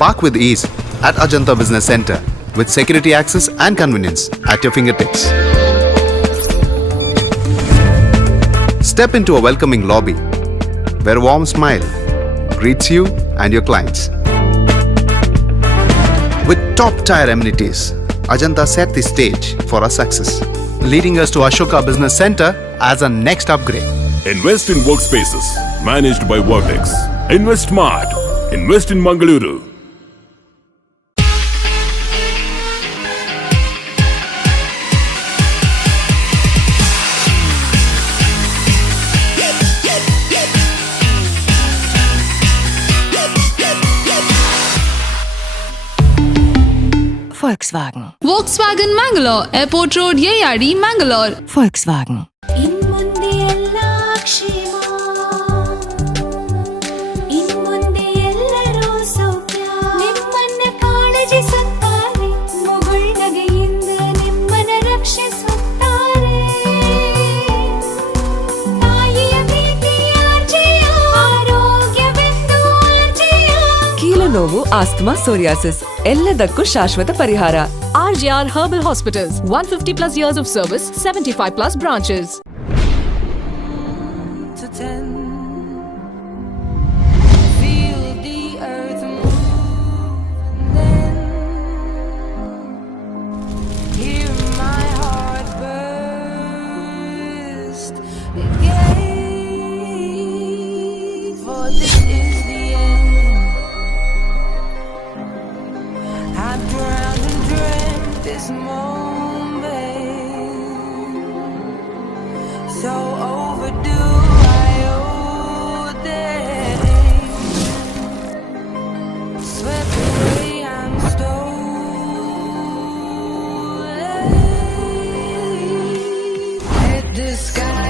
Park with ease at Ajanta Business Center with security access and convenience at your fingertips. Step into a welcoming lobby where a warm smile greets you and your clients. With top-tier amenities, Ajanta set the stage for our success, leading us to Ashoka Business Center as our next upgrade. Invest in workspaces managed by Vertex. Invest smart. Invest in Mangaluru. Volkswagen. Volkswagen Mangalore, Airport Road, Yeyadi, Mangalore. Volkswagen. ನೋವು asthma psoriasis ಎಲ್ಲದಕ್ಕೂ ಶಾಶ್ವತ ಪರಿಹಾರ. RJR Herbal Hospitals, 150 plus years of service, 75 plus branches. Feel the earth move and then hear my heart burst again. For this is the end. I've drowned and dreamt this moment, so overdue. I owe them. Swept away, I'm stolen. Let the sky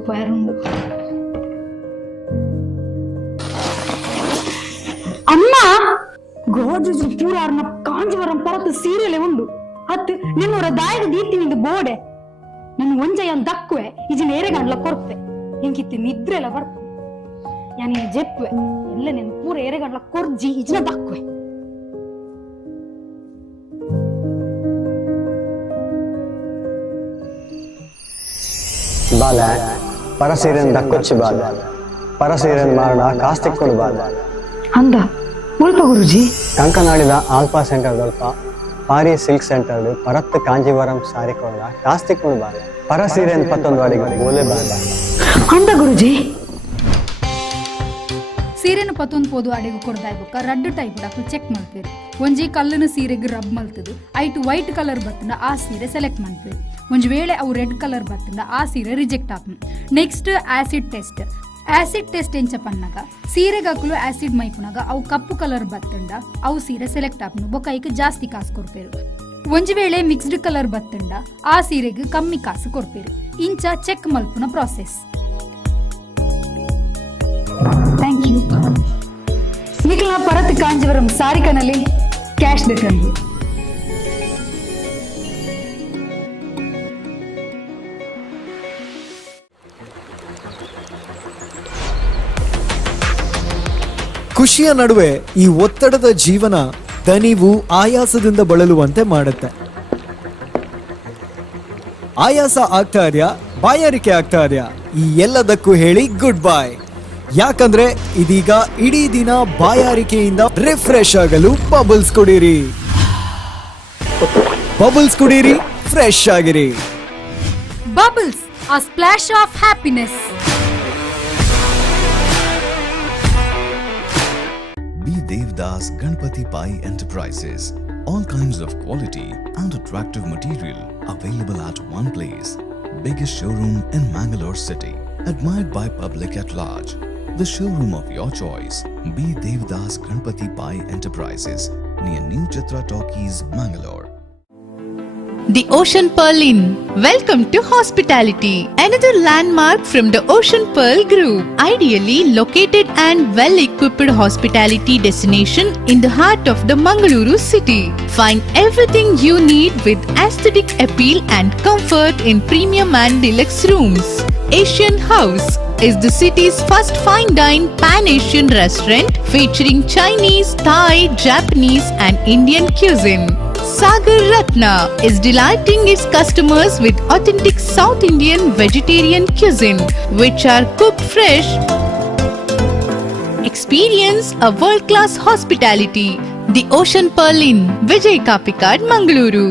ಉಪಾಯರುಂಡು. ಅಮ್ಮ ಗೋಜು ಪೂರಾರ್ನ ಕಾಂಜಿವರಂ ಪರತು ಸೀರೆಲೆ ಉಂಡು ಹತ್ತು ನಿನ್ನೂರ ದಾಯದ ದೀತಿನಿಂದ ಬೋಡೆ ನನ್ನ ಒಂಜಯ್ಯನ್ ದಕ್ಕುವೆ ಇಜಿನ ಏರೆಗಂಡ್ಲ ಕೊರ್ಪೆ ಹೆಂಗಿತ್ತು ನಿದ್ರೆಲ್ಲ ಬರ್ತು ಯಾನಿ ಜೆಪ್ಪುವೆ ಎಲ್ಲ ನೆನ್ ಪೂರ ಏರೆಗಂಡ್ಲ ಕೊರ್ಜಿ ಇಜಿನ ದಕ್ಕುವೆ. ಬಾಲ ಪರಸೀರೆನ್ ದಕ್ಕೊಚ್ಚಿ ಬಾಲ ಪರಸೀರೆನ್ ಮಾರಣ ಕಾಸ್ತಿಕ್ಕೊಂಡು ಬಾಲ ಅಂದ ಮುಲ್ಪ ಗುರುಜಿ ಕಂಕನಾಡಿದ ಆಲ್ಫಾ ಸೆಂಟರ್ ದಲ್ಪ ಪಾರಿ ಸಿಲ್ಕ್ ಸೆಂಟರ್ ಪರತ್ ಕಾಂಜೀವರಂ ಸಾರಿಕೊಂಡ ಕಾಸ್ತಿಕ್ಕೊಂಡು ಬಾಲ ಪರಸೀರೆನ್ ಪತ್ತೊಂದು ಅಡಿಗೆ ಓಲೆ ಬಾಲ ಅಂದ ಗುರುಜಿ ಸೀರೆನ ಪತ್ತೊಂದು ಪೋದು ಅಡೆಗು ಕೊಡ್ದಾಯ್ಬುಕ್ಕ ರಡ್ ಟೈಪ್ ಡಾಕ್ಟರ್ ಚೆಕ್ ಮಾಡ್ತೀರಿ. ಒಂಜಿ ಕಲ್ಲಿನ ಸೀರೆಗೆ ರಬ್ ಮಲ್ತದು ಐಟು ವೈಟ್ ಕಲರ್ ಬತ್ತಂಡ ಆ ಸೀರೆ ಸೆಲೆಕ್ಟ್ ಮಾಡ್ತೀರಿ. ಒಂಜಿ ವೇಳೆ ಅವು ರೆಡ್ ಕಲರ್ ಬತ್ತಂಡ ಆ ಸೀರೆ ರಿಜೆಕ್ಟ್ ಆಪುನು. Next acid test. Acid test ಎಂಚ ಪನ್ನಗ ಸೀರೆಗಾಕಲು ಆಸಿಡ್ ಮೈಪುನಾಗ ಅವು ಕಪ್ಪು ಕಲರ್ ಬತ್ತಂಡ ಅವು ಸೀರೆ ಸೆಲೆಕ್ಟ್ ಆಪುನು ಬೊಕೈಕ್ ಜಾಸ್ತಿ ಕಾಸು ಕೊಡ್ಪೇರು. ಒಂಜಿ ವೇಳೆ ಮಿಕ್ಸ್ಡ್ ಕಲರ್ ಬತ್ತಂಡ ಆ ಸೀರೆಗೆ ಕಮ್ಮಿ ಕಾಸು ಕೊಡ್ಪೇರು. ಇಂಚ ಚೆಕ್ ಮಲ್ಪುನ ಪ್ರಾಸೆಸ್. Thank you. ನಿಖಿಲ್ನ ಪರತ್ ಕಾಂಜೀವರಂ ಸಾರಿಕನಲ್ಲಿ ಕ್ಯಾಶ್ ಬೇಕಂದು ಖುಷಿಯ ನಡುವೆ ಈ ಒತ್ತಡದ ಜೀವನ ದಣಿವು ಆಯಾಸದಿಂದ ಬಳಲುವಂತೆ ಮಾಡುತ್ತೆ. ಆಯಾಸ ಆಗ್ತಾ ಇದೆಯಾ, ಬಾಯಾರಿಕೆ ಆಗ್ತಾ ಇದೆಯಾ, ಈ ಎಲ್ಲದಕ್ಕೂ ಹೇಳಿ ಗುಡ್ ಬೈ. ಯಾಕಂದ್ರೆ ಇದೀಗ ಇಡೀ ದಿನ ಬಾಯಾರಿಕೆಯಿಂದ ರಿಫ್ರೆಶ್ ಆಗಲು ಬಬಲ್ಸ್ ಕುಡೀರಿ. ಬಬಲ್ಸ್ ಕುಡೀರಿ, ಫ್ರೆಶ್ ಆಗಿರಿ. Bubbles, a splash of happiness. Be Devdas Ganpati Pai Enterprises. All kinds of quality and attractive material available at one place. Biggest showroom in Mangalore city. Admired by public at large. The showroom of your choice. Be Devdas Ganpati Pai Enterprises. Near New Chitra Talkies, Mangalore. The Ocean Pearl Inn. Welcome to hospitality. Another landmark from the Ocean Pearl Group. Ideally located and well-equipped hospitality destination in the heart of the Mangaluru city. Find everything you need with aesthetic appeal and comfort in premium and deluxe rooms. Asian House is the city's first fine dine pan-Asian restaurant featuring Chinese, Thai, Japanese and Indian cuisine. Sagar Ratna is delighting its customers with authentic South Indian vegetarian cuisine, which are cooked fresh. Experience a world-class hospitality. The Ocean Pearl Inn, Vijay Kapikad, Mangaluru.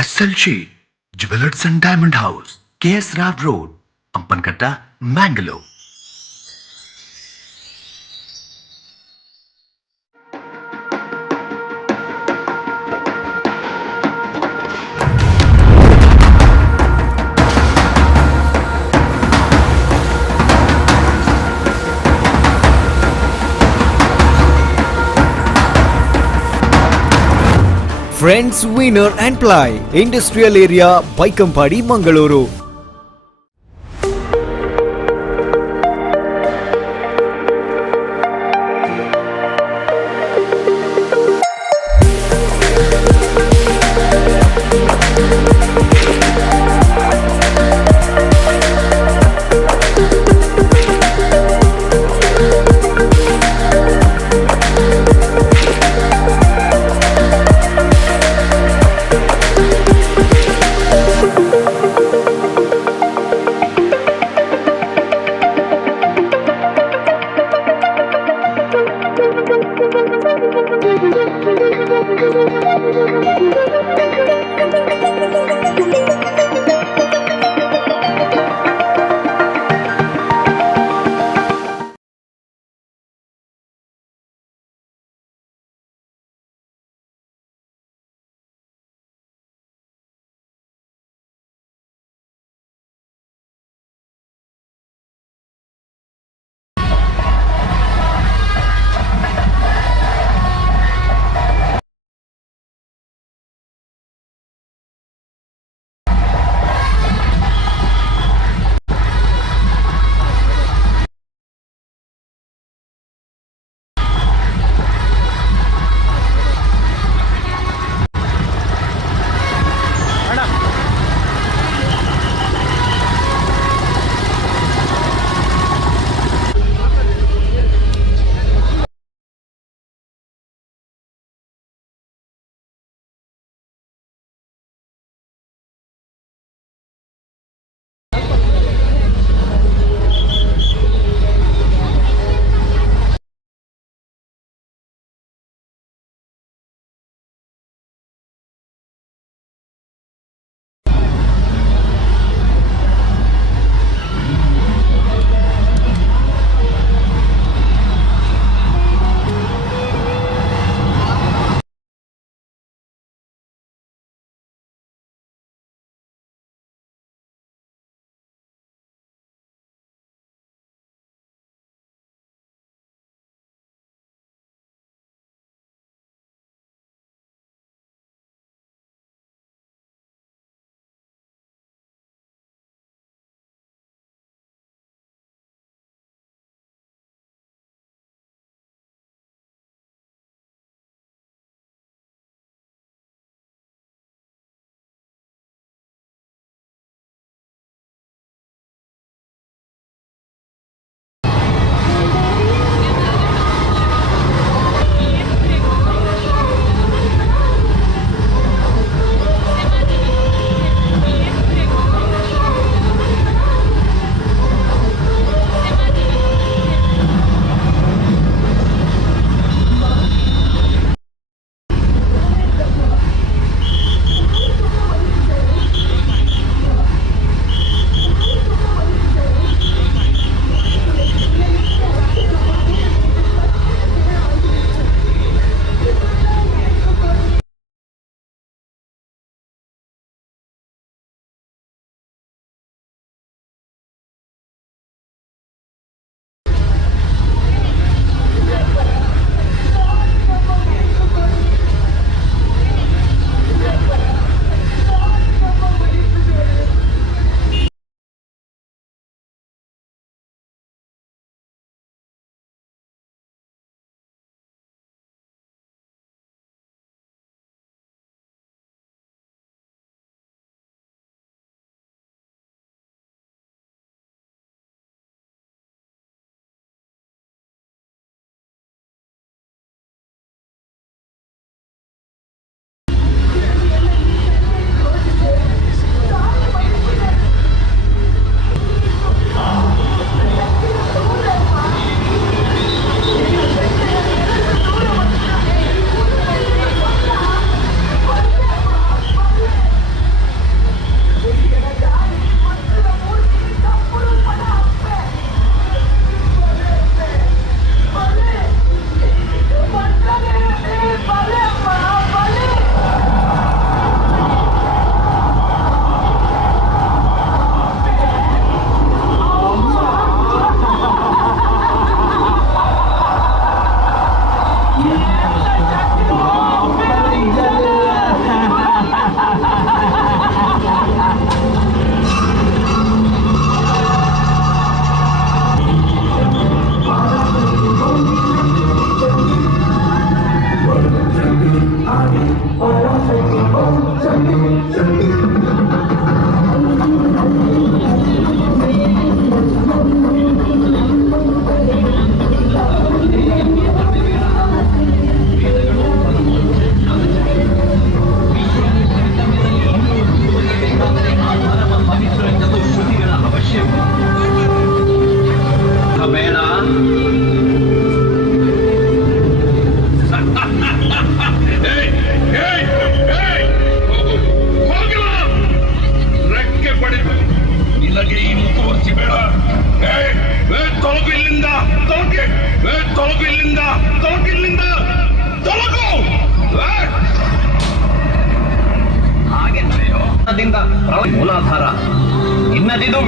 SLG Jewelers and Diamond House, KS Rao Road, Ampankatta, Mangalore. Friends veneer and ply industrial area Baikampady Mangaluru.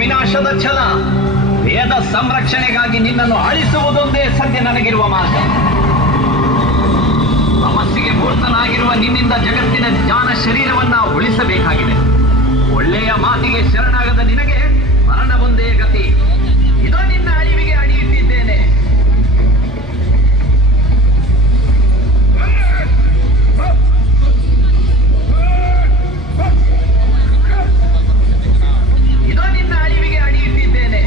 ವಿನಾಶದ ಛಲ. ವೇದ ಸಂರಕ್ಷಣೆಗಾಗಿ ನಿನ್ನನ್ನು ಅಳಿಸುವುದೊಂದೇ ಸದ್ಯ ನನಗಿರುವ ಮಾರ್ಗ. ಸಮಸ್ಯೆಗೆ ಪೂರ್ತನಾಗಿರುವ ನಿನ್ನಿಂದ ಜಗತ್ತಿನ ಜ್ಞಾನ ಶರೀರವನ್ನ ಉಳಿಸಬೇಕಾಗಿದೆ. ಒಳ್ಳೆಯ ಮಾತಿಗೆ ಶರಣಾಗದ ನಿನಗೆ ಮರಣವೊಂದೇ ಗತಿ. ಇದೋ ನಿನ್ನ ಅಳಿವಿಗೆ ಅಣಿಯುತ್ತಿದ್ದೇನೆ. ಇದೋ ನಿನ್ನ ಅಳಿವಿಗೆ ಅಣಿಯುತ್ತಿದ್ದೇನೆ.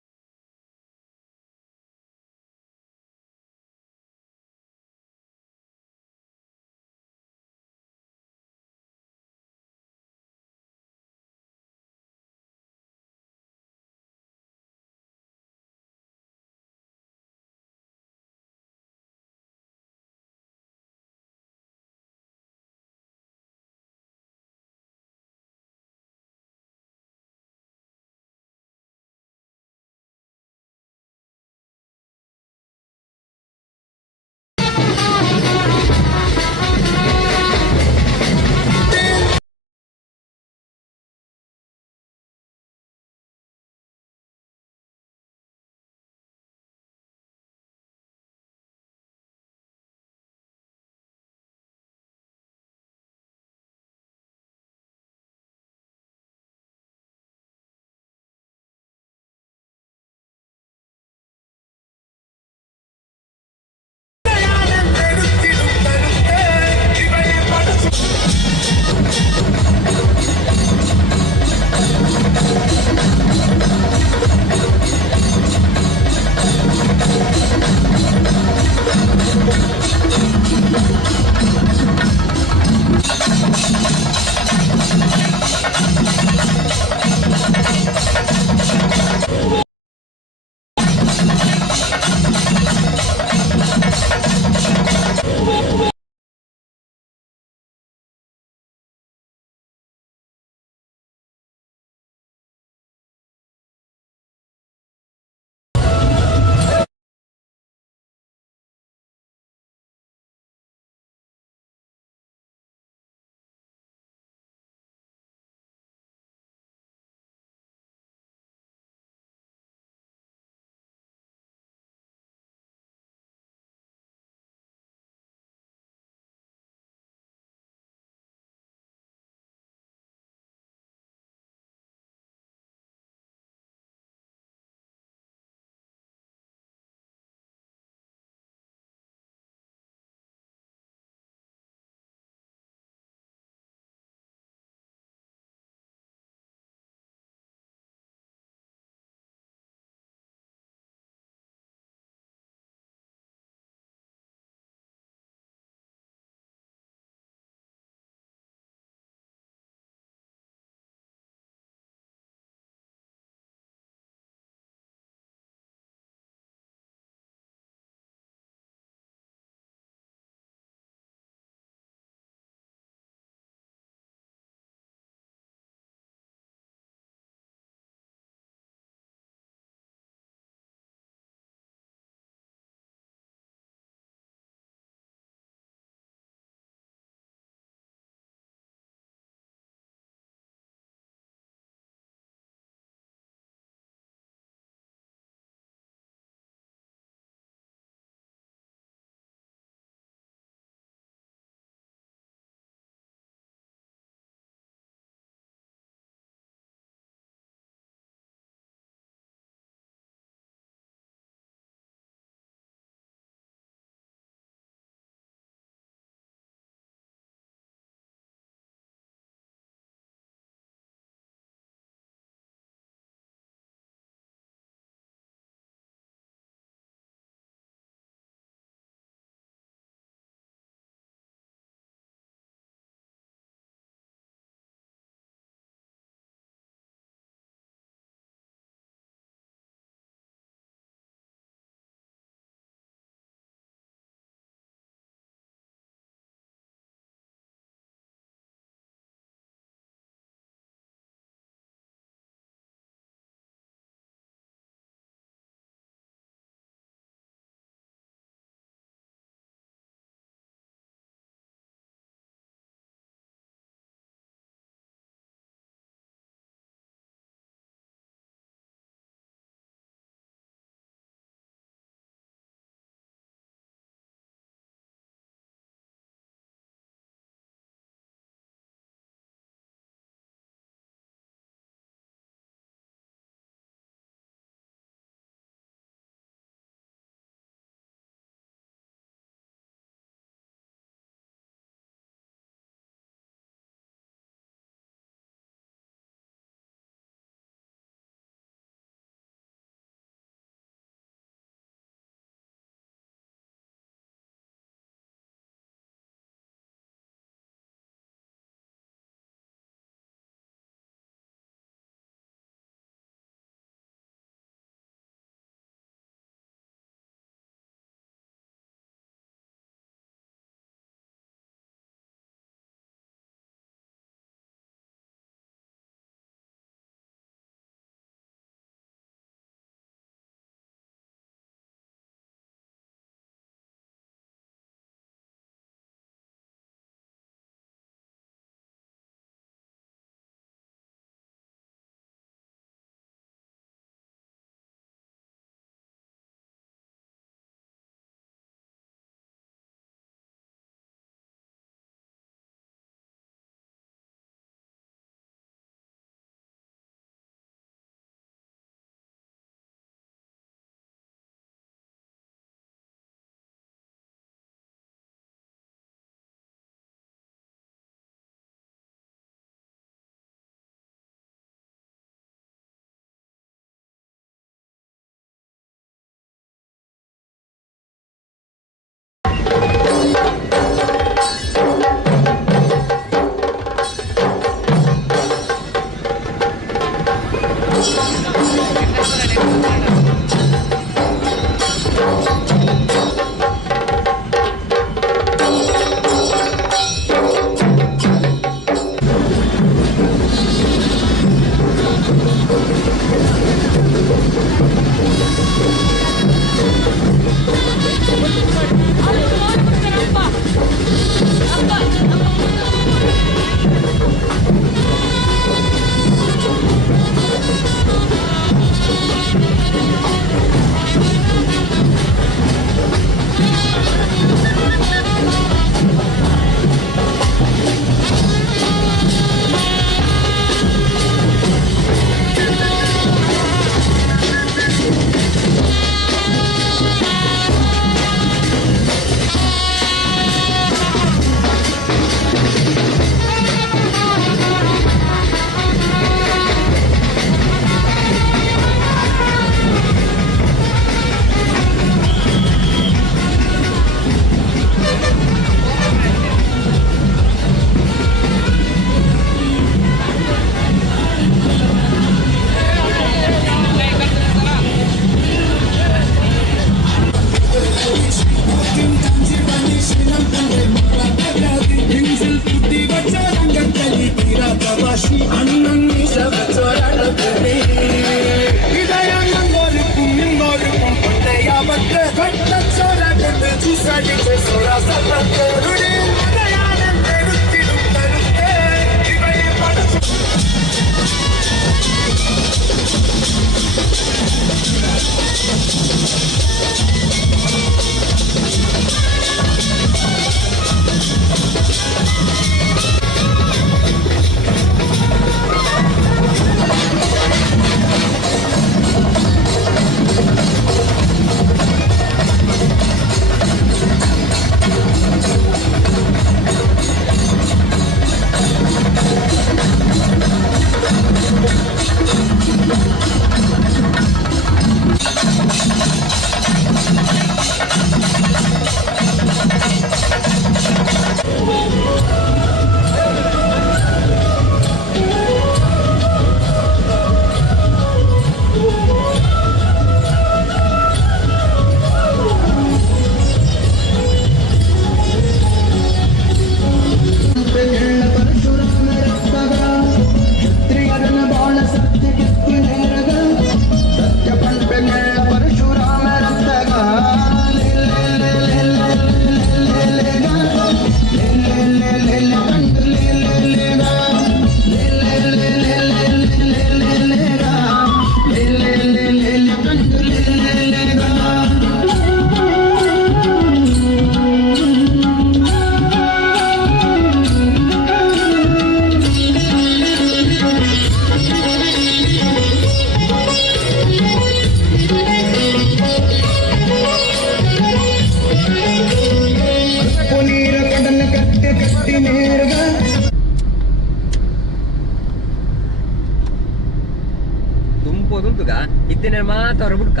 ತುಂಬೋದುಂಟುಗ ಇದ್ದೇನೆ ಮಾತಾಡ ಬುಡ್ಕ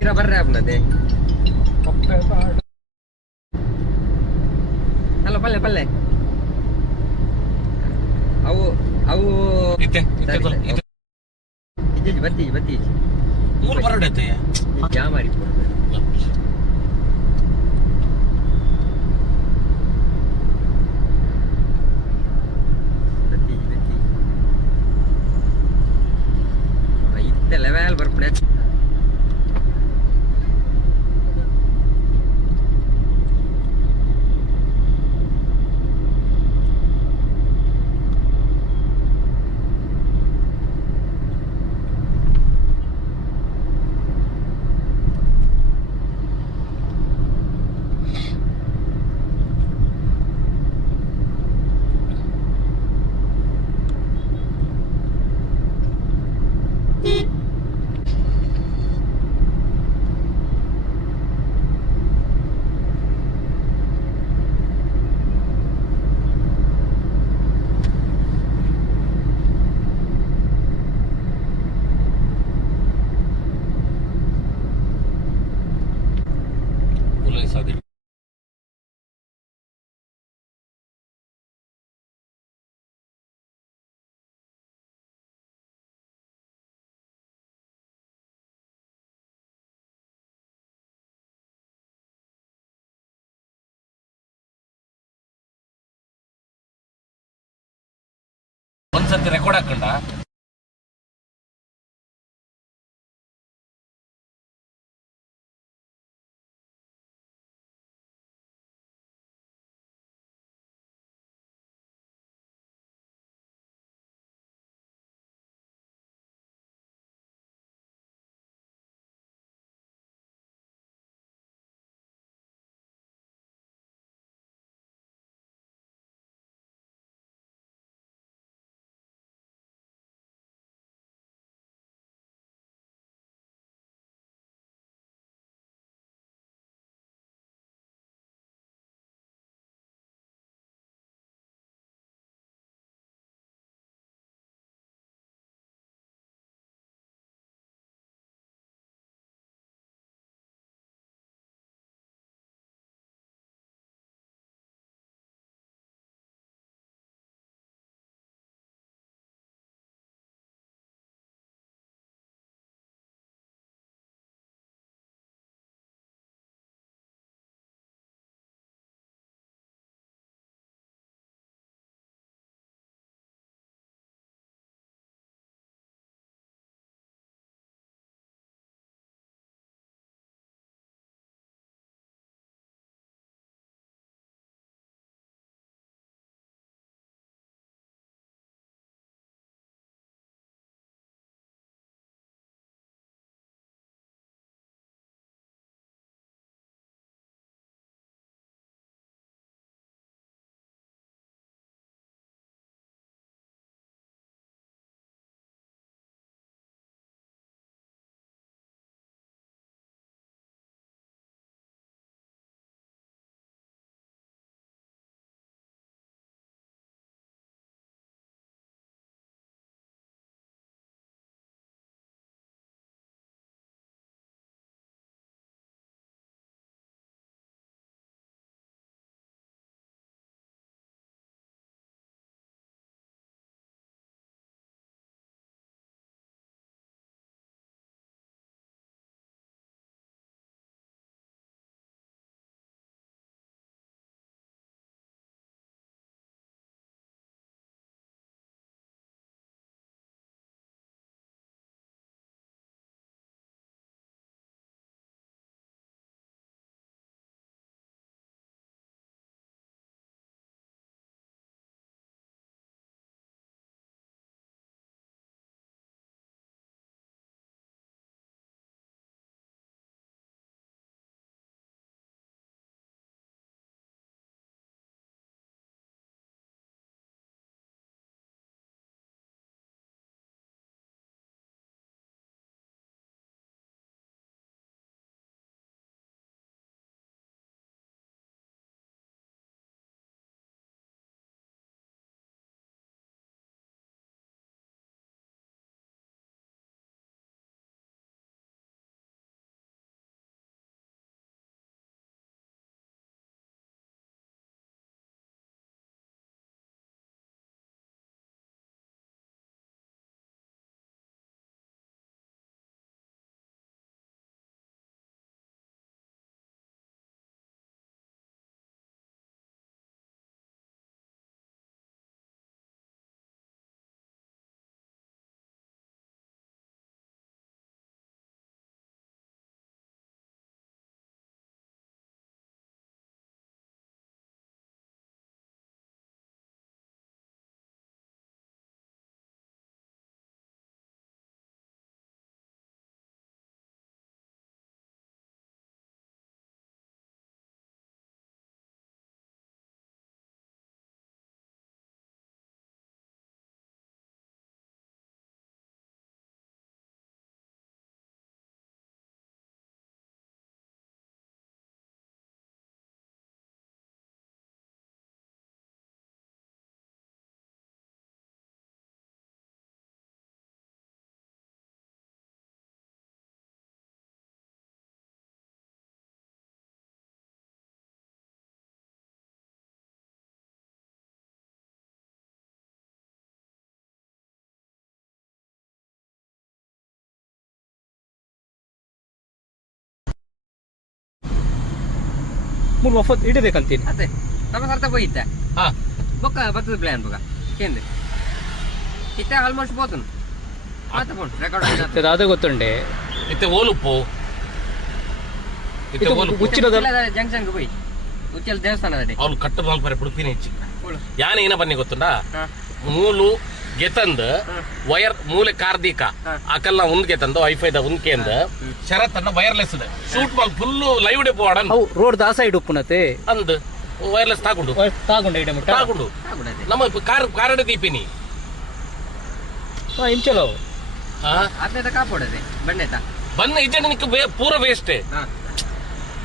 ಇರ ಬರ್ರೆ ಆಗ್ನದೆ ಅಲ್ಲ ಪಲ್ಲೆ ಪಲ್ಲೆ ಅವು ಅವು ಬತ್ತೀಜಿ ಬತ್ತೀಜಿ ಜಾಮಾರಿ ಲೆವೆಲ್ ಬರ್ಪಡೆ ಒಂದ್ಸರ್ತಿ ರೆಕಾರ್ಡ್ ಹಾಕೊಂಡ ಮೂರು ಒಪ್ಪತ್ತು ಇಡಬೇಕಂತೀನಿ ಅದೇ ನಮ್ಮ ಸರ್ತ ಹೋಗಿದ್ದೆ ಹಾ ಬೊಕ್ಕ ಬರ್ತದ ಪ್ಲಾನ್ ಬೊಕ್ಕ ಕೇಂದ್ರ ಇತ್ತೆ ಆಲ್ಮೋಸ್ಟ್ పోతుంది ಮತ್ತೆ ಫೋನ್ ರೆಕಾರ್ಡ್ ಅದೇ ಗೊತ್ತುಂಡೆ ಇತ್ತೆ ಓಲುಪ್ಪು ಇತ್ತೆ ಓಲುಪ್ಪು ಉಚ್ಚಿಲದ ಜಂಕ್ಷನ್ ಗೆ ಹೋಗಿ ಉಚ್ಚಲ್ ದೇವಸ್ಥಾನದಲ್ಲಿ ಅವ್ನು ಕಟ್ಟು ಮಲ್ಪರೆ ಪುಡುಪಿನ ಹೆಚ್ಚಿ ಯಾನ ಏನ ಬನ್ನಿ ಗೊತ್ತುಂಡ ಮೂಲು ಗೆತಂದ್ ವಯರ್ ಮೂಲೆ ಕಾರ್ದಿಕ ಅಕಲ್ನ ಉಂದ್ಗೆ ತಂದು ವೈಫೈದ ಉಂದ್ಕೆ ಅಂದ ಶರತ್ತನ್ನ ವೈರ್ಲೆಸ್ ಶೂಟ್ ಮಾಲ್ ಫುಲ್ ಲೈವ್ ಡೆ ಪೋಡನ್ ರೋಡ್ ದ ಸೈಡ್ ಉಪ್ಪುನತೆ ಅಂದ್ ವೈರ್ಲೆಸ್ ತಾಗುಂಡು ತಾಗುಂಡು ನಮ್ಮ ಕಾರಡೆ ದೀಪಿನಿ ಇಂಚಲೋ ಅದನ್ನ ಕಾಪಾಡದೆ ಬಣ್ಣೆತ ಬನ್ನ ಇಜ್ಜೆ ನಿಕ್ ಪೂರ ವೇಸ್ಟ್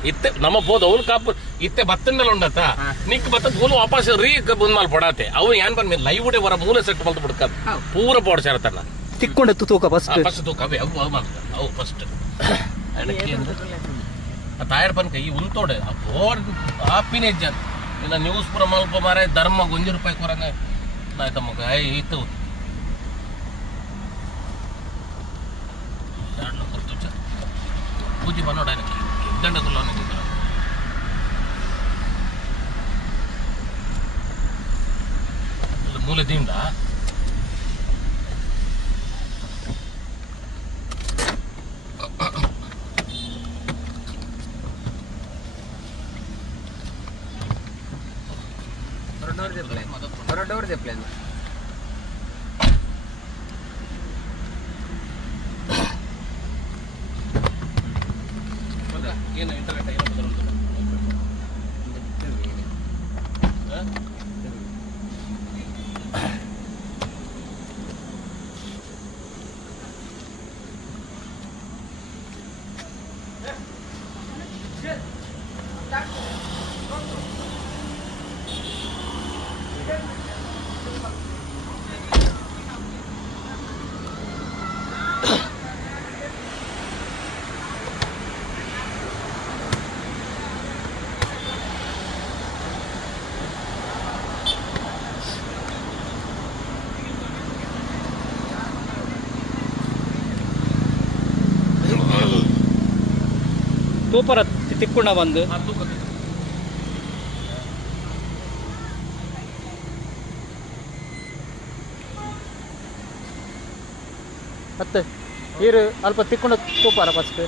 ಇತ್ತೆ ನಮ್ಮ ಬೋದು ಅವ್ನು ಕಾಪು ಇತ್ತೆ ಬತ್ತನ್ನೆಲ್ಲ ಉಂಡತ್ತ ನಿಕ್ ಬತ್ತ ಪೂಲು ವಾಪಸ್ ರೀ ಬಂದ್ ಮಾಲ್ ಪಡಾತೆ ಅವು ಏನ್ ಬಂದ್ ಮೇಲೆ ಲೈವ್ ಡೆ ವರ ಮೂಲೆ ಸೆಟ್ ಮಲ್ತು ಬಿಡ್ಕ ಪೂರ ಪೋಡ ಸೇರತನ್ನ ತಿಕ್ಕೊಂಡೆ ತೂಕ ಫಸ್ಟ್ ತೂಕ ಅವೇ ಅವು ಮಾಡ್ತಾರೆ ಅವು ಫಸ್ಟ್ ತಾಯರ್ ಬಂದ್ ಕೈ ಉಂತೋಡೆ ಬೋರ್ ಹಾಪಿನ ಇಜ್ಜ ಇಲ್ಲ ನ್ಯೂಸ್ ಪೂರ ಮಲ್ಪ ಮಾರ ಧರ್ಮ ಗೊಂಜಿ ರೂಪಾಯಿ ಕೊರನ ಆಯ್ತಮ್ಮ ಇತ್ತು ಪೂಜೆ ಬನ್ನೋಡ ದಂಡಗುಲ್ಲ ಮೂಲದಿಂದ ಹೊರಡೋರ್ದೆ ಪ್ಲಾನ್ ಏನು ಇಂಟರ್ನೆಟ್ ಏನೋ ಬರುತ್ತದೆ ತೂಪರ ತಿಕ್ಕೊಂಡ ಬಂದು ಮತ್ತೆ ನೀರು ಅಲ್ಪ ತಿಕ್ಕೊಂಡ ತೂಪಾರ ಫಸ್ಟ್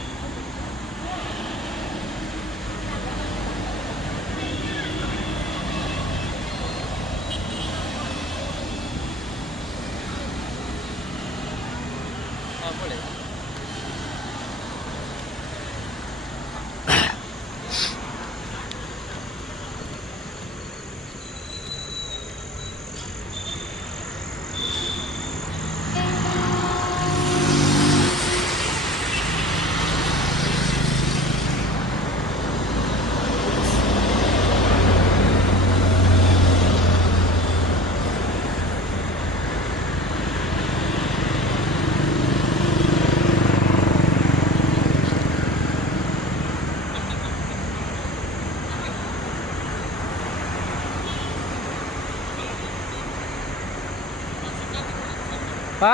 ಹಾ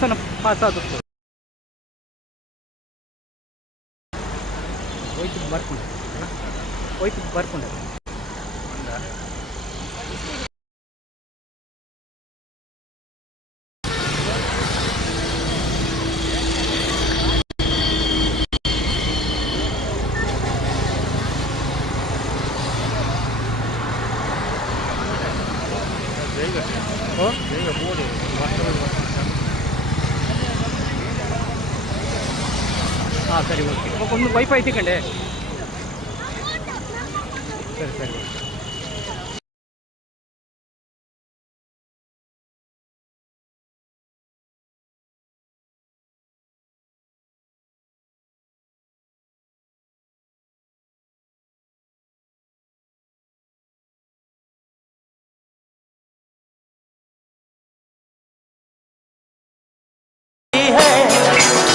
ದೇವಸ್ಥಾನ ಪಾಸ್ ಆದದ್ದು ಹೋಯ್ತು ಬರ್ಕೊಂಡೆ ಹಾಂ ಸರಿ ಓಕೆ ಒಂದು ವೈಫೈ ಐತಿಕಂಡೆ ಸರಿ ಸರಿ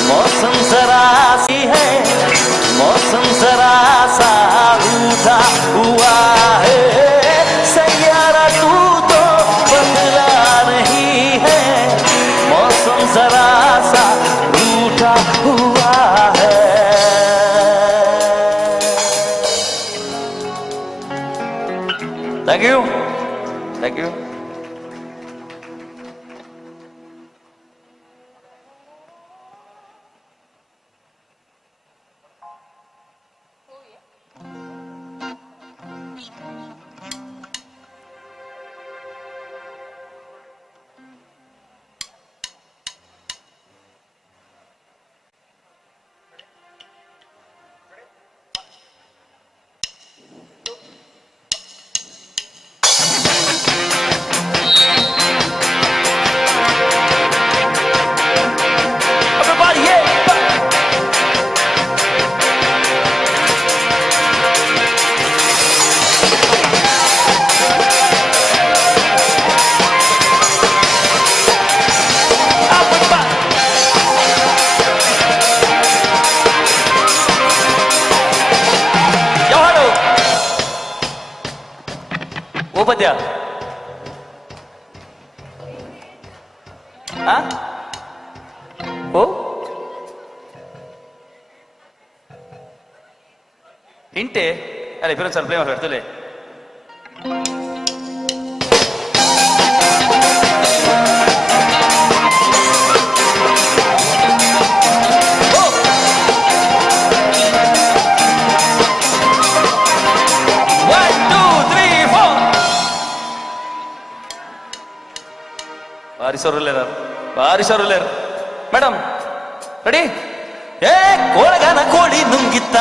मौसम जरा सी है मौसम जरा सा रूठा हुआ है सैयारा तू तो बदला नहीं है मौसम जरा सा रूठा हुआ है थैंक यू ಪದ್ಯ ಓ ಇಂಟೆ ಅಲ್ಲ ಫಿರೋಜ್ ಸರ್ ಪ್ಲೇ ಮಾಡ್ತಾರೆ ಬಾರಿಸೋರು ಮೇಡಮ್ ರೆಡಿ ಏ ಕೋಳಗನ ಕೋಳಿ ನುಂಗಿತ್ತ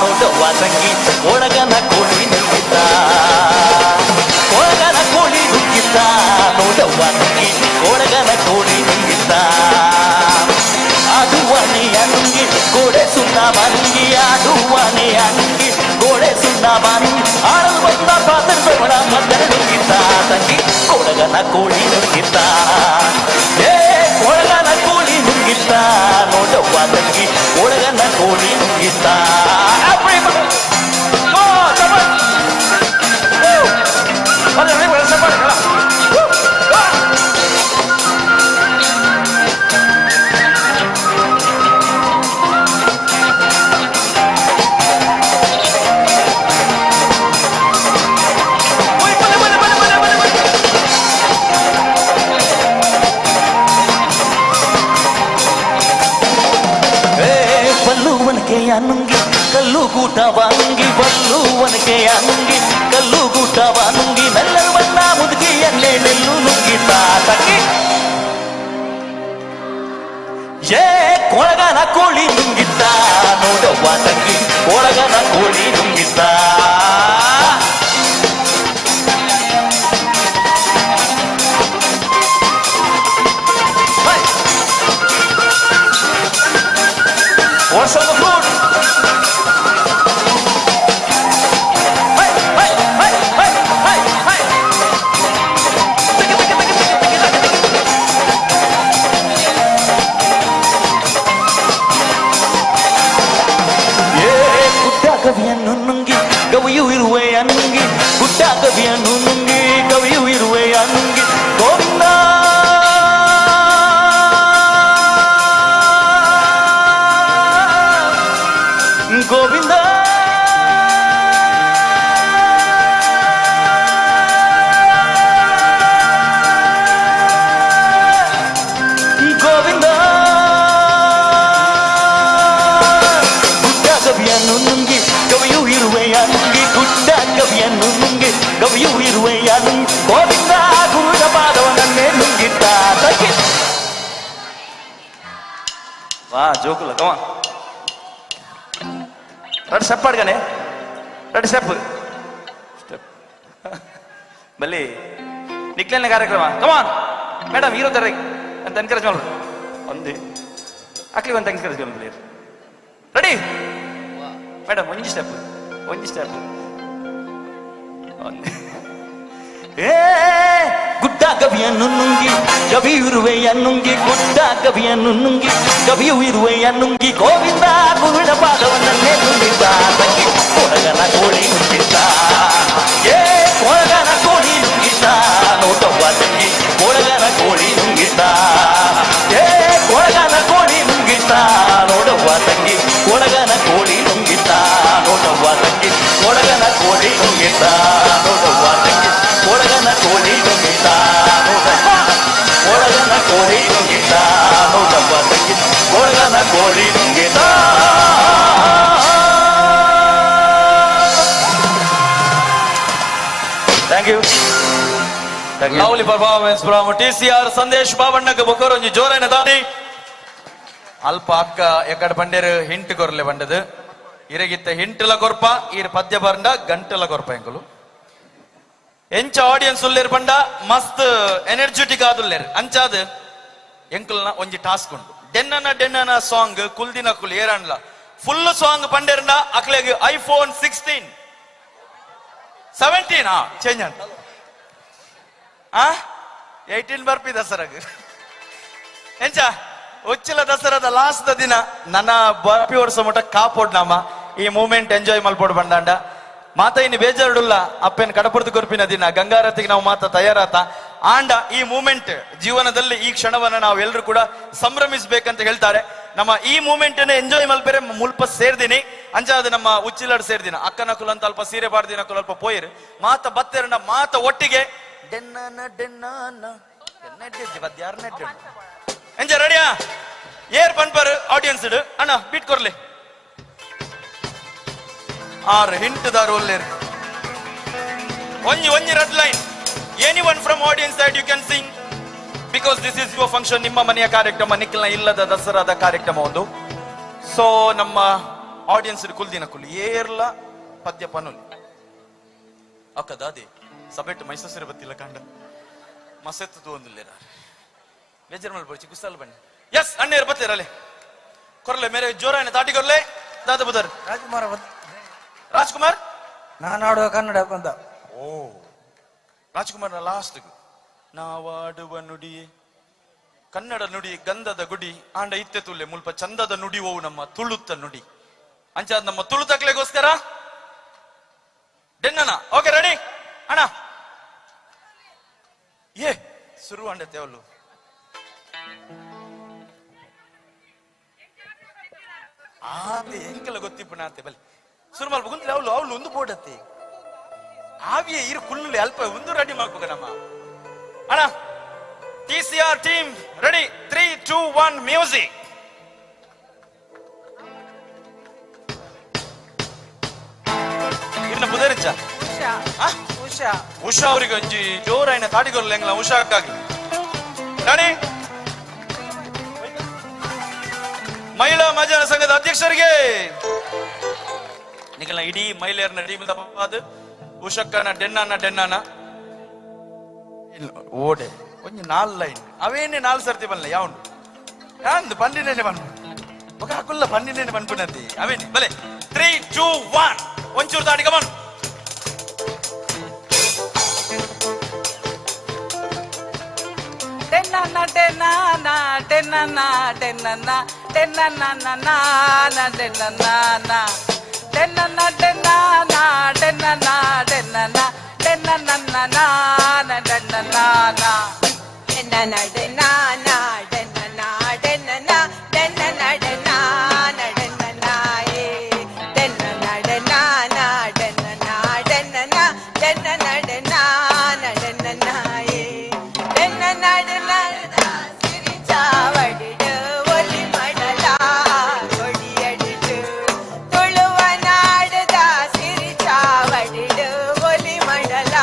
ನೋಡವ್ವ ತಂಗಿ ಕೋಳಗನ ಕೋಳಿ ನುಂಗಿತ್ತ ಕೋಳಗನ ಕೋಳಿ ನುಂಗಿತ್ತ ನೋಡವ್ವ ತಂಗಿ ಕೋಳಗನ ಕೋಳಿ ನುಂಗಿತ್ತ ಆಡುವನೆಯ ನುಂಗಿ ಗೋಡೆ ಸುಣ್ಣ ಮನುಂಗಿ ಆಡುವನೆಯ ನುಂಗಿ ಗೋಡೆ ಸುಣ್ಣ ಮನುಂಗಿ ಆಡಲ್ ಬಂದ ಪಾತ್ರ ಮದ್ದರ ನುಂಗಿತ್ತ ತಂಗಿ ಕೋಳಗನ ಕೋಳಿ ನುಂಗಿತ್ತ ಏ ಕೋಳಗನ ಕೋಳಿ ನುಂಗಿತ್ತ ನೋಡವ್ವ ತಂಗಿ ಕೋಳಗನ ಕೋಳಿ ನುಂಗಿತ್ತ ನುಂಗಿ ಕಲ್ಲು ಗೂಟವ ನುಂಗಿ ಬಲ್ಲುವನಿಗೆ ನುಂಗಿ ಕಲ್ಲು ಗೂಟವ ನುಂಗಿ ನೆಲ್ಲಲ್ ಬಣ್ಣ ಮುದುಕಿಯನ್ನೇ ನೆಲ್ಲು ನುಂಗಿತ್ತ ತಂಗಿ ಏ ಕೊಳಗನ ಕೋಳಿ ನುಂಗಿತ್ತ ನೋಡವ್ವ ತಂಗಿ ಕೊಳಗನ ಕೋಳಿ ನುಂಗಿತ್ತ What's on the floor? Hey, hey, hey, hey, hey, hey. Take it. Yeah, ಗುಡ್ಡಾಗವಿಯನ್ನು ನುಂಗಿ ಗವಿಯು ಇರುವೆ ಅನುಂಗಿ ಗುಡ್ಡಾಗವಿಯನ್ನು ನುಂಗಿ ಗವಿಯು ಇರುವೆ ಅನುಂಗಿ ಗೋವಿಂದ ಇರುವೆಯನು ಗೋವಿಂದ ಗುರುವಿನ ಪಾದವನ್ನೇ ನುಂಗಿದ್ದ ವಾ ಜೋಕುಲ ಕಮ ರೆಡ್ ಸ್ಟೆಪ್ ಅಡ್ಗನೆ ರೆಡ್ ಸ್ಟೆಪ್ ಬಲ್ಲಿ ನಿಕ್ಲೆನ ಕಾರ್ಯಕ್ರಮ ಕಮಾನ್ ಮೇಡಮ್ ಹೀರೋ ತರ ಅಂತ ಎನ್ಕರೇಜ್ ಮಾಡ್ರಿ ಒಂದೇ ಅಕ್ಲಿ ಒಂದು ಎನ್ಕರೇಜ್ ಮಾಡ್ರಿ ರೆಡಿ ಮೇಡಮ್ ಒಂಜಿ ಸ್ಟೆಪ್ ಏ ಗುಡ್ಡ ಗವಿಯನ್ನು ನುಂಗಿ ಗವಿಯುರುವೆಯ ನುಂಗಿ ಗುಡ್ಡ ಗವಿಯನ್ನು ನುಂಗಿ ಗವಿಯುರುವೆಯ ನುಂಗಿ ಗೋವಿಂದ ಗುರುವಿನ ಪಾದವನ್ನೇ ನುಂಗಿದ್ದ ತಂಗಿ ಕೊಡಗನ ಕೋಳಿ ನುಂಗಿದ್ದ ಏ ಕೊಡಗನ ಕೋಳಿ ನುಂಗಿದ್ದ ನೋಟವ್ವ ತಂಗಿ ಕೊಡಗನ ಕೋಳಿ ನುಂಗಿದ್ದ ಏ ಕೊಡಗನ ಕೋಳಿ ನುಂಗಿದ್ದ ನೋಡವ್ವ ತಂಗಿ ಕೊಡಗನ ಕೋಳಿ ನುಂಗಿದ್ದ ನೋಡವ್ವ ತಂಗಿ ಕೊಡಗನ ಕೋಳಿ ನುಂಗಿದ್ದ ನೋಡವ್ವ ತಂಗಿ ಕೊಡಗನ ಕೋಳಿ ನುಂಗಿದ್ದ ಕೊಡಗನ ಕೋಳಿ ನುಂಗಿದ್ದ ನೋಡವ್ವ ತಂಗಿ ಕೊಡಗನ ಕೋಳಿ ನುಂಗಿದ್ದ thank you lovely performance from TCR Sandesh ಬಾಬಣ್ಣಗೆ ಬೊಕ್ಕರೊಂಜಿ ಜೋರೈನ ದಾಡಿ ಅಲ್ಪ ಅಕ್ಕ ಎಕಡೆ ಬಂಡೇರು ಹಿಂಟ್ ಕೊರ್ಲೆ ಬಂಡದು ಇರಗಿತ್ತ ಹಿಂಟಲ ಕೊರ್ಪ ಈರ್ ಪದ್ಯ ಬರ್ಂಡ ಗಂಟಲ ಕೊರ್ಪ ಎಂಕುಲು ಎಂಚ ಆಡಿಯನ್ಸ್ ಉಲ್ಲೇರ್ ಬಂಡ ಮಸ್ತ್ ಎನರ್ಜೆಟಿಕ್ ಆದುಲ್ಲೇರ್ ಅಂಚಾದ್ ಎಂಕುಲ್ನ ಒಂಜಿ ಟಾಸ್ಕ್ ಉಂಟು ಡೆನ್ನನ ಸಾಂಗ್ ಕುಲ್ದಿನ ಕುಲ್ ಏರಣ್ಲ ಫುಲ್ ಸಾಂಗ್ ಪಂಡೇರ್ನ ಅಕ್ಲೆಗ್ iPhone 17 ಚೇಂಜ್ ಅಂತ 18 ಬರ್ಪಿ ದಸರಾಗ ಎಂಚ ಉಚ್ಚಿಲ ದಸರಾದ ಲಾಸ್ಟ್ ದಿನ ನನ್ನ ಬರ್ಪಿ ವರ್ಷ ಮಟ್ಟ ಕಾಪೋಡ್ ನಾಮ ಈ ಮೂಮೆಂಟ್ ಎಂಜಾಯ್ ಮಲ್ಪೋಡ್ ಬಂದಾಂಡ ಮಾತ ಇನ್ನು ಬೇಜಾರುಡುಲ್ಲ ಅಪ್ಪೇನ್ ಕಡಪುರ್ದು ಕೊರ್ಪಿನ ದಿನ ಗಂಗಾರತಿಗೆ ನಾವು ಮಾತ ತಯಾರಾತ ಆಂಡ ಈ ಮೂಮೆಂಟ್ ಜೀವನದಲ್ಲಿ ಈ ಕ್ಷಣವನ್ನ ನಾವು ಎಲ್ಲರೂ ಕೂಡ ಸಂಭ್ರಮಿಸ್ಬೇಕಂತ ಹೇಳ್ತಾರೆ. ನಮ್ಮ ಈ ಮೂಮೆಂಟ್ ಅನ್ನ ಎಂಜಾಯ್ ಮಲ್ಪೆರೆ ಮುಲ್ಪ ಸೇರ್ದಿನಿ ಅಂಚಾದ ನಮ್ಮ ಉಚ್ಚಿಲಾಡ್ ಸೇರ್ದಿನ ಅಕ್ಕನ ಕುಲ ಅಂತ ಅಲ್ಪ ಸೀರೆ ಬಾಡ್ದಿನ ಕುಲ ಅಲ್ಪ ಪೋಯಿರ್ ಮಾತ ಬತ್ತೆರಂಡ ಮಾತ ಒಟ್ಟಿಗೆ ಎಂಜ ರೆಡಿಯಾ ಏರ್ ಪನ್ಪರ್ ಆಡಿಯನ್ಸ್ ಇಡು ಅಣ್ಣ ಬೀಟ್ ಕೊರ್ಲಿ ಆರ್ ಹಿಂಟ್ ದಾರ್ ಒಲ್ಲೇರ್ ಒಂಜಿ red line anyone from audience that you can sing because this is your function ನಿಮ್ಮ ಮನೆಯ ಕಾರ್ಯಕ್ರಮ ನಿಖಿಲ್ನ ಇಲ್ಲದ ದಸರಾದ ಕಾರ್ಯಕ್ರಮ ಒಂದು. ಸೊ ನಮ್ಮ ಆಡಿಯನ್ಸ್ ಕುಲ್ದಿನ ಕುಲ್ ಏರ್ಲ ಪದ್ಯ ಪನುಲ್ ಅಕ್ಕ ದಾದಿ ಸಬೆಟ್ ಮೈಸೂರು ಬತ್ತಿಲ್ಲ ಕಂಡ ಮಸೆತ್ತು ಒಂದಿಲ್ಲೇರ ಬೇಜಾರ್ ಮಾಡ್ಬಿಡ್ಚಿ ಕುಸ್ತಲ್ ಬನ್ನಿ ಎಸ್ ಅಣ್ಣೇರು ಬತ್ತೀರಲ್ಲಿ ಕೊರ್ಲೆ ಮೇರೆ ಜೋರಾಯನ ತಾಟಿ ಕೊರ್ಲೆ ದಾದ ಬುದರ್ ರಾಜ್ಕುಮಾರ್ ನಾನಾಡುವ ಕನ್ನಡ ಬಂದ ಓ ರಾಜ್ಕುಮಾರ್ನ ಲಾಸ್ಟ್ ನಾವಾಡುವ ನುಡಿ ಕನ್ನಡ ನುಡಿ ಗಂಧದ ಗುಡಿ ಆಂಡ ಇತ್ತೆ ತುಲ್ಲೆ ಮುಲ್ಪ ಚಂದದ ನುಡಿ ಓವು ನಮ್ಮ ತುಳುತ್ತ ನುಡಿ ಅಂಚಾದ ನಮ್ಮ ತುಳುತಕ್ಲೆಗೋಸ್ಕರ ಡೆನ್ನನ ಓಕೆ ರೆಡಿ ಅಣ್ಣ ಏ ಶುರು ಅಂಡತೆ ಅವಳು ಆತೆ ಎಂಕಲ ಗೊತ್ತಿಪ್ಪಣ ಆತೆ ಬಲಿ ಶುರು ಮಾಡ್ಬೇಕು ಅಂತ ಅವಳು ಒಂದು ಬೋಡತ್ತೆ ಆವಿಯೇ ಇರು ಕುಳ್ಳು ಅಲ್ಪ ಒಂದು ರೆಡಿ ಮಾಡ್ಬೇಕು ನಮ್ಮ ಅಣ್ಣ TCR ಟೀಮ್ ರೆಡಿ 3, 2, 1 ಮ್ಯೂಸಿಕ್. ಇನ್ನ ಬುದರಿಚ್ಚ ಉಷಾ ಅವರಿಗೆ ಒಂಜಿ ಜೋರಾಯಿನ ತಾಟಿಗೊರ್ಲೆಂಗ್ಲ ಉಷಾಕ್ಕಾಗಿ ರೆಡಿ ಮಹಿಳಾ ಮಹಾಜನ ಸಂಘದ ಅಧ್ಯಕ್ಷರಿಗೆ ನಿಖಲ್ನ ಇಡೀ ಮಹಿಳೆಯರನ್ನ ಟೀಮ್ ಉಷಕ್ಕನ ಡೆನ್ನಾನ ಓಡೆ ಒಂಜಿ 4 ಲೈನ್ ಅವೇನೇ 4 ಸರ್ತಿ ಬಲ್ಲ ಯಾವುದು ಯಾಂದು ಪಂಡಿನೇನೆ ಬನ್ ಒಕ ಹಾಕುಲ್ಲ ಪಂಡಿನೇನೆ ಬನ್ಪುನತಿ ಅವೇನೆ ಬಲೆ 3, 2, 1 ಒಂಚೂರು ತಾಡಿ ಕಮನ್ ಟೆನ್ನನ ಟೆನ್ನನ ಟೆನ್ನನ ಟೆನ್ನನ ಟೆನ್ನನ ಟೆನ್ನನ ಟೆನ್ನನ ಟೆನ್ನನ ಟೆನ್ನನ ಟೆನ್ನನ ಟೆನ್ನನ ಟೆನ್ನನ ತುಳುವನಾಡದ ಸಿರಿ ಚಾವಡಿಡು ಒಲಿ ಮಡಲ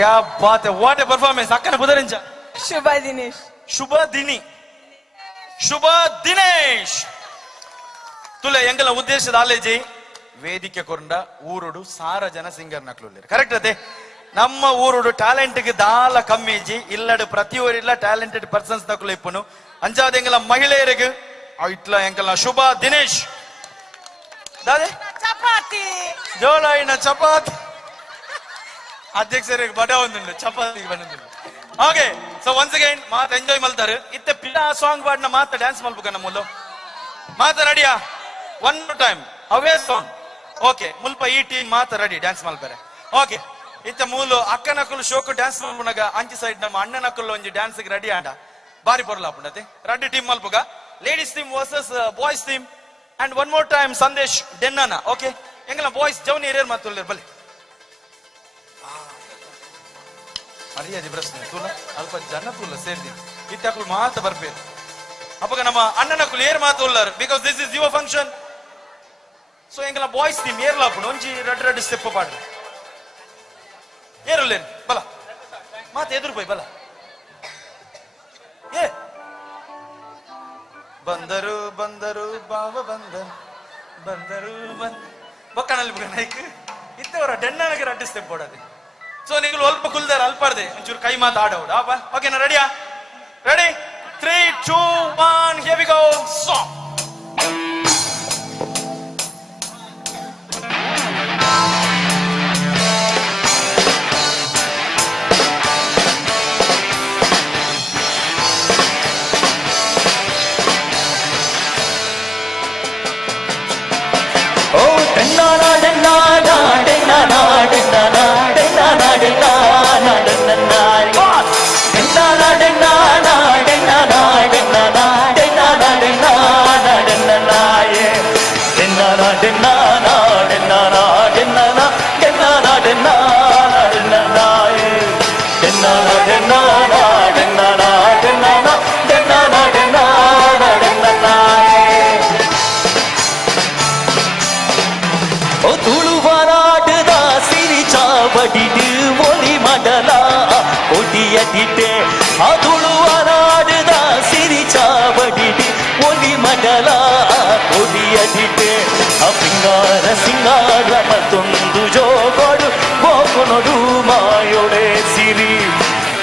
ಕ್ಯಾ ಬಾತ್ ವಾಟ್ ಎ ಪರ್ಫಾರ್ಮೆನ್ಸ್ ಅಕ್ಕನ ಪುದರಿಂಚ ಶುಭ ದಿನೇಶ್ ಶುಭ ದಿನೇಶ್ ತುಲೆ ಎಂಗಲ ಉದ್ದೇಶದ ಆಲೇಜಿ ವೇದಿಕೆ ಕೊಂಡ ಊರುಡು ಸಾರ ಜನ ಸಿಂಗರ್ ನಕ್ಲು ಕರೆಕ್ಟ್ ಅದೇ ನಮ್ಮ ಊರುಡು ಟ್ಯಾಲೆಂಟ್ಗೆ ದಾಲ ಕಮ್ಮಿ ಇಜ್ಜಿ ಇಲ್ಲಡು ಪ್ರತಿಯೊರಿಲ್ಲ ಟ್ಯಾಲೆಂಟೆಡ್ ಪರ್ಸನ್ಸ್ ನಕ್ಲು ಇಪ್ಪನು ಅಂಚಾದ ಎಂಗಲ ಮಹಿಳೆಯರಿಗೆ ಇಟ್ಲ ಎಂಕಲ್ನ ಶುಭ ದಿನೇಶ್ ದಾದೆ ಚಪಾತಿ ಜೋಳ ಇನ್ನ ಚಪಾತಿ ಅಧ್ಯಕ್ಷರಿಗೆ ಬಡ ಒಂದು ಚಪಾತಿ ಬಂದಿಲ್ಲ ಓಕೆ ಸೊ ಒನ್ಸ್ ಅಗೈನ್ ಮಾತು ಎಂಜಾಯ್ ಮಲ್ತಾರೆ ಇತ್ತೆ ಪಿಡ ಸಾಂಗ್ ಬಾಡ್ನ ಮಾತ ಡ್ಯಾನ್ಸ್ ಮಲ್ಬೇಕ ನಮ್ಮಲ್ಲು ಮಾತ ರೆಡಿಯಾ ಒನ್ ಮೋರ್ ಟೈಮ್ ಅವೇ ಸಾಂಗ್ ಓಕೆ ಮುಲ್ಪ ಈ ಟೀಮ್ ಮಾತ ರೆಡಿ ಡ್ಯಾನ್ಸ್ ಮಲ್ಪರೆ ಓಕೆ ಇತ್ತ ಮೂಲು ಅಕ್ಕನಕ್ಕಲು ಶೋಕು ಡ್ಯಾನ್ಸ್ ಮಲ್ಪುನಾಗ ಅಂಚಿ ಸೈಡ್ ನಮ್ಮ ಅಣ್ಣನಕ್ಕಲು ಒಂಜಿ ಡ್ಯಾನ್ಸ್ ರೆಡಿ ಆಂಡ ಬಾರಿ ಬರ್ಲಾಪುಂಡತೆ ರೆಡಿ ಟೀಮ್ ಮಲ್ಪುಗ ladies team versus boys team and one more time Sandesh ಡೆನ್ನನ ಓಕೆ ಎಂಗಲ ಬಾಯ್ಸ್ ಜವನಿ ಹಿರಿಯರ್ ಮಾತು ಬಲ್ಲಿ ಮರ್ಯಾದೆ ಪ್ರಶ್ನೆ ತುಲ ಅಲ್ಪ ಜನ ತುಲ ಸೇರಿದಿ ಇತ್ತಕ್ಕಳು ಮಾತ ಬರ್ಬೇಕು ಅಪ್ಪಗ ನಮ್ಮ ಅಣ್ಣನಕ್ಕಳು ಏರ್ ಮಾತು ಉಳ್ಳಾರು because this is your function so ಎಂಗಲ ಬಾಯ್ಸ್ ಟೀಮ್ ಏರ್ಲಾಪುಡು ಒಂಜಿ ರೆಡ್ ಸ್ಟೆಪ್ ಪಾಡ್ರಿ ಏರುಲ್ಲೇನು ಬಲ ಮಾತ ಎದುರು ಪೋಯ್ ಬಲ ಏ ಬಂದರು ಬಂದರು ಬಾವ ಬಂದರು ಬೊಕ್ಕನಲ್ಲಿ ನೈಕ್ ಇತ್ತವರ ಡೆನ್ನಗೆ ರೆಡ್ ಸ್ಟೆಪ್ ಓಡದೆ ಸೊ ನೀವು ಅಲ್ಪ ಕುಲ್ದಾರ ಅಲ್ಪಾಡ್ದೆ ಒಂಚೂರು ಕೈ ಮಾತು ಆಡೋಡು ಅಪ್ಪ ಓಕೆನಾ ರೆಡಿಯಾ ready 3 2 1 here we go song ಒಲಿ ಮಡಲ ಒಡಿಯದಿದೆ ಅದುಳುವನಾಡದ ಸಿರಿ ಚಾವಡಿಡಿ ಒಲಿ ಮಡಲ ಒಡಿಯದಿದೆ ಅಪಿಂಗಾರ ಸಿಂಗಾರ ಮತ್ತೊಂದು ಜೋಗೋಡು ಗೋಕುನೊಡು ಮಾಯೊಡೆ ಸಿರಿ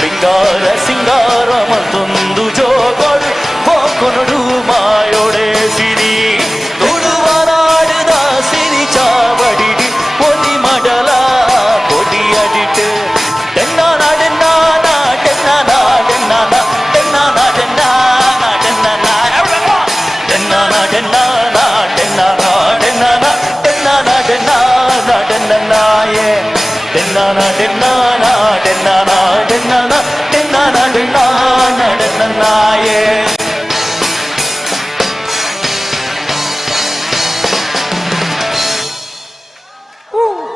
ಪಿಂಗಾರ ಸಿಂಗಾರ ಮತ್ತೊಂದು ಜೋಗೋಡು ಗೋಕುನೊಡು ಮಾಯೊಡೆ ಸಿರಿ ತುಳುವನಾಡದ ಸಿರಿ ಚಾವಡಿಡಿ ಒಲಿ ಮಡಲ ಒಡಿಯದಿದೆ ಡೆನ್ನಾನಾ ಡೆನ್ನಾನಾ ಡೆನ್ನಾನಾ ಡೆನ್ನಾನಾ ಡೆನ್ನಾನಾ ಡೆನ್ನಾನಾ ಡೆನ್ನಾನಾ ಡೆನ್ನಾನಾ ಡೆನ್ನಾನಾ ಡೆನ್ನಾನಾ ಡೆನ್ನಾನಾ ಡೆನ್ನಾನಾ ಡೆನ್ನಾನಾ ಡೆನ್ನಾನಾ ಯೇ ಡೆನ್ನಾನಾ ಡೆನ್ನಾನಾ ಡೆನ್ನಾನಾ ಡೆನ್ನಾನಾ ಡೆನ್ನಾನಾ ಡೆನ್ನಾನಾ ಡೆನ್ನಾನಾ ಯೇ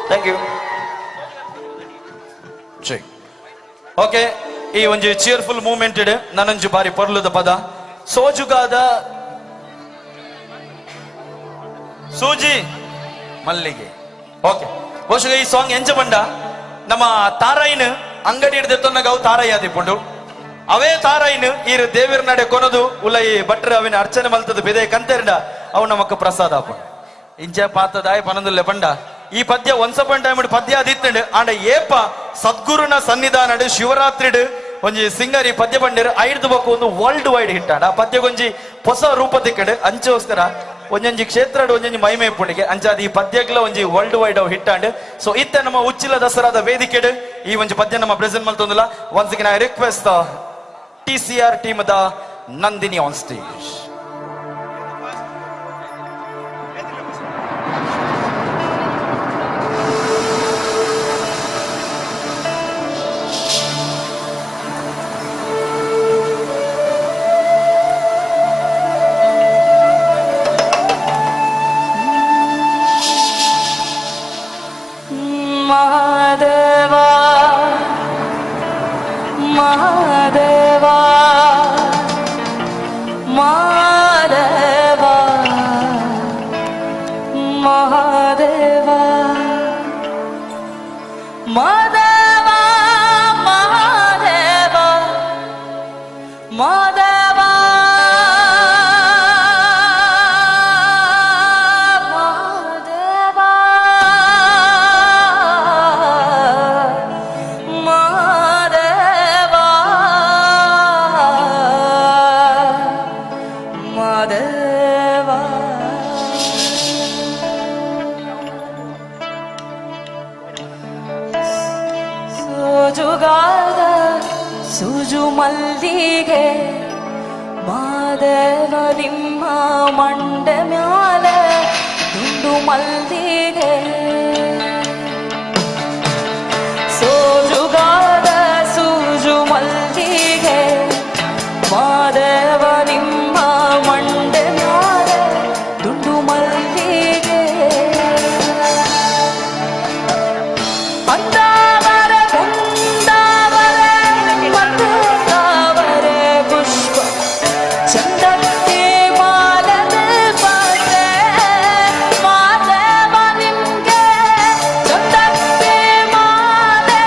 ಥ್ಯಾಂಕ್ ಯು ಓಕೆ ಈ ಒಂದು ಚೇರ್ಫುಲ್ ಮೂವ್ಮೆಂಟ್ ಇಡೆ ನನಂಜು ಬಾರಿ ಪರ್ಲದ ಪದ ಸೋಜುಗಾದ ಸೂಜಿ ಮಲ್ಲಿಗೆ ಓಕೆ ಬಹುಶಃ ಈ ಸಾಂಗ್ ಎಂಚ ಬಂಡ ನಮ್ಮ ತಾರಾಯಿನ ಅಂಗಡಿ ಹಿಡ್ದೆತ್ತೊನ್ನ ಗಾವು ತಾರಾಯಿ ಆದಿಪುಂಡು ಅವೇ ತಾರಾಯಿನ ಈ ದೇವರ ನಡೆ ಕೊನದು ಉಲೈ ಭಟ್ರ ಅವಿನ ಅರ್ಚನೆ ಮಲ್ತದ ಬೆದೆ ಕಂತೆರ್ಡ ಅವು ನಮಕ್ ಪ್ರಸಾದ ಆಪುಂಡು ಇಂಚ ಪಾತದಾಯ ಪನದುಲ್ಲೆ ಬಂಡ ಈ ಪದ್ಯ ಒನ್ಸ್ ಅಪಾನ್ ಟೈಮ್ ಪದ್ಯ ಅದಿತ್ತಂಡು ಆಂಡ ಏಪ ಸದ್ಗುರುನ ಸನ್ನಿಧಾನಡು ಶಿವರಾತ್ರಿಡು ಒಂಜಿ ಸಿಂಗರ್ ಈ ಪದ್ಯ ಬಂದಿರ ಐದು ಬಕ್ಕು ಒಂದು ವರ್ಲ್ಡ್ ವೈಡ್ ಹಿಟ್ ಆಡ ಆ ಪದ್ಯ ಒಂಜಿ ಹೊಸ ರೂಪ ತಿಕ್ಕಡು ಅಂಚೋಸ್ಕರ ಒಂಜೊಂಜಿ ಕ್ಷೇತ್ರ ಒಂಜೊಂಜಿ ಮೈಮೆ ಪುಣಿಗೆ ಅಂಚಾದ ಈ ಪದ್ಯಗಳ ಒಂಜಿ ವರ್ಲ್ಡ್ ವೈಡ್ ಅವ್ ಹಿಟ್ ಆಂಡ್ ಸೊ ಇತ್ತ ನಮ್ಮ ಉಚ್ಚಿಲ ದಸರಾದ ವೇದಿಕೆಡು ಈ ಒಂಜಿ ಪದ್ಯ ನಮ್ಮ ಪ್ರೆಸೆಂಟ್ ಮಲ್ತೊಂದಿಲ್ಲ once again I request TCR team ದ Nandini on stage Mahadeva, Mahadeva, Mahadeva, Mahadeva, Mahadeva. ಸೋಜುಗಾದ ಸೂಜು ಮಲ್ಲಿಗೆ ಮಾದೇವ ನಿಮ್ಮ ಮಂಡೆ ಮ್ಯಾಲೆ ದುಂಡು ಮಲ್ಲಿಗೆ ಸೋಜುಗಾದ ಸೂಜು ಮಲ್ಲಿಗೆ ಮಾದೇವ ನಿಮ್ಮ ಮಂಡೆ ಮ್ಯಾಲೆ ದುಂಡು ಮಲ್ಲಿಗೆ ಅಂದಾವರ ಕುಂದಾವರ ಮಂದಾವರ ಪುಷ್ಪ ಚಂದಕ್ಕೆ ಮಾಲದೆ ಪಾತೆ ಮಾದೇವ ನಿಮ್ಗೆ ಚಂದಕ್ಕೆ ಮಾಲೆ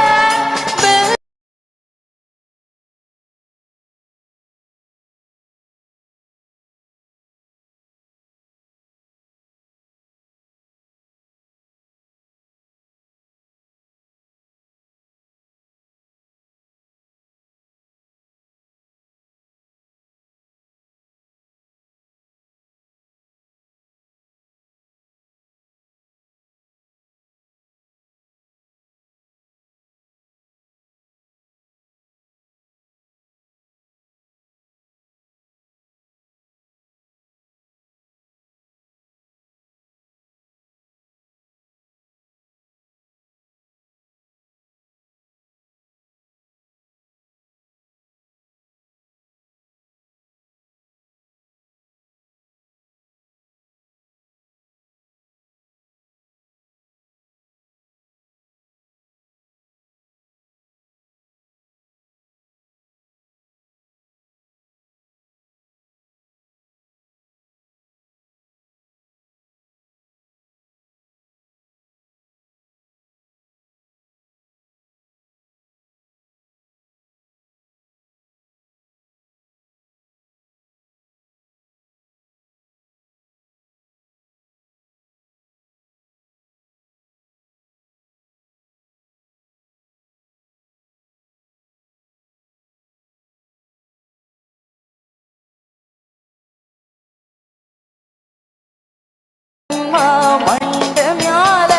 ಮಂಡ ಮ್ಯಾಲ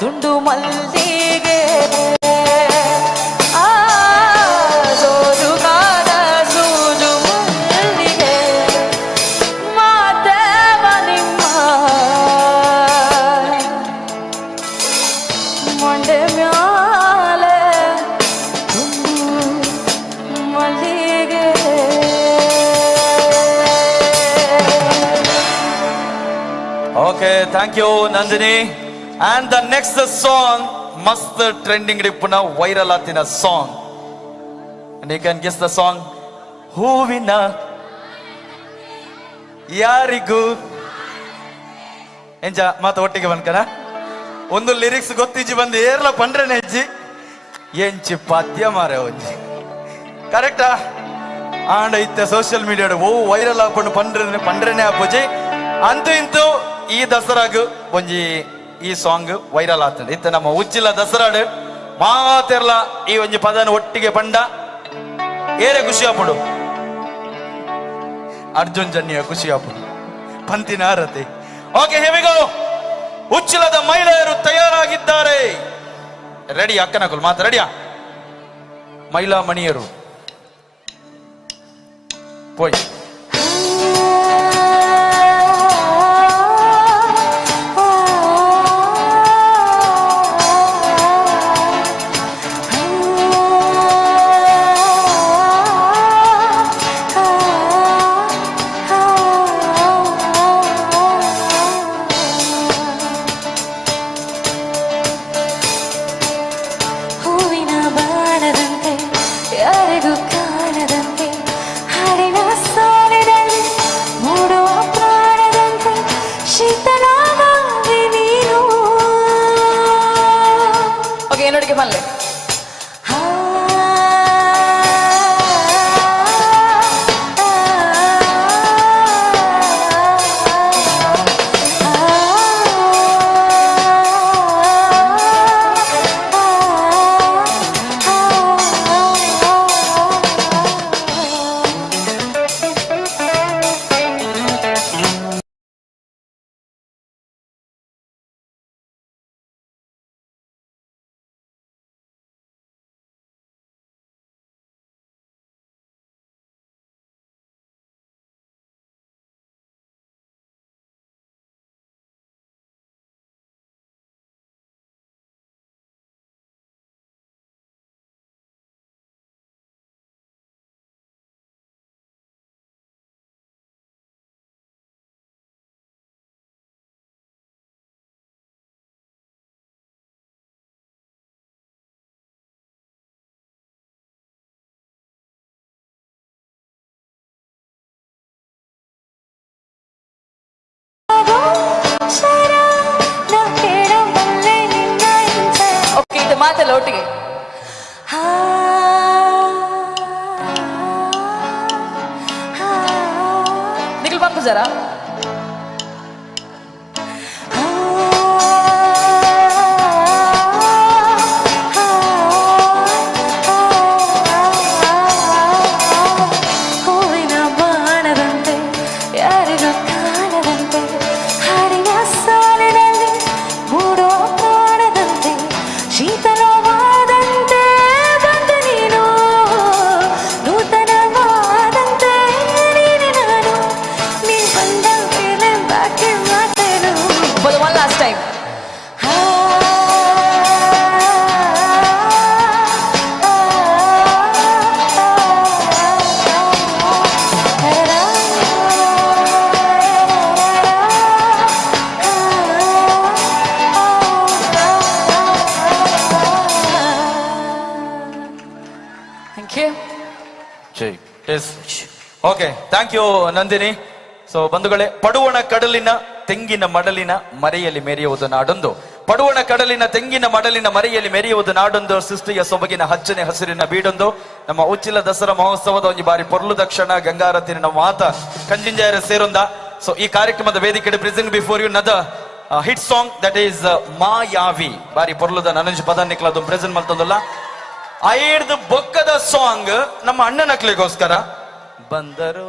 ದುಂಡು ಮಲ್ಲಿಗೆ ಸೋಜುಗಾದ ಸೂಜು ಮಲ್ಲಿಗೆ ಮಾದೇವ ನಿಮ್ಮ ಮಂಡೆ ಮ್ಯಾಲ ದುಂಡು ಮಲ್ಲಿಗೆ Okay, thank you, Nandini. And the next song, must trending ripuna viral atina song. And you can guess the song. ಹೂವಿನ ಯಾರಿಗೂ ಎಂಜ ಮಾತು ಒಟ್ಟಿಗೆ ಬಂದ್ಕನ ಒಂದು ಲಿರಿಕ್ಸ್ ಗೊತ್ತಿಜ್ಜಿ ಬಂದು ಏರ್ಲ ಪಂಡ್ರೆನೆ ಹೆಜ್ಜಿ ಎಂಚಿ ಪದ್ಯ ಮಾರೆ ಒಂಜಿ ಕರೆಕ್ಟಾ ಆಂಡ ಇತ್ತೆ ಸೋಷಿಯಲ್ ಮೀಡಿಯಾಡು ಓ ವೈರಲ್ ಹಾಕೊಂಡು ಪಂಡ್ರೆನೆ ಹಾಪೋಜಿ ಅಂತೂ ಇಂತೂ ಈ ದಸರಾಗ ಒಂಜಿ ಈ ಸಾಂಗ್ ವೈರಲ್ ಆಗ್ತದೆ ಇತ್ತ ನಮ್ಮ ಉಚ್ಚಿಲ ದಸರಾಡು ಮಾತೆರ್ಲ ಈ ಒಂಜಿ ಪದನ ಒಟ್ಟಿಗೆ ಪಂಡ ಏರೆ ಖುಷಿ ಆಪುಡು ಅರ್ಜುನ್ ಜನ್ಯ ಖುಷಿ ಆಪುಡು ಪಂತಿನ ಆರತಿ ಓಕೆ ಹೇವಿಗೋ ಉಚ್ಚಿಲದ ಮಹಿಳೆಯರು ತಯಾರಾಗಿದ್ದಾರೆ ರೆಡಿ ಅಕ್ಕನಕುಲ್ ಮಾತು ರೆಡಿಯಾ ಮಹಿಳಾ ಮಣಿಯರು ಪೋಯ್ ಹೂವಿನ ಬಾಣದಂತೆ ಯಾರಿಗೂ ಕಾಣದಂತೆ ಹಾಡಿನ ಸಾಲಿನಲ್ಲಿ ಮೂಡುವ ಪ್ರಾಣದಂತೆ ಶೀತಲಾಗಿ ನೀನು ಓಕೆ ಏನೊಟ್ಟಿಗೆ ಮಲ್ಲೆ ಮತ್ತೆ ಮಾತೆಲ್ಲ ಒಟ್ಟಿಗೆ. ನಿಖಿಲ್ ಬಂದು ಜರ ಹೂವಿನ ಬಾಣದಂತೆ ಯಾರಿಗೂ ಕಾಣದಂತೆ ಹಾಡಿನ ಸಾಲಿನಲ್ಲಿ ಮೂಡೋ ಪ್ರಾಣದಂತೆ ಶೀತಲವಾದಂತೆ ಬಂದು ನೀನು ನೂತನವಾದಂತೆ ನೀನೆ ನಾನು ನೀ ಬಂದ ಮೇಲೆ ಬಾಕಿ ಮಾತೇನು. But one last time. Thank you. Okay, thank you Nandini. So ಬಂಧುಗಳೇ, ಪಡುವಣ ಕಡಲಿನ ತೆಂಗಿನ ಮಡಲಿನ ಮರೆಯಲ್ಲಿ ಮೆರೆಯುವುದು ನಾಡೊಂದು, ಪಡುವಣ ಕಡಲಿನ ತೆಂಗಿನ ಮಡಲಿನ ಮರೆಯಲ್ಲಿ ಮೆರೆಯುವುದು ನಾಡೊಂದು, ಸೃಷ್ಟಿಯ ಸೊಬಗಿನ ಹಚ್ಚನೆ ಹಸಿರಿನ ಬೀಡೊಂದು. ನಮ್ಮ ಉಚ್ಚಿಲ ದಸರಾ ಮಹೋತ್ಸವದ ಒಂದು ಬಾರಿ ಪೊರ್ಲು ದಕ್ಷಿಣ ಗಂಗಾರತಿನ ನಮ್ಮ ಮಾತ ಕಂಜಿಂಜಾಯರ ಸೇರೊಂದ. ಸೊ ಈ ಕಾರ್ಯಕ್ರಮದ ವೇದಿಕೆ ಪ್ರೆಸೆಂಟ್ ಬಿಫೋರ್ ಯು ನದ hit song that is Mayavi. ಬಾರಿ ಪೊರ್ಲುದ ನನಂಜ್ ಪದ ನಿಕ್ಲದು ಪ್ರೆಸೆಂಟ್ ಮಾಡ್ತದಲ್ಲ. ಐಡ್ದು ಬೊಕ್ಕದ ಸಾಂಗ್ ನಮ್ಮ ಅಣ್ಣನಕ್ಲಿಗೋಸ್ಕರ ಬಂದರು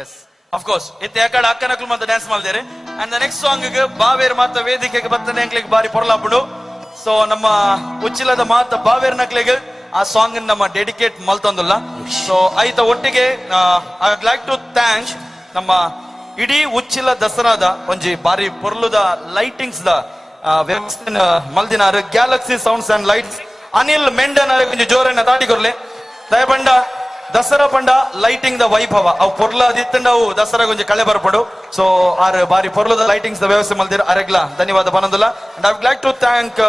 ಎಸ್ ಅಫ್ಕೋರ್ಸ್ ಇತ್ತು ಯಾಕಡೆ ಅಕ್ಕನಕ್ಲು ಮತ್ತೆ ಡ್ಯಾನ್ಸ್ ಮಾಡ್ದೇರಿ. ಅಂಡ್ ದ ನೆಕ್ಸ್ಟ್ ಸಾಂಗ್ ಬಾವೇರ್ ಮಾತ ವೇದಿಕೆಗೆ ಬರ್ತನೆ ಅಂಕ್ಲಿಗೆ ಬಾರಿ ಪೊರ್ಲಾಪುಡು. ಸೊ ನಮ್ಮ ಉಚ್ಚಿಲದ ಮಾತ ಬಾವೇರ್ ನಕ್ಲಿಗೆ ಆ ಸಾಂಗ್ ನಮ್ಮ ಡೆಡಿಕೇಟ್ ಮಲ್ತಂದಲ್ಲ. ಸೊ ಐತ ಒಟ್ಟಿಗೆ I would like to thank ನಮ್ಮ ಇಡೀ ಉಚ್ಚಿಲ ದಸರಾದ ಒಂಜಿ ಬಾರಿ ಪೊರ್ಲುದ ಲೈಟಿಂಗ್ಸ್ ದ ವ್ಯವಸ್ಥೆ ಮಲ್ದಿನಾರು galaxy sounds and lights Anil Mendon ಕೊಂಚ ಜೋರನ್ನ ತಾಡಿಕೊರ್ಲೆ ದಯಪಂಡ ದಸರಾ ಪಂಡ ಲೈಟಿಂಗ್ ದ ವೈಭವ ಅವು ಪೊರ್ಲ ಅದಿತ್ತಂಡ ಅವು ದಸರಾ ಕೊಂಚ ಕಳೆ ಬರ್ಪಡು. ಸೊ ಆರ್ ಬಾರಿ ಪೊರ್ಲದ ಲೈಟಿಂಗ್ಸ್ ದ ವ್ಯವಸ್ಥೆ ಮಲ್ದಿರ ಅರೆಗ್ಲ ಧನ್ಯವಾದ ಬನಂದಲ್ಲ. And I would like to thank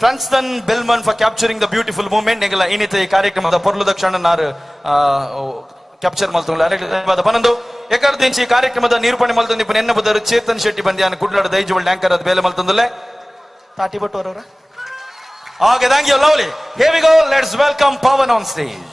Franston Belman for capturing the beautiful moment. ನೆಗಲ ಏನಿತ ಈ ಕಾರ್ಯಕ್ರಮದ ಪೊರ್ಲದ ಕ್ಷಣ ನಾರು ಕ್ಯಾಪ್ಚರ್ ಮಲ್ತಲ್ಲ ಅರೆಗ್ಲ ಧನ್ಯವಾದ ಬನಂದು. ಎಕರ್ದಿಂಚಿ ಈ ಕಾರ್ಯಕ್ರಮದ ನಿರೂಪಣೆ ಮಲ್ತಂದು ಇಪ್ಪ ನೆನ್ನ ಬದರು ಚೇತನ್ ಶೆಟ್ಟಿ ಬಂದ್ಯಾನ ಕುಡ್ಲಾಡ ದೈಜುವಲ್ ಡ್ಯಾಂಕರ್ ಅದು ಬೇಲೆ ಮಲ್ತಂದಲ್ಲೇ ತಾಟಿ ಬಟ್ಟವರವರ. Okay, thank you lovely. Here we go, let's welcome Pawan on stage.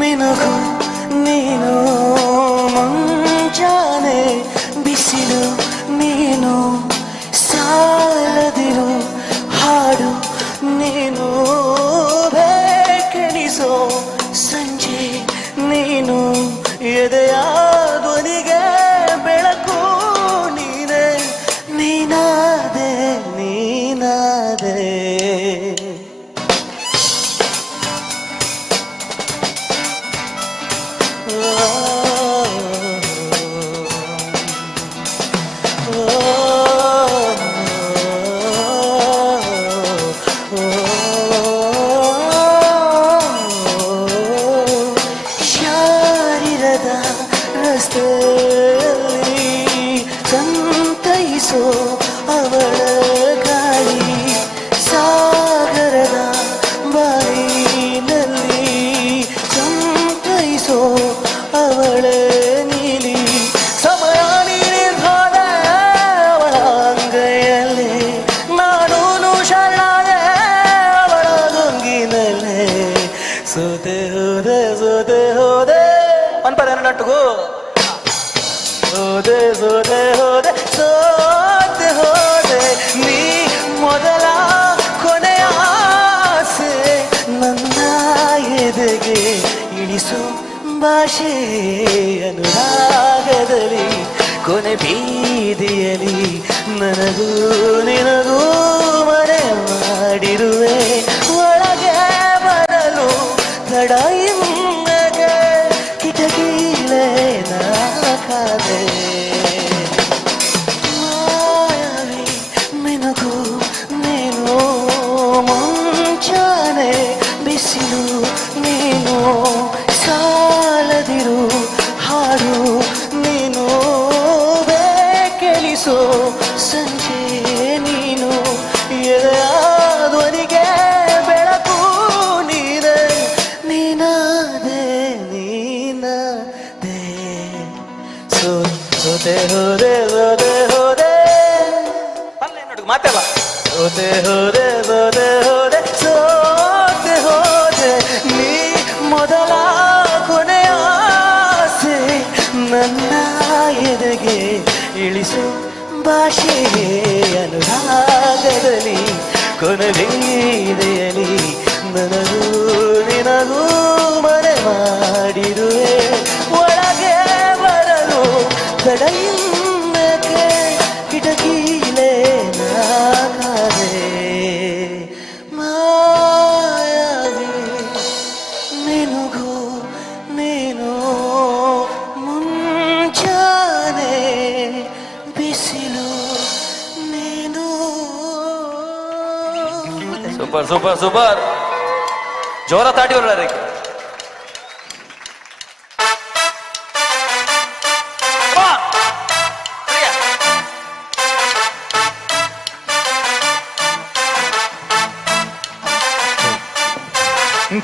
ಮಿನುಗು ನೀನು ಮುಂಜಾನೆ ಬಿಸಿಲು ನೀನು ಸಾಲದಿರು ಹಾಡು ನೀನು ಬೇಕೆನಿಸೋ ಸಂಜೆ ನೀನು ಎದೆಯ ಧ್ವನಿಗೆ ಬೆಳಕು ನೀನೆ ನೀನಾದೆ ನೀನಾದೆ. ಶಾರೀರದ ರಸ್ತೆಯಲ್ಲಿ ಸಂತೈಸೋ ಅವಳ ಗಾಳಿ ಸಾಗರದ ಬಾಯಿನಲ್ಲಿ ಸಂತೈಸೋ ಅವಳ ನೀಲಿ ಸಮಯ ನೀಡಿದ ಅವಳ ಅಂಗೈಯಲ್ಲಿ ನಾನು ಶರಣಾದೆ ಅವಳ ಗೊಂಗಿನಲ್ಲೇ ಸೋತೆ ಹೋದೆ ಸೋತೆ ಹೋದೆ ಅನ್ಪದ ನಟುಗು ಹೋದೆ ಸೋತೆ ಹೋದೆ ಸೋತೆ ಹೋದೆ ನೀ ಮೊದಲ ಕೊನೆಯ ಆಸೆ ನನ್ನ ಎದೆಗೆ ಇಳಿಸೋ ಭಾಷೆ ಅನುರಾಗದಲ್ಲಿ ಕೊನೆ ಬೀದಿಯಲ್ಲಿ ನನಗೂ ನಿನಗೂ ಮನೆ ಮಾಡಿರುವೆ ಒಳಗೆ ಬರಲು ತಡ ಕಿಟಕಿಲೇ ನಾ ಬೀಸೋ ಸಂಜೆ ನೀನು ಎದೆಯ ಧ್ವನಿಗೆ ಬೆಳಕು ನೀನೆ ನೀನಾದೆ ನೀನಾದೆ ಸೋತೆ ಹೋದೆ ಹೋದೆ ಹೋದೆ ಅಲ್ಲ ನೋಡು ಮಾತಲ್ಲ ಸೋತೆ ಹೋದೆ ಹೋದೆ ಹೋದೆ ಸೋತೆ ಹೋದೆ ನೀ ಮೊದಲ ಕೊನೆಯ ಆಸೆ ನನ್ನ ಎದೆಗೆ ಇಳಿಸು ಭಾಷೆ ಅನುರಾಗದಲ್ಲಿ ಕೊನೆದೆಯಲಿ ನನಗೂ ನಿನಗೂ ಮನೆ ಮಾಡಿರುವೆ ಒಳಗೆ ಬರಲು ತಡೆಯುವುದಕ್ಕೆ ಕಿಟಕಿಲೇ ನಾಕಾದೆ ಮಾಯಾವಿ ನಿನಗೂ ನೀನು ಮುಂಚಾನೆ ಬಿಸಿಲು ನೀನು ಸೂಪರ್ ಸೂಪರ್ ಸೂಪರ್ ಜೋರ ತಾಟಿ ಹೊರಡಕ್ಕೆ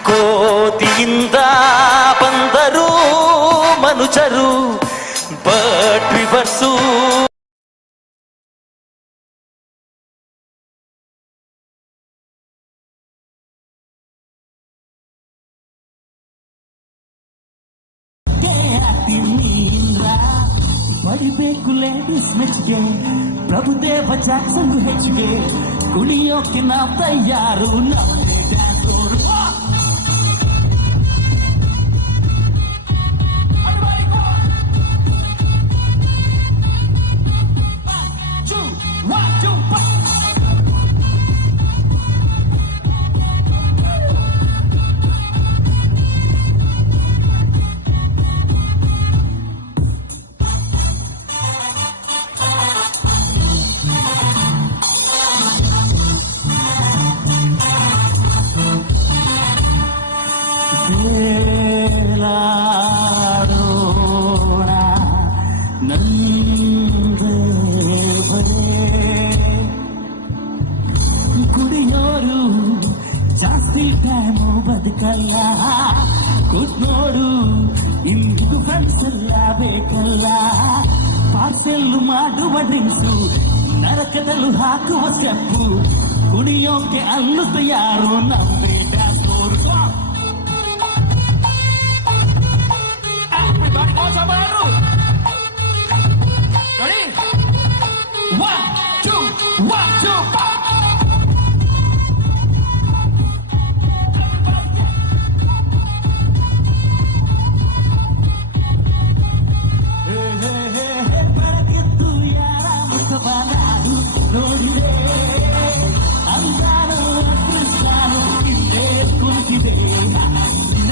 ಕೋತಿಯಿಂದ ಬಂದರು ಮನುಜರು ಬಟ್ ರಿವರ್ಸು ಬಡಿಬೇಕು ಲೇಡೀಸ್ ಮೆಚ್ಚಿಗೆ ಪ್ರಭುದೇವ ಜಾಕ್ಸನ್ ಹೆಚ್ಚಿಗೆ ಕುಣಿಯೋಕೆ ನಾವು ತಯಾರು ನಮ್ಮದೇ ಡ್ಯಾನ್ಸೋರು ಕುಡಿಯೋರು ಜಾಸ್ತಿ ಟೈಮು ಬದುಕಲ್ಲ ಕೂತ್ನೋಡು ಇಂದು ಫ್ರೆಂಡ್ಸ್ ಎಲ್ಲ ಬೇಕಲ್ಲ ಪಾರ್ಸೆಲ್ ಮಾಡುವ ಡ್ರಿಂಕ್ಸು ನರಕದಲ್ಲೂ ಹಾಕುವ ಸ್ಟೆಪ್ಪು ಕುಡಿಯೋಕೆ ಅನ್ನುತ್ತ ಯಾರು ನಮ್ಮೇ ಡ್ಯಾನ್ಸ್ ನೋಡಿದೆ ಅಂದಾನು ಕೃಷ್ಣನು ಇಲ್ಲೇ ಕುಳಿತಿದೆ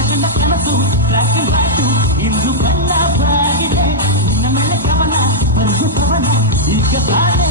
ನಿನ್ನ ಕನಸು ಇಂದು ಬಣ್ಣವಾಗಿದೆ ನಿನ್ನ ಮೇಲೆ ಗಮನ ಬಂದು ಪವನ ಈಗ ಬಂದು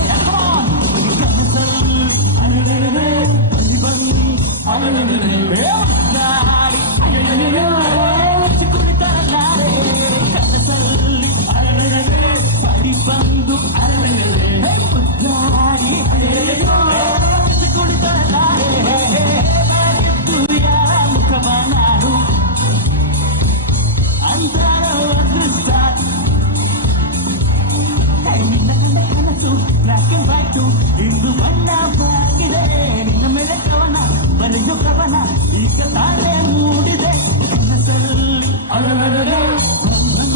ಇಂದು ಬಣ್ಣವಾಗಿದೆ ನಿನ್ನ ಮೇಲೆ ಕವನ ಬರೆಯೋ ಕವನ ಈಗ ತಾಳೆ ಮೂಡಿದೆ ಕನಸಲ್ಲಿ ಅರಳರಡೆ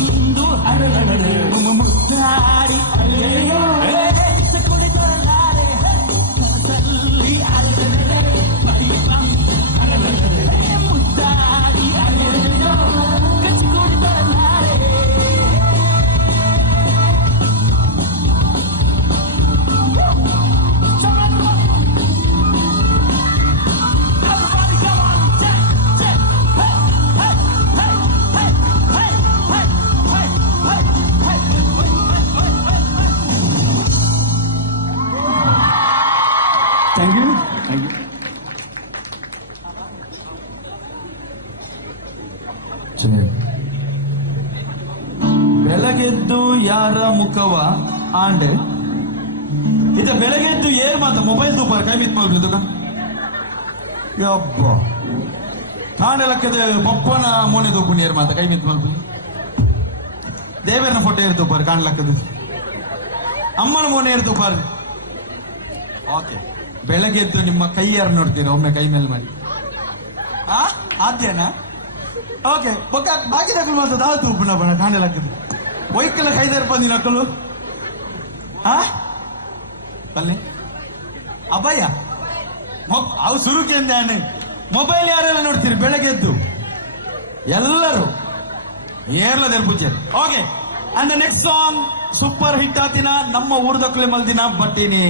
ಇಂದು ಅರಳರಡೆ ಮುತ್ತಾಡಿ ಅಯ್ಯೋ ಕುಳಿತೊಳಗಾರೆ ಕನಸಲ್ಲಿ ಅರಳರಡೆ ಮುತ್ತಾಡಿ ಅಯ್ಯೋ ಕಚ್ಚಿ ಕುಳಿತೊಳಗಾರೆ ಬೆಳಗೆದ್ದು ಯಾರ ಮುಖವ ಆಂಡೆ ಇದು ಬೆಳಗ್ಗೆ ಎದ್ದು ಏರ್ ಮಾತ ಮೊಬೈಲ್ ತೂಪಾರ ಕೈ ಮಿತ್ ಮಲ್ಬಿದ್ದಲ್ಲ ಯಬ್ಬ ತಾಂಡೆ ಲೆಕ್ಕದ ಪಪ್ಪನ ಮೋನೆ ತೂಪು ಏರ್ ಮಾತ ಕೈ ಮಿತ್ ಮಲ್ಬಿ ದೇವರನ ಫೋಟೋ ಏರ್ ತೂಪಾರ ಕಾಣ್ಲಕ್ಕದು ಅಮ್ಮನ ಮೋನೆ ಏರ್ ತೂಪಾರ ಓಕೆ ಬೆಳಗ್ಗೆ ಎದ್ದು ನಿಮ್ಮ ಕೈ ಯಾರು ನೋಡ್ತೀರಾ ಒಮ್ಮೆ ಕೈ ಮೇಲೆ ಮಾಡಿ ಆದ್ಯನಾ ಓಕೆ ಬಾಕಿ ನಕಲು ಮಾತ್ರ ದಾವ ತೂಪುನ ಬಣ ಕಾಂಡೆ ಲೆಕ್ಕದು ಒಯ್ಕಲ ಕೈದಾರ ಬಂದಿ ನಕಲು ಬಲ್ಲೆ ಅಬ್ಬಯ್ಯ ಅವು ಸುರುಕೆಂದಾನೆ ಮೊಬೈಲ್ ಯಾರೆಲ್ಲ ನೋಡ್ತೀರಿ ಬೆಳಗ್ಗೆ ಎದ್ದು ಎಲ್ಲರೂ ಏರ್ಲದೇರ್ ಪೂಜೆ okay and next song super hit ಆತಿನ ನಮ್ಮ ಊರ್ದಕ್ಲೆ ಮಲ್ದಿನ ಬಟ್ ಇನಿ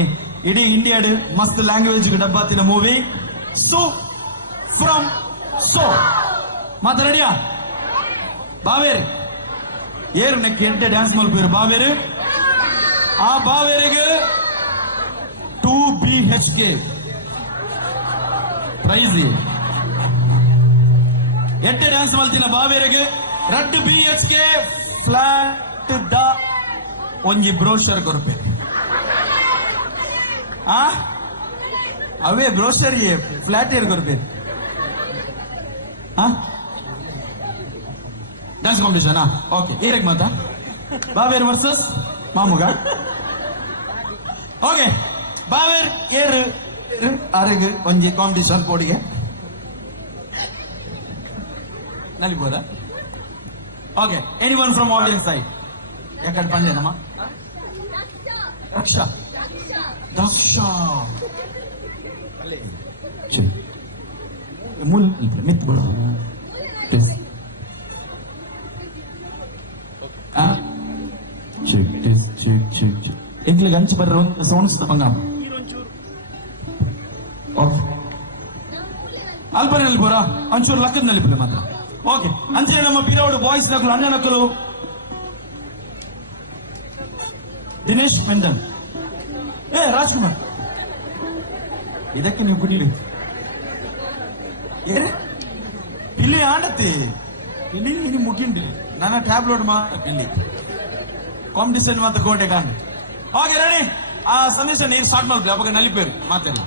ಇಡೀ ಇಂಡಿಯಾಡ್ ಮಸ್ತ್ ಲ್ಯಾಂಗ್ವೇಜ್ ಡಬ್ಬಾತಿನ ಮೂವಿ ಸೋ ಫ್ರಮ್ ಸೋ ಮಾತಾಡಿಯಾ ಬಾವೇರಿ ಏರು ನೆಕ್ ಎಂಟೆ ಡ್ಯಾನ್ಸ್ ಮಲ್ಪೇರು ಬಾವೇರು ಆ ಬಾವೇರಿಗೆ 2 BHK ಪ್ರೈಸ್ ಎಟ್ಟೆ ಡ್ಯಾನ್ಸ್ ಮಲ್ತಿನ ಬಾವೇರಿಗೆ 2 BHK ಫ್ಲಾಟ್ ದ ಒಂಜಿ ಬ್ರೋಷರ್ ಕೊರ್ಪೆ ಅವೇ ಬ್ರೋಷರ್ ಫ್ಲಾಟ್ ಏರ್ ಕೊರ್ಪೆ ಡ್ಯಾನ್ಸ್ ಕಾಂಪಿಟೇಷನ್ ಓಕೆ ಏರಕ್ ಮಾತಾ ಬಾವೇರ್ ವರ್ಸಸ್ ಮಾಮುಗ ಓಕೆ ಬಾವೇರ್ ಏರು ಅರೆಗೆ ಒಂಜಿ ಕಾಂಪಿಟೇಷನ್ ಕೋಡಿಗೆ ನಲಿಬೋದಾ okay anyone from audience side ಯಾಕಡೆ ಬಂದೇನಮ್ಮ ರಕ್ಷಾ ದಶ ಮುಲ್ ಮಿತ್ ಬಿಡ ಎಂಕ್ಲಿಗೆ ಹಂಚಿ ಬರ್ರ ಒಂದು ಸೌಂಡ್ಸ್ ತಗೊಂಡ ಅಲ್ಪನೆ ನಲ್ಬೋರ ಒಂಚೂರು ಲಕ್ಕದ ನಲಿಪಲೆ ಮಾತ್ರ ಓಕೆ ಅಂಚೆ ನಮ್ಮ ಬೀರಾವಡು ಬಾಯ್ಸ್ ನಕಲು ಅಣ್ಣ ನಕಲು ದಿನೇಶ್ ಮೆಂಡನ್ ರಾಜ್ಕುಮಾರ್ ಇದಕ್ಕೆ ನೀವು ಕುಡಿಲಿ ಇಲ್ಲಿ ಆಡತ್ತೆ ಇಲ್ಲಿ ಇನ್ನು ಮುಗಿಂಡಿ ನನ್ನ ಟ್ಯಾಬ್ಲೆಟ್ ಮಾತ್ರ ಇಲ್ಲಿ ಕಾಂಪಿಟೇಷನ್ ಮಾತ್ರ ಕೋಟೆ ಕಾಂಡ ಓಕೆ ರೆಡಿ ಆ ಸಂದೇಶ ನೀವು ಸ್ಟಾರ್ಟ್ ಮಾಡ್ಬಿಡಿ ಅವಾಗ ನಲಿಪೇರು ಮಾತೆಲ್ಲ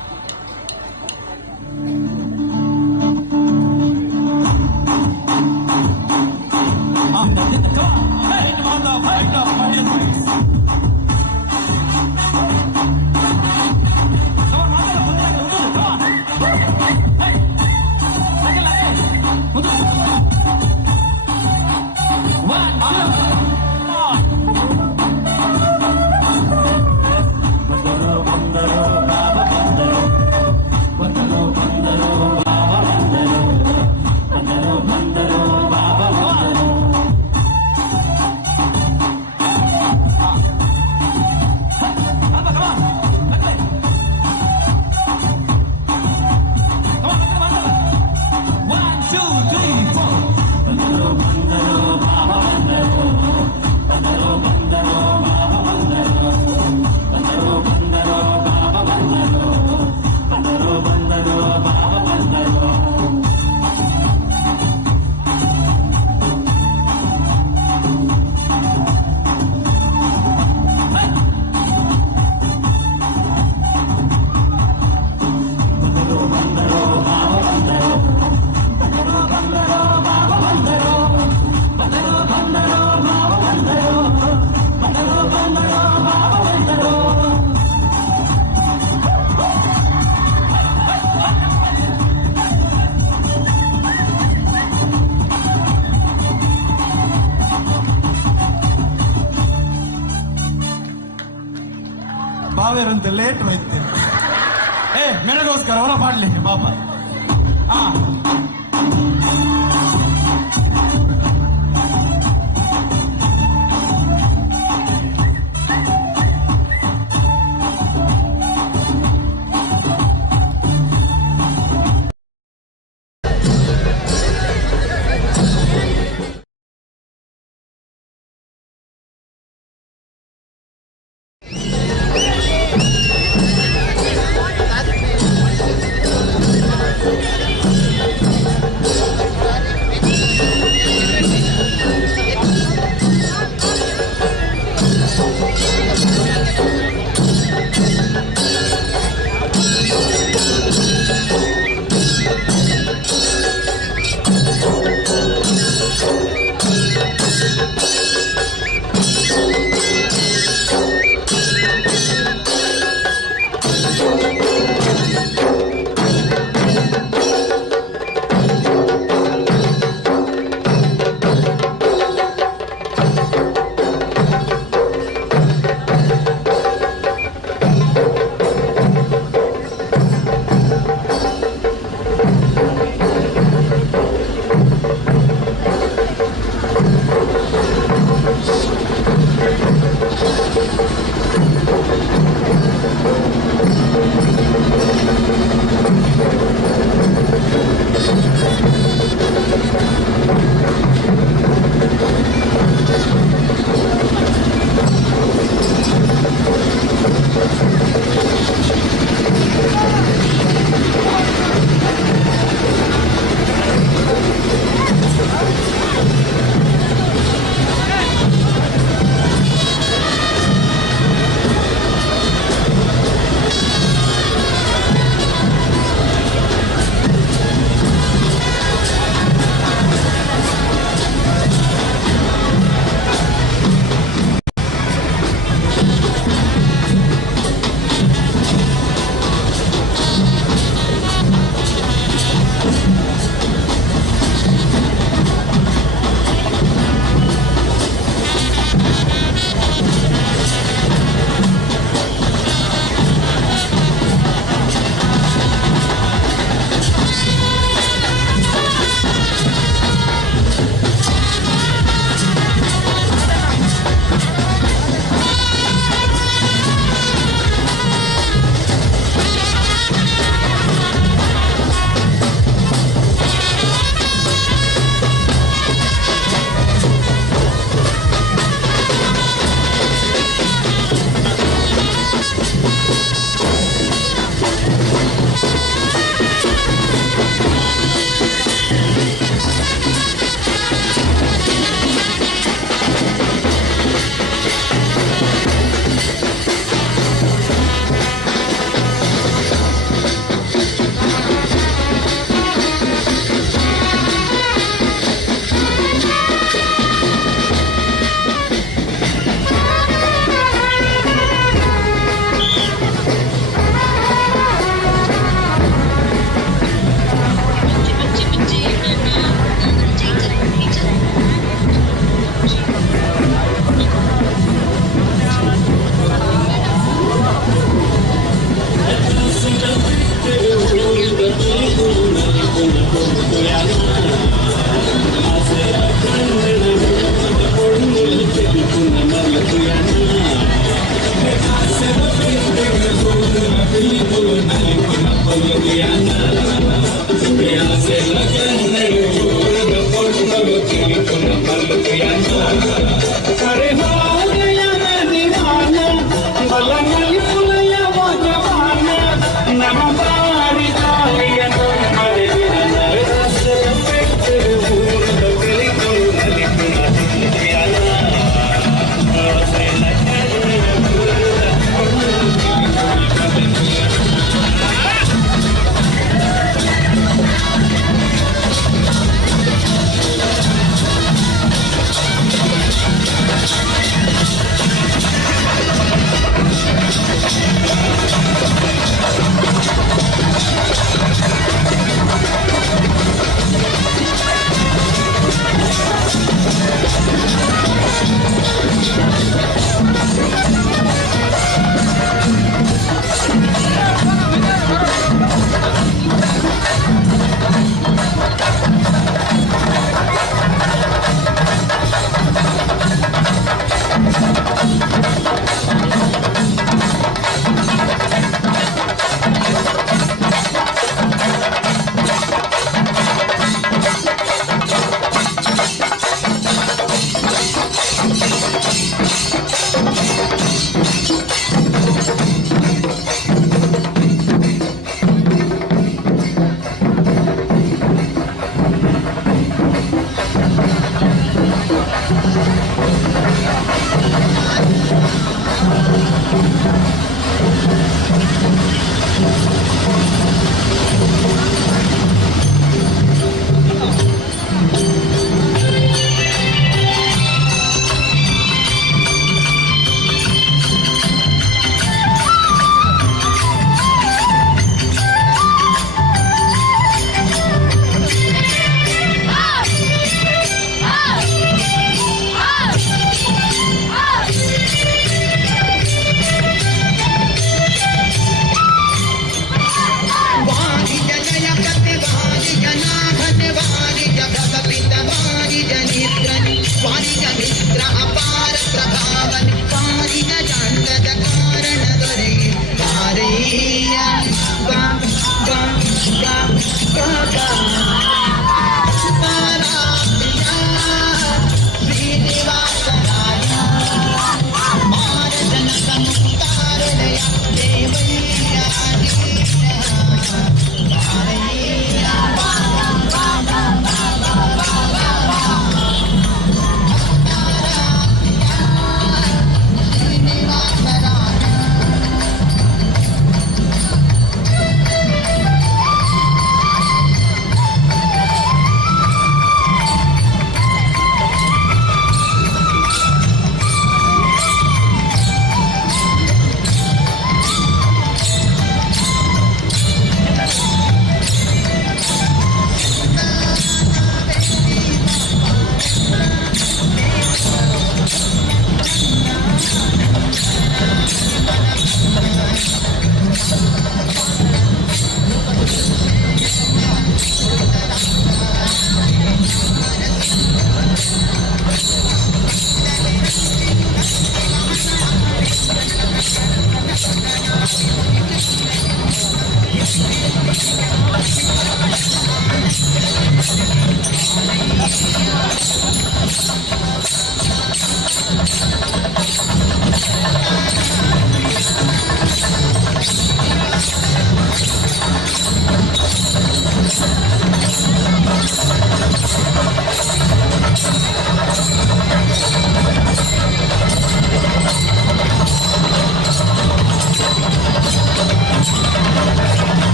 ಬಾವೇರಂತೆ ಲೇಟ್ ಹೋಯ್ತೆ ಮೆನಗೋಸ್ಕರ ಹೊರ ಪಾಡ್ಲಿ ಬಾಪ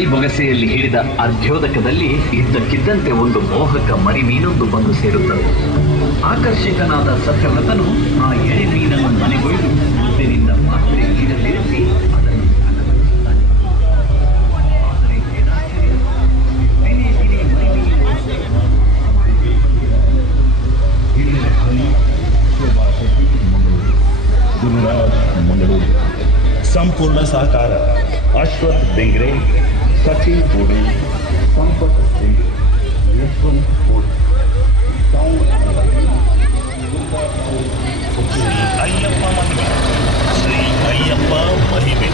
ಕೈ ಬೊಗಸೆಯಲ್ಲಿ ಹಿಡಿದ ಅರ್ಧ್ಯೋದಕದಲ್ಲಿ ಇದ್ದಕ್ಕಿದ್ದಂತೆ ಒಂದು ಮೋಹಕ ಮರಿ ಮೀನೊಂದು ಬಂದು ಸೇರುತ್ತದೆ. ಆಕರ್ಷಿತನಾದ ಸತ್ಯವ್ರತನು ಆ ಎಳೆ ಮೀನನ್ನು ಮನೆಗೊಯ್ದು ಮುದ್ದಿನಿಂದ ಪಾತ್ರೆ ನೀಡಲಿರಿಸಿ ಅದನ್ನು ಅಲಂಕರಿಸುತ್ತಾನೆ. ಆದರೆ ಏನಾಶ್ಚರ್ಯ, ದಿನೇ ದಿನೇ ಮರಿ ಮಂಗಳೂರು. ಸಂಪೂರ್ಣ ಸಹಕಾರ ಅಶ್ವಥ್ ಬೆಂಗ್ರೆ, ಸಚಿನ್ ಪೂಡೆ, ಸಂಪತ್ ಸಿಂಗ್, ಯಶವಂತ್ ಪೂಡೆ, ಅಯ್ಯಪ್ಪ ಮಹಿಮೆ, ಶ್ರೀ ಅಯ್ಯಪ್ಪ ಮಹಿಮೆ.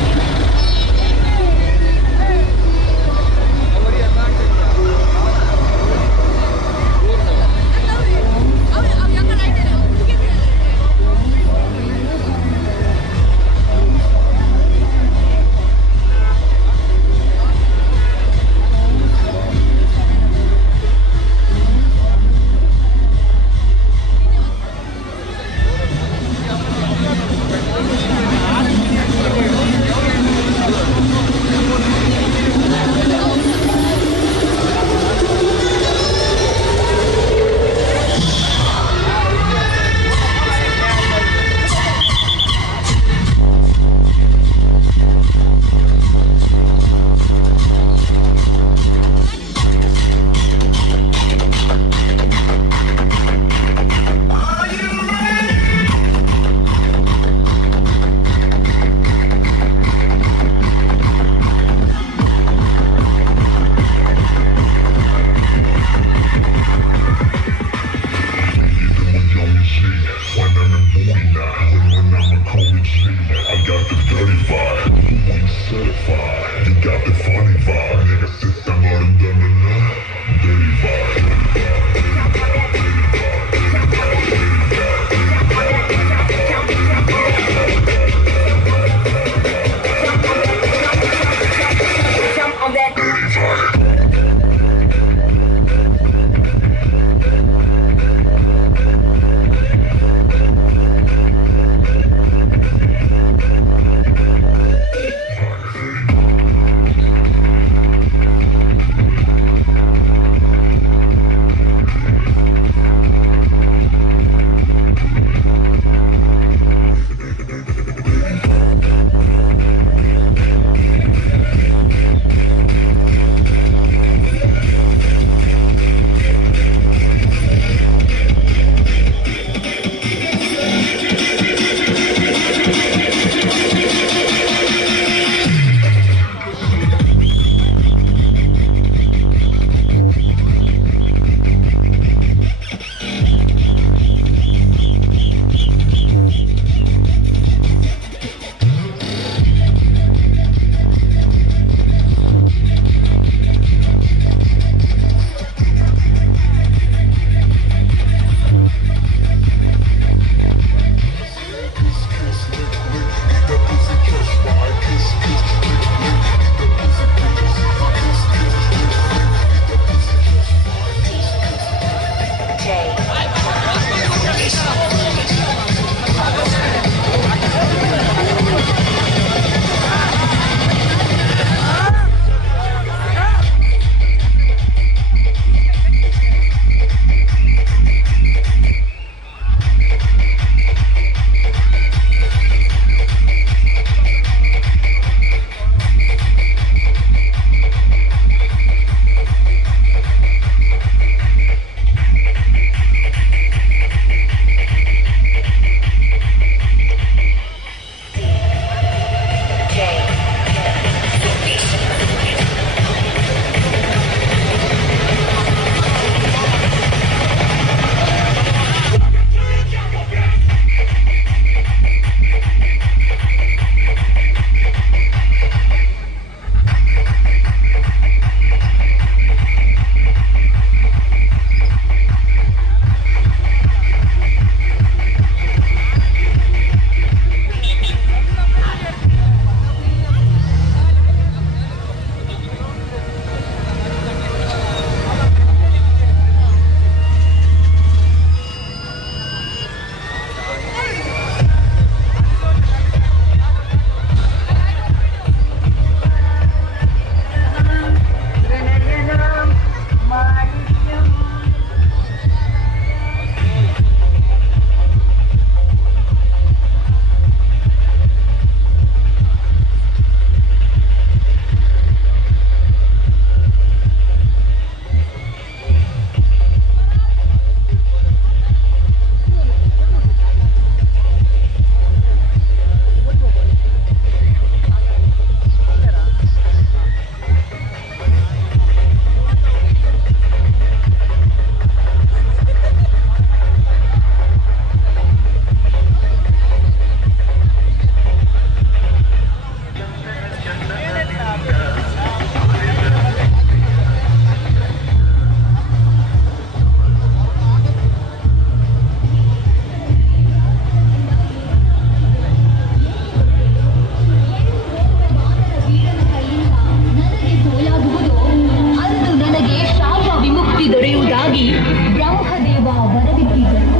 ಬರಬಿಟ್ಟಿದ್ದರು.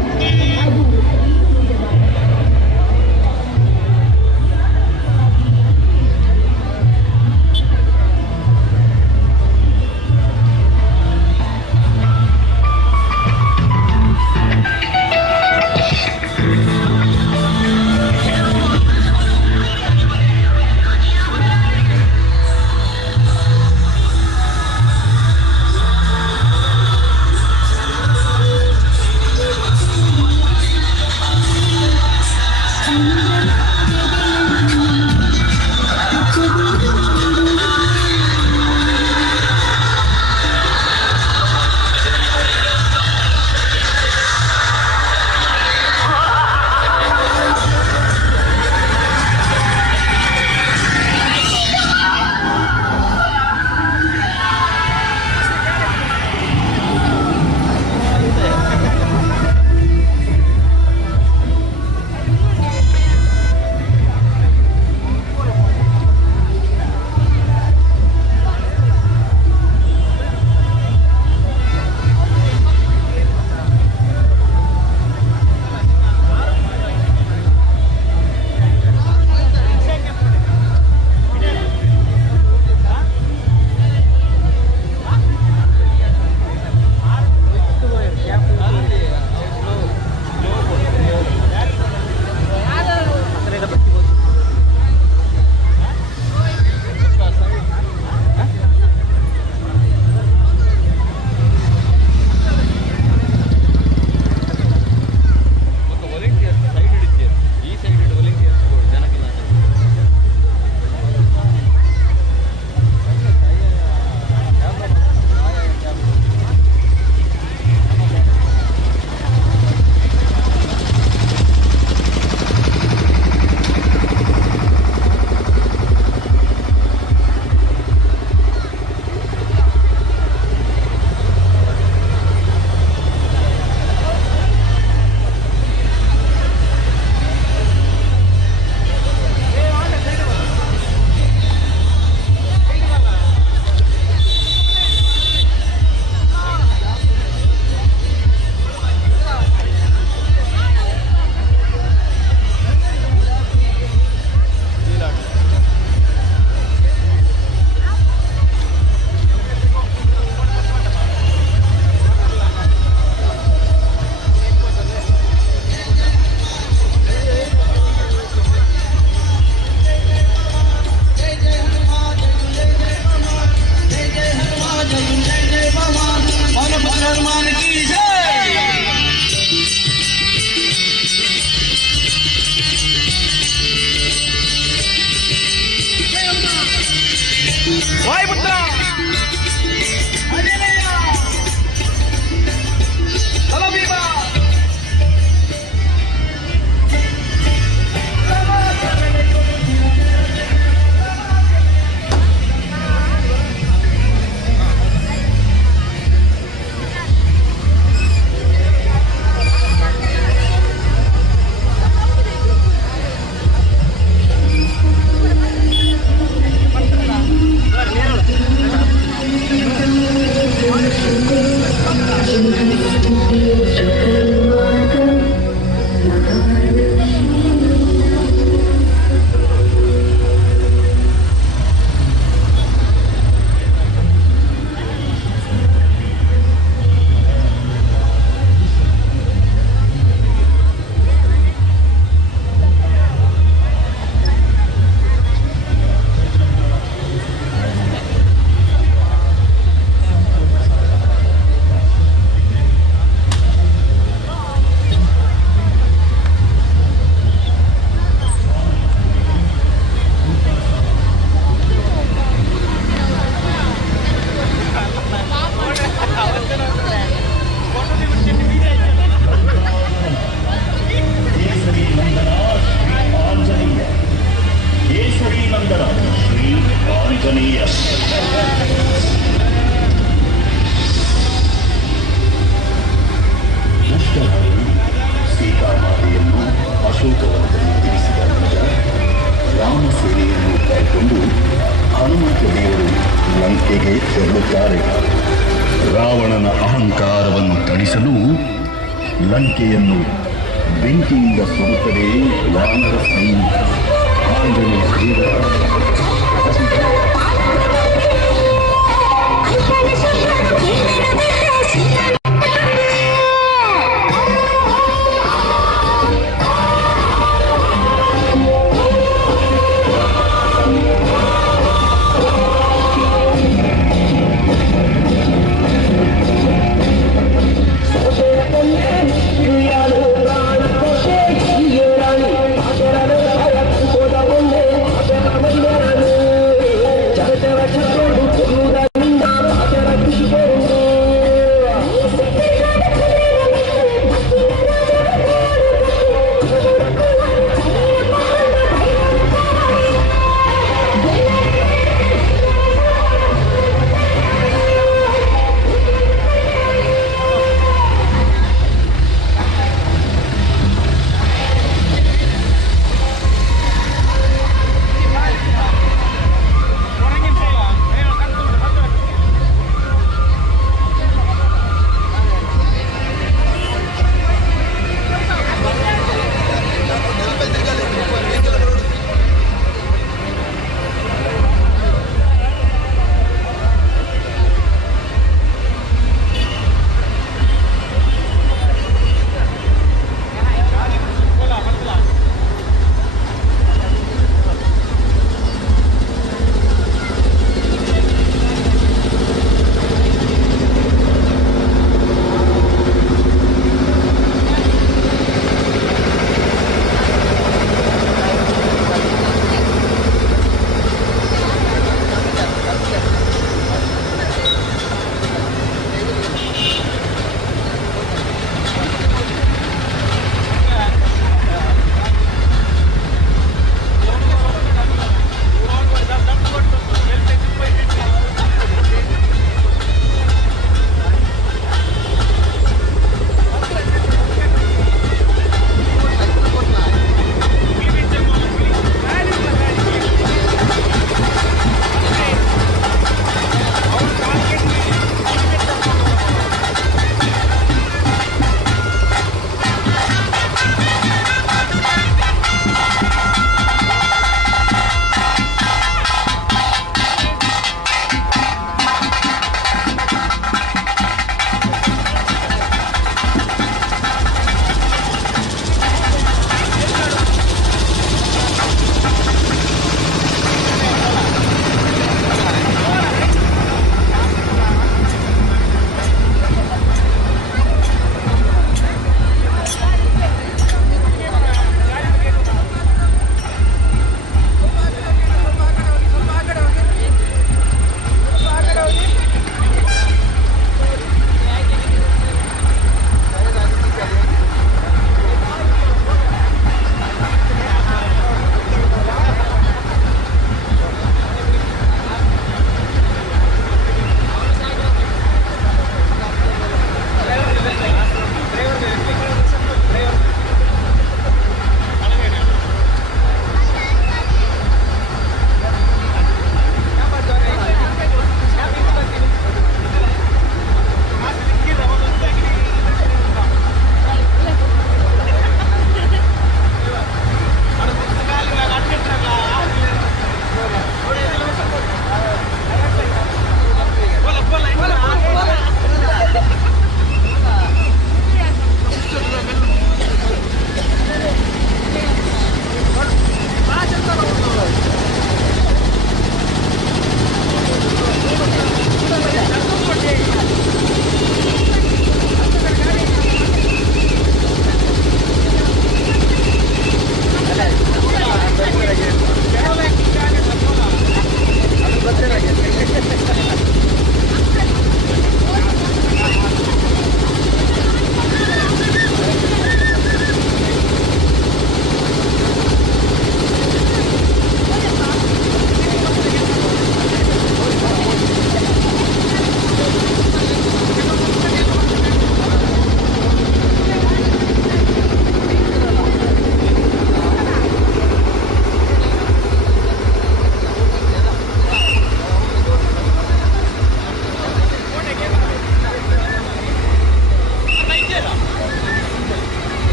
ಅದು ತೆರಳುತ್ತಾರೆ. ರಾವಣನ ಅಹಂಕಾರವನ್ನು ತಣಿಸಲು ಲಂಕೆಯನ್ನು ಬೆಂಕಿಯಿಂದ ಸುಡುತ್ತದೆ ವಾನರ ಸೈನ್ಯ. ಆಂಜನೇಯ ಶ್ರೀರ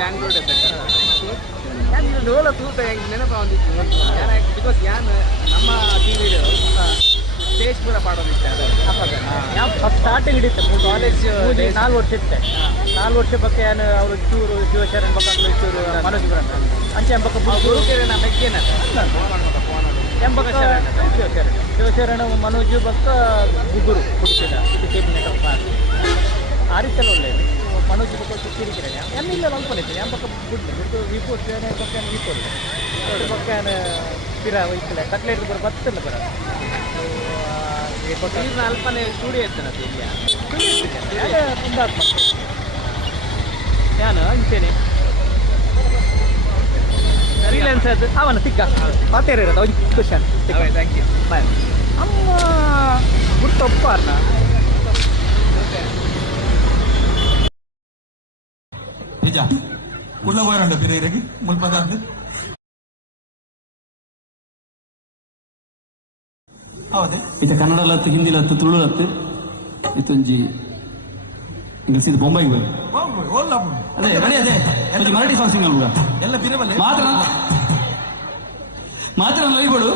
ಬ್ಯಾಂಗ್ಳೂರ್ ನೆನಪ ಬಿಕಾಸ್ ಯಾನ್ ನಮ್ಮ ದೇಶ್ ಪೂರ ಪಾಡೋದಿತ್ತೆ ಸ್ಟಾರ್ಟಿಂಗ್ ಹಿಡಿತೆ ಕಾಲೇಜ್ 4 ವರ್ಷ ಇತ್ತೆ 4 ವರ್ಷ ಬಗ್ಗೆ ಏನು ಅವರು ಚೂರು ಶಿವಶರಣ್ ಬಕ್ಕ ಚೂರು ಮನೋಜ್ ಬುರಂತ ಅಂಚೆ ಎಂಬಕ್ಕ ಗುರುಕೆರೆನ ಮೆಗ್ಗೇನ ಎಂಬಕ್ಕ ಶಿವಶರಣ ಮನೋಜ್ ಬಕ್ಕ ಗುಗುರು ಕುಡಿಸಿದ ಇದು ಕೇಬಿನೆಟ್ ಆರಿಸಲು ಒಳ್ಳೆ ಮನೋಜ್ ಬಕ್ಕ ಕಿರಿಕಿರೆ ಎನ್ನಿಲ್ಲ ಅಲ್ಪನಿತ್ತು ಎಂಬಕ್ಕ ಗುಡ್ಡು ವಿಪೋಟ್ ಬಕ್ಕ ವಿಪೋಟ್ ಬಕ್ಕ ಪಿರ ವಹಿಸಲ ಕಟ್ಲೆಟ್ ಬರ ಬತ್ತಿಲ್ಲ ಬರ ನೀರಿನ ಅಲ್ಪನೇ ಸ್ಟುಡಿಯೋ ಇರ್ತೇನೆ ಇಲ್ಲಿ ತುಂಬ ನಾನು ಅಂಚೇನೆ ಫ್ರೀಲೆನ್ಸ್ ಅದು ಅವನ ತಿಕ್ಕ ಪಾತೇರ ಇರೋದು ಒಂದು ಕ್ವಶನ್ ಥ್ಯಾಂಕ್ ಯು ಬಾಯ್ ಅಮ್ಮ ಗುರ್ತಪ್ಪ ಅನ್ನ ನಿಜ ಉಳ್ಳ ಹೋಯ್ರಂಡ ಪಿರೇರಿಗೆ ಮುಲ್ಪದ ಹೌದೇ ಇತ ಕನ್ನಡಲತ್ತು ಹಿಂದಿಲತ್ತು ತುಳುಲತ್ತು ಇತ್ತೊಂಜಿ ಇಂಗ್ಲಿಷ್ ಇದು ಬೊಂಬೈಗೆ ಹೋಗಿ ಅದೇ ರೆಡಿ ಅದೇ ಒಂದು ಮರಾಠಿ ಸಾಂಗ್ ಸಿಂಗ್ ಅಲ್ವಾ ಎಲ್ಲ ಪಿರಬಲ್ಲ ಮಾತ್ರ ಲೈಗಳು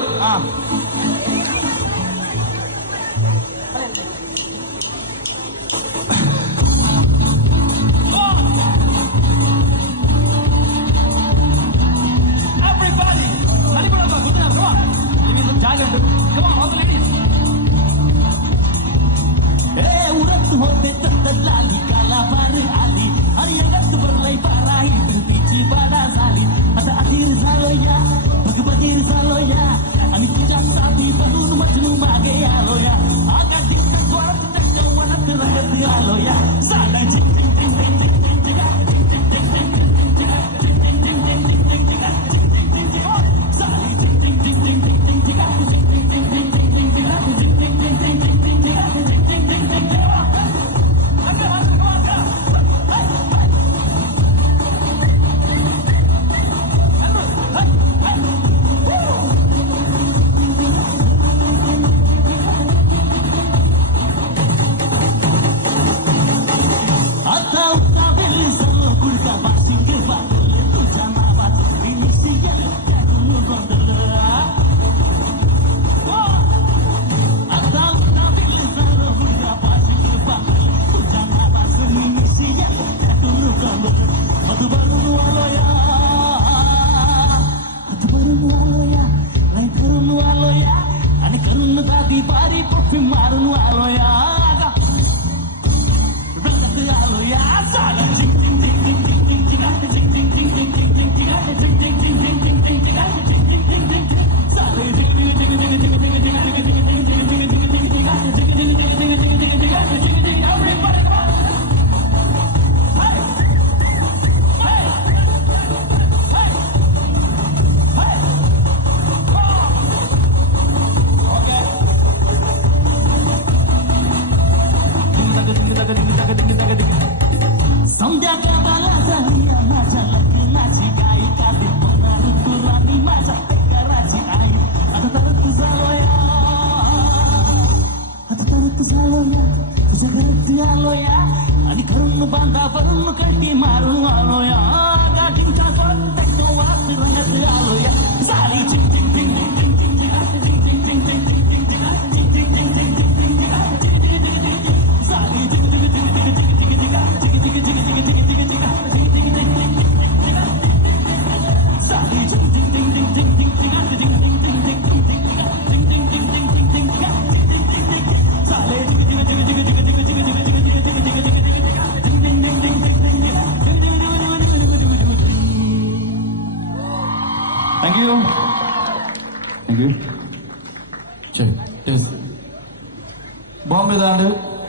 ಬಾಂಬೆದ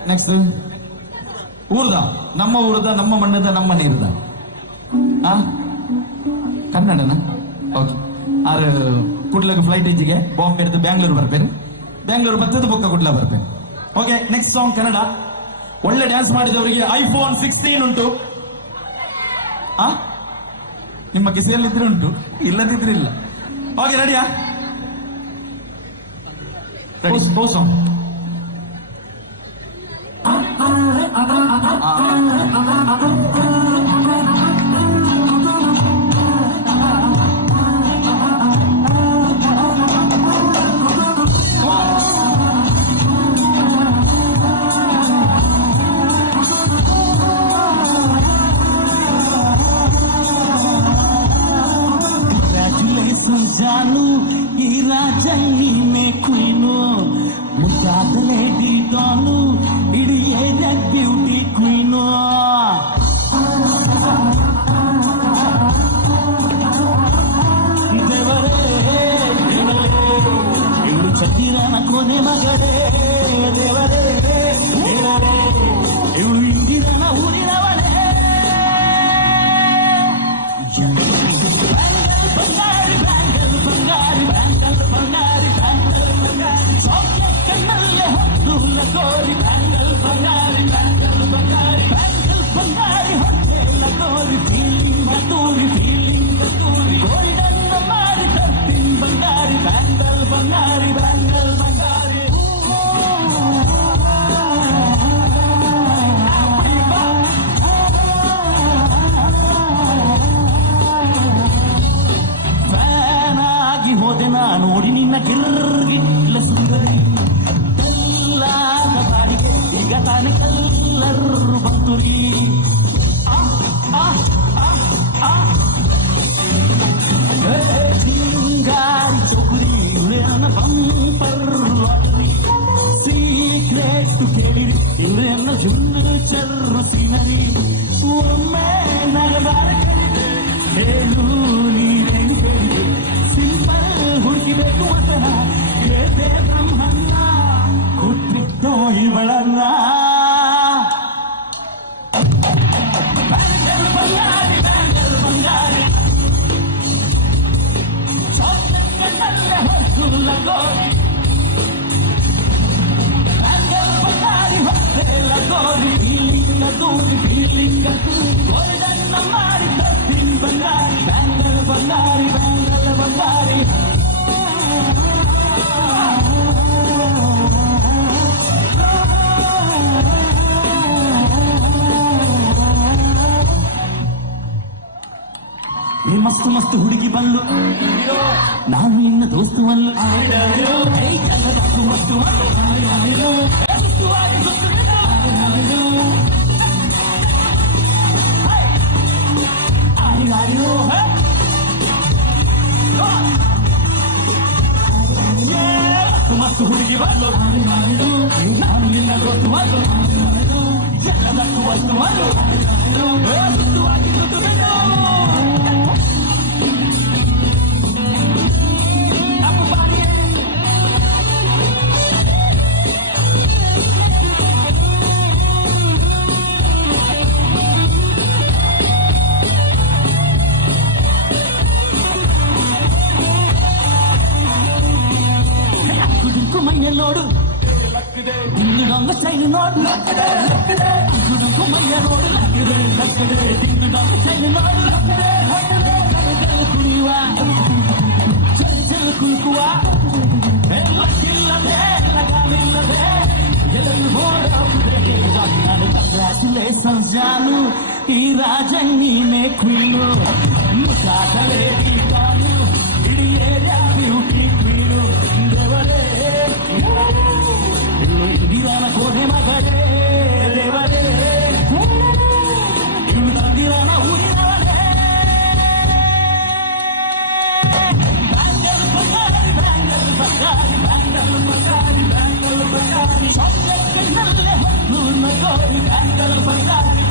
ನೆಕ್ಸ್ಟ್ ಊರ್ದ ನಮ್ಮ ಊರದ ನಮ್ಮ ಮಣ್ಣದ ನಮ್ಮ ನೀರದ ಕನ್ನಡನ ಓಕೆ ಆರು ಕುಡ್ಲಗ ಫ್ಲೈಟ್ ಇಂಜಿಗೆ ಬಾಂಬೆ ಹಿಡಿದು ಬ್ಯಾಂಗ್ಳೂರು ಬರ್ಪೇನೆ ಬ್ಯಾಂಗ್ಳೂರು ಬರ್ತದ ಬೊಕ್ಕ ಕುಡ್ಲ ಬರ್ಪೇನೆ ಓಕೆ ನೆಕ್ಸ್ಟ್ ಸಾಂಗ್ ಕನ್ನಡ ಒಳ್ಳೆ ಡ್ಯಾನ್ಸ್ ಮಾಡಿದವರಿಗೆ ಐಫೋನ್ 16 ಉಂಟು ನಿಮ್ಮ ಕಿಸೆಯಲ್ಲಿದ್ರೆ ಉಂಟು ಇಲ್ಲದಿದ್ರೆ ಇಲ್ಲ ಓಕೆ ರೆಡಿಯಾ ಸಾಂಗ್ ಕ್ವೀನು ಮುದ್ದಾದ ಲೇಡಿ ಡಾನು ಇಡೀ ಏರಿಯಾ ಬ್ಯೂಟಿ ಕ್ವೀನು ಇವಳು ಚಕ್ಕಿರನ ಕೊನೆ ಮಗಳೇ ದೇವರೇ ಇವಳು ಇಂದಿರನ ಊರಿನವಳೇ ಬಂಗಾರಿ ಬ್ಯಾಂಗಲ್ ಬಂಗಾರಿ ಬ್ಯಾಂಗಲ್ ಬಂಗಾರಿ ಬ್ಯಾಂಗಲ್ ಬಂಗಾರಿ ಚಾಕ್ಲೇಟ್ ಕಣ್ಣಲ್ಲೇ ಹೊತ್ತುಲ್ಲ ಕೋರಿ ಬ್ಯಾಂಗಲ್ ಬಂಗಾರಿ ಬ್ಯಾಂಗಲ್ ಬಂಗಾರಿ ಬ್ಯಾಂಗಲ್ ಬಂಗಾರಿ ಹೊಟ್ಟೆಲ್ಲ ಕೋರಿ ಫೀಲಿಂಗ್ ಬತೂರಿ ಗೋಲ್ಡನ್ ಮಾಡಿ ತರ್ತೀನಿ ಬಂಗಾರಿ ಬ್ಯಾಂಗಲ್ ಬಂಗಾರಿ ಬ್ಯಾಂಗಲ್ ಬಂಗಾರಿ ಫ್ಯಾನ್ ಆಗಿ ಹೋದೆ ನಾ ನೋಡಿ ನಿನ್ನ ಗಿರ್ಗಿಲ್ಲ ಸುಂದರಿ ಎಲ್ಲಾದ ಬಾಡಿಗೆ ಈಗ ತಾನೆ ಕಲ್ಲರು ಬಂದುರಿ ಚಿಂಗಾರಿ ಚೌಕರಿ ನನ್ನ ಬಂಪರ್ ಸೀಕ್ರೆಟ್ ಕೇಳಿರಿ ಇವರನ್ನ ಜುಲ್ಲು ಚರ್ರು ಸೀನರಿ ಒಮ್ಮೆ ನಗದಾರ ಹೇಳು ನೀನೇನು ಕೇಳಿದೆ ಸಿಂಪಲ್ ಹುಡುಕಿಬೇಕು ವಚನ ಕೇಳ್ದೆ ಬ್ರಹ್ಮನ್ನ ಕೊಟ್ಬಿಟ್ಟು ಇವಳನ್ನ ಬಂಗಾರಿ ಬ್ಯಾಂಗಲ್ ಬಂಗಾರಿ ಹೊತ್ತುಲ್ಲ ಗೋರಿ ಬ್ಯಾಂಗಲ್ ಬಂಗಾರಿ ಹೊತ್ತೆಲ್ಲ ಗೋರಿ ಫೀಲಿಂಗ ತೂರಿ ಫೀಲಿಂಗ ಗೋಲ್ಡನ್ನ ಮಾಡಿ ತರ್ತೀನಿ ಬಂಗಾರಿ ಬ್ಯಾಂಗಲ್ ಬಂಗಾರಿ ಬ್ಯಾಂಗಲ್ ಬಂಗಾರಿ ಏ ಮಸ್ತು ಮಸ್ತು ಹುಡುಗಿ ಬಲ್ಲು ನಾನು ನಿನ್ನ ದೋಸ್ತುವಲ್ಲ ಮಸ್ತು ಮಸ್ತು ಮಸ್ತು ಹುಡುಗಿ ಬಲ್ಲು ನಾನು ನಿನ್ನ ದೋಸ್ತುವಲ್ಲ ಎಲ್ಲದಕ್ಕೂ ವಸ್ತುವಲ್ಲ ಮೈಯಲ್ಲೋಡು ದಿಂಗಡೊಂಗ ಚೈನು ನೋಡು ಕುಡುಕು ಮೈಯ ನೋಡು ದಿಂಗಡೊಂಗ ಚೈನು ನೋಡು ಕುಡಿಯುವ ಚಲ್ ಕುಲ್ಕುವ ಲಕ್ಕಿಲ್ಲದೆ ಲಗಾವಿಲ್ಲದೆ ಎಲ್ಲರೂ ಕಂಗ್ರ್ಯಾಚುಲೇಷನ್ಸ್ ಜಾನು ಈ ರಾಜಣ್ಣೀನೇ ಕ್ವೀನು ಮುಸಾದಲೇ ದೀಪಾನು ಇಡೀ ಏರಿಯಾ ಬ್ಯೂಟಿ ಕ್ವೀನು ದೇವರೇ ಇಂದಿರಾನ ಕೋನೆ ಮಗಳೇ ದೇವರೇ ಇವಳು ತಂದಿರಾನ ಊರಿನವಳೇ ಬ್ಯಾಂಗಲ್ ಬಂಗಾರಿ ಬ್ಯಾಂಗಲ್ ಬಂಗಾರಿ ಬ್ಯಾಂಗಲ್ ಬಂಗಾರಿ ಬ್ಯಾಂಗಲ್ ಬಂಗಾರಿ ಚಾಕ್ಲೇಟ್ ಕಣ್ಣಲ್ಲೇ ಹೊತ್ತುಲ್ಲ ಗೋರಿ ಬ್ಯಾಂಗಲ್ ಬಂಗಾರಿ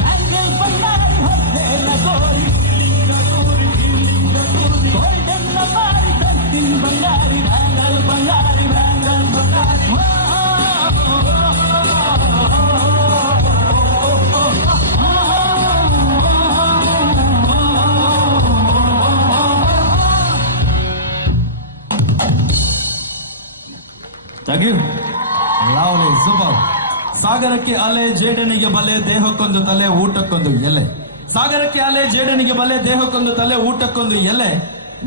ಬ್ಯಾಂಗಲ್ ಬಂಗಾರಿ ಹೊಟ್ಟೆಲ್ಲ ಗೋರಿ ಗೋಲ್ಡನ್ ಮಾಡಿ ತರ್ತೀನಿ ಬಂಗಾರಿ ಬ್ಯಾಂಗಲ್ ಬಂಗಾರಿ ಬ್ಯಾಂಗಲ್ ಬಂಗಾರಿ ಸೂಪರ್. ಸಾಗರಕ್ಕೆ ಅಲೆ ಜೇಡನಿಗೆ ಬಲೆ ದೇಹಕ್ಕೊಂದು ತಲೆ ಊಟಕ್ಕೊಂದು ಎಲೆ. ಸಾಗರಕ್ಕೆ ಅಲೆ ಜೇಡನಿಗೆ ಬಲೆ ದೇಹಕ್ಕೊಂದು ತಲೆ ಊಟಕ್ಕೊಂದು ಎಲೆ.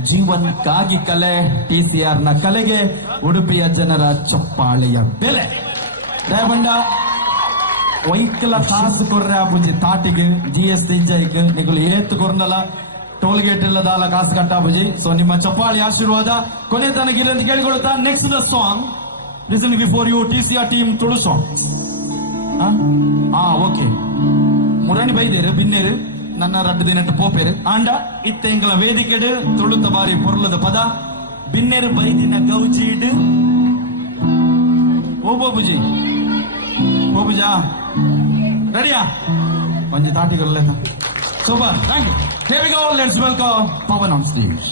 ಜೀವನಕ್ಕಾಗಿ ಕಲೆ TCR ನ ಕಲೆಗೆ ಉಡುಪಿಯ ಜನರ ಚಪ್ಪಾಳೆಯ ಬೆಲೆ. ದಯಬಂಡ ವೈಕಲ ಕಾಸು ಕೊರ್ರೆ ಆಪುಜಿ ತಾಟಿಗೆ GST ಜೈಗೆ ನಿಗುಲು ಏತ್ತು ಕೊರ್ನಲ್ಲ ಟೋಲ್ ಗೇಟ್ ಇಲ್ಲದಾಲ ಕಾಸು ಕಟ್ಟಾಬುಜಿ. ಸೊ ನಿಮ್ಮ ಚಪ್ಪಾಳಿ ಆಶೀರ್ವಾದ ಕೊನೆ ತನಕ ಇಲ್ಲ ಅಂತ ಕೇಳಿಕೊಳ್ಳುತ್ತಾ next the song listen before you TCR team Tulu songs. Okay ಮುರಣಿ ಬೈದೇರು ಬಿನ್ನೇರು ನನ್ನ ರಡ್ಡು ದಿನಟ್ಟು ಪೋಪೇರು ಆಂಡ ಇತ್ತೆಂಕಲ ವೇದಿಕೆಡು ತುಳುತ್ತ ಬಾರಿ ಪೊರ್ಲದ ಪದ ಬಿನ್ನೇರು ಬೈದಿನ ಗೌಜೀಡ್ ಓ ಬೋಬುಜಿ ಬೋಬುಜಾ ರೆಡಿಯಾ ಒಂಜಿ ತಾಟಿಗಲ್ಲೆಲ್ಲ super thank you. Here we go, let's welcome Pawan on stage.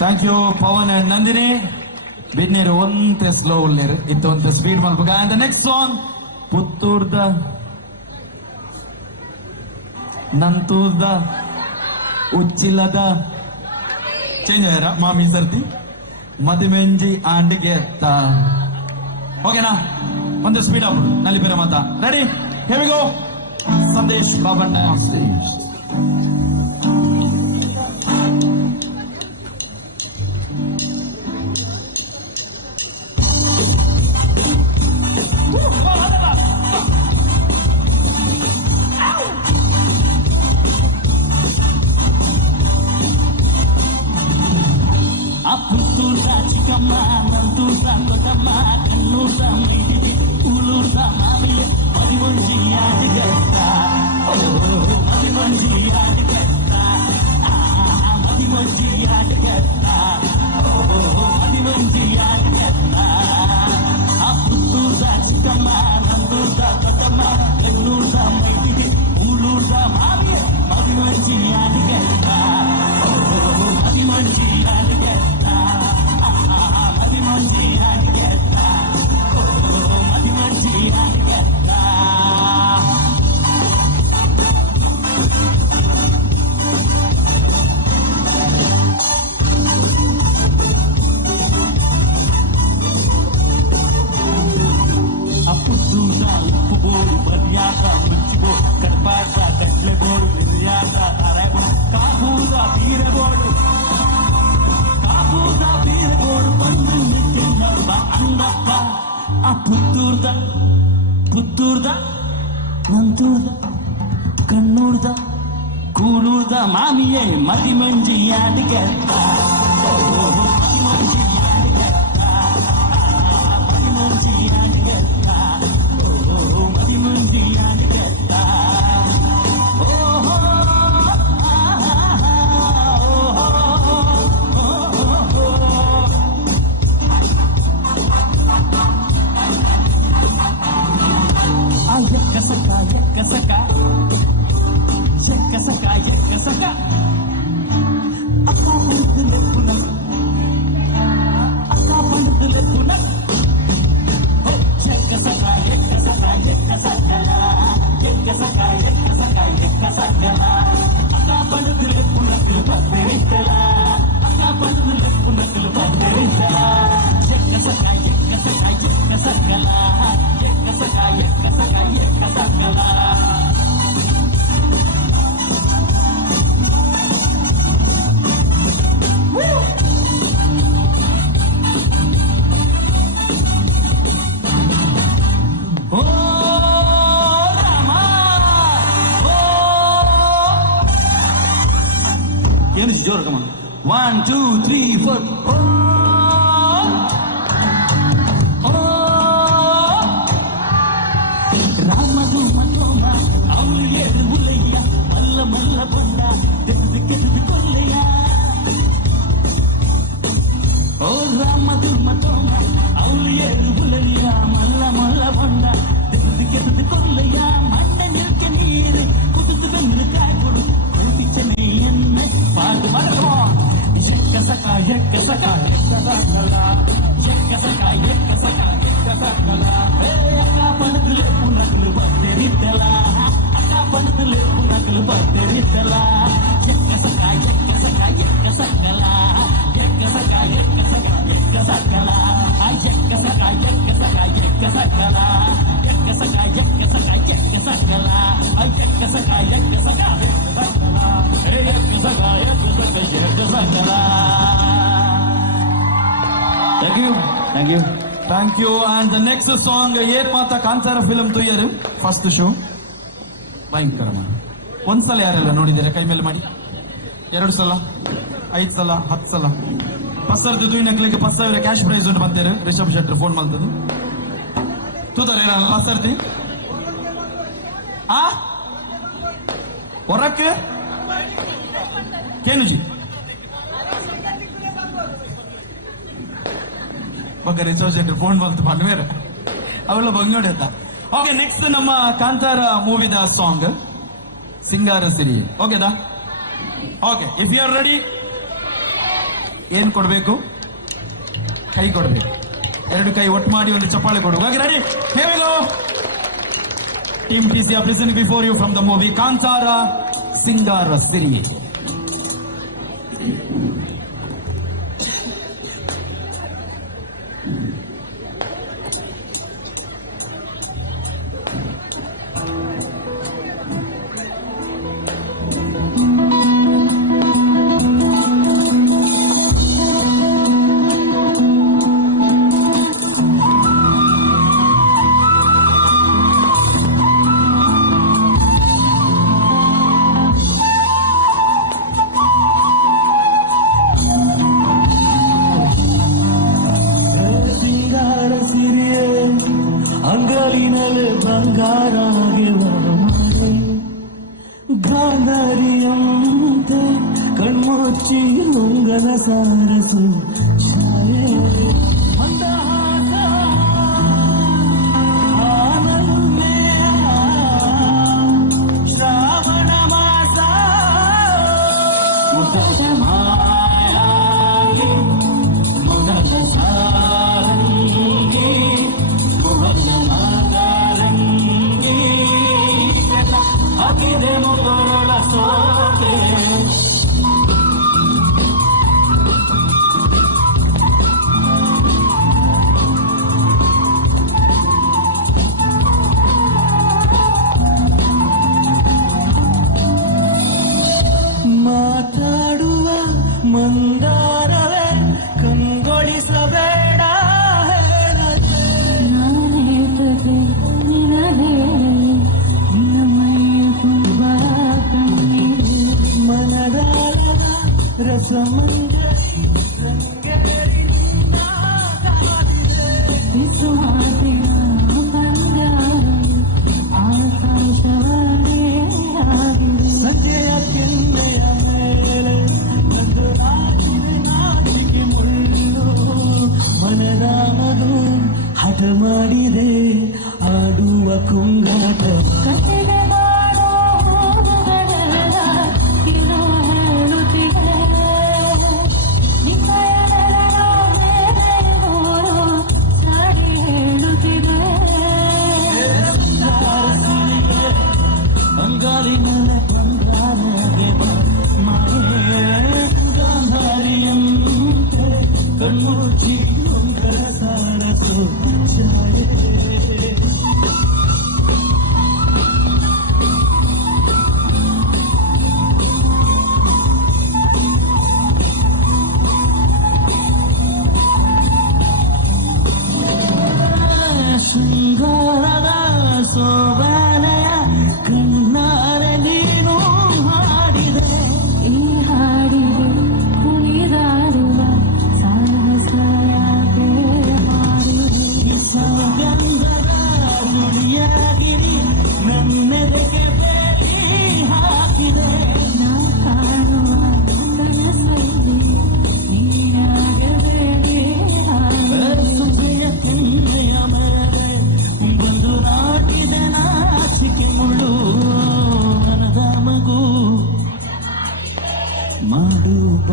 Thank you Pawan and Nandini. ಬಿಡ್ನೀರು ಒಂತೆ ಸ್ಲೋ ಉಳ್ಳೇರು ಇತ್ತು ಒಂತೆ ಸ್ಪೀಡ್ ಮಲ್ಪಗ. ಅಂಡ್ ನೆಕ್ಸ್ಟ್ ಸಾಂಗ್ ಪುತ್ತೂರ್ದ ನಂತೂರ್ದ ಉಚ್ಚಿಲದ ಚೇಂಜ್ ಆಯ್ರ ಮಾಮಿ ಸರ್ತಿ ಮದಿಮೆಂಜಿ ಆಂಡಿಗೆ ಎತ್ತ. ಓಕೆನಾ? ಒಂದು ಸ್ಪೀಡ್ ಅಪ್ ನಲ್ಲಿ ಬೇರೆ ಮಾತಾ. Ready? Here we go. Sandesh Babanna on stage. Madi manji ಕಣ್ಣುಡ್ದ ಕೂಡುಡ್ದ ಮಾಮಿಯೇ ಮದಿ ಮಂಜಿಯಾಟಿಗೆ ಏನು ಜೋರು ಕಮ 1 2 3 4 ರಾಮದು ಮನೋಮ ಅವಳು ಏಳು ಉಲಯ್ಯ ಮಲ್ಲ ಮಲ್ಲ ಬಂದ ಕೆದ್ದು ಕೆದ್ದು ಕೊಲ್ಲೆಯ ಓ ರಾಮದು ಮನೋಮ ಅವಳು ಏಳು ಉಲಯ್ಯ ಮಲ್ಲ ಮಲ್ಲ ಬಂದ ಕೆದ್ದು ಕೆದ್ದು ಕೊಲ್ಲೆಯ ಮಣ್ಣ ನಿಲ್ಕೆ ನೀರು ಕುದಿದು ಬೆನ್ನು ಕಾಯ್ಕೊಡು ಚೆನ್ನೆಯನ್ನ ಪಾಡು ಮಾಡೋ ಎಕ್ಕ ಸಕ ಎಕ್ಕ ಸಕ ಎಕ್ಕ ಸಕಲ ಎಕ್ಕ ಸಕ ಎಕ್ಕ ಸಕ ಎಕ್ಕ ಸಕಲ ಅಕ್ಕ ಪಣದಲ್ಲಿ ಪುನಕಲು ಬರ್ತಿರಿದ್ದಲ ಅಕ್ಕ ಪಣದಲ್ಲಿ ಪುನಕಲು ಬರ್ತಿರಿದ್ದಲ ಎಕ್ಕ ಸಕ ಎಕ್ಕ ಸಕ ಎಕ್ಕ ಸಕಲ ಎಕ್ಕ ಸಕ ಎಕ್ಕ ಸಕ ಎಕ್ಕ ಸಕಲ ಎಕ್ಕ ಸಕ ಎಕ್ಕ ಸಕ ಎಕ್ಕ ಸಕಲ ಎಕ್ಕ ಸಕ ಎಕ್ಕ ಸಕ ಎಕ್ಕ ಸಕಲ ಎಕ್ಕ ಸಕ ಎಕ್ಕ ಸಕ Thank you. And the next song, ಏರ್ ಮಾತಾ ಕಾಂತಾರ ಫಿಲ್ಮ್ ತುಯ್ಯರು ಫಸ್ಟ್ ಶೋ ಭಯಂಕರ. ಒಂದ್ಸಲ ಯಾರೆಲ್ಲ ನೋಡಿದ್ದಾರೆ ಕೈ ಮೇಲೆ ಮಾಡಿ. 2 ಸಲ 5 ಸಲ 10 ಸಲ ಪಸ್ಸರ್ದು ತುಯ್ನಕ್ಲಿಕ್ಕೆ 10,000 ಕ್ಯಾಶ್ ಪ್ರೈಸ್ ಉಂಟು ಬಂದೇರು. ರಿಷಬ್ ಶೆಟ್ರ್ ಫೋನ್ ಮಾಡ್ತದೆ ತೂತಾರೆ ಪಸ್ಸರ್ತಿ ಆ ಹೊರಕ್ಕೆ ಕೇನುಜಿ ಬಗ್ಗೆ ರಿಷಬ್ ಶೆಟ್ರ್ ಫೋನ್ ಮಾಡ್ತು ಬೇರೆ ಅವೆಲ್ಲ ಬಂಗೋಡಿ ಅಂತ. ಓಕೆ, ನೆಕ್ಸ್ಟ್ ನಮ್ಮ ಕಾಂತಾರ ಮೂವಿದ ಸಾಂಗ್ ಸಿಂಗಾರ ಸಿರಿ. ಓಕೆದಾ? Okay, if you are ready ಏನ್ ಕೊಡ್ಬೇಕು? ಕೈ ಕೊಡ್ಬೇಕು. 2 ಕೈ ಒಟ್ಟು ಮಾಡಿ ಒಂದು ಚಪ್ಪಾಳೆ ಕೊಡು. Okay, ready? Here we go. Team TCR presenting before you from the movie Kantara Singara Siri. ಅಂಗಲಿನಲ್ಲಿ ಬಂಗಾರವಾಗಿರುವ ಗಾಂಧಾರಿಯಂತೆ ಕಣ್ಮುಚ್ಚಿ ಉಂಗದ ಸಾರಸು ಮಂದಹಾಸ ಆನಂದಮಯ ಶ್ರಾವಣ ಮಾಸ ಉದಯ ಮಾಯಾಗಿ ಮೊದಲ ಸಾರಂಗಿ ಅಕಿದೆ ಮೊದಲ ಸೋತೆ ಮಾತಾಡುವ ಮಂದಾರವೇ ಕಂಗೊಳಿಸಬೇಡ ನಾನು ಹೇಳ್ತದೆ ನಿನ್ನ ಮೈಯ ತುಂಬ ಬಂಗಾರಿನಲ್ಲೇ ಬಂಗಾರಗೆ ಗಾಂಧಾರಿಯಂತೆ ಕಣ್ಮುಚ್ಚಿ ಸಾರಸು ಶೃಂಗಾರದ ಸೋಬಾನೆಯ ಕಣ್ಣಾರ ನೀನು ಹಾಡಿದೆ ಈ ಹಾಡಿದೆ ಕುಣಿದಾಡುವ ಸಾಹಸಯಾಗೆ ಮಾಡಿದೆ ಸೌಗಂಧದ ನುಡಿಯಾಗಿರಿ ನನ್ನೆದೆಗೆ ಬೇಡಿ ಹಾಕಿದೆ ನಾ ಕಾಣುವ ಕನಸಲ್ಲಿ ನೀನಾಗಬೇಡಿ ಸುಖೆಯ ಕೆನ್ನೆಯ ಮೇಲೆ ಬಂದು ನಾಟಿದೆ ನಾಚಿಕೆ ಮುಳು ನನದ ಮಗು ಮಾಡುವ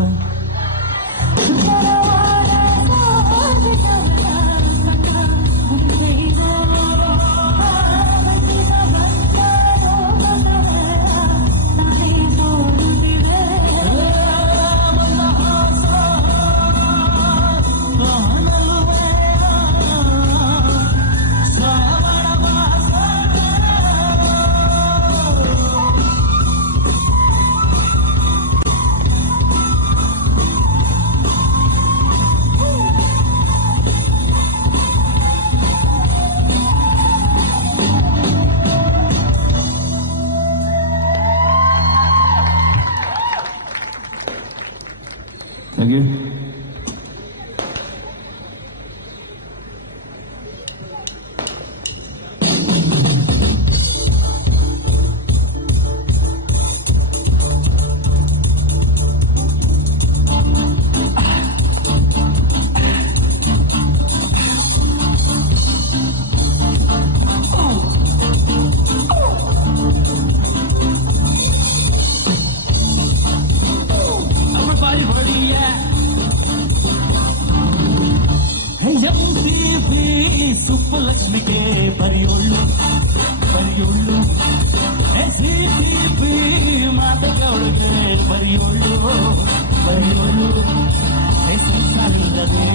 Thank you. Everybody ready yet? MTV ಸುಬ್ಬಲಕ್ಷ್ಮಿಗೆ ಬರೆಯೋಳು ಬರೆಯೋಳು SCTV ಮಾತುಗಳಿಗೆ ಬರೆಯೋಳು ಬರೆಯೋಳು ಹೆಸರಿಲ್ಲದೆ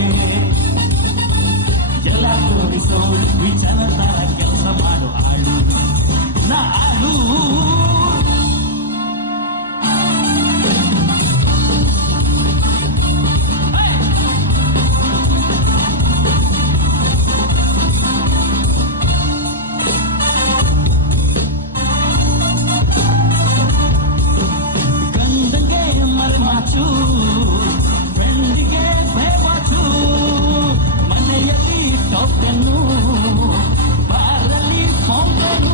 ಎಲ್ಲ ತೋರಿಸೋಳು ವಿಚಾರದ ಕೆಲಸ ಮಾಡು ಆಳು ನಾನು ಫ್ರೆಂಡಿಗೆ ಬೇವಾಚು ಮನೆಯಲ್ಲಿ ಟಾಪೆನ್ನು ಬಾರಲ್ಲಿ ಫೌಂಟೇನು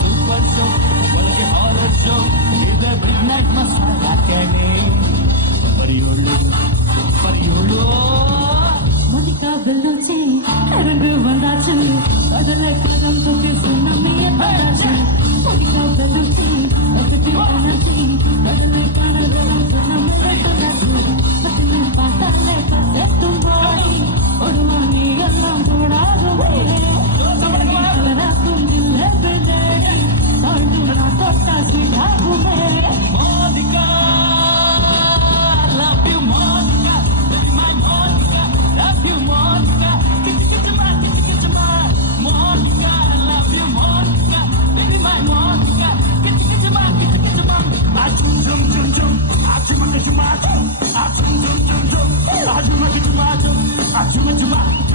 ಸೂಪರ್ ಶೋ ಒಳಗೆ ಹಾರರ್ ಶೋ ಇದೆ ಬಿಗ್ ನೈಟ್ ಮಸಾಲ ಹಾಕೇನೆ ಬರೆಯೋಳು ಬರೆಯೋಳು Monica Bellucci, ಎರಡು ಬಂದಾಚು ಅದರ ಕದಂತು ಕಿಸು ನಮಗೆ ಬಂದಾಚು Monica Bellucci, ಅದಕ್ಕೆ ಬಂದಾಚು ಅದರ ಕದಂತು ನಮಗೆ ಬಂದಾಚು ಅದನ್ನ ಪಾತಲೆ ಕತೆ ತುಂಬೋಡಿ ಒಡುಮನಿ ಎಲ್ಲ ತೋಡಾಗುವೆ ಅದರ ತುಂಬಿಲ್ಲ ಬೆಜಡಿ ತಾಂಡುನ ತೊಟ್ಟ ಸಿಗಾಗುವೆ Monica love you Monica my Monica love you Monica get my Monica love you Monica baby my Monica get my ajum jum jum jum ajum jum ajum ajum jum jum jum ajum jum ajum ajum jum jum jum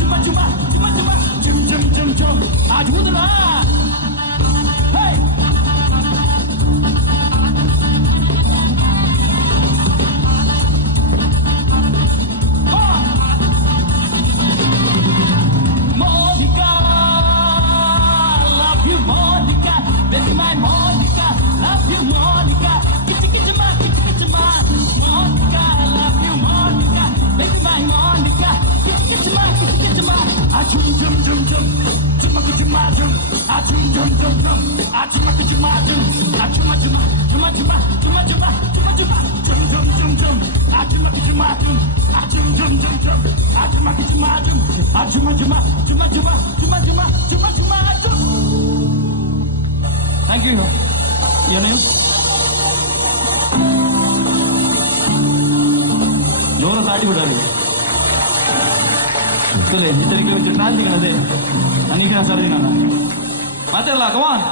jum jum jum jum jum jum ajum jum hey Monica, love you Monica, that's my Monica, love you Monica, get my Monica, love you Monica, that's my Monica, get my ajum jum jum jum, jum jum jum, ajum jum jum jum, ajum jum jum, ajum jum jum jum jum jum jum, ajum jum jum, ajum jum jum jum, ajum jum jum ajum jum jum jum jum jum jum jum jum. Thank you. ಏನು ಜೋರ ತಾಡಿ ಬಿಡೋದು ಹಿಂದರಿಗೆ ಒಂದು ಕ್ರಾಂತಿಗಳದೆ ಅನೇಕ ಸರ್ದಿನ ಮಾತಾಡಲ್ಲ ಕಮಾನ್.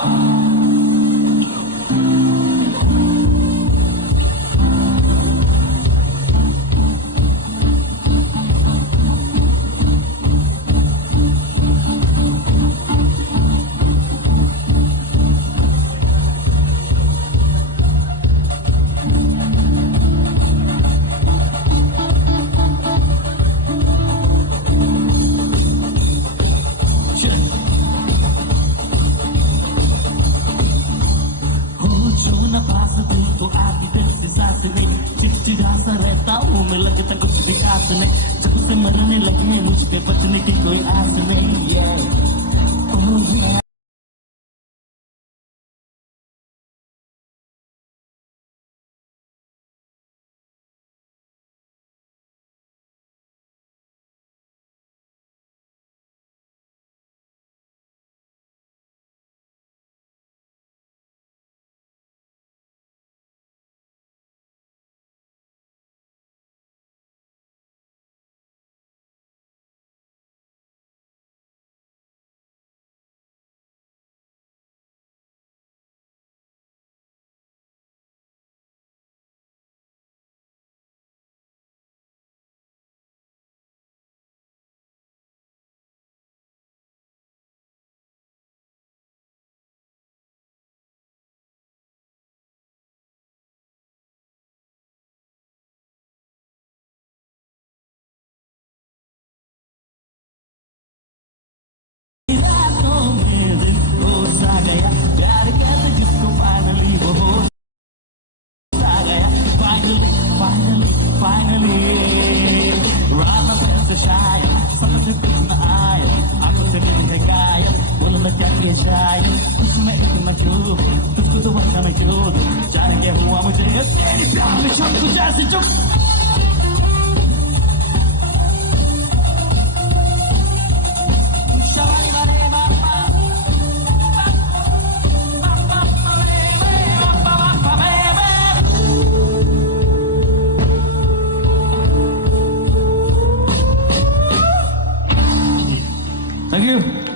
Thank you.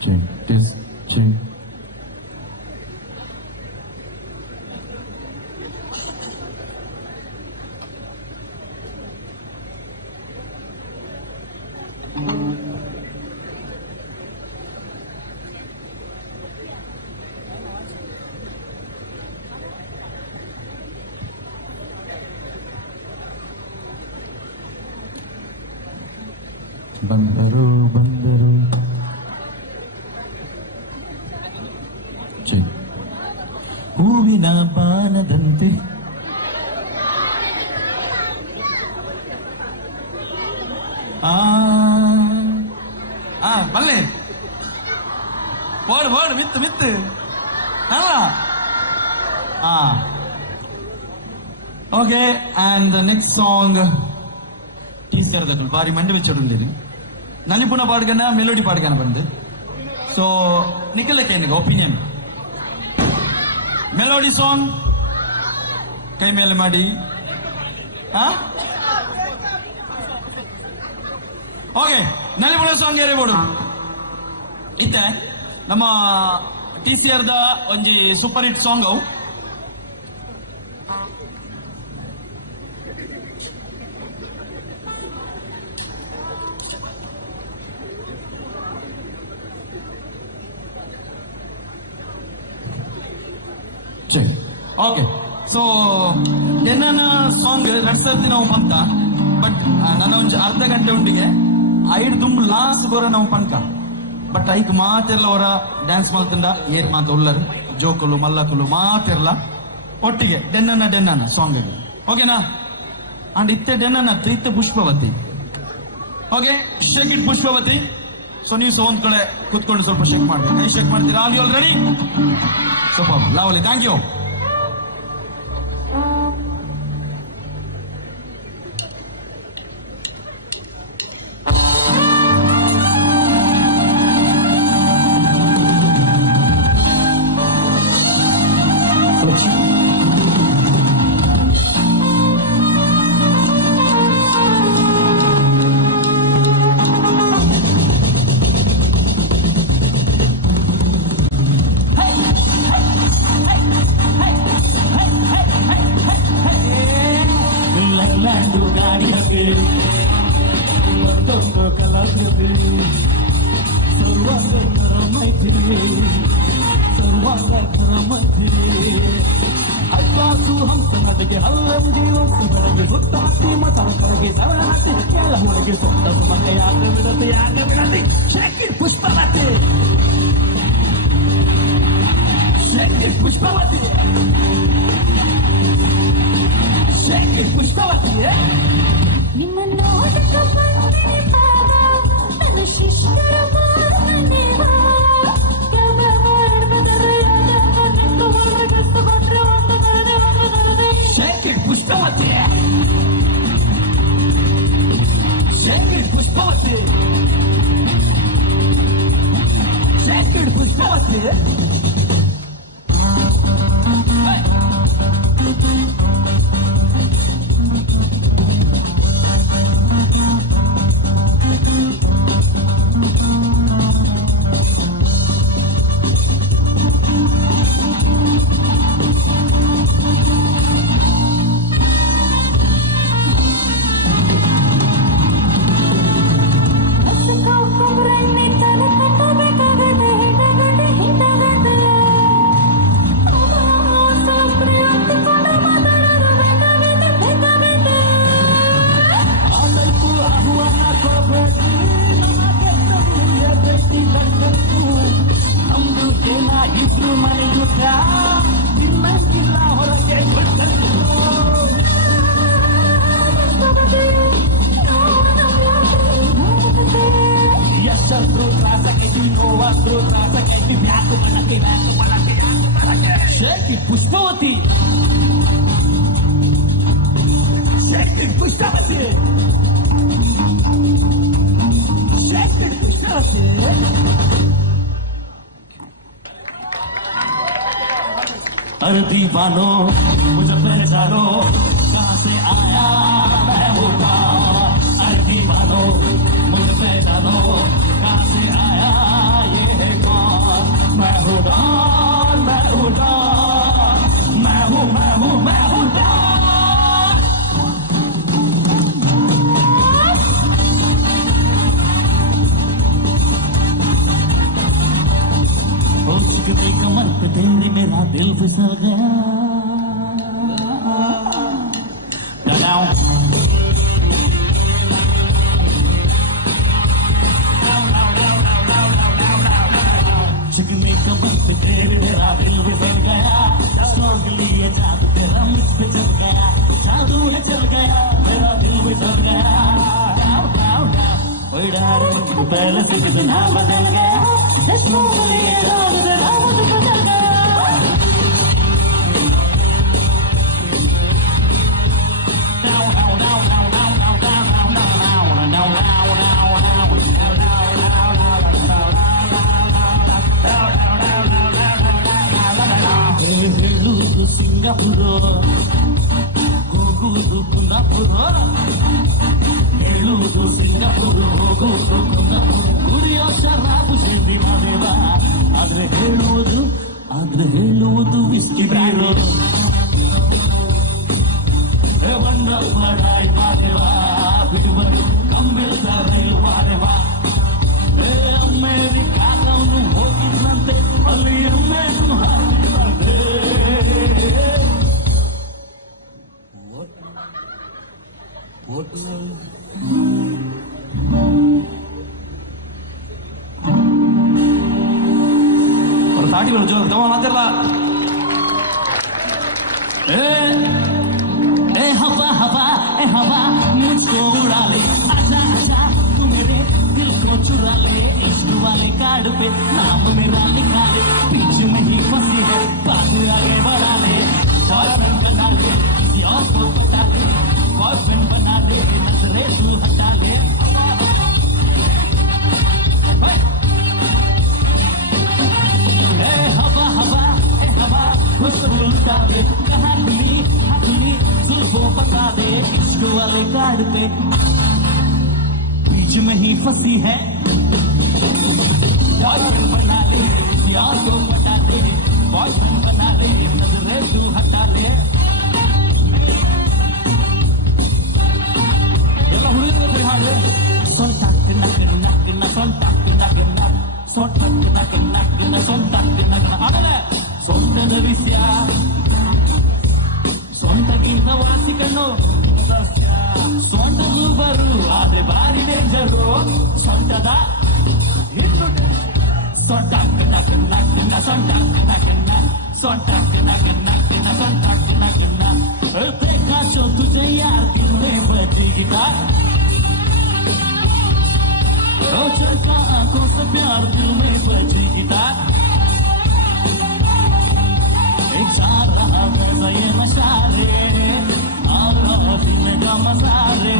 Check this, check. ಬಂದರು ಬಂದರು ಹೂವಿನ ಬಾನದಂತೆ ಬಲ್ಲೆ ಬೋರ್ಡ್ ಬೋರ್ಡ್ ಮಿತ್ತು ಮಿತ್ತು ಅಲ್ಲ okay and next song teacher ಬಾರಿ ಮಂಡಿ വെച്ചിട്ടുണ്ടേന് നലിപ്പുണ പാടുകന മെലോഡി പാടുകന ಬಂದು ಸೊ ನಿಖಿಲಕ್ಕೆ ಏನಿಗೆ ಒಪಿನಿಯನ್ ಮೆಲೋಡಿ ಸಾಂಗ್ ಕೈ ಮೇಲೆ ಮಾಡಿ ಓಕೆ ನಲಿಪುಣ ಸಾಂಗ್ ಏರಿ ಬೋಡು ಇತ್ತೆ ನಮ್ಮ TCR ದ ಒಂಜಿ ಸೂಪರ್ ಹಿಟ್ ಸಾಂಗ್ ಅವು ಓಕೆ ಸೊ ನನ್ನ ಸಾಂಗ್ ನಡ್ಸರ್ತಿ ನಾವು ಪಂತ ಬಟ್ ನನ್ನ ಒಂಚ ಅರ್ಧ ಗಂಟೆ ಉಂಟಿಗೆ ಐದು ದುಂಬು ಲಾಸ್ಟ್ ಬರೋ ನಾವು ಪಂಕ ಬಟ್ ಐಕ್ ಮಾತೆಲ್ಲ ಅವರ ಡ್ಯಾನ್ಸ್ ಮಾಡ್ತಂಡ ಏನ್ ಮಾತು ಉಳ್ಳರು ಜೋಕುಲು ಮಲ್ಲಕುಲು ಮಾತೆಲ್ಲ ಒಟ್ಟಿಗೆ ಡೆನ್ನನ ಸಾಂಗ್ ಓಕೆನಾ ಅಂಡ್ ಇತ್ತೆ ಡೆನ್ನನ ಇತ್ತೆ Pushpavati okay shake it Pushpavati so ನೀವು ಸಹ ಒಂದ್ ಕಡೆ ಕೂತ್ಕೊಂಡು ಸ್ವಲ್ಪ ಶೇಕ್ ಮಾಡ್ಬೇಕು ಕೈ ಶೇಕ್ ಮಾಡ್ತೀರಾ all you all ready super lovely thank you ಲ್ಯಾಂಡು ಗಾಡಿ ಹಬ್ಬಿ ಮತ್ತೊಂದು ಕಲಾಕೃತಿ ಸರ್ವಾಂಗರ ಮೈತ್ರಿ ಸರ್ವಾಂಗರ ಮೈತ್ರಿ ಅಲ್ಲಾಸು ಹಂಸ ನದಿಗೆ ಹಲ್ಲಂದಿ ವಸ್ತು ಬೆಳಗ್ಗೆ ಸುತ್ತಾಕಿ ಮತಾಕರಿಗೆ ಸರಳ ಹಾಕಿ ಕೆಳ ಹುಡುಗಿ ಸುತ್ತ ಮನೆ ಯಾಕೆ ಬಿಡದೆ shaky Pushpavati shake it Pushpavati shake it Pushpavati ನಿಮ್ಮ ನೋಟಕ್ಕೆ ಬಂದೆ ಬಾವ ನನ್ನ ಶಿಷ್ಟರ ಮಾತನೆವ ಯಾವ ವರ್ಣದರೆ ಯಾವನೆಂದು ಹೊರಗೆಸ್ತು ಬಂದ್ರೆ ಒಂದು ಬರದೆ shake it Pushpavati shake it Pushpavati shake it Pushpavati shake it Pushpavati shake it Pushpavati shake it Pushpavati अरे दीवानो मुझे पहचानो कहाँ से आया मैं हूँ अरे दीवानो मुझे पहचानो कहाँ से आया ये है कौन मैं हूँ डॉन मैं हूँ डॉन मैं हूँ मैं हूँ मैं हूँ चिकने कमर पे तेरे मेरा दिल फिसल गया चिकने कमर पे तेरे मेरा दिल फिसल गया स्वर्ग लिए चाँद तेरा मुझ पे चल गया जादू है चल गया मेरा दिल फिसल गया पहले से कितना बदल गया स्वर्ग लिए चाँद तेरा मुझ पे चल गया ಹೇಳುವುದು ಸಿಂಗಾಪುರ ಹೋಗುವುದು ಕುಂದಾಪುರ ಹೇಳುವುದು ಸಿಂಗಾಪುರ ಹೋಗುವುದು ಕುಂದಾಪುರ ಗುರಿಯೋ ಶರಾಬು ಸಿದ್ಧಿ ಮಾದೇವ ಆದ್ರೆ ಹೇಳುವುದು ವಿಸ್ಕಿ ಬೀರೋ ಬಂದ ಲಡಾಯಿ ಮಾದೇವ ಬಿಡುವರು ಕಮ್ಮಿಲ್ತಾರೆ ಮಾದೇವ ಅಮೇರಿಕಾನವನು ಹೋಗಿದ್ದಂತೆ ಅಲ್ಲಿ ಅಮ್ಮೆಯನ್ನು ಹಾಕಿದಂತೆ और ताड़ी बनो जो दवा मातेला ए हवा हवा ए हवा मुझको उड़ा ले आजा आजा तू मेरे दिल को चुरा ले इश्क वाले कार्ड पे नाम मेरा लिखा ले बीच में ही फंसी है बात आगे बढ़ा ले बॉयफ्रेंड बना ले किसी और को बता दे बॉयफ्रेंड बना दे नजरे तू हटा ले हवा हवा ए हवा खुशबू का दे कहानी हथुली जुल्फों पका दे इश्क वाले कार्ड पे बीच में ही फंसी है बॉयफ्रेंड बना ले किसी और को बता दे बॉयफ्रेंड बना ले नजरे तू हटा ले ಹಾಡು ಸೊಂಟಕ್ಕೆ ನಕ್ಕ ನಕ್ಕ ಸೊಂಟಕ್ಕೆ ನಕ್ಕ ನಕ್ಕ ಸೊಂಟಕ್ಕೆ ನಕ್ಕ ನಕ್ಕ ಸೊಂಟಕ್ಕೆ ನಕ್ಕ ಆಮೇಲೆ ಸೊಂಟದ ವಿಷಯ ಸೊಂಟಕ್ಕಿಂತ ವಾಸಿಕಣ್ಣು ಸೊಂಟದು ಬರು ಆದ್ರೆ ಬಾರಿ ಡೇಂಜರು ಸೊಂಟದ ಹಿಂಡು ಸೊಂಟಕ್ಕೆ ನಕ್ಕ ನಕ್ಕ ಸೊಂಟಕ್ಕೆ ನಕ್ಕ सॉन्टैक्ट ना सॉन्टैक्ट ना देखा जो तुझे यार दिल में बजी गिटार चलता आंखों से प्यार दिल में बजी गिटार एक साथ रहा मजा ये नशा रे और दिल का मजा रे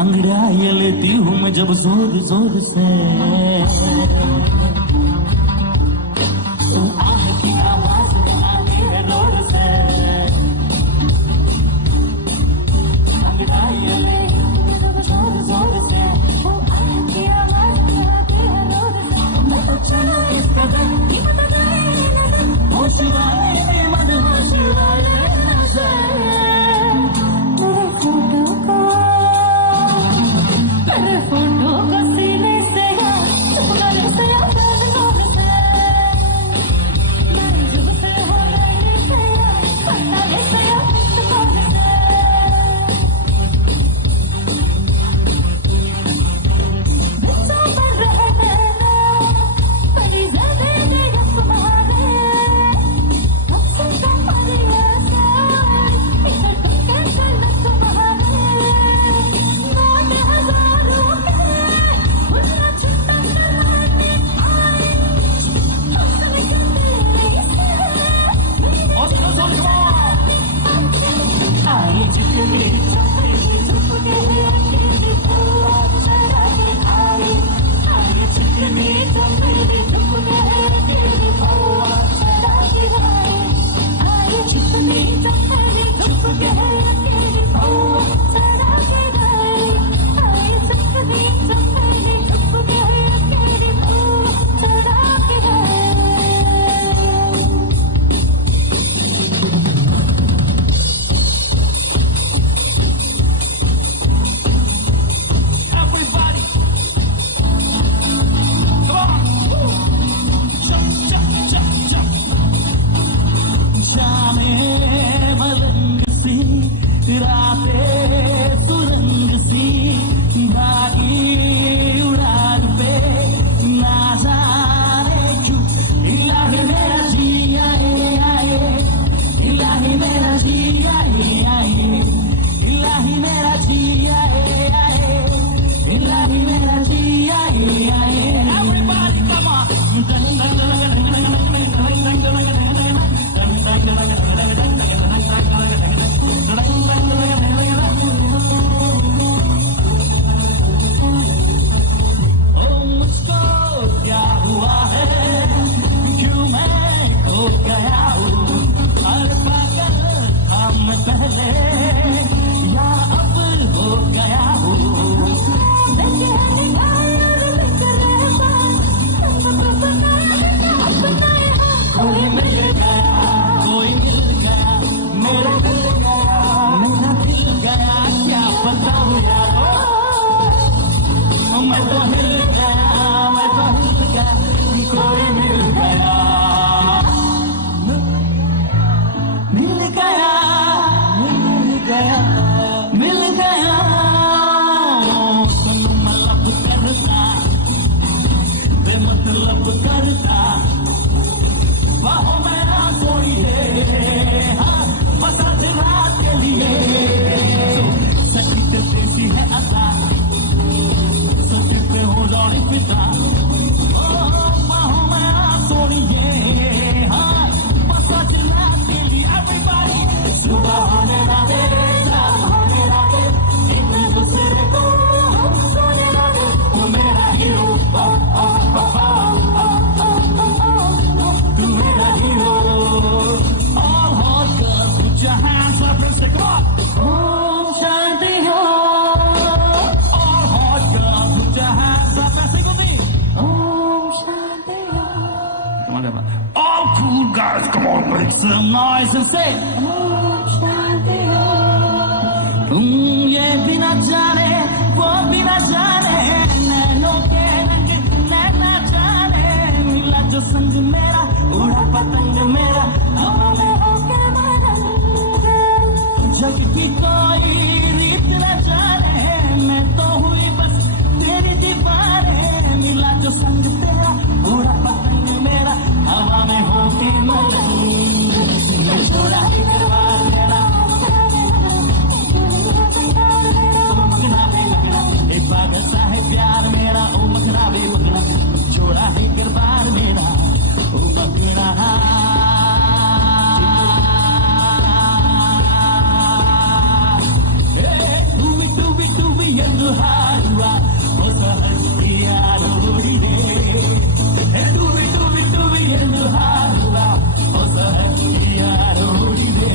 अंगड़ाई लेती हूँ मैं जब जोर जोर से आह की आवाज आती है जोर से अंगड़ाई लेती हूँ जोर जोर से आह की आवाज आती है जोर से मैं तो चला इस कदम होश वाले मन होश वाले फोटो को सीने से तू मेरा hero guys, come on, make some noise and say, ये बिना जाने वो बिना जाने नैनों के रंग नैना जाने मिला जो संग मेरा उड़ा पतंग मेरा हवा में होके जग की कोई रीत न जाने मैं तो हुई बस तेरी दीवारें मिला जो संग तेरा उड़ा पतंग मेरा हवा में होके छोड़ा करवार मेरा एक पागल सा है प्यार मेरा ओ मखना वे मखना छोड़ा है किरदार मेरा ओ मखना टूबी ಎಂದು ಹಾರುವ ಹೊಸ ಹಸಿಯ ರೋಡಿದೆ ಟೂಬಿ ಎಂದು ಹಾರುವ ಹೊಸ ಹಸಿಯ ರೋಡಿದೆ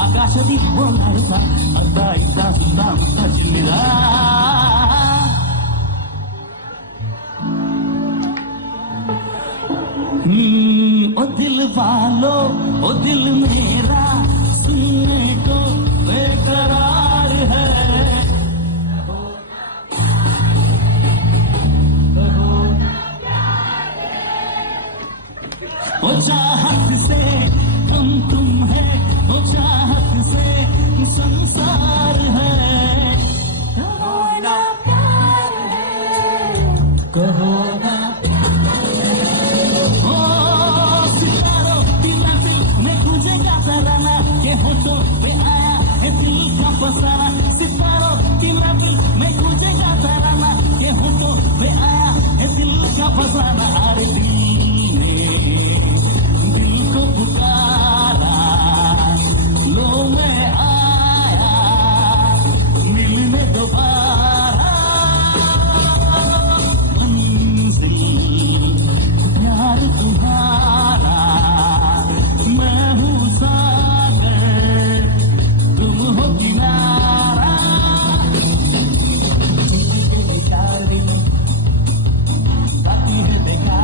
ಆಕಾಶದಿ ಬೋಲಾಡುತ್ತ ಅಂತ ಇದ್ದ ಸುತ್ತ ಚಿಲ್ಲಿದ ओ दिल वालो ओ दिल मेरा सुनने को बेकरार है ओ चाहत से हम तुम है ओ चाहत से संसार है कहो ना सितारों की महफिल में गूंजेगा तराना ये होठों पे आया है दिल का फसाना सितारों की महफिल में गूंजेगा तराना ये होठों पे आया है दिल का फसाना अरे दिल को पुकारा लो मैं आया मिलने दोबारा मंजिल प्यार तुम्हारा मैं हूँ सागर तुम हो किनारा 4 दिन बाकी है देखा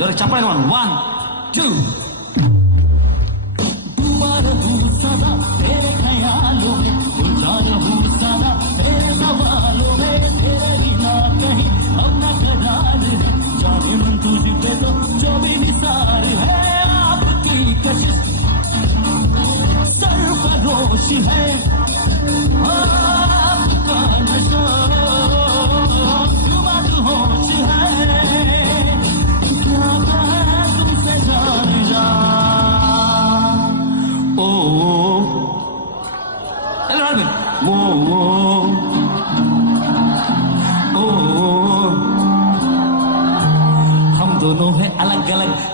जरा चप्पल 1 2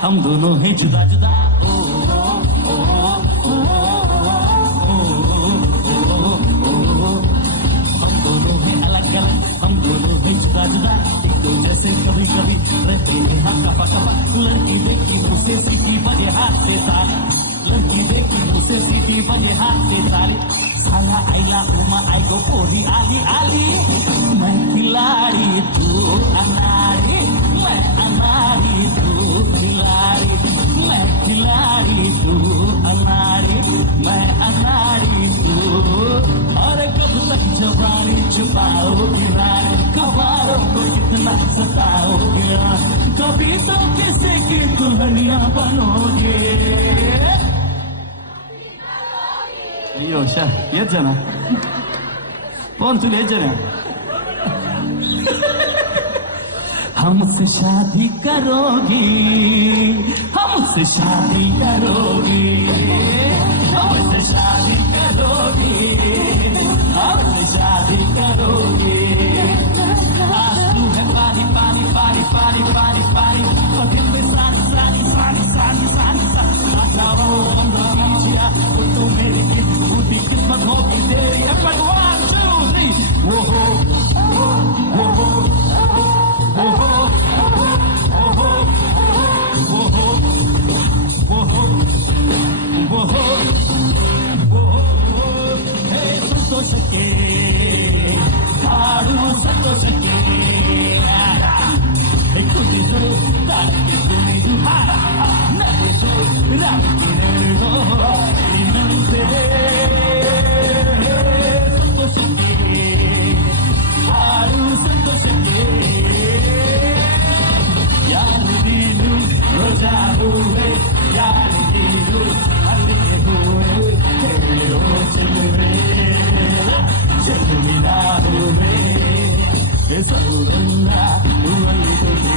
हम दोनों हैं जुदा जुदा हम दोनों हैं अलग अलग हम दोनों हैं जुदा जुदा तो जैसे कभी कभी रहते हैं हाथ कपा लड़की देखी उसे सीखी बजे हाथ से ताली लड़की देखी उसे सीखी बजे हाथ से ताली साला आईला उमा आई गो कोही आली आली मैं खिलाड़ी तू अनाड़ी मैं अनाड़ी तू खिलाड़ी मैं खिलाड़ी तू अनाड़ी मैं अनाड़ी तू और कब तक जवानी छुपाओगी रानी कबारों को इतना सताओगे कभी तो किसी की दुल्हनिया बनोगे अय्यो शा येत जण कोण तुला येत जण हमसे शादी करोगी, हमसे शादी करोगी, हमसे शादी करोगी, हमसे शादी करोगी। आंसू है पानी पानी पानी पानी पानी पानी, और दिल में सानी सानी सानी सानी सानी सानी। जाओ बंदा तो मेरी टूटी किस्मत होगी तेरी, भगवान चूजी वो हो वो हो वो हो वो हो वो हो वो हो वो हो वो हो हे ಸಂತೋಷಕ್ಕೆ ಹಾಡು ಸಂತೋಷಕ್ಕೆ ಕುಣಿದು ಕುಣಿದು ನಡೆದು ನಡೆದು ಇನ್ನೊಂದೇ ಸಂತೋಷಕ್ಕೆ ಹಾಡು ಸಂತೋಷಕ್ಕೆ ಯಾರು ನೀನು ರೋಜಾ ಹೂವೆ ಯಾರು ನೀನು ಅಲ್ಲಿಗೆ ಹೂವೆ ಹೇಳೋ ಚೆಲುವೆ ಚೆಲುವಿನ ಹೂವೆ ಹೆಸರುಲ್ಲ ಹೂವಲ್ಲಿ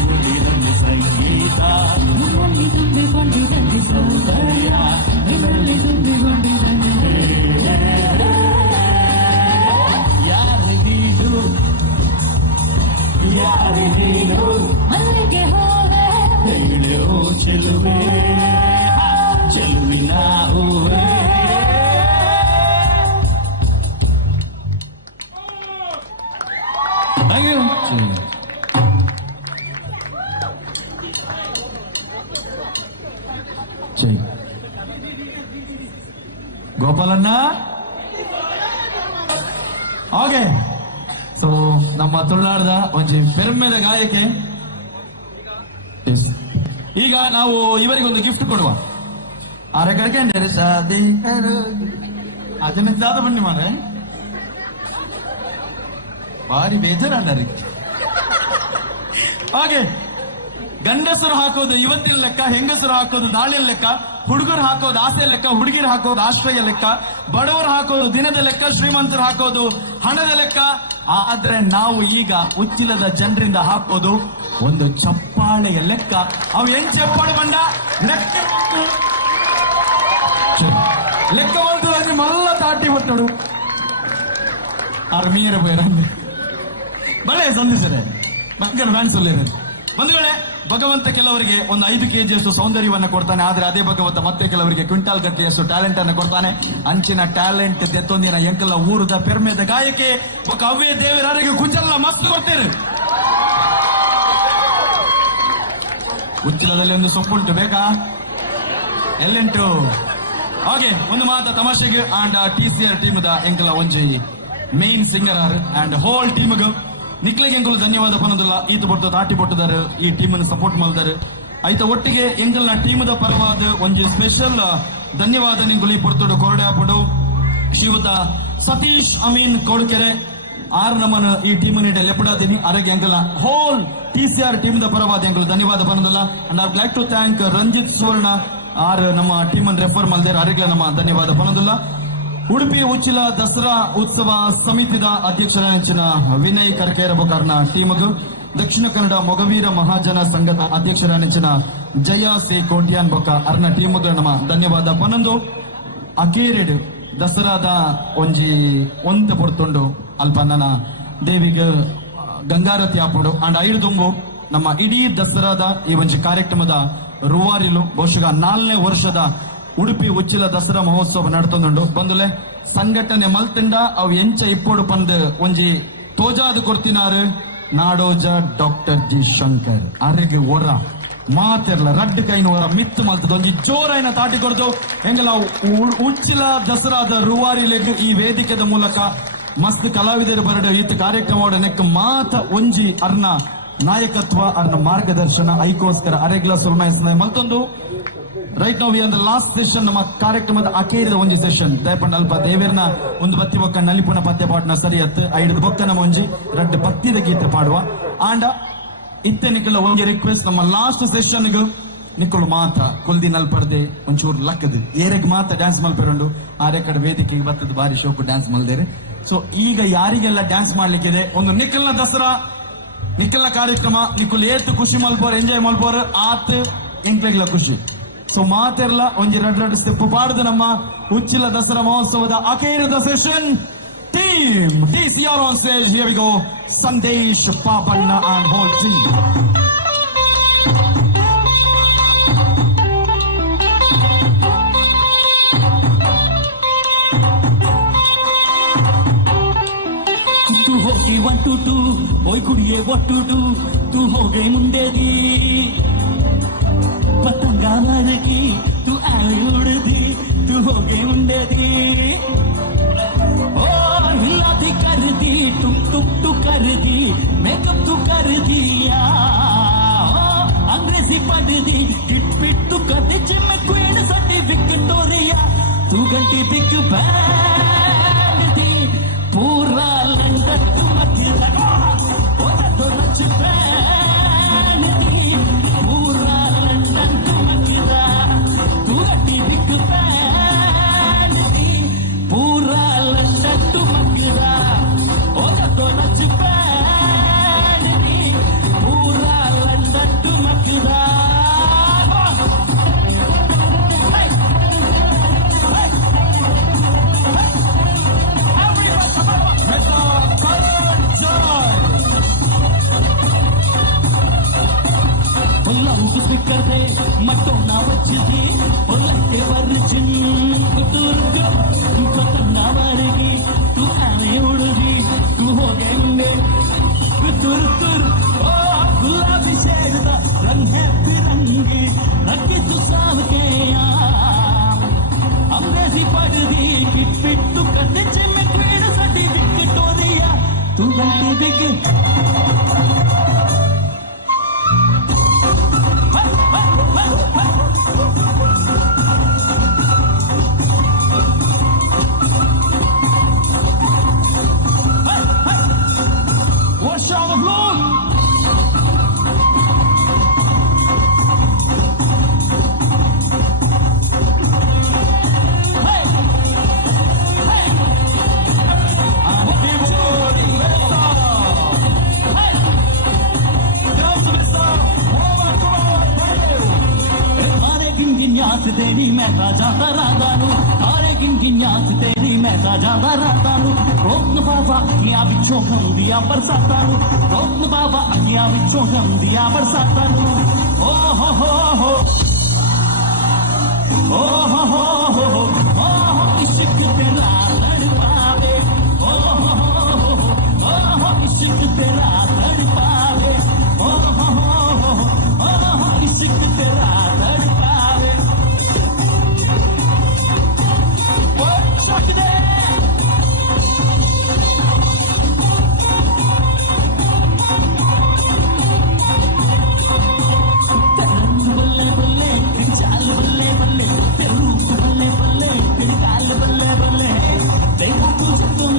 ಗುಡಿ ನನ್ನ ಸಂಗೀತ ಹೂವಲ್ಲಿ ತುಂಬಿಕೊಂಡಿದ್ದಂತೆ ಸೌಂದರ್ಯ ಹೂವಲ್ಲಿ ತುಂಬಿಕೊಂಡಿದ್ದಂತೆ ಯಾರು ನೀನು ಯಾರು ನೀನು ಅಲ್ಲಿಗೆ ಹೋದೆ ಹೇಳೋ ಚೆಲುವೆ ಚೆಲುವಿನ ಹೂವೆ ಜೈ ಗೋಪಾಲಣ್ಣ. ಓಕೆ, ಸೊ ನಮ್ಮ ತುಳುನಾಡದ ಒಂಜಿ ಪೆರ್ಮೆದ ಗಾಯಕಿ. ಈಗ ನಾವು ಇವರಿಗೊಂದು ಗಿಫ್ಟ್ ಕೊಡುವ. ಆರೆ ಕಡೆಗೆ ಅದನ್ನ ಜಾದ ಬನ್ನಿ ಮಾರೆ, ಭಾರಿ ಬೇಜಾರಲ್ಲ. ಹಾಗೆ ಗಂಡಸರು ಹಾಕೋದು ಇವತ್ತಿನ ಲೆಕ್ಕ, ಹೆಂಗಸರು ಹಾಕೋದು ನಾಳಿನ ಲೆಕ್ಕ, ಹುಡುಗರು ಹಾಕೋದು ಆಸೆ ಲೆಕ್ಕ, ಹುಡುಗಿರು ಹಾಕೋದು ಆಶ್ರಯ ಲೆಕ್ಕ, ಬಡವರು ಹಾಕೋದು ದಿನದ ಲೆಕ್ಕ, ಶ್ರೀಮಂತರು ಹಾಕೋದು ಹಣದ ಲೆಕ್ಕ. ಆದ್ರೆ ನಾವು ಈಗ ಉಚ್ಚಿಲದ ಜನರಿಂದ ಹಾಕೋದು ಒಂದು ಚಪ್ಪಾಳೆಯ ಲೆಕ್ಕ. ಅವು ಹೆಂಗ್ ಚಪ್ಪಾಳೆ ಬಂಡ ಲೆಕ್ಕ ಬಂತು ಮಲ್ಲ ತಾಟಿ ಹೊಟ್ಟೋಡು ಅವ್ರ ಮೀರ ಬೈರಂದೆ ಬಳೆ ಸಂಧಿಸಿದೆ ಭಯಂಕರ ಫ್ಯಾನ್ಸ್ ಇರೋದು. ಬಂಧುಗಳೇ, ಭಗವಂತ ಕೆಲವರಿಗೆ ಒಂದು 5 kg ಸೌಂದರ್ಯವನ್ನ ಕೊಡ್ತಾನೆ, ಆದ್ರೆ ಅದೇ ಭಗವಂತ ಮತ್ತೆ ಕೆಲವರಿಗೆ ಕ್ವಿಂಟಾಲ್ ಗಟ್ಟಿಯಷ್ಟು ಟ್ಯಾಲೆಂಟ್ ಅನ್ನು ಕೊಡ್ತಾನೆ. ಅಂಚಿನ ಟ್ಯಾಲೆಂಟ್ ತೆತ್ತೊಂದಿನ ಎಂಕಲ್ಲ ಊರದ ಪೆರ್ಮೆದ ಗಾಯಕಿ ఒక ಅವ್ವೇ ದೇವರಿಗೆ ಕುಂಚಲ್ಲ ಮಸ್ತ್ ಕೊಡ್ತೇನೆ. ಉಚ್ಚಿಲದಲ್ಲಿ ಒಂದು ಸೊಪ್ಪುಂಟು ಬೇಕಾ? ಎಲ್ಲುಂಟು? ಹಾಗೆ ಒಂದು ಮಾತ ತಮಾಷೆಗೆ ಅಂಡ್ TCR ಟೀಮ್ದ ಎಂಕಲ ಒಂಜಿ ಮೇನ್ ಸಿಂಗರ್ ಆರ್ ಅಂಡ್ ಹೋಲ್ ಟೀಮ್ಗೆ ನಿಕ್ಲೆಗೆ ಎಂಕಲು ಧನ್ಯವಾದ ಪನ್ನೋದಿಲ್ಲ. ಈತ ಬೊಟ್ಟು ತಾಟಿ ಬೊಟ್ಟದಾರು ಈ ಟೀಮ್ ಅನ್ನು ಸಪೋರ್ಟ್ ಮಾಡಿದಾರೆ. ಐತ ಒಟ್ಟಿಗೆ ಎಂಕಲ್ನ ಟೀಮದ ಪರವಾದ ಒಂಜಿ ಸ್ಪೆಷಲ್ ಧನ್ಯವಾದ ನಿಂಗುಲಿ ಪೊರ್ತುಡು ಕೊರಡೆ ಹಾಪುಡು ಶ್ರೀಯುತ ಸತೀಶ್ ಅಮೀನ್ ಕೋಡ್ಕೆರೆ ಆರ್ ನಮ್ಮನ ಈ ಟೀಮ್ ನೀಡ ಲೆಪಡಾದೀನಿ. ಅರೆಗೆ ಎಂಕಲ್ನ ಹೋಲ್ TCR ಟೀಮ್ದ ಪರವಾದ ಎಂಕಲು ಧನ್ಯವಾದ ಪನ್ನೋದಿಲ್ಲ. And I like to thank Ranjit Suvarna ಆರ್ ನಮ್ಮ ಟೀಮ್ ಅನ್ನು ರೆಫರ್ ಮಲ್ದೇರ್ ಅರೆಗೆ ನಮ್ಮ ಧನ್ಯವಾದ ಪನ್ನೋದಿಲ್ಲ. ಉಡುಪಿ ಉಚ್ಚಿಲ ದಸರಾ ಉತ್ಸವ ಸಮಿತಿದ ಅಧ್ಯಕ್ಷರಾಂಚಿನ ವಿನಯ್ ಕರ್ಕೇರ ಬೊಕಾರ್ನ ಟೀಮ್ಗೂ, ದಕ್ಷಿಣ ಕನ್ನಡ ಮೊಗವೀರ ಮಹಾಜನ ಸಂಘದ ಅಧ್ಯಕ್ಷರಾಂಚಿನ ಜಯ ಸಿ ಕೋಟ್ಯಾನ್ ಬೊಕ ಅರ್ನ ಟೀಮ್ಗಳು ನಮ್ಮ ಧನ್ಯವಾದ ಪನ್ನೊಂದು. ಅಕೇರೆಡ್ ದಸರಾದ ಒಂಜಿ ಒಂತ ಪೊರ್ತುಂಡು ಅಲ್ಪ ನನ್ನ ದೇವಿಗೆ ಗಂಗಾರತಿ ಆಪುಡು ಅಂಡ್ ಐದು ತುಂಬು ನಮ್ಮ ಇಡೀ ದಸರಾದ ಈ ಒಂಜಿ ಕಾರ್ಯಕ್ರಮದ ರೂವಾರಿಲು ಬಹುಶಃ 4ನೇ ವರ್ಷದ ಉಡುಪಿ ಉಚ್ಚಿಲ ದಸರಾ ಮಹೋತ್ಸವ ನಡ್ತೊಂದುಂಡು. ಬಂದುಲೆ ಸಂಘಟನೆ ಮಲ್ತಿಂಡ ಅವು ಎಂಚ ಇಪ್ಪೋಡು ಪಂದ್ ಒಂಜಿ ತೋಜಾದ ಕೊಡ್ತಿನಾರು ನಾಡೋಜ ಡಾಕ್ಟರ್ ಜಿ ಶಂಕರ್ ಅರೆಗೆ ಒರ ಮಾತೆರ್ಲ ರಡ್ಡು ಕೈನ ಒರ ಮಿತ್ತು ಮಲ್ತದ ಒಂಜಿ ಜೋರೈನ ತಾಟಿ ಕೊಡ್ದು ಹೆಂಗಲ ಉಚ್ಚಿಲ ದಸರಾದ ರೂವಾರಿಲೆಗ್ ಈ ವೇದಿಕೆದ ಮೂಲಕ ಮಸ್ತ್ ಕಲಾವಿದರು ಬರಡು ಈತ ಕಾರ್ಯಕ್ರಮ ನೆಕ್ ಮಾತ ಒಂಜಿ ಅರ್ನ ನಾಯಕತ್ವ ಅರ್ನ ಮಾರ್ಗದರ್ಶನ ಐಕೋಸ್ಕರ ಅರೆಗ್ಲ ಸುರ್ನಾಯಿಸಿದ ಮತ್ತೊಂದು ರೈಟ್ ನಾವು ಒಂದು ಲಾಸ್ಟ್ ಸೆಷನ್ ನಮ್ಮ ಕಾರ್ಯಕ್ರಮದ ಅಕೇರಿದ ಒಂಜಿ ಸೆಷನ್ ದಯಪಂಡ ಅಲ್ಪ ದೇವೇರ್ನ ಒಂದು ಬತ್ತಿ ಬೊಕ್ಕ ನಲಿಪುಣ ಪದ್ಯ ಪಾಡ್ನ ಸರಿಯತ್ ಐದು ಬೊಕ್ಕ ನಮ್ಮ ಒಂಜಿ ರಡ್ಡು ಬತ್ತಿದ ಗೀತೆ ಪಾಡುವ ಆಂಡ ಇತ್ತೆ ನಿಕ್ಕಲ ಒಂಜಿ ರಿಕ್ವೆಸ್ಟ್ ನಮ್ಮ ಲಾಸ್ಟ್ ಸೆಷನ್ಗೂ ನಿಕ್ಕಳು ಮಾತ ಕುಲ್ದಿ ನಲ್ಪರ್ದೆ ಒಂಚೂರು ಲಕ್ಕದು ಏರೆಗ್ ಮಾತ ಡ್ಯಾನ್ಸ್ ಮಲ್ಪೆರುಂಡು ಆರೆ ಕಡೆ ವೇದಿಕೆಗೆ ಬತ್ತದ ಬಾರಿ ಶೋಕು ಡ್ಯಾನ್ಸ್ ಮಲ್ದೇರೆ. ಸೊ ಈಗ ಯಾರಿಗೆಲ್ಲ ಡ್ಯಾನ್ಸ್ ಮಾಡ್ಲಿಕ್ಕಿದೆ ಒಂದು ನಿಕ್ಕಲ್ನ ದಸರಾ ನಿಖಲ್ನ ಕಾರ್ಯಕ್ರಮ ನಿಖಲ್ ಏತ್ ಖುಷಿ ಮಲ್ಪೋರ್ ಎಂಜಾಯ್ ಮಲ್ಪೋರ್ ಆತ್ ಎಂಕ್ಲೆಗ್ಲ ಖುಷಿ. ಸೊ ಮಾತೆರ್ಲ ಒಂಜಿ ರಡ್ ಸ್ಟೆಪ್ ಪಾಡ್ದು ನಮ್ಮ ಉಚ್ಚಿಲ ದಸರಾ ಮಹೋತ್ಸವದ ಅಖೇರದ session. Team TCR on stage. Here we go. Sandesh, Papanna and whole team. तू हो गई 1 2 2 ओए कुड़िए what to do. तू हो गई मुंडे दी पतंगा मार की तू आली उड़ दी. तू हो गई मुंडे दी ओ हिला दी कर दी टुक टुक टुक कर दी मेकअप तू कर दिया. अंग्रेजी पढ़ दी हिट पिट तू कर दी जिम क्वीन सटी विक्टोरिया. तू घंटी बिग बैंड दी पूरा लंदन तू मत लगा ओ तो नच बैंड दी पूरा लंदन तू मत लगा. तू घंटी बिग बैंड दी पूरा लंदन तू मत लगा ओ तो नच बैंड दी पूरा लंदन तू मत लगा. कर दे मटोना बचती लगे वर्जन बुजुर्ग पतंगा मारेगी तू आने उड़गी. तू हो गए तुर तुर ओ गुलाबी शेर दा रंग है तिरंगी रखी तू साव के अंग्रेजी पढ़ दी पिट पिट तू करते जिम क्वीन सटी विक्टोरिया. तू घंटी big Watch out the floor. तेरी मैं जाता रातानु तारे गिनगिन्यास तेरी मैं जाता रातानु. रोकन बाबा अग्निया बिच्छों हम दिया बरसातानु. रोकन बाबा अग्निया बिच्छों हम दिया बरसातानु. ओ हो हो हो ओ हो हो हो ओ हो इश्क तेरा लड़ पावे. ओ हो हो इश्क तेरा लड़ पावे. ओ हो इश्क तेरा लड़ पावे.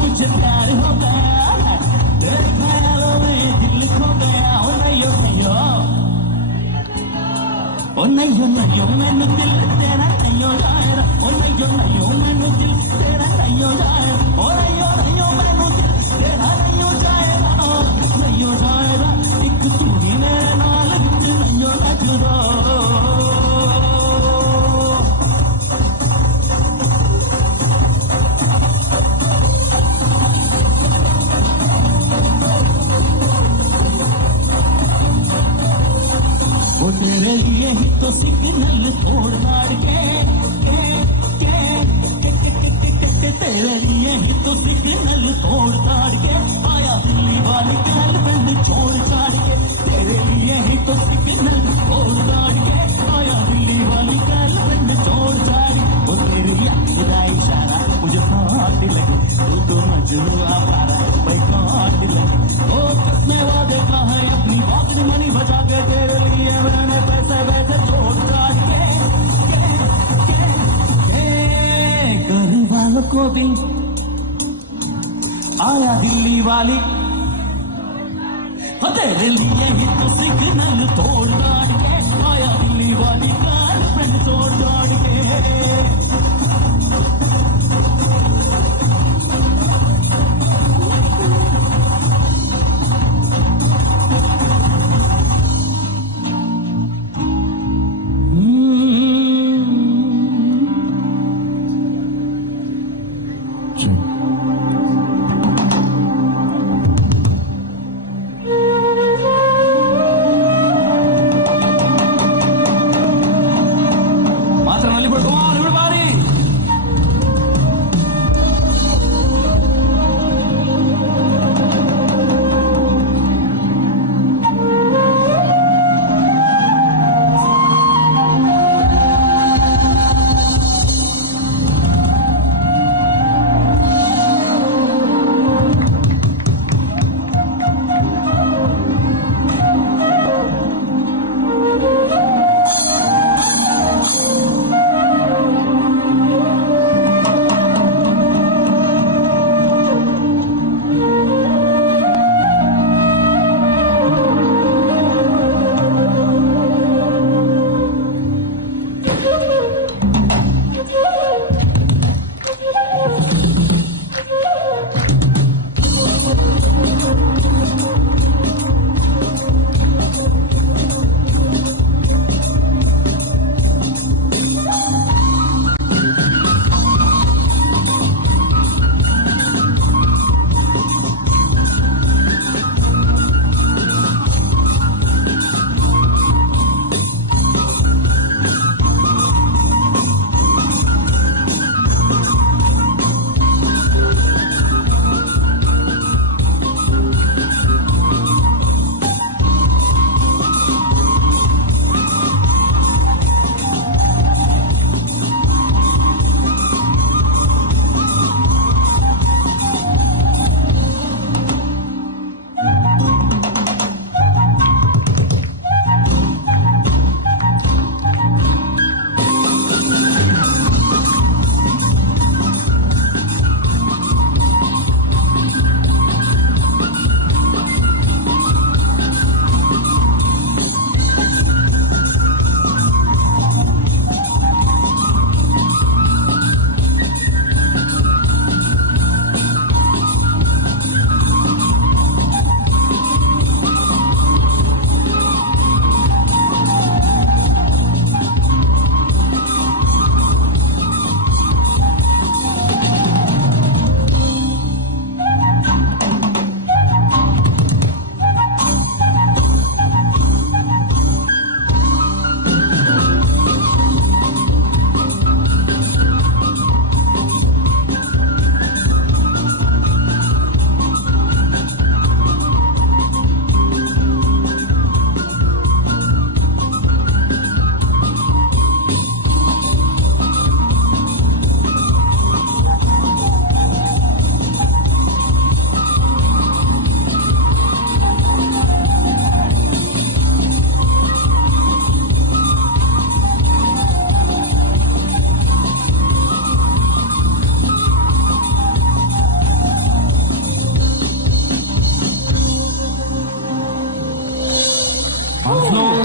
मुझे प्यार हो गया तेरे ख्यालों में दिल खो गया. ओ नैयो नैयो ओ नैयो नैयो मैंने दिल तेरा नैयो जाएगा. ओ नैयो नैयो मैंने दिल तेरा नैयो जाएगा. ओ नैयो नैयो मैंने दिल तेरा नैयो जाएगा. नैयो जाएगा एक तू ही मेरे नाल नैयो लगदा. तेरे लिए ही तो सिग्नल तोड़ मार के तेरे लिए ही तो सिग्नल तोड़ ताड़ के आया दिल्ली वाली गर्लफ्रेंड छोड़ छाड़ के. तेरे लिए ही तो सिग्नल तोड़ ताड़ के आया दिल्ली वाली गर्लफ्रेंड छोड़ छाड़ के. वो तेरी आँखों का इशारा मुझे काट लगे. तू तो मजनू आवारा भाई काट लगे. ओ किसने वादे कहा है अपनी बात मनी बचा के तेरे लिए मैंने पैसे वैसे छोड़ छाड़ के. घर वालों को भी आया दिल्ली वाली तेरे लिए ही तो सिग्नल तोड़ दाड़ के आया दिल्ली वाली गर्लफ्रेंड तोड़ दाड़ के.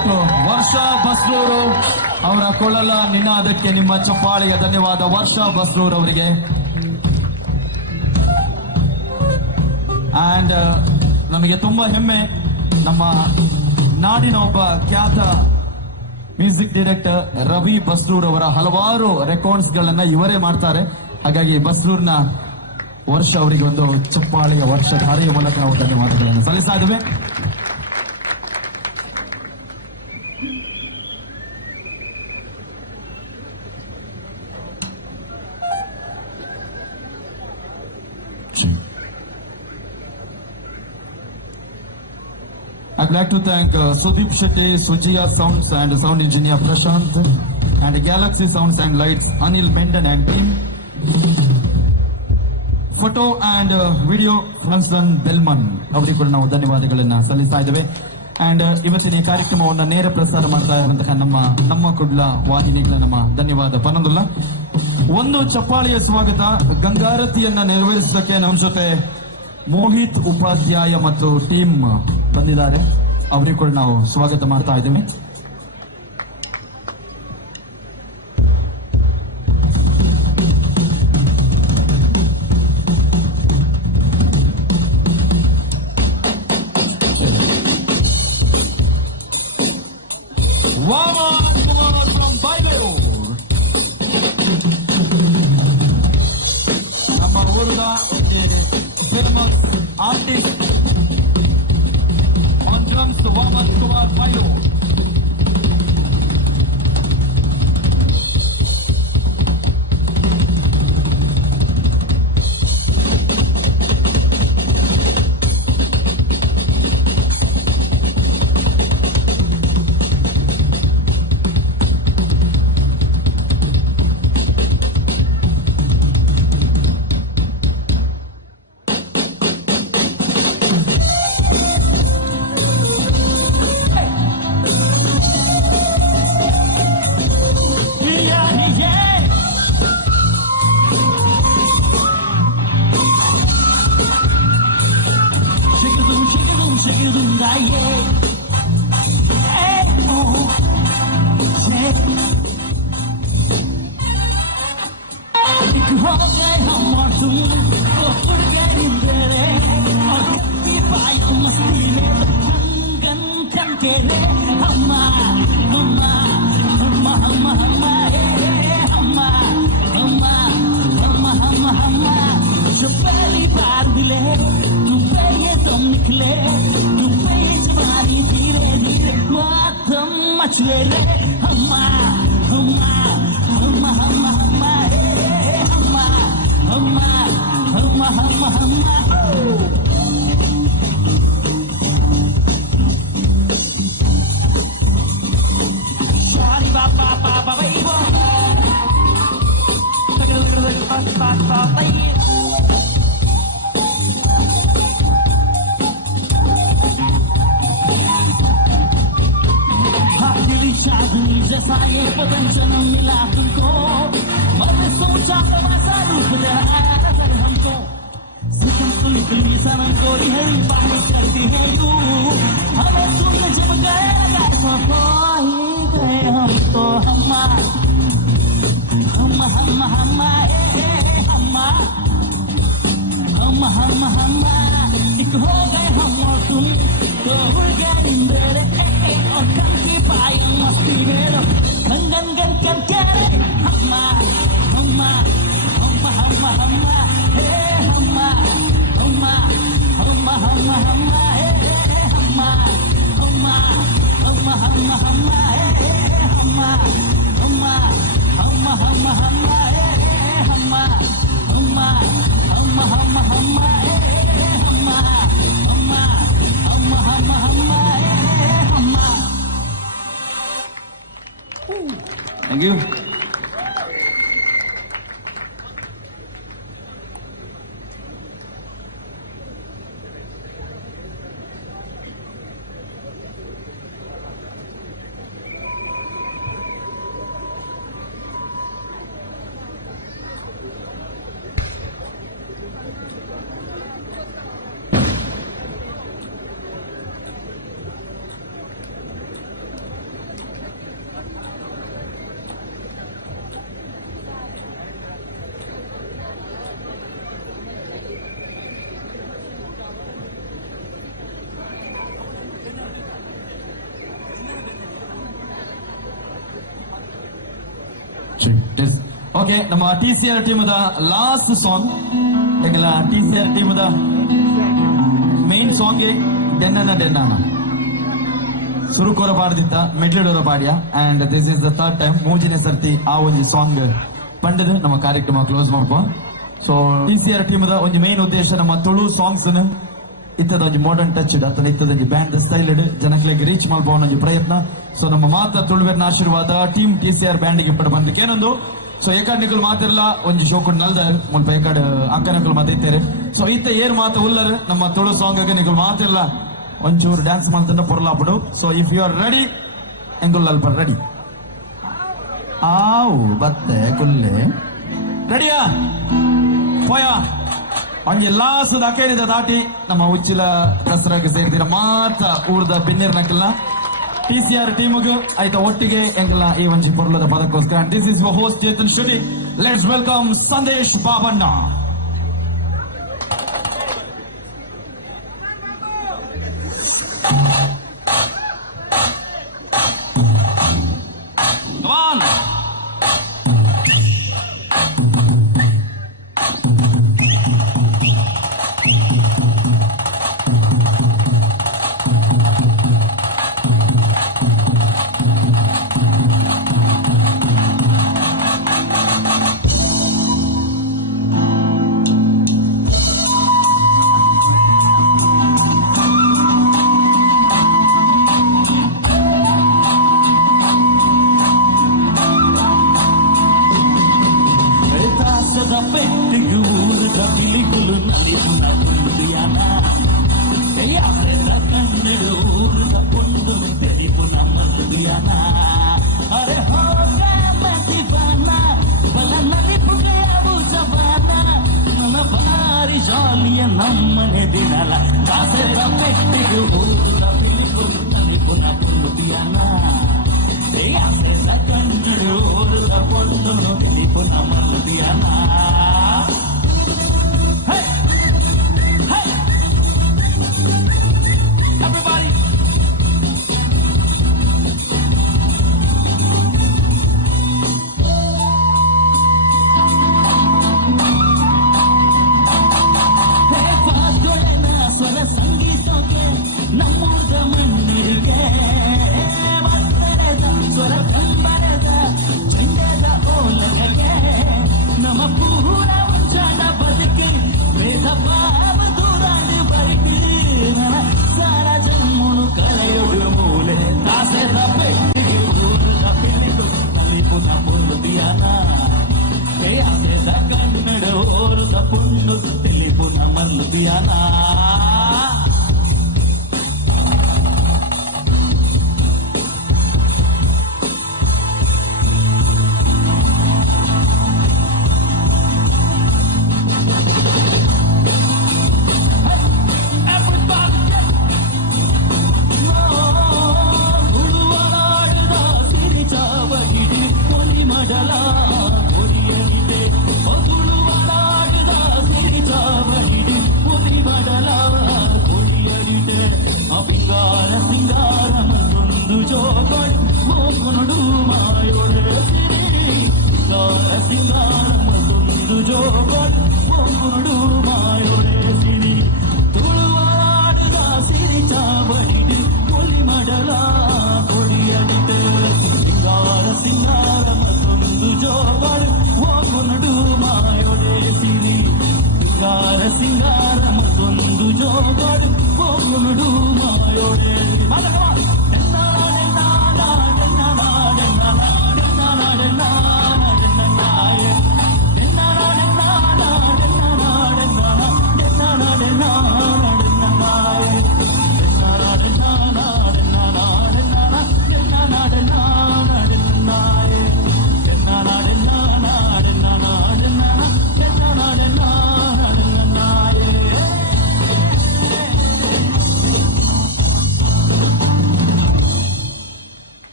ಕೊಟ್ಟು ವರ್ಷಾ ಬಸ್ರೂರು ಅವರ ಕೊಳಲ ನಿನಾದಕ್ಕೆ ನಿಮ್ಮ ಚಪ್ಪಾಳೆಯ ಧನ್ಯವಾದ ವರ್ಷಾ ಬಸ್ರೂರ್ ಅವರಿಗೆ. ಅಂಡ್ ನಮಗೆ ತುಂಬಾ ಹೆಮ್ಮೆ, ನಮ್ಮ ನಾಡಿನ ಒಬ್ಬ ಖ್ಯಾತ ಮ್ಯೂಸಿಕ್ ಡೈರೆಕ್ಟರ್ ರವಿ ಬಸ್ರೂರ್ ಅವರ ಹಲವಾರು ರೆಕಾರ್ಡ್ಸ್ ಗಳನ್ನ ಇವರೇ ಮಾಡ್ತಾರೆ. ಹಾಗಾಗಿ ಬಸ್ರೂರ್ನ ವರ್ಷ ಅವರಿಗೆ ಒಂದು ಚಪ್ಪಾಳೆಯ ವರ್ಷ ಧಾರೆಯ ಮೂಲಕ ನಾವು ಧನ್ಯವಾದಗಳನ್ನು ಸಲ್ಲಿಸ್ತಾ ಇದ್ದೇವೆ. I'd like to thank Sudeep Shetty, Sujia Sounds and Sound Engineer Prashant, and Galaxy Sounds and Lights, Anil Menden and team. Photo and video Franson Belman ಅವರಿಗೆ ಕೂಡ ನಾವು ಧನ್ಯವಾದಗಳನ್ನ ಸಲ್ಲಿಸ್ತಾ ಇದ್ದೇವೆ. ಅಂಡ್ ಇವತ್ತಿನ ಈ ಕಾರ್ಯಕ್ರಮವನ್ನು ನೇರ ಪ್ರಸಾರ ಮಾಡ್ತಾ ಇರುವಂತಹ ನಮ್ಮ ಕುಡ್ಲ ವಾಹಿನಿಗಳ ನಮ್ಮ ಧನ್ಯವಾದ ಪನ್ನೊಂದುಲ್ಲ. ಒಂದು ಚಪ್ಪಾಳೆಯ ಸ್ವಾಗತ. ಗಂಗಾರತಿಯನ್ನ ನೆರವೇರಿಸೋಕೆ ನಮ್ಮ ಜೊತೆ ಮೋಹಿತ್ ಉಪಾಧ್ಯಾಯ ಮತ್ತು ಟೀಮ್ ಬಂದಿದ್ದಾರೆ. ಅವರಿಗೂ ಕೂಡ ನಾವು ಸ್ವಾಗತ ಮಾಡ್ತಾ ಇದ್ದೇವೆ. ನಮ್ಮ ಊರಿನ famous artist on drums, Waman Kumar Bayo. Thank you. Okay ನಮ್ಮ TCR ಟೀಮದ ಲಾಸ್ಟ್ ಸಾಂಗ್ ಎಂಗಲ TCR ಟೀಮದ ಮೇನ್ ಸಾಂಗ್ ಡೆನ್ನನ ಡೆನ್ನಾನ ಸುರುಕೋರ ಪಾಡ್ದಿತ್ತ ಮೆಡ್ಲಿಡೋರ ಪಾಡ್ಯ and this is the third time ಮೂಜಿನ ಸರ್ತಿ ಆ ಒಂದು ಸಾಂಗ್ ಪಂಡದು ನಮ್ಮ ಕಾರ್ಯಕ್ರಮ ಕ್ಲೋಸ್ ಮಾಡ್ಕೊ ಸೊ TCR ಟೀಮದ ಒಂದು ಮೇನ್ ಉದ್ದೇಶ ನಮ್ಮ ತುಳು ಸಾಂಗ್ಸ್ ಇತ್ತದ ಒಂದು ಮಾಡರ್ನ್ ಟಚ್ ಅತನ ಇತ್ತದ ಬ್ಯಾಂಡ್ ಸ್ಟೈಲ್ ಜನಕ್ಕೆ ರೀಚ್ ಮಾಡ್ಬೋ ಒಂದು ಪ್ರಯತ್ನ ಸೊ ನಮ್ಮ ಮಾತ ತುಳುವೆರ್ನ ಆಶೀರ್ವಾದ ಟೀಮ್ TCR ಬ್ಯಾಂಡ್ ಗೆ ಪಡ ಬಂದಕ್ಕೆ ಏನೊಂದು ಸೊ ಏಕಾಡ್ ನಿಕಲ್ ಮಾತಿರಲ್ಲ ಒಂದು ಶೋಕುಡ್ ನಲ್ದ ಮುಲ್ಪ ಏಕಾಡ್ ಅಕ್ಕನಕಲ್ ಮಾತಿರ್ತಾರೆ ಸೊ ಈತ ಏರ್ ಮಾತು ಉಲ್ಲರ್ ನಮ್ಮ ತುಳು ಸಾಂಗ್ ನಿಕಲ್ ಮಾತಿರಲ್ಲ ಒಂಚೂರು ಡ್ಯಾನ್ಸ್ ಮಾಡ್ತಂಡ ಪೊರ್ಲಾಪಡು so if you are ready ಎಂಗುಲ್ ಅಲ್ಪ ರೆಡಿ ಆವು ಬತ್ತೆ ಕುಲ್ಲೆ ರೆಡಿಯಾ ಪೋಯ ಒಂಜಿ ಲಾಸ್ಟ್ ಅಕೇರಿದ ದಾಟಿ ನಮ್ಮ ಉಚ್ಚಿಲ ದಸರಾಗೆ ಸೇರಿದಿರ ಮಾತ್ರ ಊರ್ದ ಬಿನ್ನಿರ್ನಕ್ಕೆಲ್ಲ TCR ಟೀಮ್ಗೆ ಆಯ್ತಾ ಒಟ್ಟಿಗೆ ಎಂಗಲ ಈ ಒಂಜಿ ಪೊರ್ಲದ ಪದಕ್ಕೋಸ್ಕರ this is host Chetan Shetty let's welcome Sandesh Babanna ನಮ್ಮನೆ ದಿನಲ ಕಾಸರ ಪೆಟ್ಟಿಗೆ ಹೋದ ಕಂಡು ಓದುದ ಕೊಂಡು ತಿಳಿಪು ನಮ್ಮ ದಿಯನ ಸಂಗೀತಕ್ಕೆ ನಮ್ಮದ ಮಣ್ಣಿಗೆ ಸ್ವರ ಕಂಬರದ ಚಿನ್ನದ ಓಲಗೆ ನಮ್ಮ ಪೂರ ಉಚ್ಚಾರ ಬದುಕಿ ಭೇದ ಭಾವ ದೂರಾಡಿ ಬದುಕಿ ಸಾರ ಜನ್ಮನು ಕಳೆಯೊಡು ಮೂಲೆ ದಾಸದ ಪೆಟ್ಟಿಗೆ ಊರದ ಬೆಳೆದು ತಲಿಪು ನಮ್ಮ ದಿಯಾನ ಆಸೆದ ಕನ್ನಡ ಓರದ ಪುಣ್ಣು ತಿಳಿಪು ನಮ್ಮ ದಿಯಾನ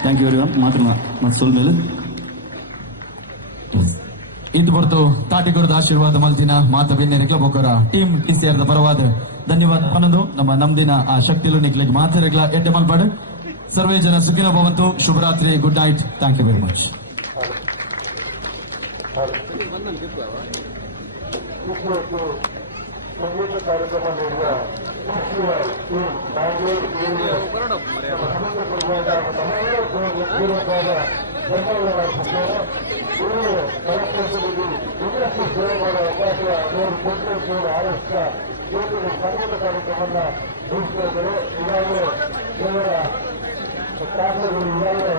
ಥ್ಯಾಂಕ್ ಯು ಎವ್ರಿವನ್ ಮಾತ್ರ ಮತ್ತೆ ಸೋಲ್ ಮೇಲೆ ಇಂದು ಬರ್ತು ತಾಟಿಗುರದ ಆಶೀರ್ವಾದ ಮಲ್ತಿನ ಮಾತ ಬೆನ್ನೆ ರೆಗ್ಲಬೋಕರ ಟೀಮ್ TCR ದ ಪರವಾದ ಧನ್ಯವಾದ ಪನ್ನದು ನಮ್ಮ ನಮ್ದಿನ ಆ ಶಕ್ತಿಲು ನಿಕ್ಲಿಗೆ ಮಾತಿರಗ್ಲ ಎಡ್ಡೆ ಮಲ್ಪಾಡು ಸರ್ವೇ ಜನ ಸುಖಿನೋ ಭವಂತು. ಶುಭರಾತ್ರಿ. Good night. Thank you very much. ಸಂಗೀತ ಕಾರ್ಯಕ್ರಮ ನೀಡಿದ ಸಂಗೀತ ಕಾರ್ಯಕ್ರಮವನ್ನು ರೂಪಿಸಿದರೆ ಈಗಾಗಲೇ ದೇವರ ಕಾರ್ಯಗಳು ಈಗಾಗಲೇ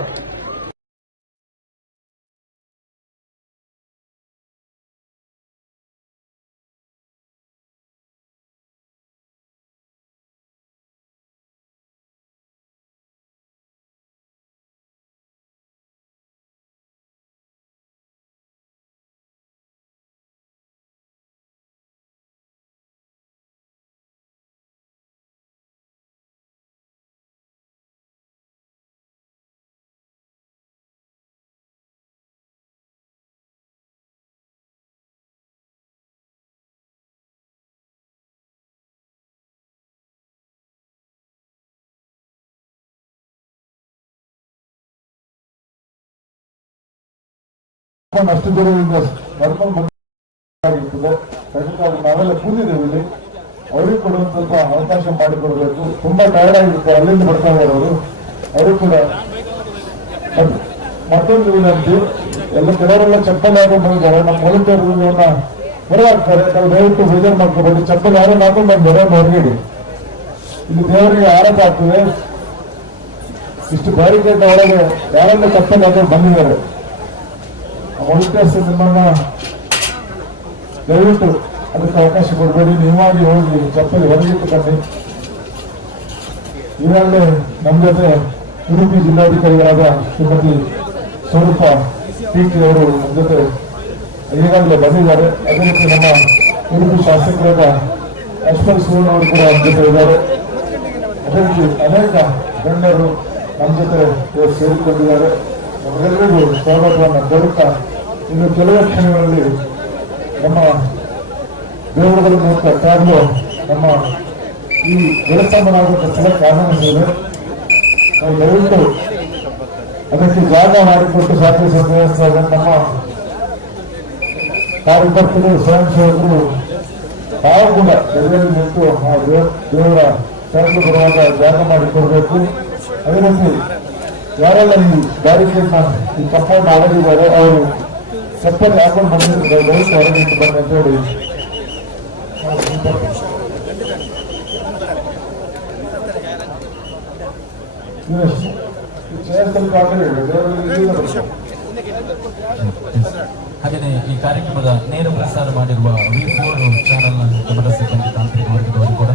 ಅಷ್ಟು ದೂರದಿಂದ ನಡ್ಕೊಂಡು ಬಂದಿರ್ತದೆ. ನಾವೆಲ್ಲ ಕೂತಿದ್ದೇವೆ ಇಲ್ಲಿ. ಅವರಿಗೂ ಕೂಡ ಒಂದು ಸ್ವಲ್ಪ ಅವಕಾಶ ಮಾಡಿಕೊಡ್ಬೇಕು. ತುಂಬಾ ಟೈರ್ಡ್ ಆಗಿರುತ್ತೆ ಅಲ್ಲಿಂದ ಬರ್ತಾ ಇರೋರು. ಅವರು ಕೂಡ ಮತ್ತೊಂದು ವಿನಂತಿ, ಎಲ್ಲ ಕೆಲವರೆಲ್ಲ ಚಪ್ಪಲಿ ಹಾಕೊಂಡು ಬಂದಿದ್ದಾರೆ. ನಮ್ಮ ವಾಲಂಟಿಯರ್ಗಳನ್ನ ಹೊರಗಾಗ್ತಾರೆ. ನಾವು ದಯವಿಟ್ಟು ಬೇಜಾರು ಮಾಡ್ಕೋಬೇಡಿ. ಚಪ್ಪಲಿ ಯಾರು ಹಾಕೊಂಡು ಬಂದರೆ ಹೊರಗಡೆ ಇಲ್ಲಿ ದೇವರಿಗೆ ಆರಾಟ ಆಗ್ತದೆ. ಇಷ್ಟು ಬ್ಯಾರಿಕೇಡ್ ಒಳಗೆ ಯಾರೆಲ್ಲ ಚಪ್ಪಲಿ ಹಾಕೊಂಡು ಬಂದಿದ್ದಾರೆ. ವಾಲಂಟಿಯರ್ಸ್ ನಿಮ್ಮನ್ನ ದಯವಿಟ್ಟು ಅದಕ್ಕೆ ಅವಕಾಶ ಕೊಡಬೇಡಿ. ನೀವಾಗಿ ಹೋಗಿ ಚಪ್ಪಲಿ ಹೊರಗಿಟ್ಟು ಬನ್ನಿ. ಈಗಾಗಲೇ ನಮ್ಮ ಜೊತೆ ಉಡುಪಿ ಜಿಲ್ಲಾಧಿಕಾರಿಗಳಾದ ಶ್ರೀಮತಿ ಸ್ವರೂಪ ಟಿ ಅವರು ನಮ್ಮ ಜೊತೆ ಈಗಾಗಲೇ ಬಂದಿದ್ದಾರೆ. ಅದೇ ರೀತಿ ನಮ್ಮ ಉಡುಪಿ ಶಾಸಕರಾದ ಅಶ್ವಥ್ ಸುವರ್ಣ ಅವರು ಕೂಡ ನಮ್ಮ ಜೊತೆ ಇದ್ದಾರೆ. ಅದೇ ರೀತಿ ಅನೇಕ ಗಣ್ಯರು ನಮ್ಮ ಜೊತೆ ಸೇರಿಕೊಂಡಿದ್ದಾರೆ. ನಮಗೆಲ್ಲರಿಗೂ ಸ್ವಾಗತವನ್ನು ಕೋರುತ್ತಾ ಇನ್ನು ಕೆಲವೇ ಕ್ಷಣಗಳಲ್ಲಿ ನಮ್ಮ ದೇವರುಗಳ ಮೂಲಕ ಕಾರಲು ನಮ್ಮ ಈ ದೇವಸ್ಥಾನವಾಗುವಂಥ ಸ್ಥಳಕ್ಕೆ ಆಗಮಿಸಿದೆ. ನಾವು ದಯವಿಟ್ಟು ಅದಕ್ಕೆ ಜಾಗ ಮಾಡಿಕೊಟ್ಟು ಸಾಕಷ್ಟು ದೇವಸ್ಥಾನ ನಮ್ಮ ಕಾರ್ಯಕರ್ತರು ಸ್ವಯಂ ಸೇವಕರು ತಾವು ಕೂಡ ಗಡಿಯಲ್ಲಿ ನಿಂತು ಆ ದೇವರ ಸ್ಥಳಕ್ಕೆ ಬರುವಾಗ ಜಾಗ ಮಾಡಿಕೊಡ್ಬೇಕು. ಅದೇ ರೀತಿ ಯಾರೆಲ್ಲ ಈ ಬ್ಯಾರಿಕೇಡ್ನ ಈ ಕಂಪೌಂಡ್ ಆಗಿದ್ದಾರೆ ಅವರು ಚಪ್ಪಲಿ ಹಾಕೊಂಡು ಬಂದಿರ್ತಾರೆ. ದಯವಿಟ್ಟು ಹೊರಗೆ ನಿಂತು ಬನ್ನಿ ಅಂತ ಹೇಳಿ ಹಾಗೆಯೇ ಈ ಕಾರ್ಯಕ್ರಮದ ನೇರ ಪ್ರಸಾರ ಮಾಡಿರುವ V4 ಚಾನೆಲ್ನ ಗಮನ ಸಿಬ್ಬಂದಿ ತಾಂತ್ರಿಕ ವರ್ಗದವರು ಕೂಡ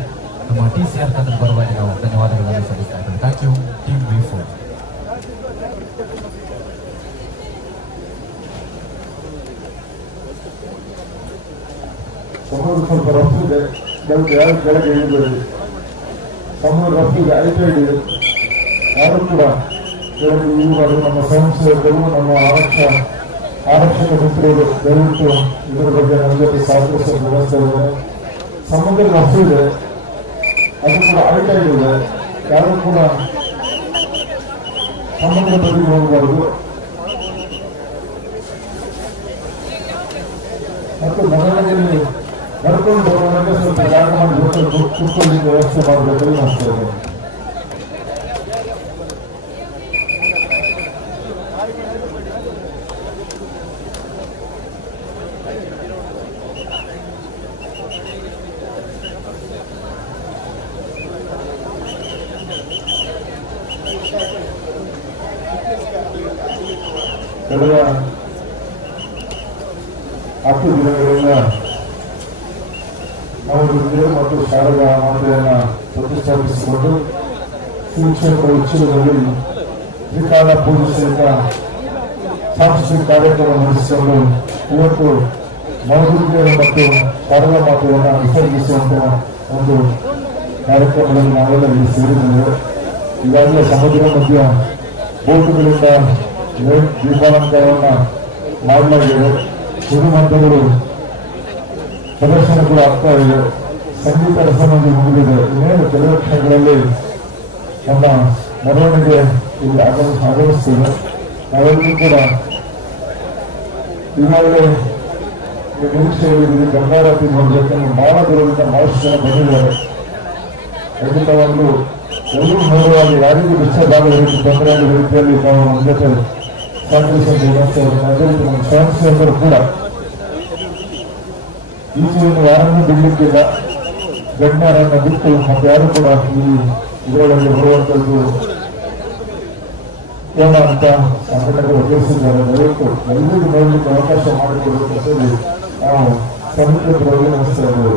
ನಮ್ಮ TCR ತಂಡದ ಪರವಾಗಿ ನಾವು ಧನ್ಯವಾದಗಳನ್ನು ಸಲ್ಲಿಸ್ತಾ ಇದ್ದೇವೆ. Thank you team V4. ಸಮೂಹ ಸ್ವಲ್ಪ ರಫ್ ಇದೆ. ದಯವಿಟ್ಟು ಯಾರು ಕೆಳಗೆ ಇಳಿಬೇಡಿ. ಸಮೂಹ ರಫ್ ಇದೆ, ಐಟೈಡ್ ಇದೆ. ಯಾರು ಕೂಡ ಕೆಳಗೆ ಇಳಿಬಾರ್ದು. ನಮ್ಮ ಸ್ವಯಂ ಸೇವಕರು, ನಮ್ಮ ಆರಕ್ಷಕ ಮಿತ್ರರು ದಯವಿಟ್ಟು ಇದರ ಬಗ್ಗೆ ನಮ್ಮ ಜೊತೆ ಸಹಕರಿಸುವ ವ್ಯವಸ್ಥೆ ಇದೆ. ಸಮುದ್ರ ರಫ್ ಇದೆ, ಅದು ಕೂಡ ಐಟೈಡ್ ಇದೆ. ಯಾರು ಕೂಡ ಸಮುದ್ರ ಬದಿಗೆ ಹೋಗಬಾರದು. ಮತ್ತು ಮನೆಯಲ್ಲಿ ನಡ್ಕೊಂಡು ಬರುವಾಗ ಸ್ವಲ್ಪ ಜಾಗ ಮಾಡಿ ಕುತ್ಕೊಳ್ಳಿಕ್ಕೆ ವ್ಯವಸ್ಥೆ ಮಾಡಬೇಕು ಅನಿಸ್ತದೆ. ಕಳೆದ 10 ದಿನಗಳಿಂದ ಅವರು ಮತ್ತು ಶಾರದಾ ಮಾತೆಯನ್ನು ಪ್ರತಿಷ್ಠಾಪಿಸಿಕೊಂಡು ಶ್ರೀಕ್ಷೇತ್ರ ಉಚ್ಚಿಲದಲ್ಲಿ ತ್ರಿಕಾಲ ಪೂಜಿಸಿದ ಸಾಂಸ್ಕೃತಿಕ ಕಾರ್ಯಕ್ರಮ ನಡೆಸಿಕೊಂಡು ಇವತ್ತು ನವದುರ್ಗಿಯರು ಮತ್ತು ಶಾರದಾ ಮಾತೆಯನ್ನು ವಿಸರ್ಜಿಸುವಂತಹ ಒಂದು ಕಾರ್ಯಕ್ರಮದಲ್ಲಿ ನಾವೆಲ್ಲ ಇಲ್ಲಿ ಸೇರಿದ್ದೇವೆ. ಈಗಾಗಲೇ ಸಮುದ್ರ ಮಧ್ಯ ಬೋಟುಗಳಿಂದ ದೀಪಾಲಂಕಾರವನ್ನು ಮಾಡಲಾಗಿದೆ. ಸಿರಿಮಂತಗಳು ಪ್ರದರ್ಶನ ಕೂಡ ಆಗ್ತಾ ಇದೆ. ಸಂಗೀತ ರಸಮಂಜಿ ಮುಗಿದಿದೆ. ಇನ್ನೇನು ಕೆಲವು ಕ್ಷಣಗಳಲ್ಲಿ ನಮ್ಮ ಮೆರವಣಿಗೆ ಇಲ್ಲಿ ಆಗಮಿಸ್ತೇವೆ. ನಾವೆಲ್ಲರೂ ಕೂಡ ಈಗಾಗಲೇ ನಿರೀಕ್ಷೆಯಲ್ಲಿ ಗಂಗಾರತಿ ನೋಡಬೇಕಂದ್ರೆ ಬಹಳ ದೂರದಿಂದ ಬಹಳಷ್ಟು ಜನ ಬಂದಿದ್ದಾರೆ. ಖಂಡಿತವಾಗ್ಲೂ ಎಲ್ಲರೂ ನೋಡುವಾಗ ಯಾರಿಗೂ ಡಿಸ್ಟರ್ಬ್ ಆಗದ ರೀತಿ ತೊಂದರೆ ಆಗದ ರೀತಿಯಲ್ಲಿ ನಾವು ನಮ್ಮ ಜೊತೆ ಸಹಕರಿಸುವಂತ ವ್ಯವಸ್ಥೆ. ಅದೇ ರೀತಿ ನಮ್ಮ ಸ್ವಯಂ ಸೇವಕರು ಕೂಡ ಈಚೆಯನ್ನು ಯಾರನ್ನೂ ಬಿಡ್ಲಿಕ್ಕಿಲ್ಲ. ಗಣ್ಯರನ್ನು ಬಿಟ್ಟು ಮತ್ತೆ ಯಾರು ಕೂಡ ಈ ಇದರೊಳಗೆ ಬರುವಂತದ್ದು ಕೇಳ ಅಂತ ಸಂಘಟನೆಗಳು ತಿಳಿಸಿದ್ದಾರೆ. ದಯವಿಟ್ಟು ಎಲ್ಲರಿಗೂ ನೋಡಲಿಕ್ಕೆ ಅವಕಾಶ ಮಾಡಿಕೊಡಬೇಕಂತ ಹೇಳಿ ನಾವು ಸಮಿತಿ ಪರವಾಗಿ ನಡೆಸ್ತಾ ಇದ್ದೇವೆ.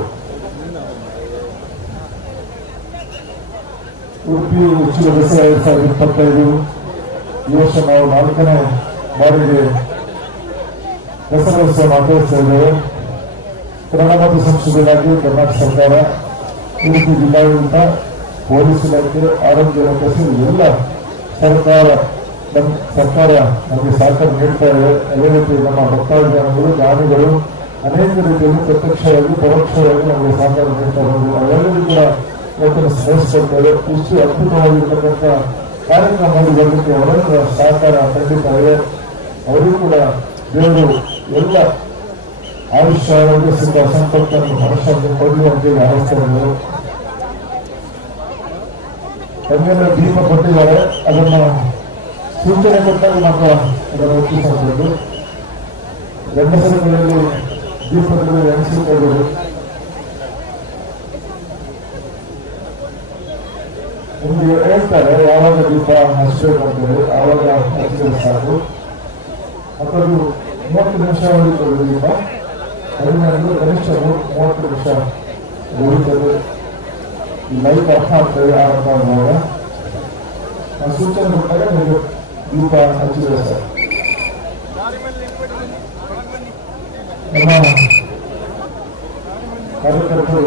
ಉಡುಪಿ ಉಚಿತ ದಸರಾ 2025 ಈ ವರ್ಷ ನಾವು 4ನೇ ಬಾರಿಗೆ ದಸರೋತ್ಸವ ಆಚರಿಸ್ತಾ ಇದ್ದೇವೆ. ಕನ್ನಡ ಮತ್ತು ಸಂಸ್ಕೃತಿ ಇಲಾಖೆ, ಕರ್ನಾಟಕ ಸರ್ಕಾರ, ಉಡುಪಿ ಜಿಲ್ಲಾಡಳಿತ, ಪೊಲೀಸ್ ಇಲಾಖೆ, ಆರೋಗ್ಯ ಇಲಾಖೆ ಸೇರಿ ಎಲ್ಲ ಸರ್ಕಾರ ನಮಗೆ ಸಹಕಾರ ನೀಡ್ತಾ ಇದೆ. ಅದೇ ರೀತಿ ನಮ್ಮ ಭಕ್ತಾಭಿಮಾನಿಗಳು, ದಾನಿಗಳು ಅನೇಕ ರೀತಿಯಲ್ಲಿ ಪ್ರತ್ಯಕ್ಷವಾಗಿ ಪರೋಕ್ಷವಾಗಿ ನಮಗೆ ಸಹಕಾರ ನೀಡ್ತಾ ಇರೋದು ಅವೆಲ್ಲರೂ ಕೂಡ ಇವತ್ತಿನ ಸ್ಮರಿಸಿಕೊಳ್ತೇವೆ. ಇಷ್ಟು ಅದ್ಭುತವಾಗಿರ್ತಕ್ಕಂಥ ಕಾರ್ಯಕ್ರಮ ಮಾಡಿ ಬರಲಿಕ್ಕೆ ಅವರ ಸಹಕಾರ ಖಂಡಿತ ಇದೆ. ಅವರಿಗೂ ಕೂಡ ದೇವರು ಎಲ್ಲ ಆಯುಷ್ಯ ಆರೋಗ್ಯ ಸುಖ ಸಂಪತ್ತನ್ನು ಮನುಷ್ಯರಿಗೆ ಕೊಡಲಿ ಅಂತೇಳಿ ಆರಿಸ್ತಾ ಇದ್ದಾರೆ. ತಮ್ಮೆಲ್ಲ ದೀಪ ಕೊಟ್ಟಿದ್ದಾರೆ, ಅದನ್ನು ಸೂಚನೆ ಕೊಟ್ಟಾಗ ಮಾತ್ರ ಅದನ್ನು ಒಪ್ಪಿಸಬಹುದು. ಗಂಡಸರುಗಳಲ್ಲಿ ದೀಪದಲ್ಲಿ ಎಣಿಸಿಕೊಳ್ಳಬಹುದು. ನಿಮಗೆ ಹೇಳ್ತಾರೆ ಯಾವಾಗ ದೀಪ ಹಚ್ಚಬೇಕು ಅಂತೇಳಿ, ಆವಾಗ ಹಚ್ಚಿದ್ರೆ ಸಾಕು. ಮತ್ತದು 30 ನಿಮಿಷ ಉಳಿತದೆ ದೀಪ. ಅದರಿಂದ ಕನಿಷ್ಠ 30 ನಿಮಿಷ ಉಳಿತದೆ. ಈ ಲೈಟ್ ಅರ್ಥ ಆಗ್ತದೆ ಆರಂಭ ಆಗುವಾಗ ಆ ಸೂಚನೆ ಕೊಟ್ಟಾಗ ನಿಮಗೆ ದೀಪ ಹಚ್ಚಿದ್ರೆ ಸಾಕು. ನಮ್ಮ ಕಾರ್ಯಕರ್ತರು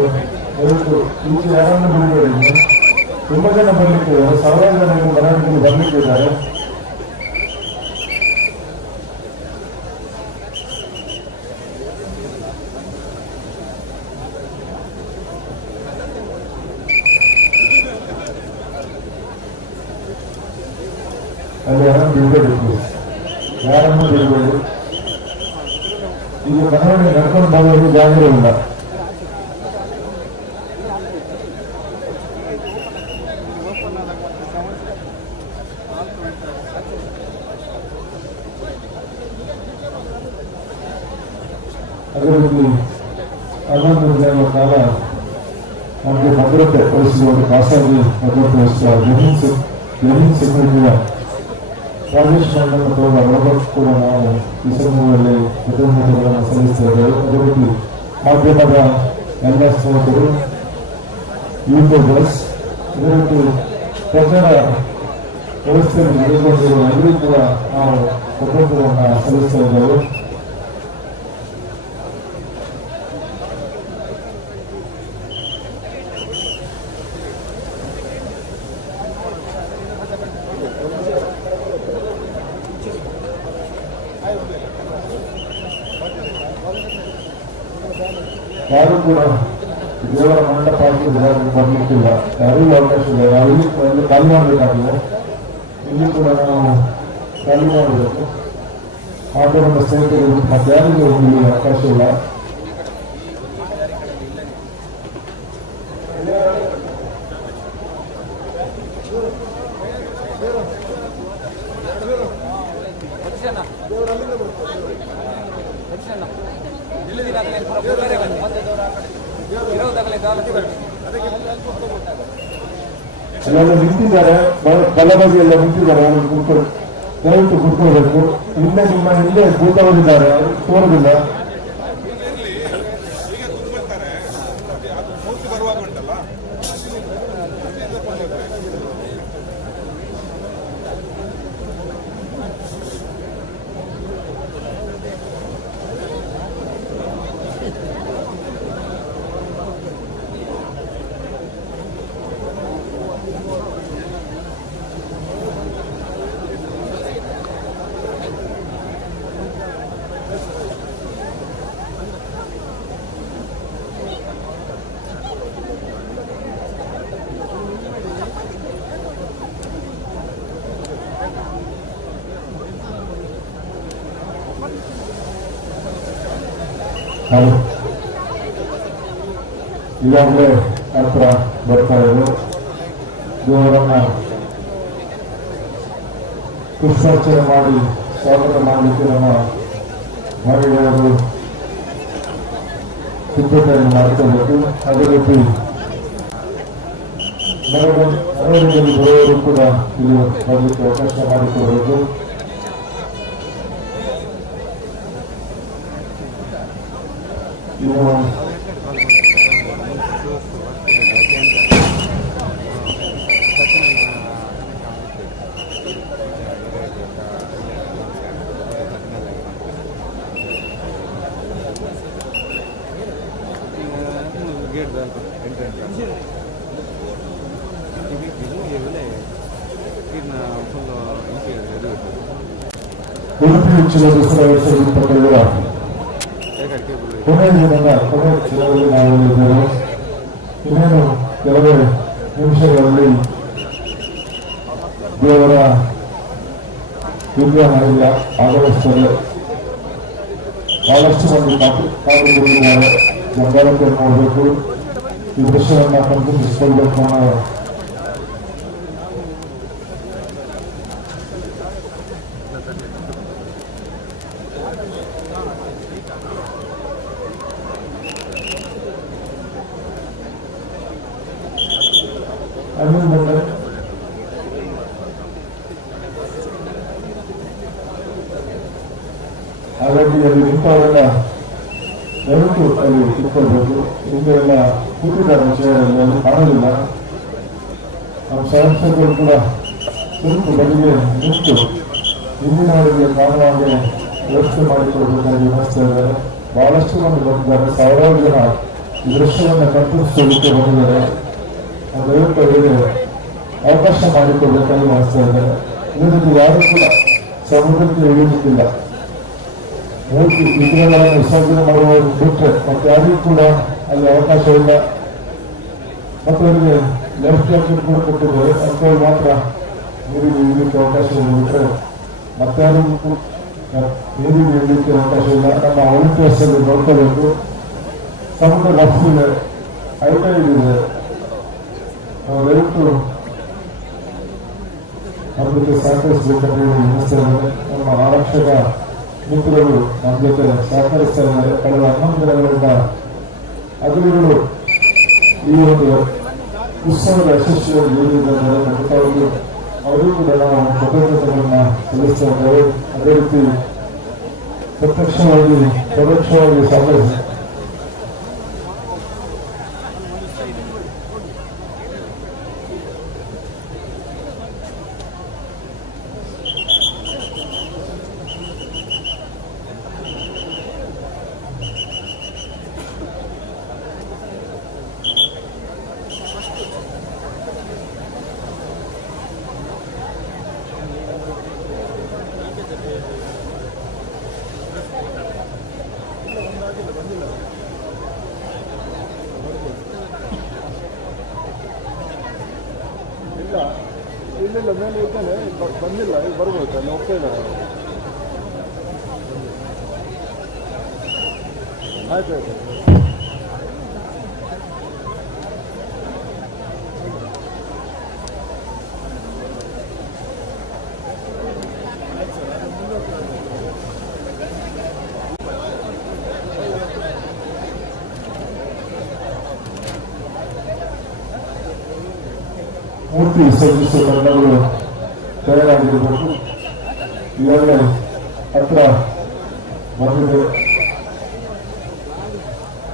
ದಯವಿಟ್ಟು ಈಚೆ ಯಾರನ್ನು ಬಿಡಬೇಡಿ. ತುಂಬಾ ಜನ ಬರ್ಲಿಕ್ಕಿದ್ದಾರೆ, ಸಾವಿರಾರು ಜನ ಮೆರವಣಿಗೆಯಲ್ಲಿ ಬರ್ಲಿಕ್ಕಿದ್ದಾರೆ. ಅಲ್ಲಿ ಯಾರನ್ನು ಬಿಡಬೇಡಿ, ಯಾರನ್ನು ಬಿಡಬೇಡಿ. ಈಗ ಮೆರವಣಿಗೆ ನಡ್ಕೊಂಡು ಬರೋದು ಜಾಗ ಇಲ್ಲ. ಅದೇ ರೀತಿ ಅದೊಂದು ದಿನಗಳ ಕಾಲ ನಮಗೆ ಭದ್ರತೆ ವಹಿಸುವ ಖಾಸಗಿ ಭದ್ರತೆ ವಹಿಸುವ ಜಮೀನ್ ಸೆಕ್ಯೂರಿಟಿಯ ರಾಜೇಶ್ ಮಂಡಲ್ ಮತ್ತು ಅವರ ಕೂಡ ನಾವು ಈ ಸಂದರ್ಭದಲ್ಲಿ ಕೃತಜ್ಞತೆಗಳನ್ನು ಸಲ್ಲಿಸ್ತೇವೆ. ಅದೇ ರೀತಿ ಮಾಧ್ಯಮದ ಎಲ್ಲ ಸ್ನೇಹಿತರು, ಯೂಟ್ಯೂಬರ್ಸ್, ಅದೇ ರೀತಿ ಪ್ರಚಾರ ವ್ಯವಸ್ಥೆಯನ್ನು ನಡೆದುಕೊಂಡಿರುವ ಎಲ್ಲರಿಗೂ ಕೂಡ ನಾವು ಕೃತಜ್ಞತೆಯನ್ನು ಸಲ್ಲಿಸ್ತಾ ಇದ್ದೇವೆ. ಯಾರು ಕೂಡ ದೇವರ ಮಂಟಪ ಬರ್ಲಿಕ್ಕಿಲ್ಲ, ಯಾರಿಗೂ ಅವಕಾಶ ಇಲ್ಲ. ಯಾರಿಗೂ ಖಾಲಿ ಮಾಡಬೇಕಾಗಿದೆ. ಇಲ್ಲಿ ಕೂಡ ನಾವು ಖಾಲಿ ಮಾಡಬೇಕು. ಮಾಧ್ಯಮದ ಸ್ನೇಹಿತರು ಮತ್ತೆ ಯಾರಿಗೂ ಇಲ್ಲಿ ಅವಕಾಶ ಇಲ್ಲ. ಎಲ್ಲರೂ ನಿಂತಿದ್ದಾರೆ, ಬಲಬದಿಯೆಲ್ಲ ನಿಂತಿದ್ದಾರೆ. ದಯವಿಟ್ಟು ಕೂತ್ಕೊಳ್ಬೇಕು. ಇಲ್ಲೇ ನಿಮ್ಮ ಹಿಂದೆ ಕೂತವರಿದ್ದಾರೆ, ಅವ್ರಿಗೆ ತೋರುದಿಲ್ಲ. ಈಗಾಗಲೇ ಹತ್ರ ಬರ್ತಾ ಇದೆ. ದೇವರನ್ನ ಪುಷ್ಪಾರ್ಚನೆ ಮಾಡಿ ಸ್ವಾಗತ ಮಾಡಲಿಕ್ಕೆ ನಮ್ಮ ಮಹಿಳೆಯರು ಸಿದ್ಧತೆಯನ್ನು ಮಾಡಿಕೊಳ್ಳಬೇಕು. ಅದೇ ರೀತಿ ಮೆರವಣಿಗೆಯಲ್ಲಿ ಬರುವವರು ಕೂಡ ಇಲ್ಲಿ ಬರಲಿಕ್ಕೆ ಅವಕಾಶ ಮಾಡಿಕೊಡಬೇಕು. ಇನ್ನು ಉಡುಪಿ ಉಚ್ಚಿಲ ದಸರಾ 2025ರ ಕೊನೆಯ ದಿನದ ಕೊನೆಯ ದಿನದಲ್ಲಿ ನಾವು ಇದ್ದೇವೆ. ಇನ್ನೇನು ಕೆಲವೇ ನಿಮಿಷಗಳಲ್ಲಿ ದೇವರ ವಿಗ್ರಹ ಆಗಮಿಸುತ್ತದೆ. ಬಹಳಷ್ಟು ಮಂದಿ ಕಾದುಕೊಂಡಿದ್ದಾರೆ. ಗಂಗಾರಕ್ಕೆ ನೋಡಬೇಕು, ಈ ದೃಶ್ಯವನ್ನ ಕಂಪಿಸಿಕೊಳ್ಬೇಕು ಅನ್ನೋ ಹಾಗಾಗಿ ಅಲ್ಲಿ ನಿಂತವರೆಲ್ಲ ದಯವಿಟ್ಟು ಅಲ್ಲಿ ಕೂತ್ಕೊಳ್ಬೇಕು. ಹಿಂದೆ ಎಲ್ಲ ಕೂತಿದ್ದಾರೆ ವಿಷಯದಲ್ಲಿ ಅಲ್ಲಿ ಕಾಣಲಿಲ್ಲ. ನಮ್ಮ ಸ್ವಯಂ ಸೇವಕರು ಕೂಡ ಸ್ವಲ್ಪ ಬದಿಗೆ ನಿಂತು ಹಿಂದಿನವರಿಗೆ ಕಾಣುವಾಗೆ ವ್ಯವಸ್ಥೆ ಮಾಡಿಕೊಳ್ಬೇಕಾಗಿ ವಿನಿಸ್ತಾ ಇದ್ದಾರೆ. ಬಹಳಷ್ಟು ಮಂದಿ ಬಂದಿದ್ದಾರೆ. ಸಾವಿರಾರು ಜನ ಈ ದೃಶ್ಯವನ್ನು ಕಲ್ಪಿಸಿಕೊಳ್ಳಲಿಕ್ಕೆ ಬಂದಿದ್ದಾರೆ. ದಯವಿಟ್ಟು ಅವರಿಗೆ ಅವಕಾಶ ಮಾಡಿಕೊಳ್ಬೇಕಾಗಿ ವಿನಿಸ್ತಾ ಇದ್ದಾರೆ. ಇದೇ ರೀತಿ ಯಾರು ಕೂಡ ಸಮುದ್ರಕ್ಕೆ ಇಳಿಯುತ್ತಿಲ್ಲ. ಮೂರ್ತಿ ವಿಗ್ರಹಗಳನ್ನು ವಿಸರ್ಜನೆ ಮಾಡುವುದು ಬಿಟ್ಟರೆ ಮತ್ತೆ ಯಾರಿಗೂ ಕೂಡ ಅಲ್ಲಿ ಅವಕಾಶ ಇಲ್ಲ. ಮತ್ತು ಅವರಿಗೆ ಲೈಫ್ ಜಾಕೆಟ್ ಕೂಡ ಕೊಟ್ಟಿದ್ದಾರೆ. ಅಂಥವ್ರು ಮಾತ್ರ ನೀರಿಗೆ ಇಳಿಯಲಿಕ್ಕೆ ಅವಕಾಶ ಬಿಟ್ಟರೆ ಮತ್ತೆ ಯಾರಿಗೂ ನೀರಿಗೆ ಇಳಿಯಲಿಕ್ಕೆ ಅವಕಾಶ ಇಲ್ಲ. ನಮ್ಮ ವಾಲಂಟಿಯರ್ಸ್ ಅಲ್ಲಿ ನೋಡ್ಕೋಬೇಕು. ಸಮುದ್ರ ರಫ್ ಇದೆ, ಹೈಟೈಡ್ ಇದೆ. ನಾವು ದಯವಿಟ್ಟು ಅದಕ್ಕೆ ಸಹಕರಿಸಬೇಕಂತ ವಿನಿಸ್ತಾರೆ. ನಮ್ಮ ಆರಕ್ಷಕ ಮಿತ್ರರು ನಮ್ಮ ಜೊತೆ ಸಹಕರಿಸ್ತಾ ಇದ್ದಾರೆ. ಕಳೆದ 11 ದಿನಗಳಿಂದ ಅಗಲಿಗಳು ಈ ಒಂದು ಉತ್ಸವದ ಯಶಸ್ವಿಯಾಗಿ ನೀಡಿದ್ದಾರೆ. ಖಂಡಿತವಾಗಿ ಅವರಿಗೂ ಕೂಡ ನಾವು ಕೃತಜ್ಞತೆಗಳನ್ನ ಸಲ್ಲಿಸ್ತಾ ಇದ್ದೇವೆ. ಅದೇ ರೀತಿ ಪ್ರತ್ಯಕ್ಷವಾಗಿ ಪರೋಕ್ಷವಾಗಿ ಸಹಕರಿಸಿ ಇಲ್ಲ ಮೇಲೆ ಇದ್ದಾನೆ, ಬಂದಿಲ್ಲ, ಬರ್ಬೋದು, ಅಲ್ಲಿ ಹೋಗ್ತಾ ಇಲ್ಲ. ಆಯ್ತು ಆಯ್ತು. ಮೂರ್ತಿ ವಿಸರ್ಜಿಸುವ ತಂಡಗಳು ತಯಾರಾಗಿರಬೇಕು. ಈಗಾಗಲೇ ಹತ್ರ ಬಂದಿದೆ.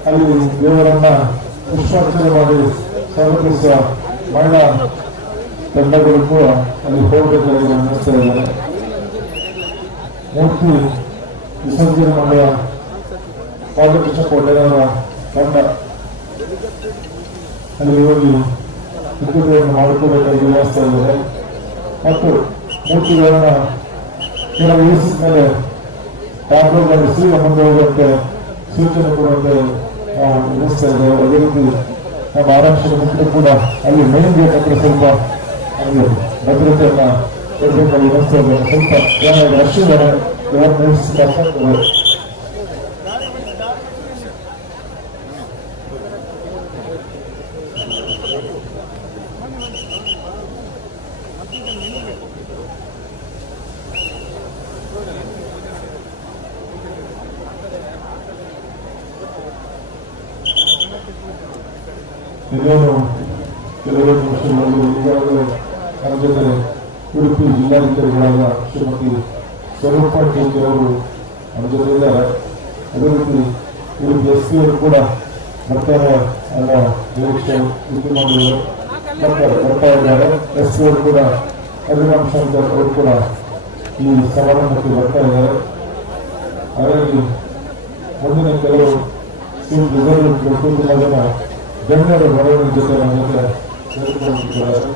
ಅಲ್ಲಿ ದೇವರನ್ನ ಪುಷ್ಪಾರ್ಚನೆ ಮಾಡಿ ಸ್ವಾಗತಿಸುವ ಮಹಿಳಾ ತಂಡಗಳು ಕೂಡ ಅಲ್ಲಿ ಹೋಗಬೇಕಾಗಿ ಗಮನಿಸ್ತಾ ಇದ್ದಾರೆ. ಮೂರ್ತಿ ವಿಸರ್ಜನೆ ಮಾಡುವ ಬಾಲಕೃಷ್ಣ ಕೋಟೆಯವರ ತಂಡ ಅಲ್ಲಿ ಹೋಗಿ ಸಿದ್ಧತೆಯನ್ನು ಮಾಡಿಕೊಳ್ಳಬೇಕಾಗಿ ವ್ಯವಸ್ಥೆ ಇದ್ದಾರೆ. ಮತ್ತು ಮೂರ್ತಿಗಳನ್ನ ಕೆಲವು ಇಳಿಸಿದ ಮೇಲೆ ಟ್ಯಾಬ್ಲೋಗಳಲ್ಲಿ ಸೀರೆ ಮುಂದೆ ಹೋಗುವಂತೆ ಸೂಚನೆ ಕೊಡುವಂತೆ ನಾವು ವ್ಯವಸ್ಥೆ ಇದ್ದೇವೆ. ಅದೇ ರೀತಿ ನಮ್ಮ ಆರಕ್ಷಕ ಮಿತ್ರರು ಕೂಡ ಅಲ್ಲಿ ಮೇನ್ ಗೇಟ್ ಹತ್ರ ಸ್ವಲ್ಪ ಅಲ್ಲಿ ಭದ್ರತೆಯನ್ನ ಕೊಡಬೇಕಾಗಿ ವ್ಯವಸ್ಥೆ ಇದೆ. ಸ್ವಲ್ಪ ರಶ್ ಇದ್ದಾರೆ, ನಿಲ್ಲಿಸಿದ್ದಾರೆ. ಇನ್ನೇನು ಕೆಲವೇ ವರ್ಷಗಳಲ್ಲಿ ಈಗಾಗಲೇ ನಮ್ಮ ಜೊತೆ ಉಡುಪಿ ಜಿಲ್ಲಾಧಿಕಾರಿಗಳಾದ ಶ್ರೀಮತಿ ಸ್ವರೂಪ ಟೀಕೆ ಅವರು ನಮ್ಮ ಜೊತೆ ಇದ್ದಾರೆ. ಅದೇ ರೀತಿ ಉಡುಪಿ ಎಸ್ ಪಿ ಅವರು ಕೂಡ ಬರ್ತಾರೆ ಅನ್ನೋ ನಿರೀಕ್ಷೆ ಬರ್ತಾ ಇದ್ದಾರೆ. ಎಸ್ ಪಿ ಅವರು ಕೂಡ ಅಭಿರಾಮ್ ಶಂಕರ್ ಅವರು ಕೂಡ ಈ ಸಮಾರಂಭಕ್ಕೆ ಬರ್ತಾ ಇದ್ದಾರೆ. ಹಾಗಾಗಿ ಮುಂದಿನ ಕೆಲವು ಸೀಟ್ ರಿಸರ್ವ್ ತುಂಬ ಜನ ಗಣ್ಯರ ಬರವಣಿಗೆ ಜೊತೆ ನಮ್ಮ ಜೊತೆ ಸೇರಿಕೊಂಡಿದ್ದಾರೆ.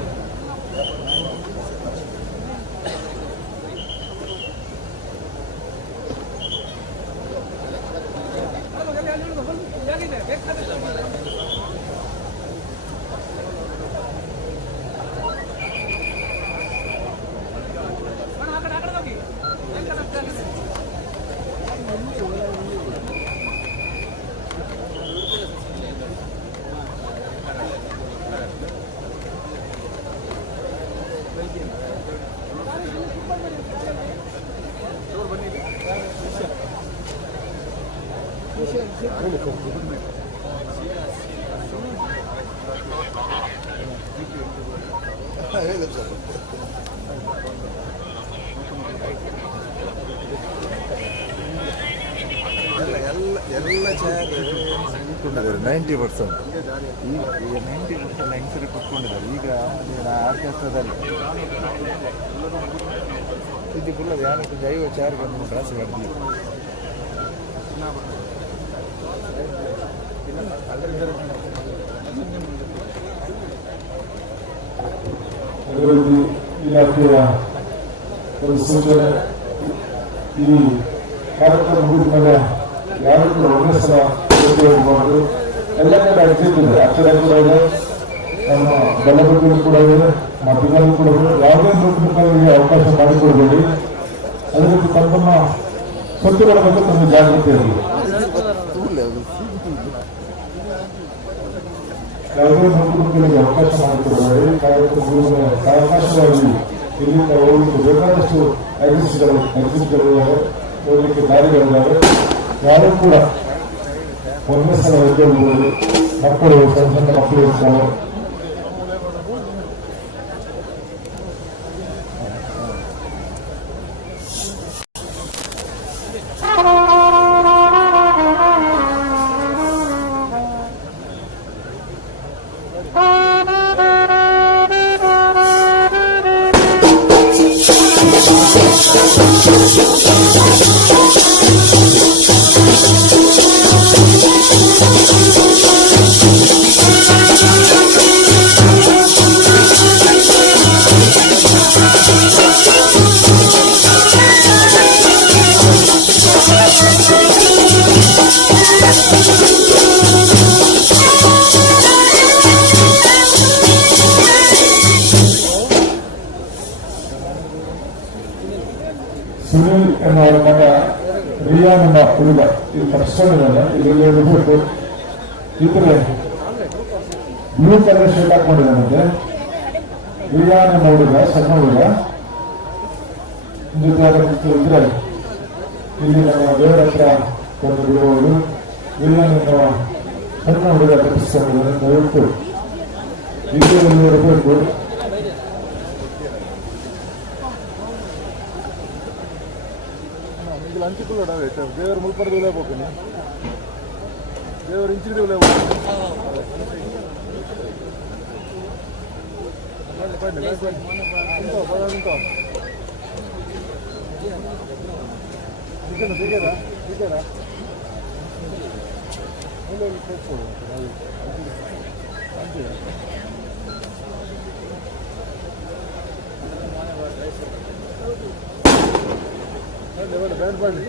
ಎಲ್ಲ ಚೇರ್ ಕುತ್ಕೊಂಡಿದ್ದಾರೆ 90%. ಈಗ 90% ಹೆಂಗಸರು ಕುತ್ಕೊಂಡಿದ್ದಾರೆ. ಈಗ ಆರ್ಕೆಸ್ಟ್ರಾದಲ್ಲಿ ಇದು ಫುಲ್ ಅದು ಯಾರು 50 ಚೇರ್ಗೆ ಒಂದು ಡ್ರೆಸ್ ಮಾಡಿದ್ವಿ. ಅಭಿವೃದ್ಧಿ ಇಲಾಖೆಯ ಒಂದು ಸೂಚನೆ, ಈ ಕಾರ್ಯಕ್ರಮ ಮುಗಿದ ಮೇಲೆ ಯಾರು ಕೂಡ ಒಂದೇ ಸಲ ಭೇಟಿ ಹೋಗಬಾರ್ದು. ಎಲ್ಲ ಕಡೆ ಎಕ್ಸಿಟ್ ಇದೆ, ಆ ಕಡೆ ಕೂಡ ಇದೆ, ನಮ್ಮ ಬಲಬದಿಯೂ ಕೂಡ ಇದೆ, ಮಧ್ಯದಲ್ಲೂ ಕೂಡ ಇದೆ. ಯಾವುದೇ ನೂತನರಿಗೆ ಅವಕಾಶ ಮಾಡಿಕೊಡಬೇಡಿ. ಅದೇ ರೀತಿ ತಮ್ಮ ಸ್ವತ್ತುಗಳ ಬಗ್ಗೆ ತಮ್ಮ ಜಾಗೃತಿ ಇರಲಿ. ಯಾವುದೇ ನೂತನರಿಗೆ ಅವಕಾಶ ಮಾಡಿಕೊಡಬೇಡಿ. ಕಾರ್ಯಕ್ರಮ ಸಾವಕಾಶವಾಗಿ ಇಲ್ಲಿಂದ ಹೋಗಲಿಕ್ಕೆ ಬೇಕಾದಷ್ಟು ಎಕ್ಸಿಟ್ಗಳಿದ್ದಾವೆ, ಹೋಗ್ಲಿಕ್ಕೆ ದಾರಿಗಳಿದ್ದಾವೆ. ಯಾರು ಕೂಡ ಒಂದೇ ಸಲ ಹೋಗ್ಬೋದು. ಮಕ್ಕಳು ಸಣ್ಣ ಸಣ್ಣ ಮಕ್ಕಳು ಇರ್ತಾರೆ. ಸುನೀಲ್ ಎನ್ನುವರ ಮಗ ರಿಯಾನ್ ಎಂಬ ಹುಡುಗ ಇದು ಕರ್ಸ್ಕೊಂಡಿದ್ದಾನೆ. ಇದರಲ್ಲಿ ಇರಬೇಕು. ಇದ್ರೆ ಬ್ಲೂ ಕಲರ್ ಶರ್ಟ್ ಹಾಕೊಂಡಿದ್ದಾನಂತೆ. ರಿಯಾನ್ ಎಂಬ ಹುಡುಗ, ಸಣ್ಣ ಹುಡುಗ ಜೊತೆ ಇದ್ರೆ ಇಲ್ಲಿ ನಮ್ಮ ದೇವರ ಹತ್ರ ಒಂದು ಬಿಡುವವರು. ರಿಯಾನ್ ಎನ್ನುವ ಸಣ್ಣ ಹುಡುಗ ಕರ್ಸ್ಕೊಂಡಿದ್ದಾನೆ. ದಯವಿಟ್ಟು ವಿದ್ಯೆಯಲ್ಲಿ ಇರಬೇಕು. ಹಂಚಿಕೊಳ್ಳೋಣ ದೇವರ ಮುಲ್ಪಡದ ಹೋಗ್ಬೇಕು. ದೇವರ ಇಂಚಿದ ಬ್ಯಾಂಡ್ ಮಾಡಿ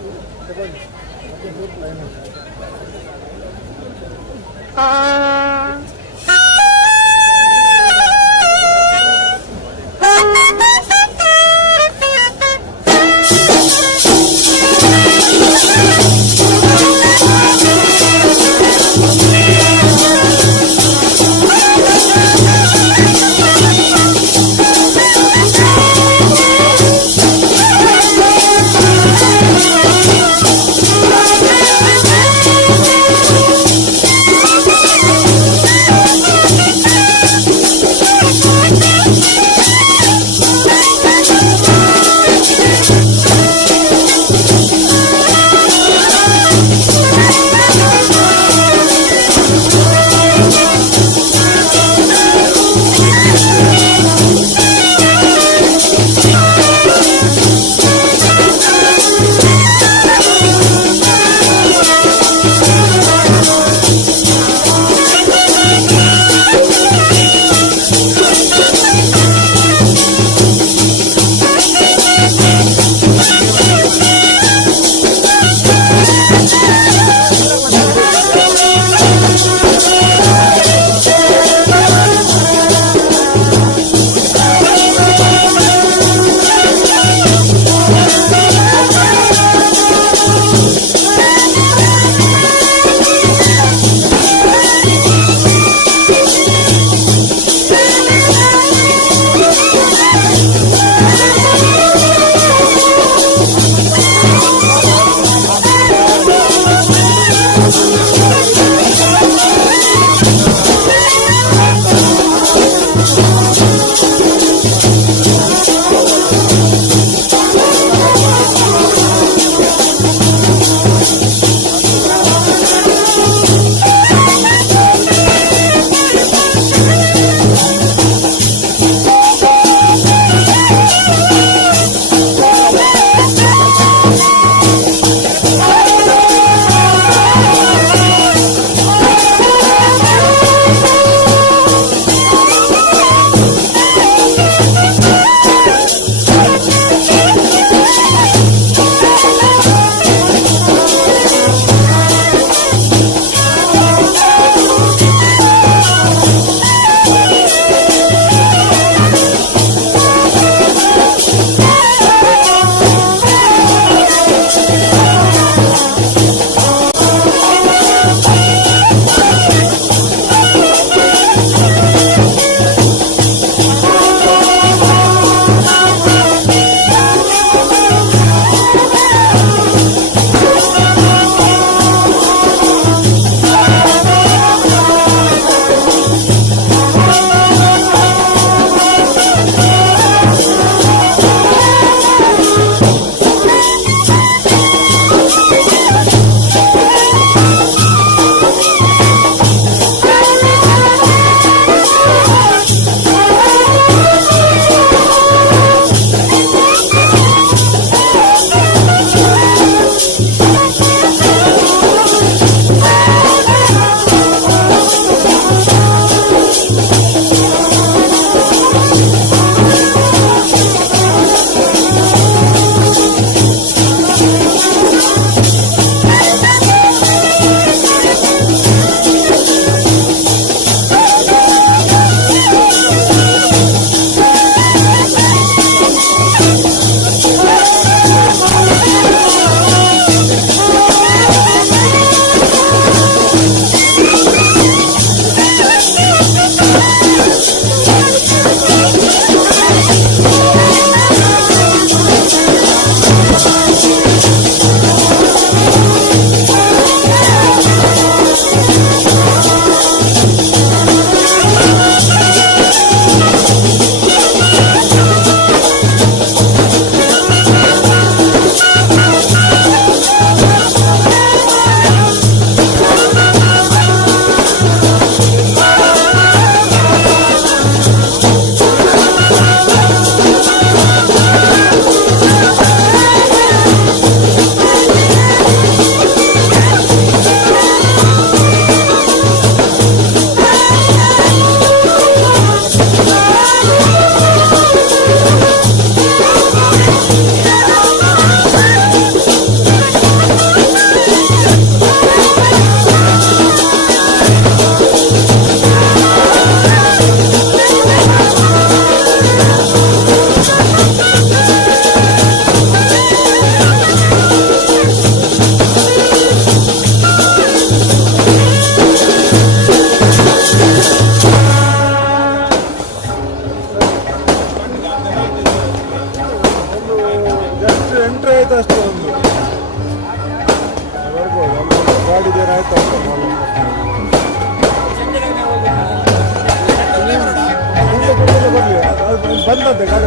ಆಯ್ತು ಬಂದಂತೆ ಗಾಡಿ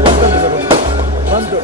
ಬಂತು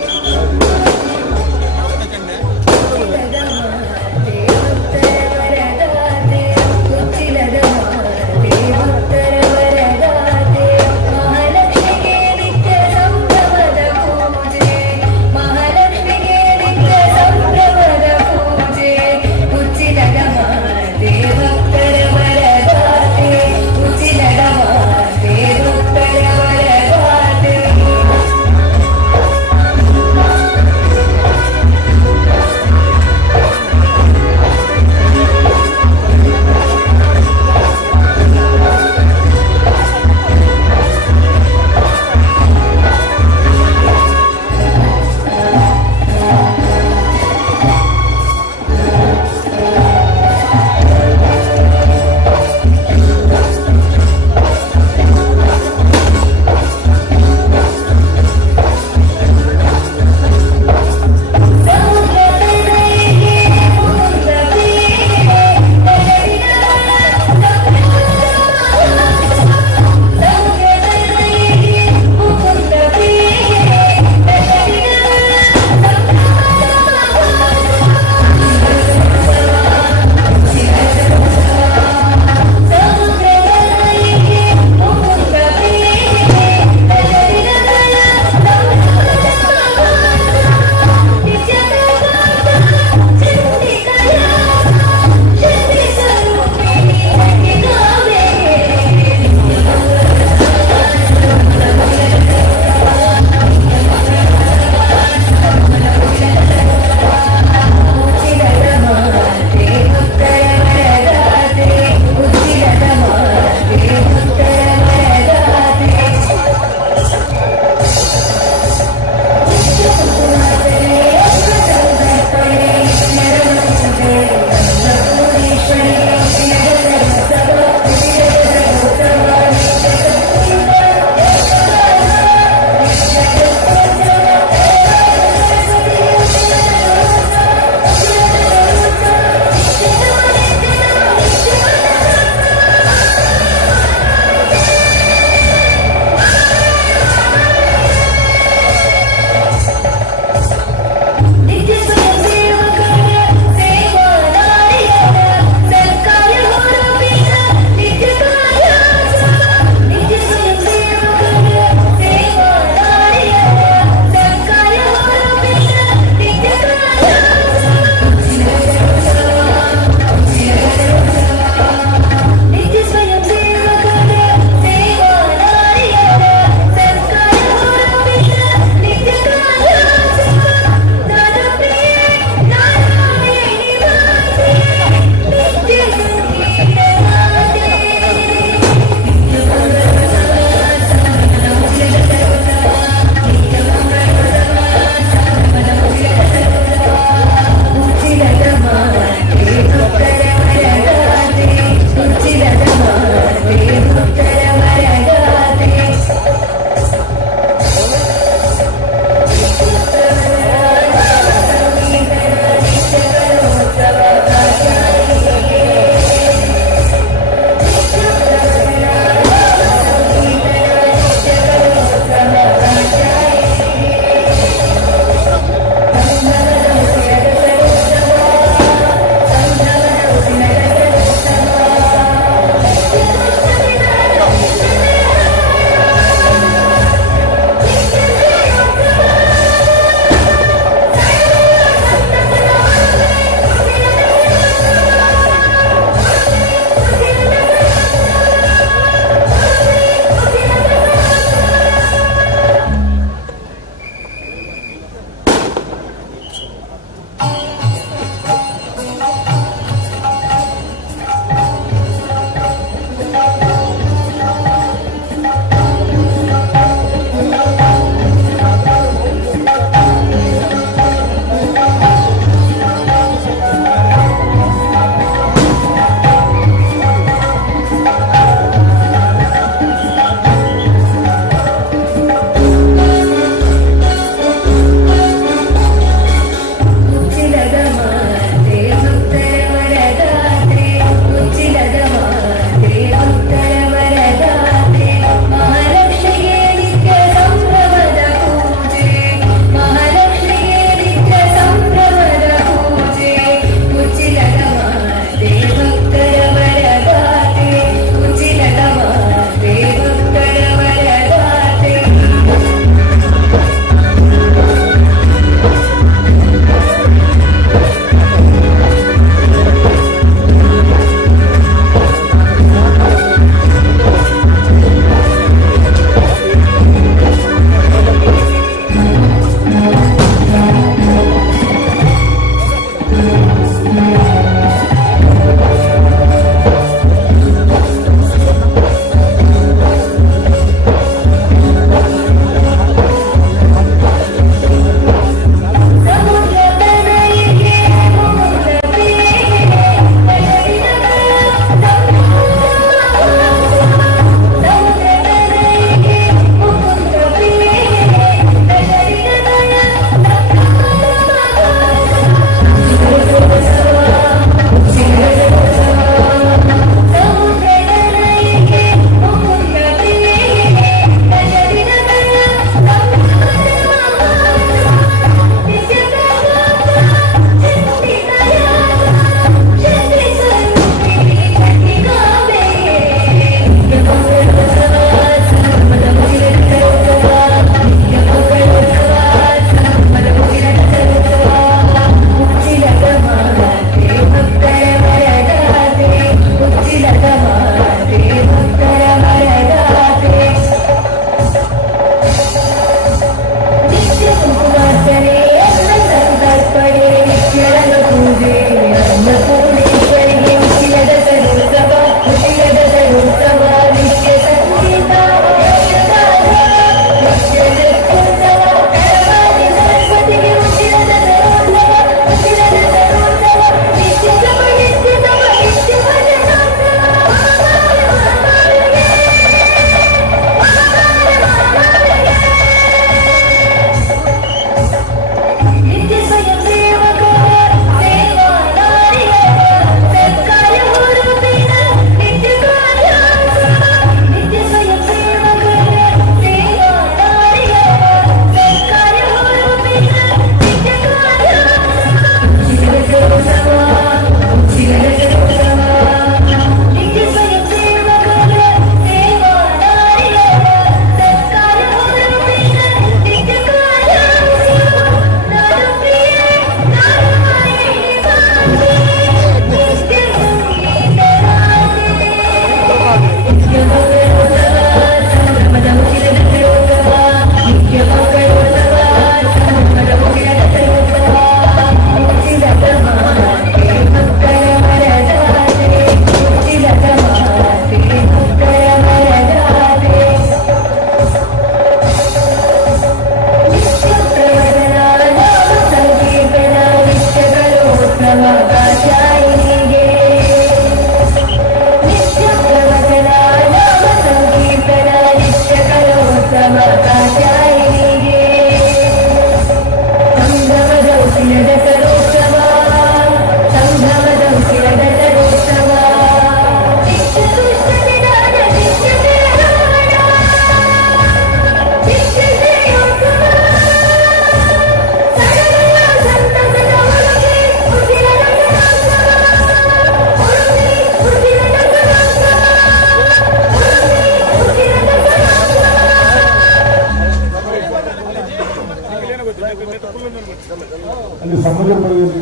ಅಲ್ಲಿ ಸಮುದ್ರ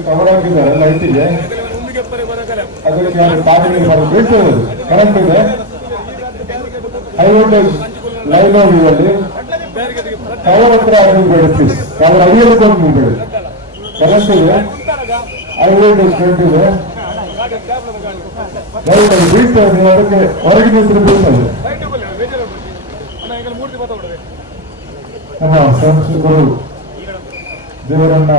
ಕವರ್ ಹಾಕಿದ್ದಾರೆ ಲೈಟಿಗೆ, ಅದಕ್ಕೆ ಪಾನಿ ಬೀಳ್ತದೆ, ಕರೆಂಟ್ ಇದೆ, ಹೈ ವೋಲ್ಟೇಜ್ ಲೈನ್ ಹೋಗಿ ಕವರ್ ಹತ್ರ ಆಗಿಬೇಡಿ ಪ್ಲೀಸ್, ಕವರ್ ಅಡಿಯಲ್ಲಿಕೊಂಡು ಹೋಗ್ಬೇಡಿ, ಕರೆಂಟ್ ಇದೆ, ಹೈ ವೋಲ್ಟೇಜ್ ಕರೆಂಟ್ ಇದೆ, ಬೀಳ್ತದೆ, ನೀವು ಅದಕ್ಕೆ ಹೊರಗೆ ನಿಂತರೆ ಬೀಳ್ತದೆ. ನಮ್ಮ ಸಂಸ್ಥೆಗಳು ದೇವರನ್ನ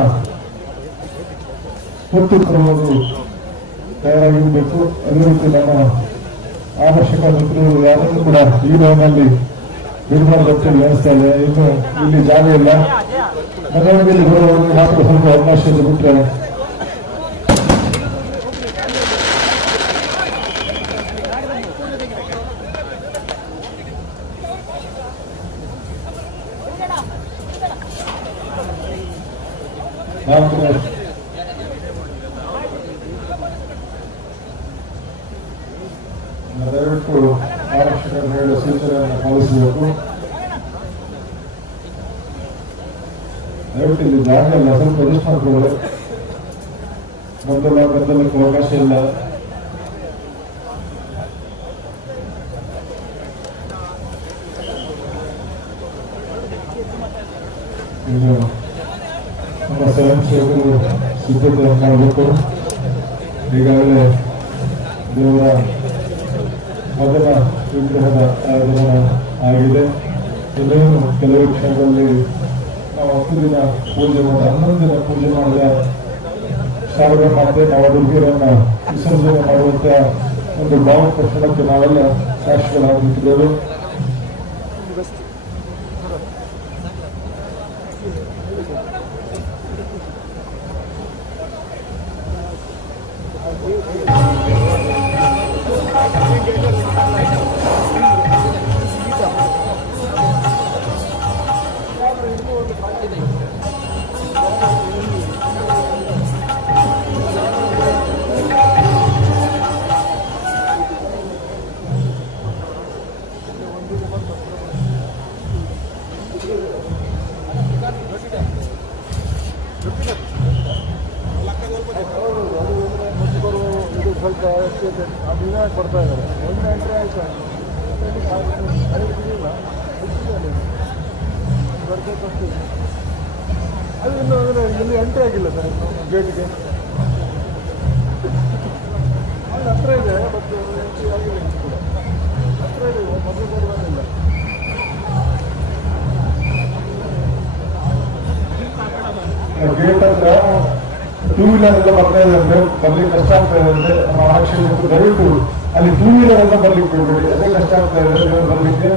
ಹೊತ್ತು ತರುವುದು ತಯಾರಾಗಿರಬೇಕು. ಅದೇ ರೀತಿ ನಮ್ಮ ಆವಶ್ಯಕ ಮಿತ್ರರು ಯಾರನ್ನು ಕೂಡ ಈ ಲೈನಲ್ಲಿ ಬಿಡಬಾರ್ದು ವ್ಯವಸ್ಥೆ ಇದೆ. ಇನ್ನು ಇಲ್ಲಿ ಜಾಗ ಇಲ್ಲ, ಮೆರವಣಿಗೆಯಲ್ಲಿ ಬರುವವರಿಗೆ ಮಾತ್ರ ಸ್ವಲ್ಪ ಅವಕಾಶ ಬಿಟ್ಟರೆ ದಯವಿಟ್ಟು ಆರಕ್ಷಕರು ಹೇಳುವ ಸೂಚನೆಯನ್ನು ಪಾಲಿಸಬೇಕು. ದಯವಿಟ್ಟು ಇಲ್ಲಿ ಜಾಗ ಇಲ್ಲ, ಸ್ವಲ್ಪ ಅಡ್ಜಸ್ಟ್ ಮಾಡ್ಕೊಳ್ಳಿ. ಗದ್ದಲಕ್ಕೆ ಅವಕಾಶ ಇಲ್ಲ. ಇನ್ನು ನಮ್ಮ ಸ್ವಯಂ ಸೇವಕರು ಸಿದ್ಧತೆ ಮಾಡಬೇಕು. ಈಗಾಗಲೇ ದೇವರ ಮೊದಲ ವಿಗ್ರಹದ ಆಯೋಜನೆ ಆಗಿದೆ. ಇನ್ನೇನು ಕೆಲವು ಕ್ಷಣದಲ್ಲಿ ನಾವು 10 ದಿನ ಪೂಜೆ ಮಾಡಿ 11 ದಿನ ಪೂಜೆ ಮಾಡಿದ ಶಾರದಾ ಮಾತೆ ನವದುರ್ಗಿಯರನ್ನ ವಿಸರ್ಜನೆ ಮಾಡುವಂತ ಒಂದು ಭಾವಪ್ರಸನ್ನಕ್ಕೆ ನಾವೆಲ್ಲ ಸಾಕ್ಷಿಗಳಾಗುತ್ತಿದ್ದೇವೆ. ಸ್ವಲ್ಪ ಅಭಿನಯ ಕೊಡ್ತಾ ಇದ್ದಾರೆ. ಒಂದು ಎಂಟ್ರಿ ಆಯಿತು, ಬರಬೇಕಂತ ಅದು ಇನ್ನು ಅಂದರೆ ಇಲ್ಲಿ ಎಂಟ್ರಿ ಆಗಿಲ್ಲ ಸರ್, ಗೇಟ್ಗೆ ಅಲ್ಲಿ ಹತ್ರ ಇದೆ, ಬಟ್ ಎಂಟ್ರಿ ಆಗಿಲ್ಲ ಕೂಡ ಹತ್ರ ಇದೆ, ಮೊದಲು ಬರುವಾಗಿಲ್ಲ. ಗೇಟ್ ಹತ್ರ ಟೂ ವೀಲರ್ ಎಲ್ಲ ಬರ್ತಾ ಇದೆ ಅಂದ್ರೆ ಬರ್ಲಿಕ್ಕೆ ಕಷ್ಟ ಆಗ್ತಾ ಇದೆ ಅಂದ್ರೆ ನಮ್ಮ ಆರಕ್ಷಕರು ದಯವಿಟ್ಟು ಅಲ್ಲಿ ಟೂ ವೀಲರ್ ಎಲ್ಲ ಬರ್ಲಿಕ್ಕೆ ಬಿಡಬೇಡಿ. ಅದೇ ಕಷ್ಟ ಆಗ್ತಾ ಇದೆ ಬರ್ಲಿಕ್ಕೆ,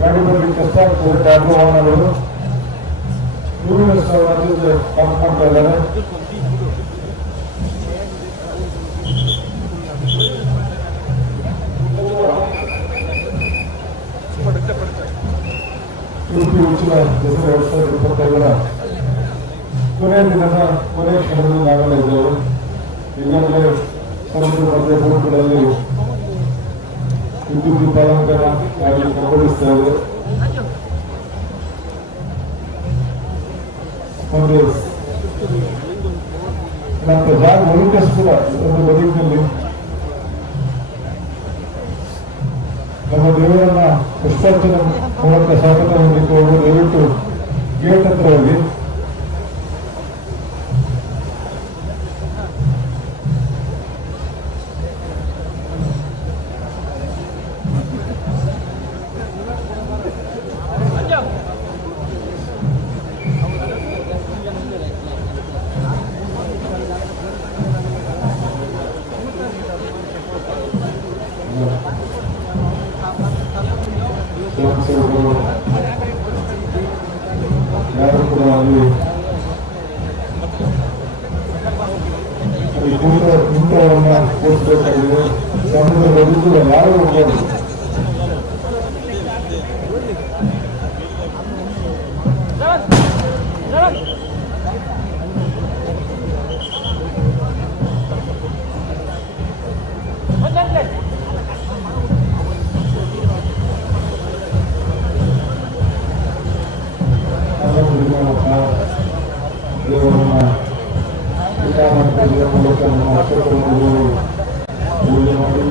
ಗಾಡಿ ಬರ್ಲಿಕ್ಕೆ ಕಷ್ಟ ಆಗ್ತದೆ. ಟ್ಯಾಬ್ಲು ವಾಹನಗಳು ಟೂ ವೀಲರ್ಸ್ ಪಾರ್ಕ್ ಮಾಡ್ತಾ ಇದ್ದಾರೆ. ಉಡುಪಿ ಉಚ್ಚಿನ ದಸರಾ 2025 ಕೊನೆಯ ದಿನದ ಕೊನೆಯ ಕ್ಷಣದಲ್ಲಿ ನಾವೆಲ್ಲ ಇದ್ದೇವೆ. ಈಗಾಗಲೇ ಸಮುದ್ರ ಮಧ್ಯ ಬೋಟ್ಗಳಲ್ಲಿ ವಿದ್ಯುತ್ ದೀಪಾಲಂಕಾರ ಆಗಲಿ ಕಂಗೊಳಿಸ್ತಾ ಇದೆ. ಒಂದು ನಮ್ಮ ಜಾಗ ವೋಲ್ಟೇಜ್ ಕೂಡ ಒಂದು ಬದುಕಿನಲ್ಲಿ ನಮ್ಮ ದೇವರನ್ನ ಪುಷ್ಪಾರ್ಚನೆ ಮೂಲಕ ಸ್ವಾಗತ ಹೊಂದಿಕ್ಕೆ ಹೋಗುವ ದಯವಿಟ್ಟು ಗೇಟ್ ಹತ್ರ ಹೋಗಿ ಯಾರು ಕೂಡ ಅಲ್ಲಿ ಊಟವನ್ನು ಕೊಡಿಸಬೇಕಾಗಿದೆ. ಸಮುದ್ರ ಬದುಕು ಯಾರು ಹೋಗ್ಬೋದು. ದೇವರನ್ನ ಊಟ ಮಾಡ್ತಾ ಮೂಲಕ ನಮ್ಮ ಮಕ್ಕಳು ಪೂಜೆ ಮಾಡಿ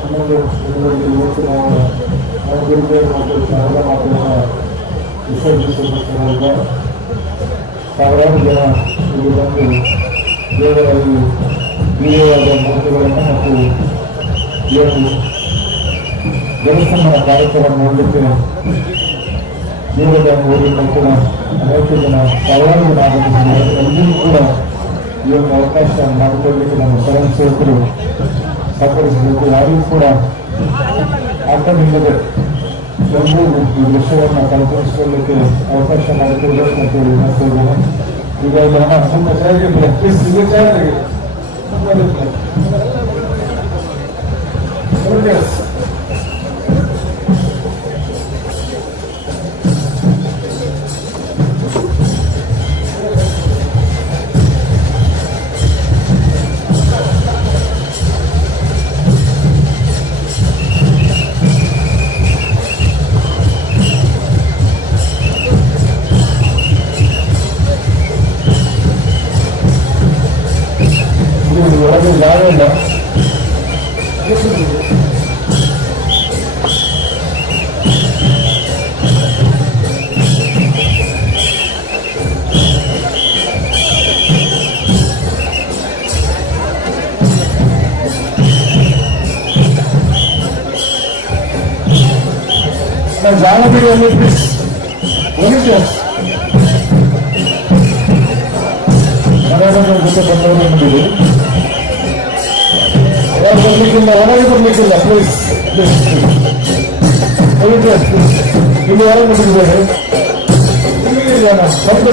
11 ದಿನಗಳಲ್ಲಿ ಇವತ್ತು ನಾವು ಗುರುದೇವ ಮತ್ತು ಶಾರದಾ ಮಾತೆಯನ್ನು ವಿಸರ್ಜಿಸುತ್ತಿರುವಾಗ ಸಾವಿರಾರು ಜನ ಇಲ್ಲಿ ಬಂದು ದೇವರಲ್ಲಿ ದಿವ್ಯವಾದ ಮೂರ್ತಿಗಳನ್ನು ಮತ್ತು ಏನು ದೇವಸ್ಥಾನದ ಕಾರ್ಯಕ್ರಮ ನೋಡಲಿಕ್ಕೆ ದೂರದ ಊರಿನ ಕೂಡ ಅನೇಕ ಜನ ಸಾವಿರಾರು ಜನ ಆಗಮಿಸಿದ್ದಾರೆ. ಎಲ್ಲರೂ ಕೂಡ ಈ ಒಂದು ಅವಕಾಶ ಮಾಡಿಕೊಳ್ಳಲಿಕ್ಕೆ ನಮ್ಮ ಸ್ವಯಂ ಸೇವಕರು ಸಹಕರಿಸಬೇಕು. ಯಾರಿಗೂ ಕೂಡ ಆಟವಿಲ್ಲದೆ ಎಲ್ಲರೂ ಈ ದೃಶ್ಯವನ್ನು ಕಲ್ಪಿಸಿಕೊಳ್ಳಲಿಕ್ಕೆ ಅವಕಾಶ ಮಾಡಿಕೊಳ್ಬೇಕು ಅಂತ ಹೇಳಿ ಹೇಳ್ತಿದ್ದೇನೆ. ಈಗ ಇದನ್ನು ತುಂಬ ಚೆನ್ನಾಗಿದೆ ಪ್ಲೀಸ್ ಈಗ ಚೆನ್ನಾಗಿದೆ ಒಳಗೆ ಜಾಗ ಇಲ್ಲ. ಜಾಗ ಬಿಡಿ ಅಲ್ಲಿ ಪ್ಲೀಸ್ ಹೋಗಿದ್ದೆ ಮನೆಯ ಜೊತೆ ಬಂದವರು ಬಂದಿದೆ. ಯಾರು ಬರ್ಲಿಕ್ಕಿಲ್ಲ, ಹೊರಗೆ ಬರ್ಲಿಕ್ಕಿಲ್ಲ ಪ್ಲೀಸ್ ಇಲ್ಲಿ ಹೊರಗೆ ಬಂದಿದ್ದೇವೆ. ಇಲ್ಲಿಗೆ ಜನ ಸ್ವಲ್ಪ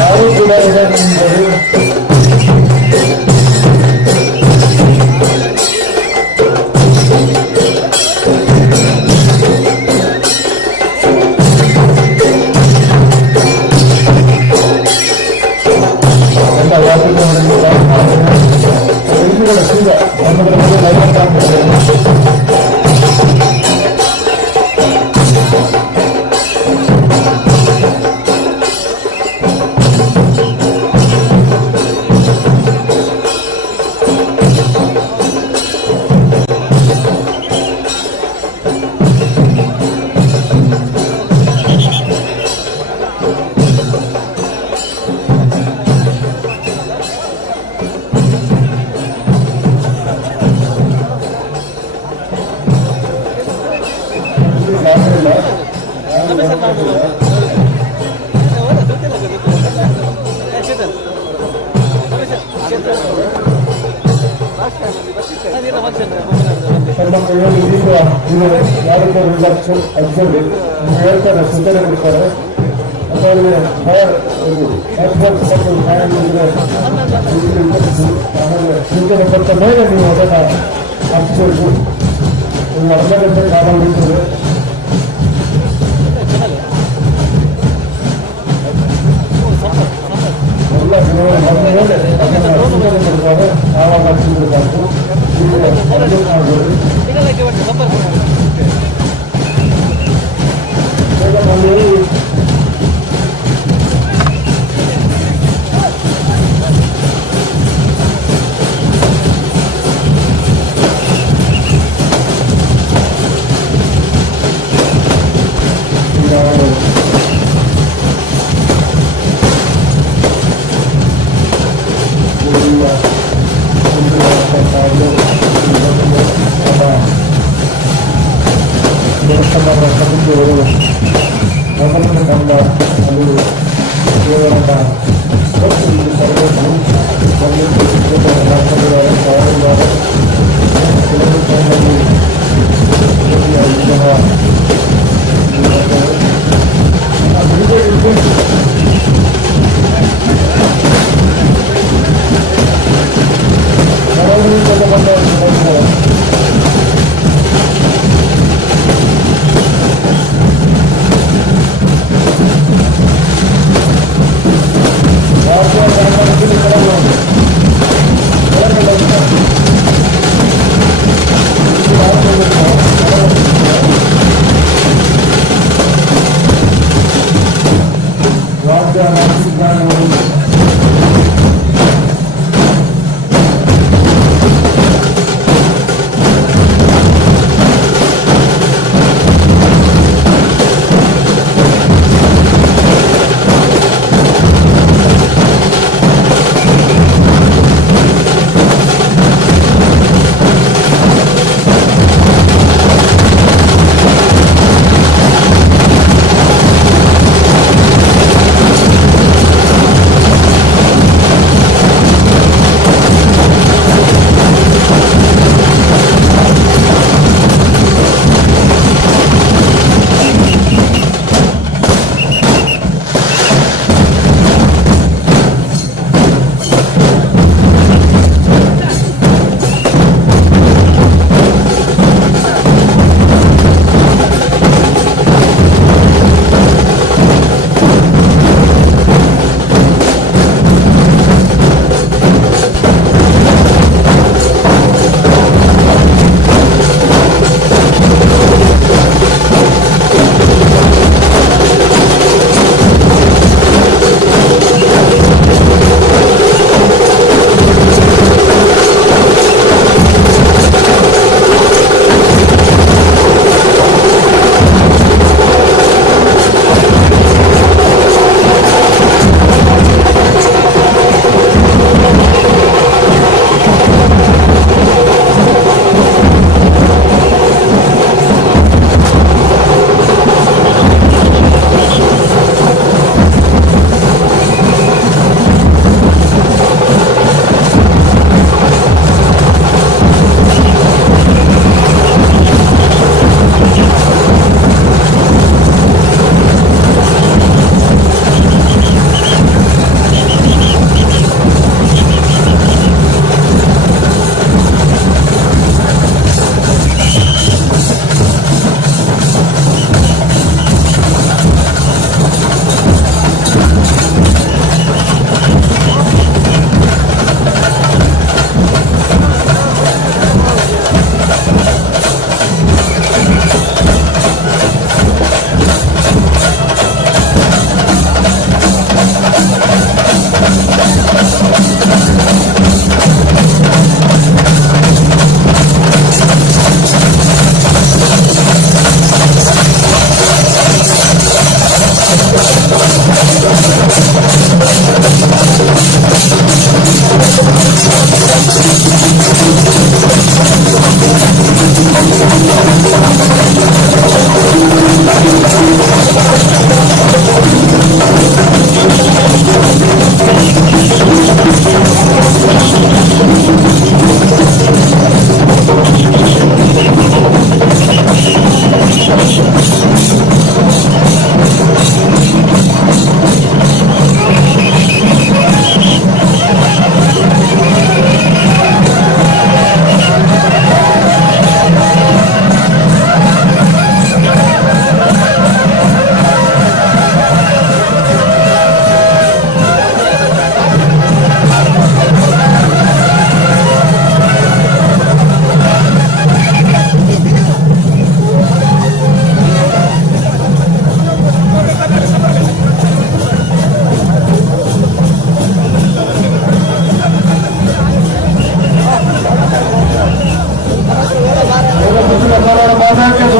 ಯಾರು ಕೂಡ ಹೇಳ್ತಾರೆ ಸೂಚನೆ ಕೊಡ್ತಾರೆ. ಆಮೇಲೆ ಸೂಚನೆ ಕೊಟ್ಟ ಮೇಲೆ ನೀವು ಅದನ್ನು ಹಚ್ಚಬೇಕು. ಒಂದು ಅರ್ಧ ಗಂಟೆ ಕಾಲ ಉಳಿತದೆ. ಎಲ್ಲ ಬಂದ ಮೇಲೆ ಅದನ್ನು ಸೂಚನೆ ಕೊಡ್ತಾರೆ. ಆವಾಗ ಹಚ್ಚಿದ್ರೆ ಸಾಕು. ದೇವಸ್ಥಾನದ ಸಮಿತಿಯವರು ಮೊದಲನೇ ತಂಡ ಅದು ದೇವರನ್ನ ಬಂದ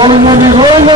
ಗೋವಿಂದ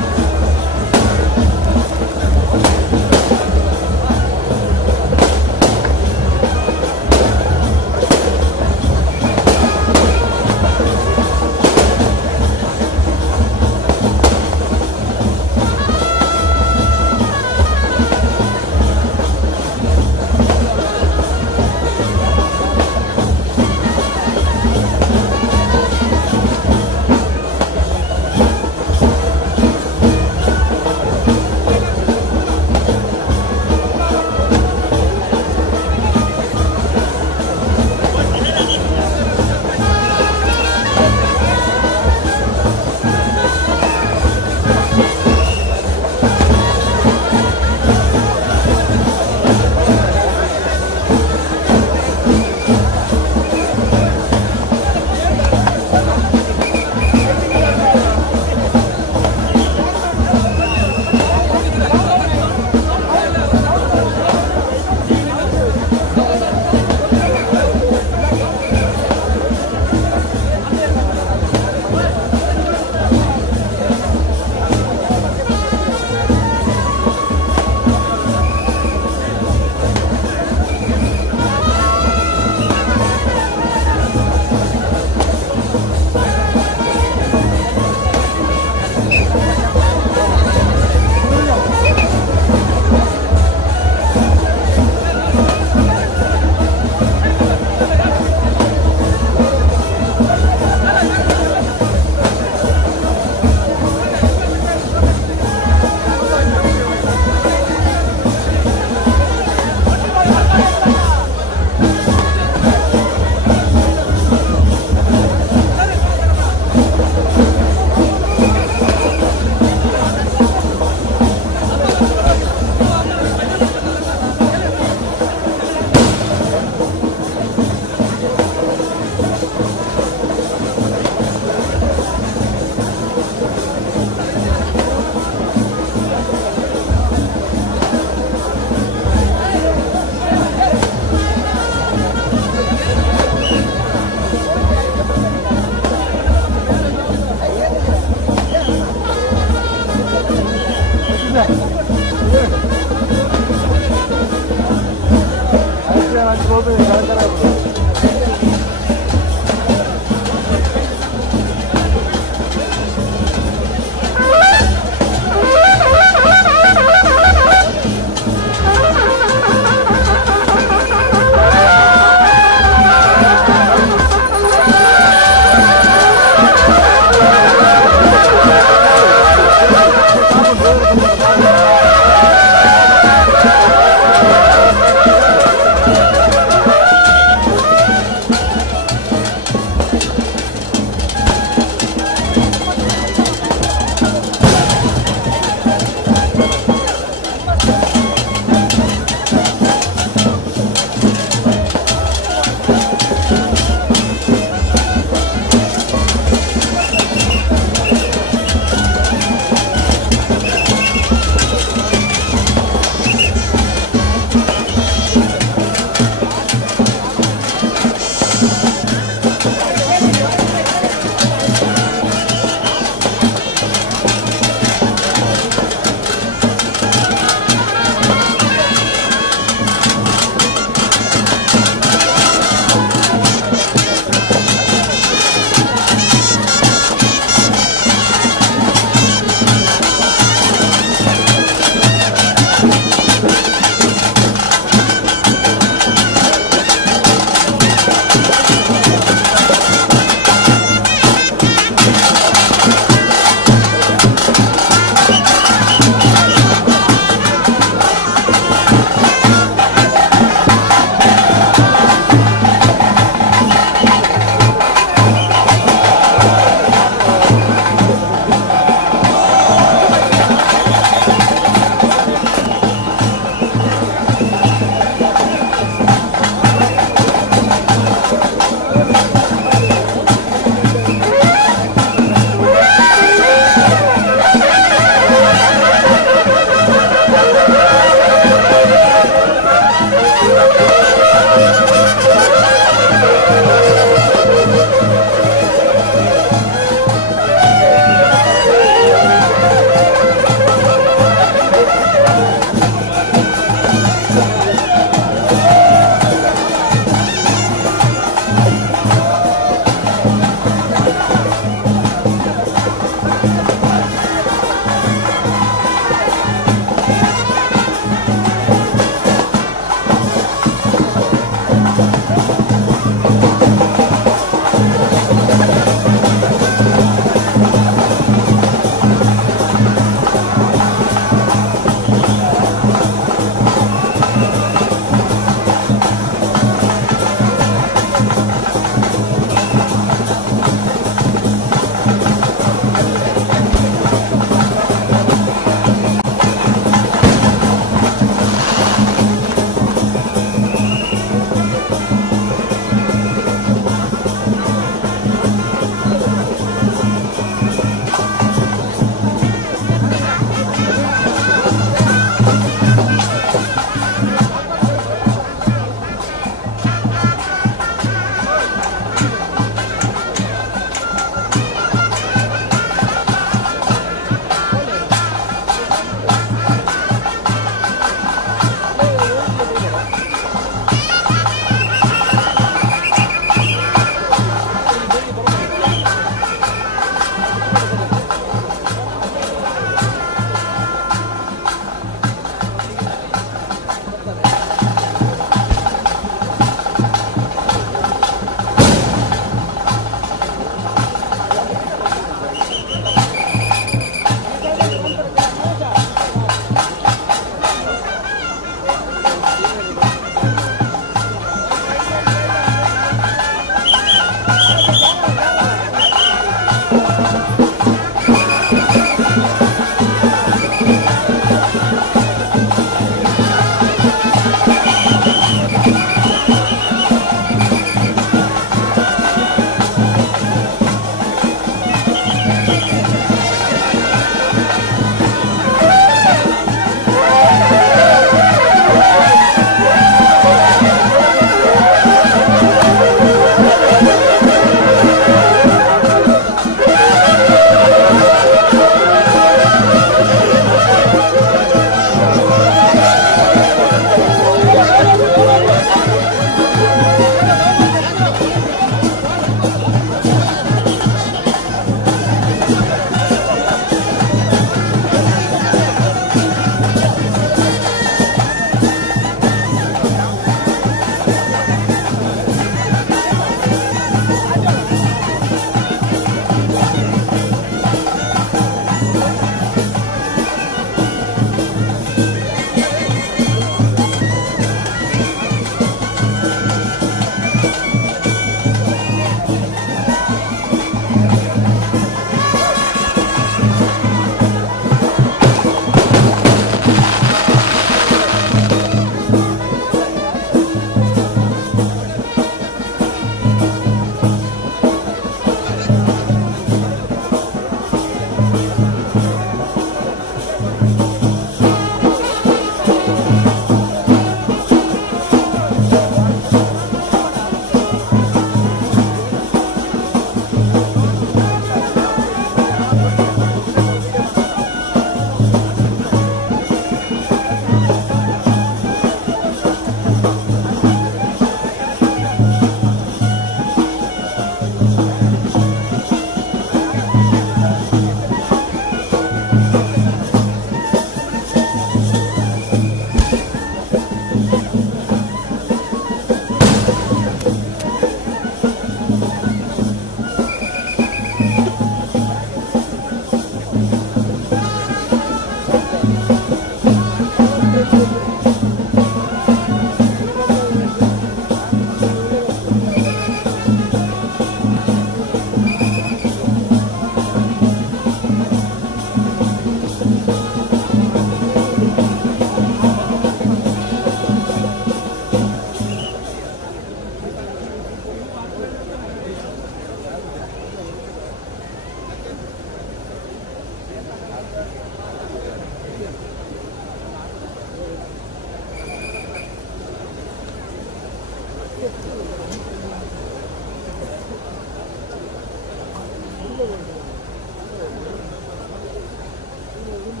Thank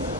you.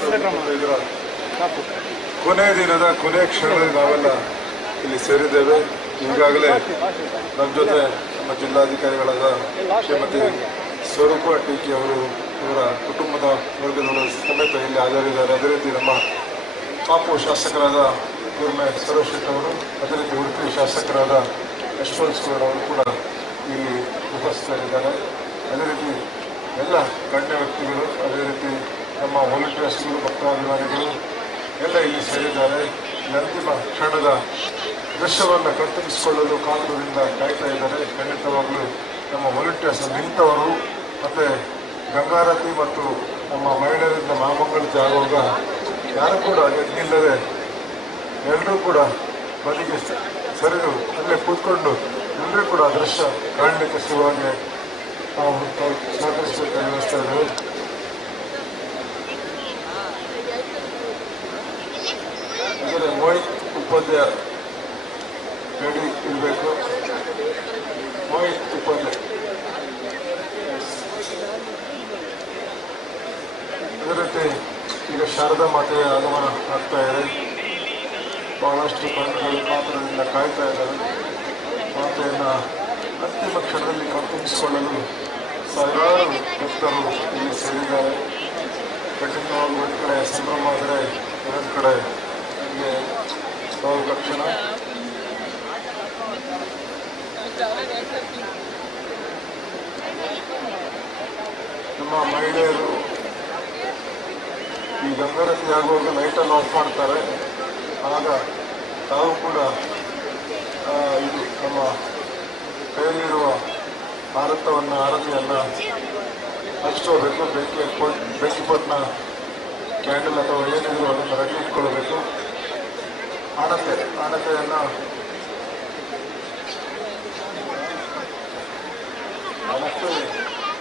2025 ಕೊನೆ ದಿನದ ಕೊನೆ ಕ್ಷಣದಲ್ಲಿ ನಾವೆಲ್ಲ ಇಲ್ಲಿ ಸೇರಿದ್ದೇವೆ. ಈಗಾಗಲೇ ನಮ್ಮ ಜೊತೆ ನಮ್ಮ ಜಿಲ್ಲಾಧಿಕಾರಿಗಳಾದ ಶ್ರೀಮತಿ ಸ್ವರೂಪ ಟೀಕೆ ಅವರು ಇವರ ಕುಟುಂಬದ ವರ್ಗದವರು ಸಮೇತ ಇಲ್ಲಿ ಹಾಜರಿದ್ದಾರೆ. ಅದೇ ರೀತಿ ನಮ್ಮ ಕಾಪು ಶಾಸಕರಾದ ಗುರುಮೆ ಸರೋಶೆಟ್ ಅವರು, ಅದೇ ರೀತಿ ಉಡುಪಿ ಶಾಸಕರಾದ ಯಶವಂತ್ ಗೌಡ ಅವರು ಕೂಡ ಇಲ್ಲಿ ಉಪಸ್ಥಿತರಿದ್ದಾರೆ. ಅದೇ ರೀತಿ ಎಲ್ಲ ಗಣ್ಯ ವ್ಯಕ್ತಿಗಳು, ಅದೇ ರೀತಿ ನಮ್ಮ ವಾಲಂಟಿಯರ್ಸ್ಗಳು, ಭಕ್ತಾಭಿಮಾನಿಗಳು ಎಲ್ಲ ಇಲ್ಲಿ ಸೇರಿದ್ದಾರೆ. ಈ ಅಂತಿಮ ಕ್ಷಣದ ದೃಶ್ಯವನ್ನು ಕಣ್ತುಂಬಿಸಿಕೊಳ್ಳಲು ಕಾತುರದಿಂದ ಕಾಯ್ತಾ ಇದ್ದಾರೆ. ಖಂಡಿತವಾಗಲೂ ನಮ್ಮ ವಾಲಂಟಿಯರ್ಸ್ ನಿಂತವರು ಮತ್ತು ಗಂಗಾರತಿ ಮತ್ತು ನಮ್ಮ ಮಹಿಳೆಯರಿಂದ ಮಹಾಮಂಗಳತೆ ಆಗುವಾಗ ಯಾರು ಕೂಡ ಎದ್ದಿಲ್ಲದೆ ಎಲ್ಲರೂ ಕೂಡ ಬದಿಗೆ ಸರಿದು ಅಲ್ಲೇ ಕೂತ್ಕೊಂಡು ಎಲ್ಲರೂ ಕೂಡ ದೃಶ್ಯ ಕಾಣಲಿಕ್ಕೆ ಶುರುವಾಗಿ ನಾವು ಸಹಕರಿಸಬೇಕಾಗಿ ವ್ಯವಸ್ಥೆ ಇದ್ದೇವೆ. ಇದರ ಮೋಹಿತ್ ಉಪಾಧ್ಯಾಯ ರೆಡಿ ಇರಬೇಕು. ಮೋಹಿತ್ ಉಪಾಧ್ಯಾಯ ಅದೇ ರೀತಿ ಈಗ ಶಾರದಾ ಮಾತೆಯ ಆಗಮನ ಆಗ್ತಾ ಇದೆ. ಬಹಳಷ್ಟು ಕಣ್ಣುಗಳು ಪಾತ್ರದಿಂದ ಕಾಯ್ತಾ ಇದ್ದಾರೆ. ಮಾತೆಯನ್ನು ಅಂತಿಮ ಕ್ಷಣದಲ್ಲಿ ಕಣ್ತುಂಬಿಸಿಕೊಳ್ಳಲು ಸಾವಿರಾರು ಭಕ್ತರು ಇಲ್ಲಿ ಸೇರಿದ್ದಾರೆ. ಖಂಡಿತವಾಗಿ ಒಂದು ಕಡೆ ಸಂಭ್ರಮ ಆದರೆ ಇನ್ನೊಂದು ಕಡೆ ನಮಗೆ ಭಾವುಕ ಕ್ಷಣ. ನಮ್ಮ ಮಹಿಳೆಯರು ಈ ಗಂಗಾರತಿ ಆಗುವಾಗ ಲೈಟನ್ನು ಆಫ್ ಮಾಡ್ತಾರೆ. ಆಗ ತಾವು ಕೂಡ ಇದು ನಮ್ಮ ಕೈಯಲ್ಲಿರುವ ಆರತಿಯನ್ನು ಹಚ್ಕೋಬೇಕು. ಬೆಂಕಿ ಪೊಟ್ನ ಕ್ಯಾಂಡಲ್ ಅಥವಾ ಏನಿದ್ರು ಅದನ್ನು ರೆಡಿ ಇಟ್ಕೊಳ್ಬೇಕು. ಆಣತೆಯನ್ನು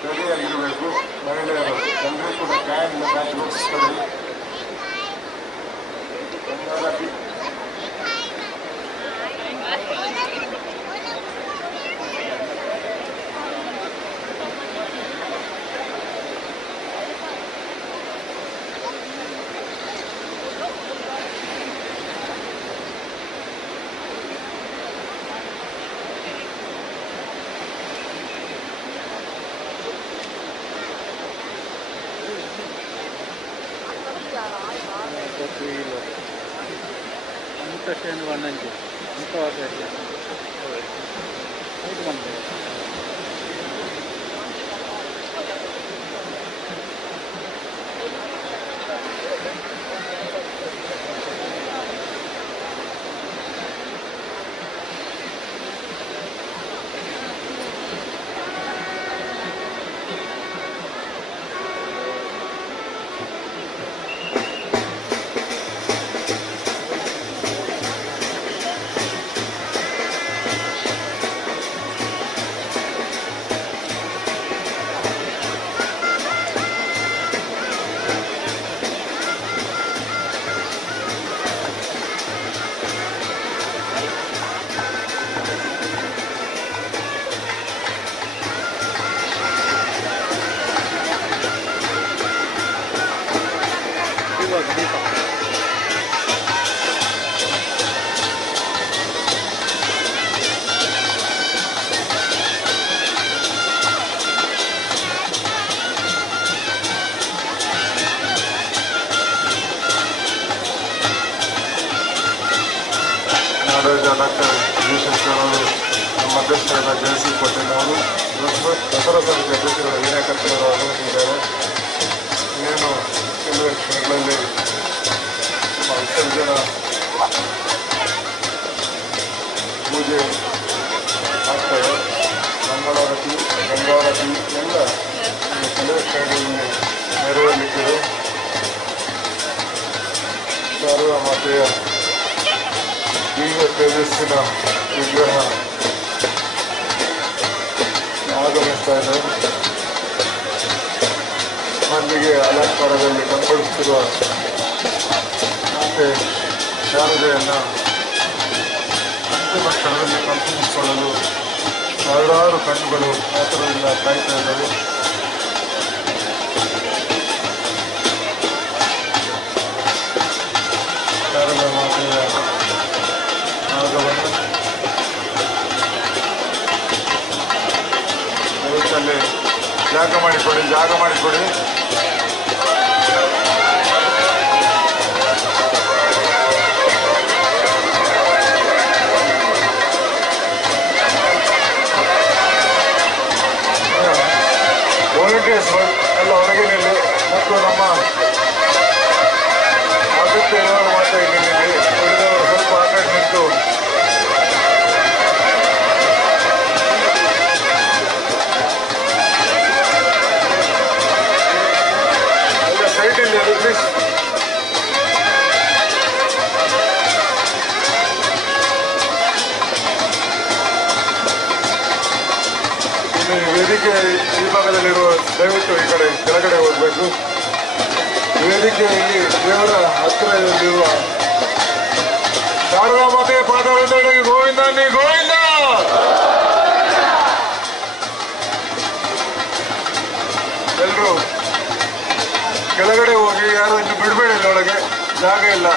ರೆಡಿಯಾಗಿರಬೇಕು. ಮಹಿಳೆಯರು ಎಲ್ಲರೂ ಕೂಡ ಕ್ಯಾಂಡಲ್ ಹಚ್ಚಿಕೊಳ್ಳಿ. ಇಂಟ್ರೆಸ್ಟ್ ಬಣ್ಣಂಜು ಇಂಥ ಬಂದೆ ಡಾಕ್ಟರ್ ಜಯಶಂಕರ್ ಅವರು, ನಮ್ಮ ಅಧ್ಯಕ್ಷರಾದ ಜಯಸಿ ಪಟೇಲ್ ಅವರು, ದಸರಾ ಸಮಿತಿ ಅಧ್ಯಕ್ಷರಾದ ವಿನಯ ಕರ್ಕರ್ ಅವರು ಆಗಮಿಸಿದ್ದಾರೆ. ಇನ್ನೇನು ಕೆಲವೇ ಕ್ಷಣಗಳಲ್ಲಿ ನಮ್ಮ ವಿಸರ್ಜನಾ ಪೂಜೆ ಆಗ್ತದೆ. ಮಂಗಳಾರತಿ, ಗಂಗಾರತಿ ಎಲ್ಲ ಕೆಲವೇ ಕ್ಷಣಗಳಲ್ಲಿ ನೆರವೇರಲಿಕ್ಕಿದೆ. ಶಾರದಾ ಮಾತೆಯ ದಿವ್ಯ ತೇಜಸ್ಸಿನ ವಿಗ್ರಹ ಆಗಮಿಸ್ತಾ ಇದೆ. ಮಲ್ಲಿಗೆ ಅಲಂಕಾರದಲ್ಲಿ ಕಂಗೊಳಿಸುತ್ತಿರುವ ಮಾತೆ ಶಾರದೆಯನ್ನು ಅಂತಿಮ ಕ್ಷಣದಲ್ಲಿ ಕಣ್ತುಂಬಿಸಿಕೊಳ್ಳಲು ಸಾವಿರಾರು ಕಣ್ಣುಗಳು ಕಾತರದಿಂದ ಕಾಯ್ತಾ ಇದ್ದಾವೆ. ಜಾಗ ಮಾಡಿಕೊಡಿ, ಜಾಗ ಮಾಡಿಕೊಡಿ. ವಾಲಂಟಿಯರ್ಸ್ ಎಲ್ಲ ಹೊರಗೆ ನಿಲ್ಲಿ ಮತ್ತು ನಮ್ಮ ಅಗತ್ಯ ಇರುವವರು ಮಾತ್ರ ಇಲ್ಲಿ ನಿಲ್ಲಿ. ಉಳಿದವರು ಸ್ವಲ್ಪ ಆ ಕಡೆ ನಿಂತು ಎಲ್ಲ ಸೈಡಲ್ಲಿ ಪ್ಲೀಸ್. ವೇದಿಕೆ ಈ ಭಾಗದಲ್ಲಿರುವ ದಯವಿಟ್ಟು ಈ ಕಡೆ ಕೆಳಗಡೆ ಹೋಗಬೇಕು. ವೇದಿಕೆಯಲ್ಲಿ ದೇವರ ಹತ್ತಿರದಲ್ಲಿರುವ ಶಾರದಾ ಮಾತೆ ಪಾದವೃಂದಗಳಿಗೆ ಗೋವಿಂದ ನೀ ಗೋವಿಂದ. ಎಲ್ಲರೂ ಕೆಳಗಡೆ ಹೋಗಿ, ಯಾರು ಇನ್ನು ಬಿಡಬೇಡಿ, ಒಳಗೆ ಜಾಗ ಇಲ್ಲ.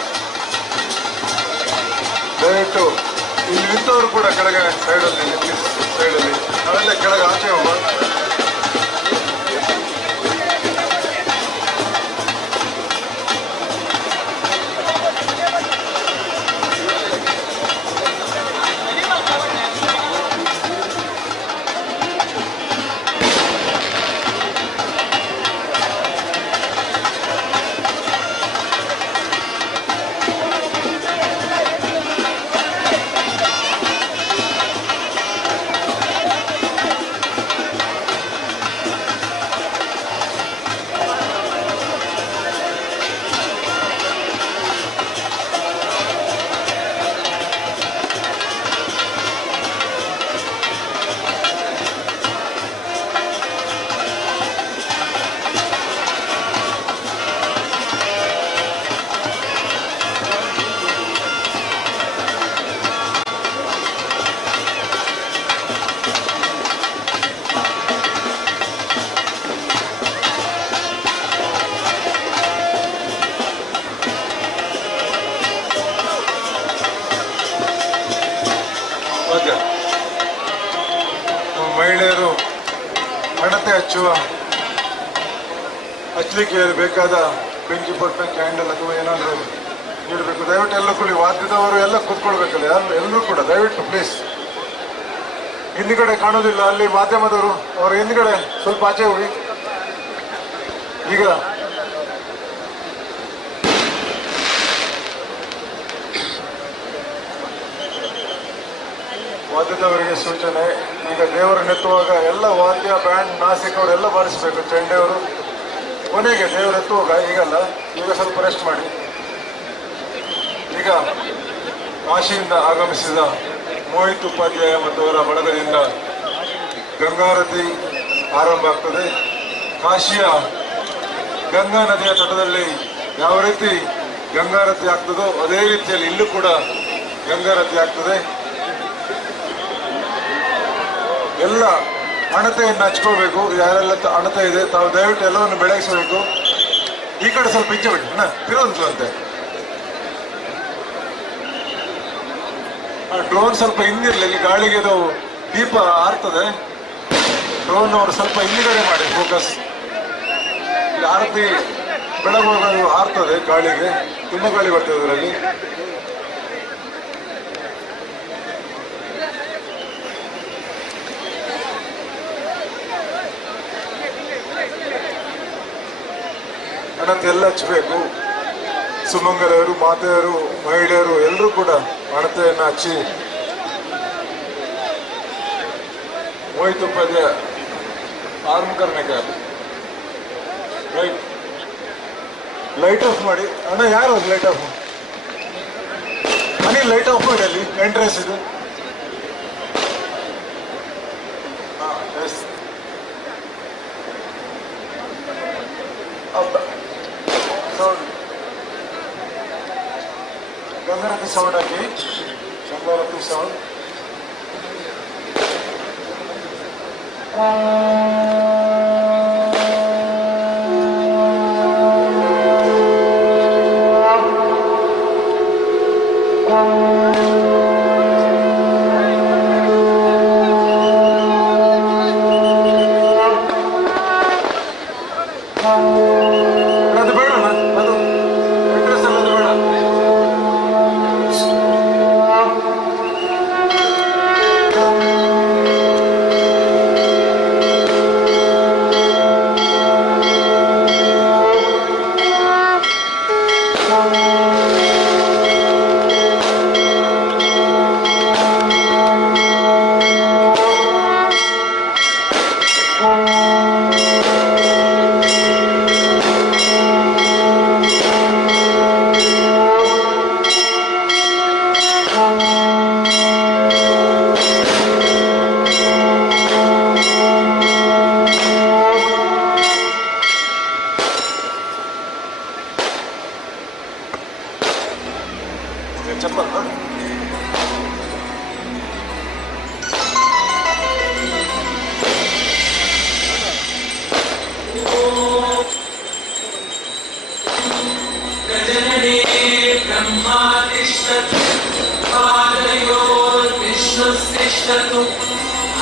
ದಯವಿಟ್ಟು ಇಲ್ಲಿ ನಿಂತವರು ಕೂಡ ಕೆಳಗೆ ಸೈಡಲ್ಲಿ ಸೈಡಲ್ಲಿ ಅವೆಲ್ಲ ಕೆಳಗೆ ಆಚೆ ಹೋಗುವ. ಮಹಿಳೆಯರು ಹಣತೆ ಹಚ್ಚಲಿಕ್ಕೆ ಬೇಕಾದ ಬೆಂಕಿ ಪಟ್ಟ ಕ್ಯಾಂಡಲ್ ಅಥವಾ ಏನಾದರೂ ನೀಡಬೇಕು. ದಯವಿಟ್ಟು ಎಲ್ಲ ಕೂಡಿ ವಾದ್ಯದವರು ಎಲ್ಲ ಕೂತ್ಕೊಳ್ಬೇಕಲ್ಲ, ಎಲ್ಲರೂ ಕೂಡ ದಯವಿಟ್ಟು ಪ್ಲೀಸ್. ಹಿಂದ್ಗಡೆ ಕಾಣೋದಿಲ್ಲ, ಅಲ್ಲಿ ಮಾಧ್ಯಮದವರು ಅವರ ಹಿಂದ್ಗಡೆ ಸ್ವಲ್ಪ ಆಚೆ ಹೋಗಿ. ಈಗ ವಾದ್ಯದವರಿಗೆ ಸೂಚನೆ, ಈಗ ದೇವರನ್ನೆತ್ತುವಾಗ ಎಲ್ಲ ವಾದ್ಯ ಬ್ಯಾಂಡ್ ನಾಸಿಕ್ ಅವರೆಲ್ಲ ಬಾರಿಸಬೇಕು. ಚೆಂಡೆಯವರು ಕೊನೆಗೆ ದೇವರೆತ್ತುವಾಗ, ಈಗಲ್ಲ, ಈಗ ಸ್ವಲ್ಪ ರೆಸ್ಟ್ ಮಾಡಿ. ಈಗ ಕಾಶಿಯಿಂದ ಆಗಮಿಸಿದ ಮೋಹಿತ್ ಉಪಾಧ್ಯಾಯ ಮತ್ತು ಅವರ ಬಳಗದಿಂದ ಗಂಗಾರತಿ ಆರಂಭ ಆಗ್ತದೆ. ಕಾಶಿಯ ಗಂಗಾ ನದಿಯ ತಟದಲ್ಲಿ ಯಾವ ರೀತಿ ಗಂಗಾರತಿ ಆಗ್ತದೋ ಅದೇ ರೀತಿಯಲ್ಲಿ ಇಲ್ಲೂ ಕೂಡ ಗಂಗಾರತಿ ಆಗ್ತದೆ. ಎಲ್ಲ ಹಣತೆಯನ್ನು ಹಚ್ಕೋಬೇಕು. ಯಾರೆಲ್ಲ ಹಣತೆ ಇದೆ ತಾವು ದಯವಿಟ್ಟು ಎಲ್ಲವನ್ನು ಬೆಳಗಿಸಬೇಕು. ಈ ಕಡೆ ಸ್ವಲ್ಪ ಇಚ್ಛೆ ಬಿಡಿ ತಿರುವಂತು ಅಂತೆ. ಡ್ರೋನ್ ಸ್ವಲ್ಪ ಹಿಂದಿರ್ಲಿ, ಗಾಳಿಗೆ ಅದು ದೀಪ ಆರ್ತದೆ. ಡ್ರೋನ್ ಅವರು ಸ್ವಲ್ಪ ಹಿಂದಿಗಡೆ ಮಾಡಿ ಫೋಕಸ್. ಆರತಿ ಬೆಳಗುವಾಗ ಆರ್ತದೆ ಗಾಳಿಗೆ, ತುಂಬ ಗಾಳಿ ಬರ್ತದೆ ಅದರಲ್ಲಿ. ಹಣತೆ ಎಲ್ಲ ಹಚ್ಚಬೇಕು. ಸುಮಂಗಲರು, ಮಾತೆಯರು, ಮಹಿಳೆಯರು ಎಲ್ಲರೂ ಕೂಡ ಹಣತೆಯನ್ನು ಹಚ್ಚಿ. Mohit Upadhyaya arm Karnataka light off ಮಾಡಿ. ಅಣ್ಣ ಯಾರು light of money light off ಮಾಡಿ. ಅಲ್ಲಿ ಎಂಟ್ರೆನ್ಸ್ ಇದು. ಗಂಗಾರತಿ ಸೌಂಡ್ ಹಾಕಿ. ಗಂಗಾರತಿ ಸೌಂಡ್.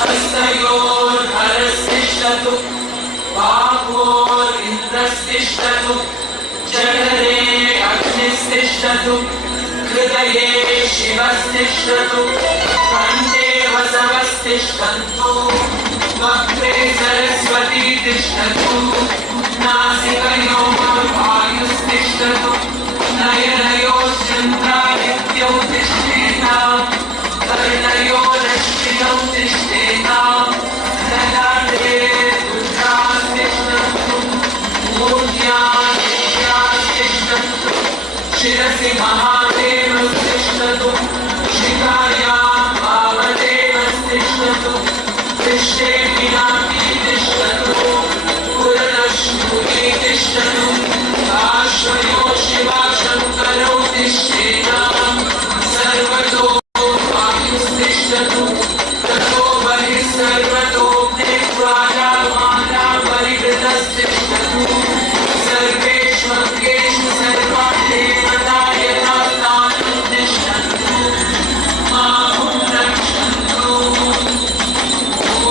हस्तयोर्हरस्तिष्ठतु बाहोरिन्द्रस्तिष्ठतु जठरे अग्निस्तिष्ठतु हृदये शिवस्तिष्ठतु कण्ठे वसवस्तिष्ठन्तु वक्त्रे सरस्वती तिष्ठतु नासिकयोः वायुस्तिष्ठतु नयनयोश्चन्द्रादित्यौ तिष्ठेताम् कर्णयोरश्विनौ तिष्ठेताम् ललाटे रुद्रास्तिष्ठन्तु मूर्ध्यादित्यास्तिष्ठन्तु शिरसि महादेवस्तिष्ठतु शिखायां वामदेवस्तिष्ठतु पृष्ठे पिनाकी तिष्ठतु पुरनश्मुखी तिष्ठतु आश्रयो शिवा शङ्करौ तिष्ठेताम् सर्वतो वायुस्तिष्ठतु ततो बहिः सर्वतो ज्ञात्वाला परिवृतस्तिष्ठतु सर्वेष्वङ्गेषु सर्वान् देवता यथा स्थानं तिष्ठन्तु मां रक्षन्तु ॐ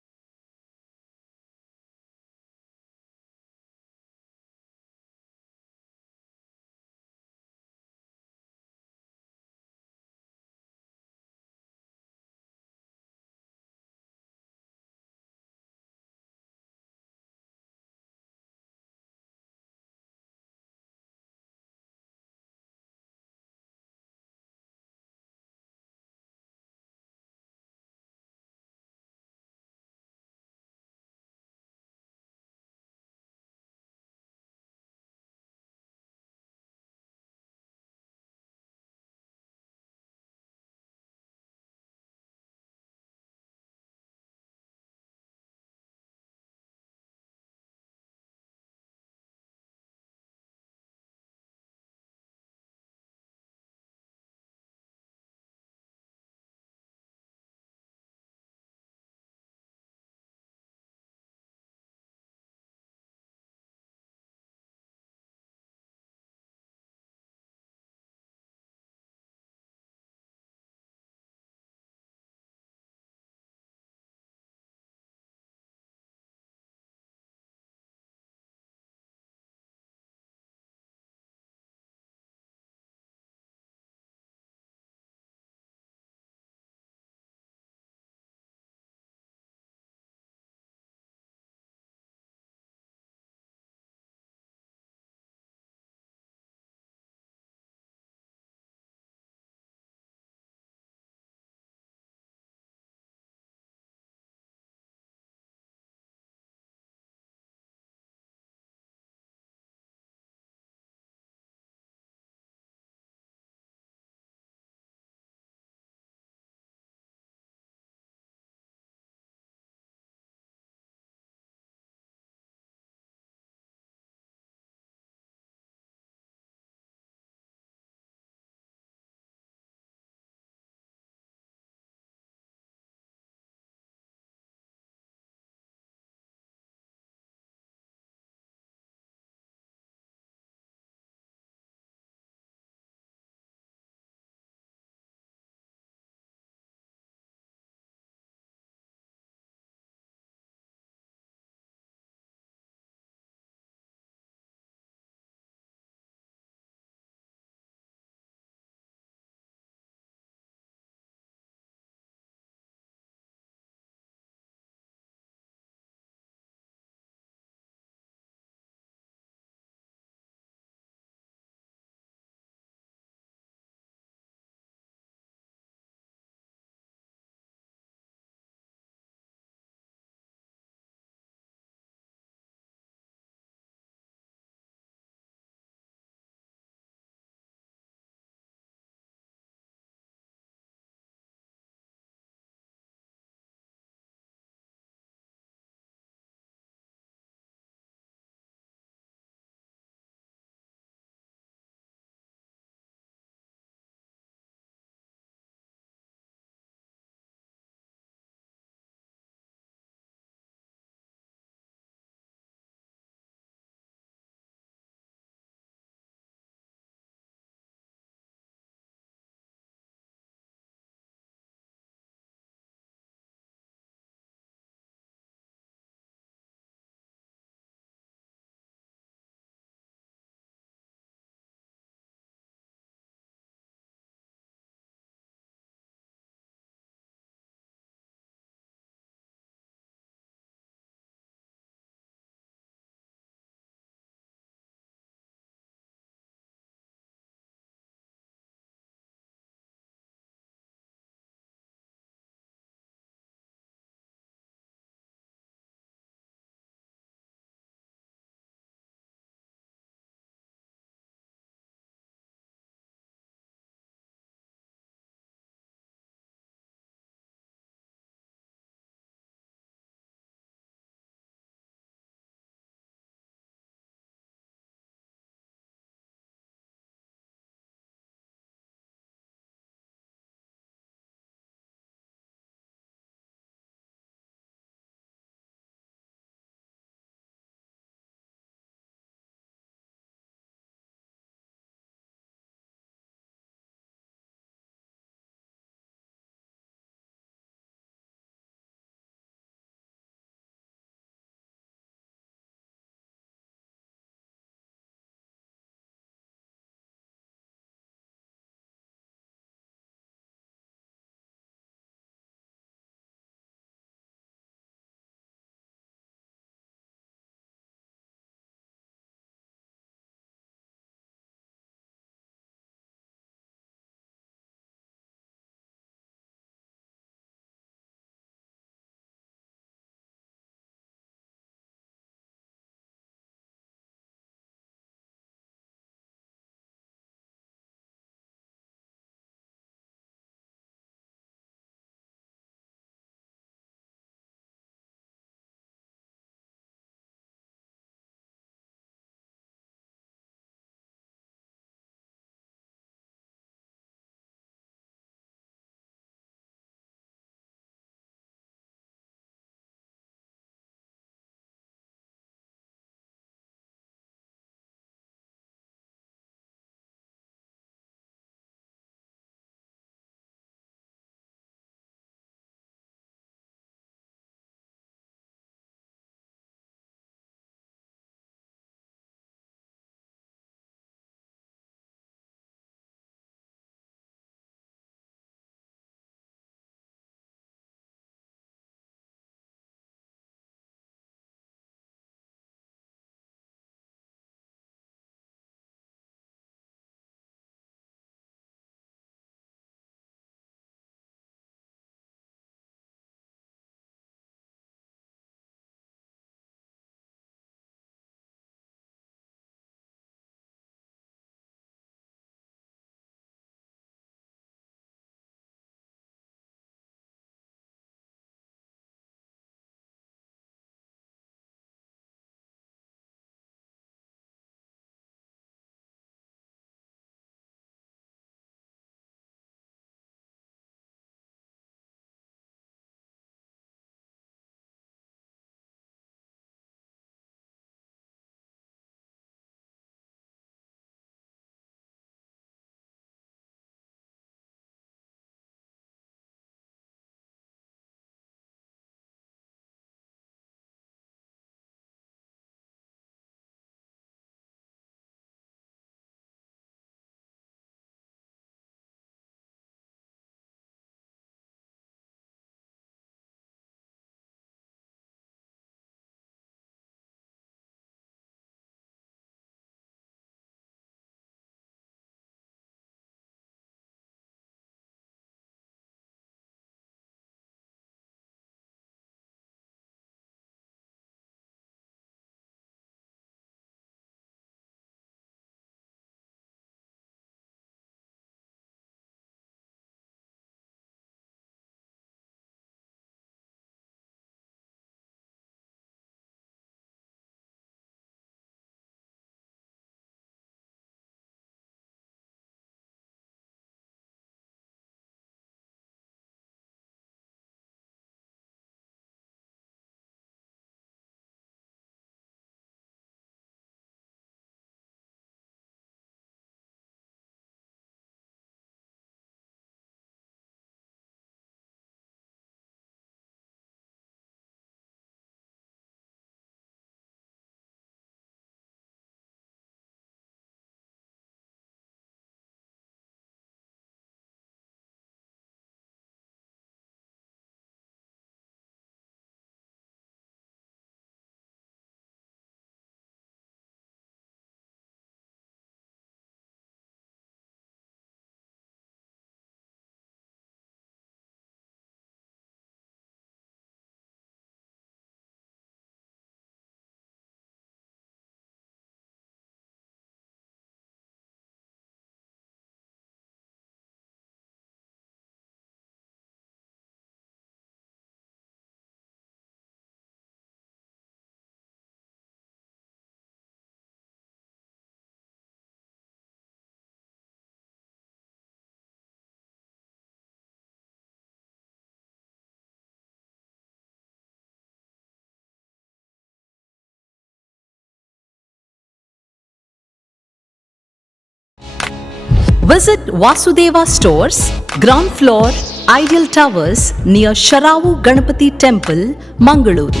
Visit Vasudeva Stores, ground floor, Ideal Towers near Sharavu Ganapati Temple, Mangaluru.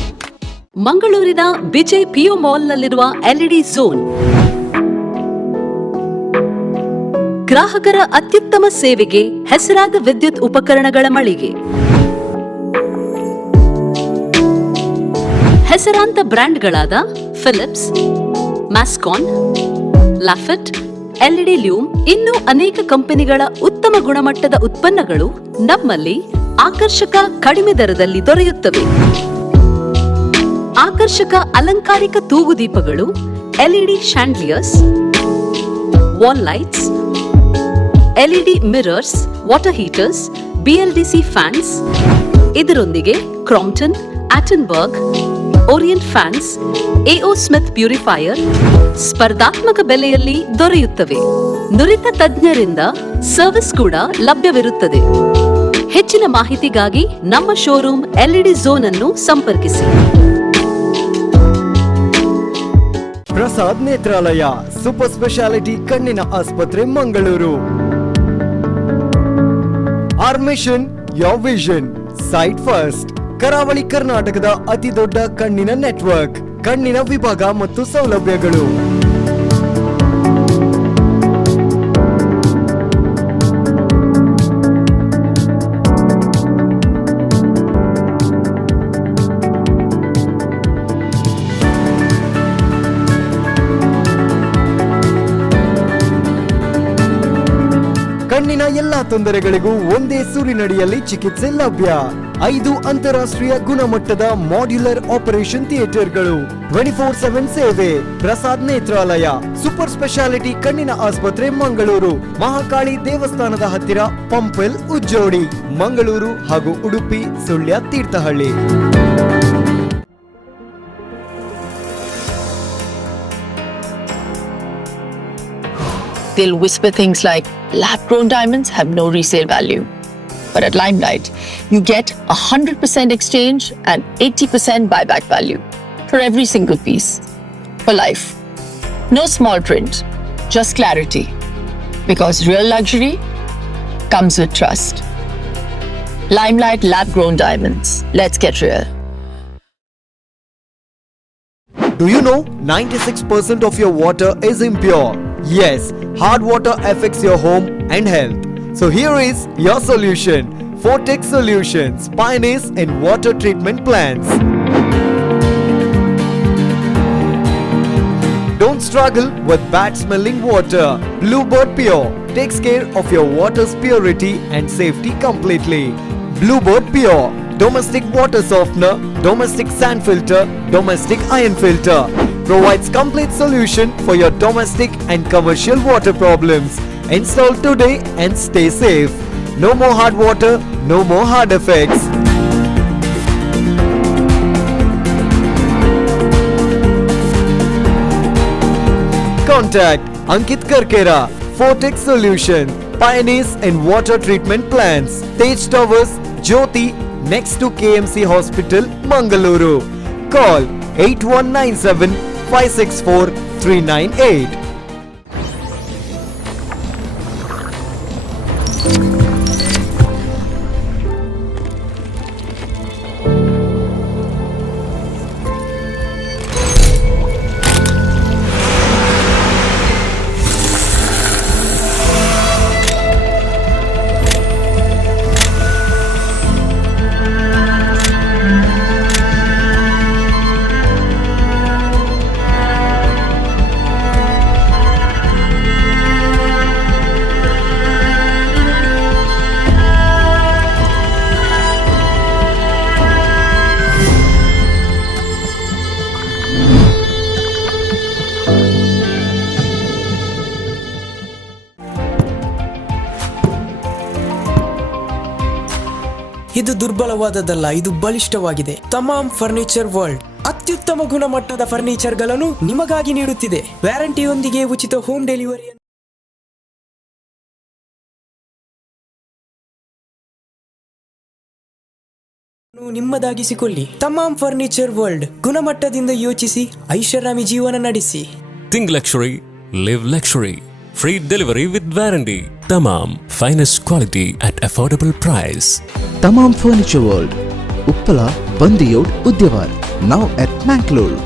ಮಂಗಳೂರಿನ ವಿಜಯ್ ಪಿಯು ಮಾಲ್ನಲ್ಲಿರುವ LED ಝೋನ್ ಗ್ರಾಹಕರ ಅತ್ಯುತ್ತಮ ಸೇವೆಗೆ ಹೆಸರಾದ ವಿದ್ಯುತ್ ಉಪಕರಣಗಳ ಮಳಿಗೆ. ಹೆಸರಾಂತ ಬ್ರ್ಯಾಂಡ್ಗಳಾದ ಫಿಲಿಪ್ಸ್, ಮ್ಯಾಸ್ಕಾನ್, ಲಾಫೆಟ್, LED ಲ್ಯೂಮ್ ಇನ್ನೂ ಅನೇಕ ಕಂಪನಿಗಳ ಉತ್ತಮ ಗುಣಮಟ್ಟದ ಉತ್ಪನ್ನಗಳು ನಮ್ಮಲ್ಲಿ ಆಕರ್ಷಕ ಕಡಿಮೆ ದರದಲ್ಲಿ ದೊರೆಯುತ್ತವೆ. ಆಕರ್ಷಕ ಅಲಂಕಾರಿಕ ತೂಗುದೀಪಗಳು, LED chandeliers, wall lights, LED mirrors, water heaters, BLDC fans, ಇದರೊಂದಿಗೆ Crompton, Atomberg, Orient fans, AO Smith purifier ಸ್ಪರ್ಧಾತ್ಮಕ ಬೆಲೆಯಲ್ಲಿ ದೊರೆಯುತ್ತವೆ. ನುರಿತ ತಜ್ಞರಿಂದ ಸರ್ವಿಸ್ ಕೂಡ ಲಭ್ಯವಿರುತ್ತದೆ. ಹೆಚ್ಚಿನ ಮಾಹಿತಿಗಾಗಿ ನಮ್ಮ ಶೋರೂಮ್ LED ಝೋನ್ ಅನ್ನು ಸಂಪರ್ಕಿಸಿ. ಪ್ರಸಾದ್ ನೇತ್ರಾಲಯ ಸೂಪರ್ ಸ್ಪೆಷಾಲಿಟಿ ಕಣ್ಣಿನ ಆಸ್ಪತ್ರೆ, Mangaluru. Our mission, your vision. Sight first. ಕರಾವಳಿ ಕರ್ನಾಟಕದ ಅತಿ ದೊಡ್ಡ ಕಣ್ಣಿನ ನೆಟ್ವರ್ಕ್, ಕಣ್ಣಿನ ವಿಭಾಗ ಮತ್ತು ಸೌಲಭ್ಯಗಳು. ಕಣ್ಣಿನ ಎಲ್ಲಾ ತೊಂದರೆಗಳಿಗೂ ಒಂದೇ ಸೂರಿನಡಿಯಲ್ಲಿ ಚಿಕಿತ್ಸೆ ಲಭ್ಯ. 5 ಅಂತಾರಾಷ್ಟ್ರೀಯ ಗುಣಮಟ್ಟದ ಮಾಡ್ಯುಲರ್ ಆಪರೇಷನ್ ಥಿಯೇಟರ್ಗಳು, 24/7 ಸೇವೆ. ಪ್ರಸಾದ್ ನೇತ್ರಾಲಯ ಸೂಪರ್ ಸ್ಪೆಷಾಲಿಟಿ ಕಣ್ಣಿನ ಆಸ್ಪತ್ರೆ, ಮಂಗಳೂರು. ಮಹಾಕಾಳಿ ದೇವಸ್ಥಾನದ ಹತ್ತಿರ, ಪಂಪೆಲ್, ಉಜ್ಜೋಡಿ, ಮಂಗಳೂರು ಹಾಗೂ Udupi, Sullia, Thirthahalli. They'll whisper things like, lab-grown diamonds have no resale value. But at Limelight, you get 100% exchange and 80% buyback value for every single piece. For life. No small print, just clarity. Because real luxury comes with trust. Limelight lab-grown diamonds. Let's get real. Do you know 96% of your water is impure? Yes, hard water affects your home and health. So here is your solution. Fortex Solutions, pioneers in water treatment plants. Don't struggle with bad smelling water. Bluebird Pure takes care of your water's purity and safety completely. Bluebird Pure, domestic water softener, domestic sand filter, domestic iron filter. Provides complete solution for your domestic and commercial water problems. Install today and stay safe. No more hard water, no more hard effects. Contact Ankit Karkera, Fortex Solution, pioneers in water treatment plants. Tej Towers, Jyoti, next to KMC Hospital, Mangaluru. Call 8197 564 398. ಇದು ದುರ್ಬಲವಾದದ್ದಲ್ಲ, ಇದು ಬಲಿಷ್ಠವಾಗಿದೆ. ತಮಾಮ್ furniture world ಅತ್ಯುತ್ತಮ ಗುಣಮಟ್ಟದ ಫರ್ನಿಚರ್ಗಳನ್ನು ನಿಮಗಾಗಿ ನೀಡುತ್ತಿದೆ. ವ್ಯಾರಂಟಿಯೊಂದಿಗೆ ಉಚಿತ home delivery ನಿಮ್ಮದಾಗಿಸಿಕೊಳ್ಳಿ. ತಮಾಮ್ furniture world, ಗುಣಮಟ್ಟದಿಂದ ಯೋಚಿಸಿ, ಐಷಾರಾಮಿ ಜೀವನ ನಡೆಸಿ. Think luxury, live luxury. Free delivery with warranty. Tamam, finest quality at affordable price. Tamam Furniture World, Uppala, Bandiyod, Udyavar. Now at Mangalore.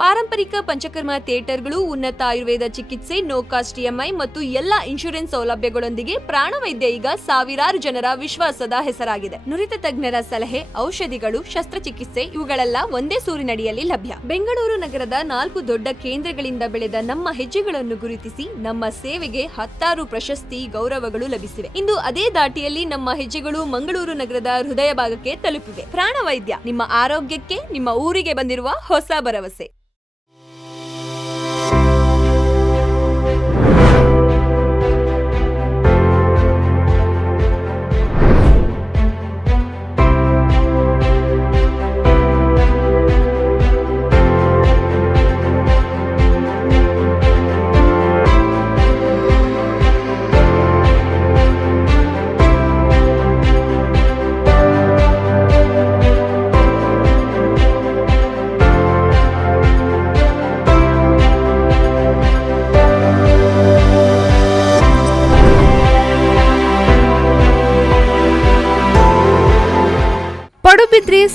ಪಾರಂಪರಿಕ ಪಂಚಕರ್ಮ ಥಿಯೇಟರ್ಗಳು ಉನ್ನತ ಆಯುರ್ವೇದ ಚಿಕಿತ್ಸೆ, ನೋ ಕಾಸ್ಟ್ ಇಎಂಐ ಮತ್ತು ಎಲ್ಲ ಇನ್ಶೂರೆನ್ಸ್ ಸೌಲಭ್ಯಗಳೊಂದಿಗೆ ಪ್ರಾಣವೈದ್ಯ ಈಗ ಸಾವಿರಾರು ಜನರ ವಿಶ್ವಾಸದ ಹೆಸರಾಗಿದೆ. ನುರಿತ ತಜ್ಞರ ಸಲಹೆ, ಔಷಧಿಗಳು, ಶಸ್ತ್ರಚಿಕಿತ್ಸೆ ಇವುಗಳೆಲ್ಲ ಒಂದೇ ಸೂರಿನಡಿಯಲ್ಲಿ ಲಭ್ಯ. ಬೆಂಗಳೂರು ನಗರದ 4 ದೊಡ್ಡ ಕೇಂದ್ರಗಳಿಂದ ಬೆಳೆದ ನಮ್ಮ ಹೆಜ್ಜೆಗಳನ್ನು ಗುರುತಿಸಿ ನಮ್ಮ ಸೇವೆಗೆ 10 ಪ್ರಶಸ್ತಿ, ಗೌರವಗಳು ಲಭಿಸಿವೆ. ಇಂದು ಅದೇ ದಾಟಿಯಲ್ಲಿ ನಮ್ಮ ಹೆಜ್ಜೆಗಳು ಮಂಗಳೂರು ನಗರದ ಹೃದಯ ಭಾಗಕ್ಕೆ ತಲುಪಿವೆ. ಪ್ರಾಣವೈದ್ಯ, ನಿಮ್ಮ ಆರೋಗ್ಯಕ್ಕೆ ನಿಮ್ಮ ಊರಿಗೆ ಬಂದಿರುವ ಹೊಸ ಭರವಸೆ.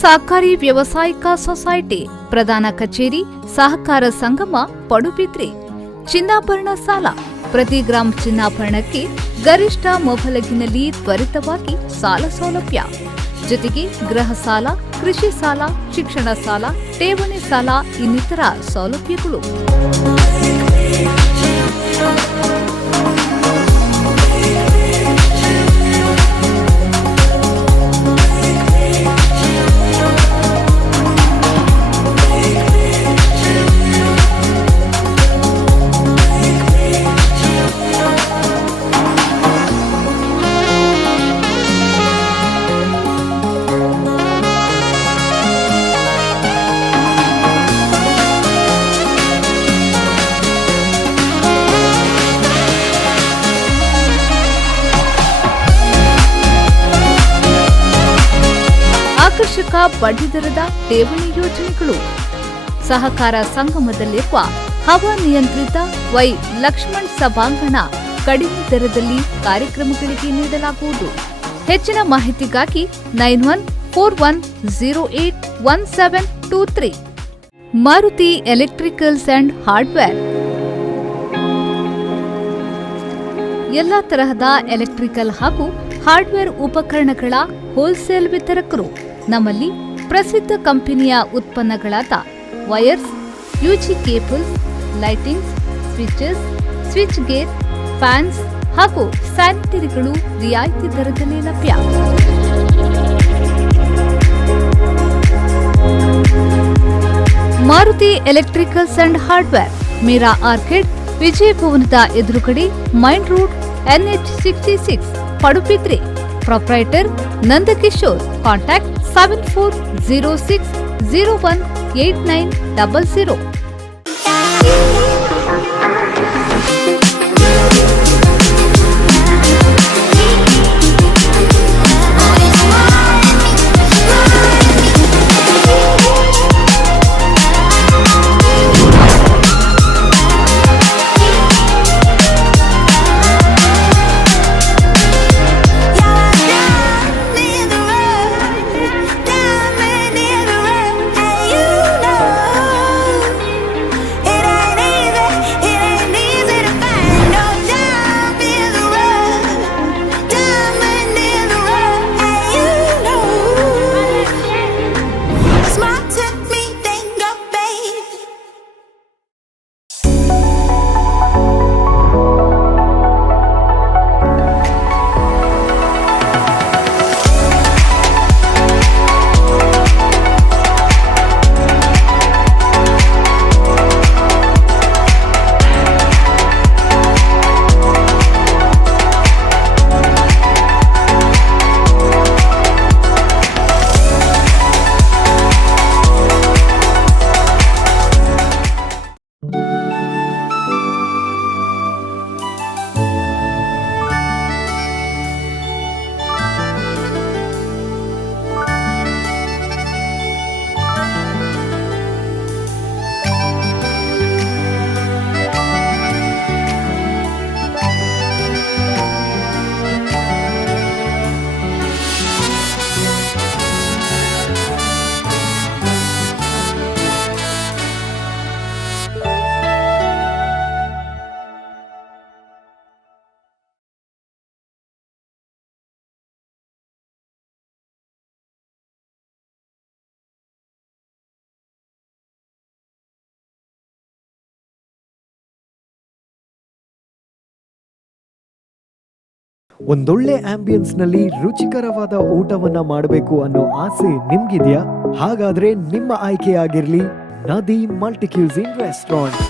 ಸಹಕಾರಿ ವ್ಯವಸಾಯಿಕ ಸೊಸೈಟಿ ಪ್ರಧಾನ ಕಚೇರಿ ಸಹಕಾರ ಸಂಗಮ ಪಡುಬಿದ್ರಿ. ಚಿನ್ನಾಭರಣ ಸಾಲ ಪ್ರತಿ ಗ್ರಾಂ ಚಿನ್ನಾಭರಣಕ್ಕೆ ಗರಿಷ್ಠ ಮೊಬಲಗಿನಲ್ಲಿ ತ್ವರಿತವಾಗಿ ಸಾಲ ಸೌಲಭ್ಯ. ಜೊತೆಗೆ ಗೃಹ ಸಾಲ, ಕೃಷಿ ಸಾಲ, ಶಿಕ್ಷಣ ಸಾಲ, ಠೇವಣಿ ಸಾಲ ಇನ್ನಿತರ ಸೌಲಭ್ಯಗಳು. ಆಕರ್ಷಕ ಬಡ್ಡಿದರದ ಠೇವಣಿ ಯೋಜನೆಗಳು. ಸಹಕಾರ ಸಂಗಮದಲ್ಲಿರುವ ಹವಾನಿಯಂತ್ರಿತ ವೈ ಲಕ್ಷ್ಮಣ್ ಸಭಾಂಗಣ ಕಡಿಮೆ ದರದಲ್ಲಿ ಕಾರ್ಯಕ್ರಮಗಳಿಗೆ ನೀಡಲಾಗುವುದು. ಹೆಚ್ಚಿನ ಮಾಹಿತಿಗಾಗಿ 9141081723. Maruti electricals and hardware. ಎಲ್ಲಾ ತರಹದ ಎಲೆಕ್ಟ್ರಿಕಲ್ ಹಾಗೂ ಹಾರ್ಡ್ವೇರ್ ಉಪಕರಣಗಳ ಹೋಲ್ಸೇಲ್ ವಿತರಕರು. ನಮ್ಮಲ್ಲಿ ಪ್ರಸಿದ್ಧ ಕಂಪನಿಯ ಉತ್ಪನ್ನಗಳಾದ wires, UG cables, lightings, switches, switch gear, fans ಹಾಗೂ ಸ್ಯಾನಿಟರಿಗಳು ರಿಯಾಯಿತಿ ದರದಲ್ಲಿ ಲಭ್ಯ. Maruti electricals and hardware, Meera Orchid, Vijaya ಭವನದ ಎದುರುಗಡೆ, main road, NH66, Padubidri. Proprietor Nandakishore. Contact 7406018900. ಒಂದೊಳ್ಳೆ ಆಂಬಿಯನ್ಸ್ ನಲ್ಲಿ ರುಚಿಕರವಾದ ಊಟವನ್ನ ಮಾಡಬೇಕು ಅನ್ನೋ ಆಸೆ ನಿಮ್ಗಿದ್ಯಾ? ಹಾಗಾದ್ರೆ ನಿಮ್ಮ ಆಯ್ಕೆಯಾಗಿರ್ಲಿ ನದಿ ಮಲ್ಟಿ ಕ್ಯೂಸಿನ್ ರೆಸ್ಟೋರೆಂಟ್.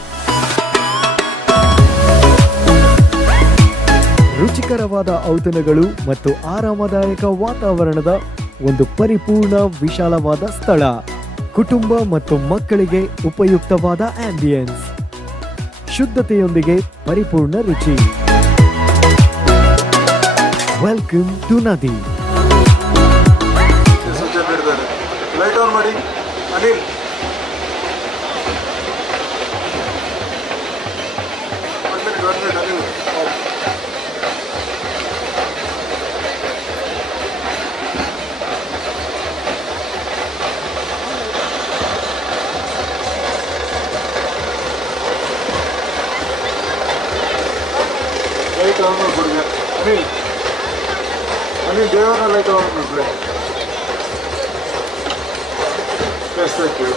ರುಚಿಕರವಾದ ಔತಣಗಳು ಮತ್ತು ಆರಾಮದಾಯಕ ವಾತಾವರಣದ ಒಂದು ಪರಿಪೂರ್ಣ ವಿಶಾಲವಾದ ಸ್ಥಳ. ಕುಟುಂಬ ಮತ್ತು ಮಕ್ಕಳಿಗೆ ಉಪಯುಕ್ತವಾದ ಆಂಬಿಯನ್ಸ್, ಶುದ್ಧತೆಯೊಂದಿಗೆ ಪರಿಪೂರ್ಣ ರುಚಿ. Welcome to Nadi. Light on ಮಾಡಿ ಅನಿಲ್. ಲೈಟ್ ಆನ್ ಮಾಡ್ಬಿಡಿ. ಅನಿಲ್ ದೇವರ ಲೈಟ್ ಆನ್ ಮಾಡ್ಬಿಡಿ. Yes thank you.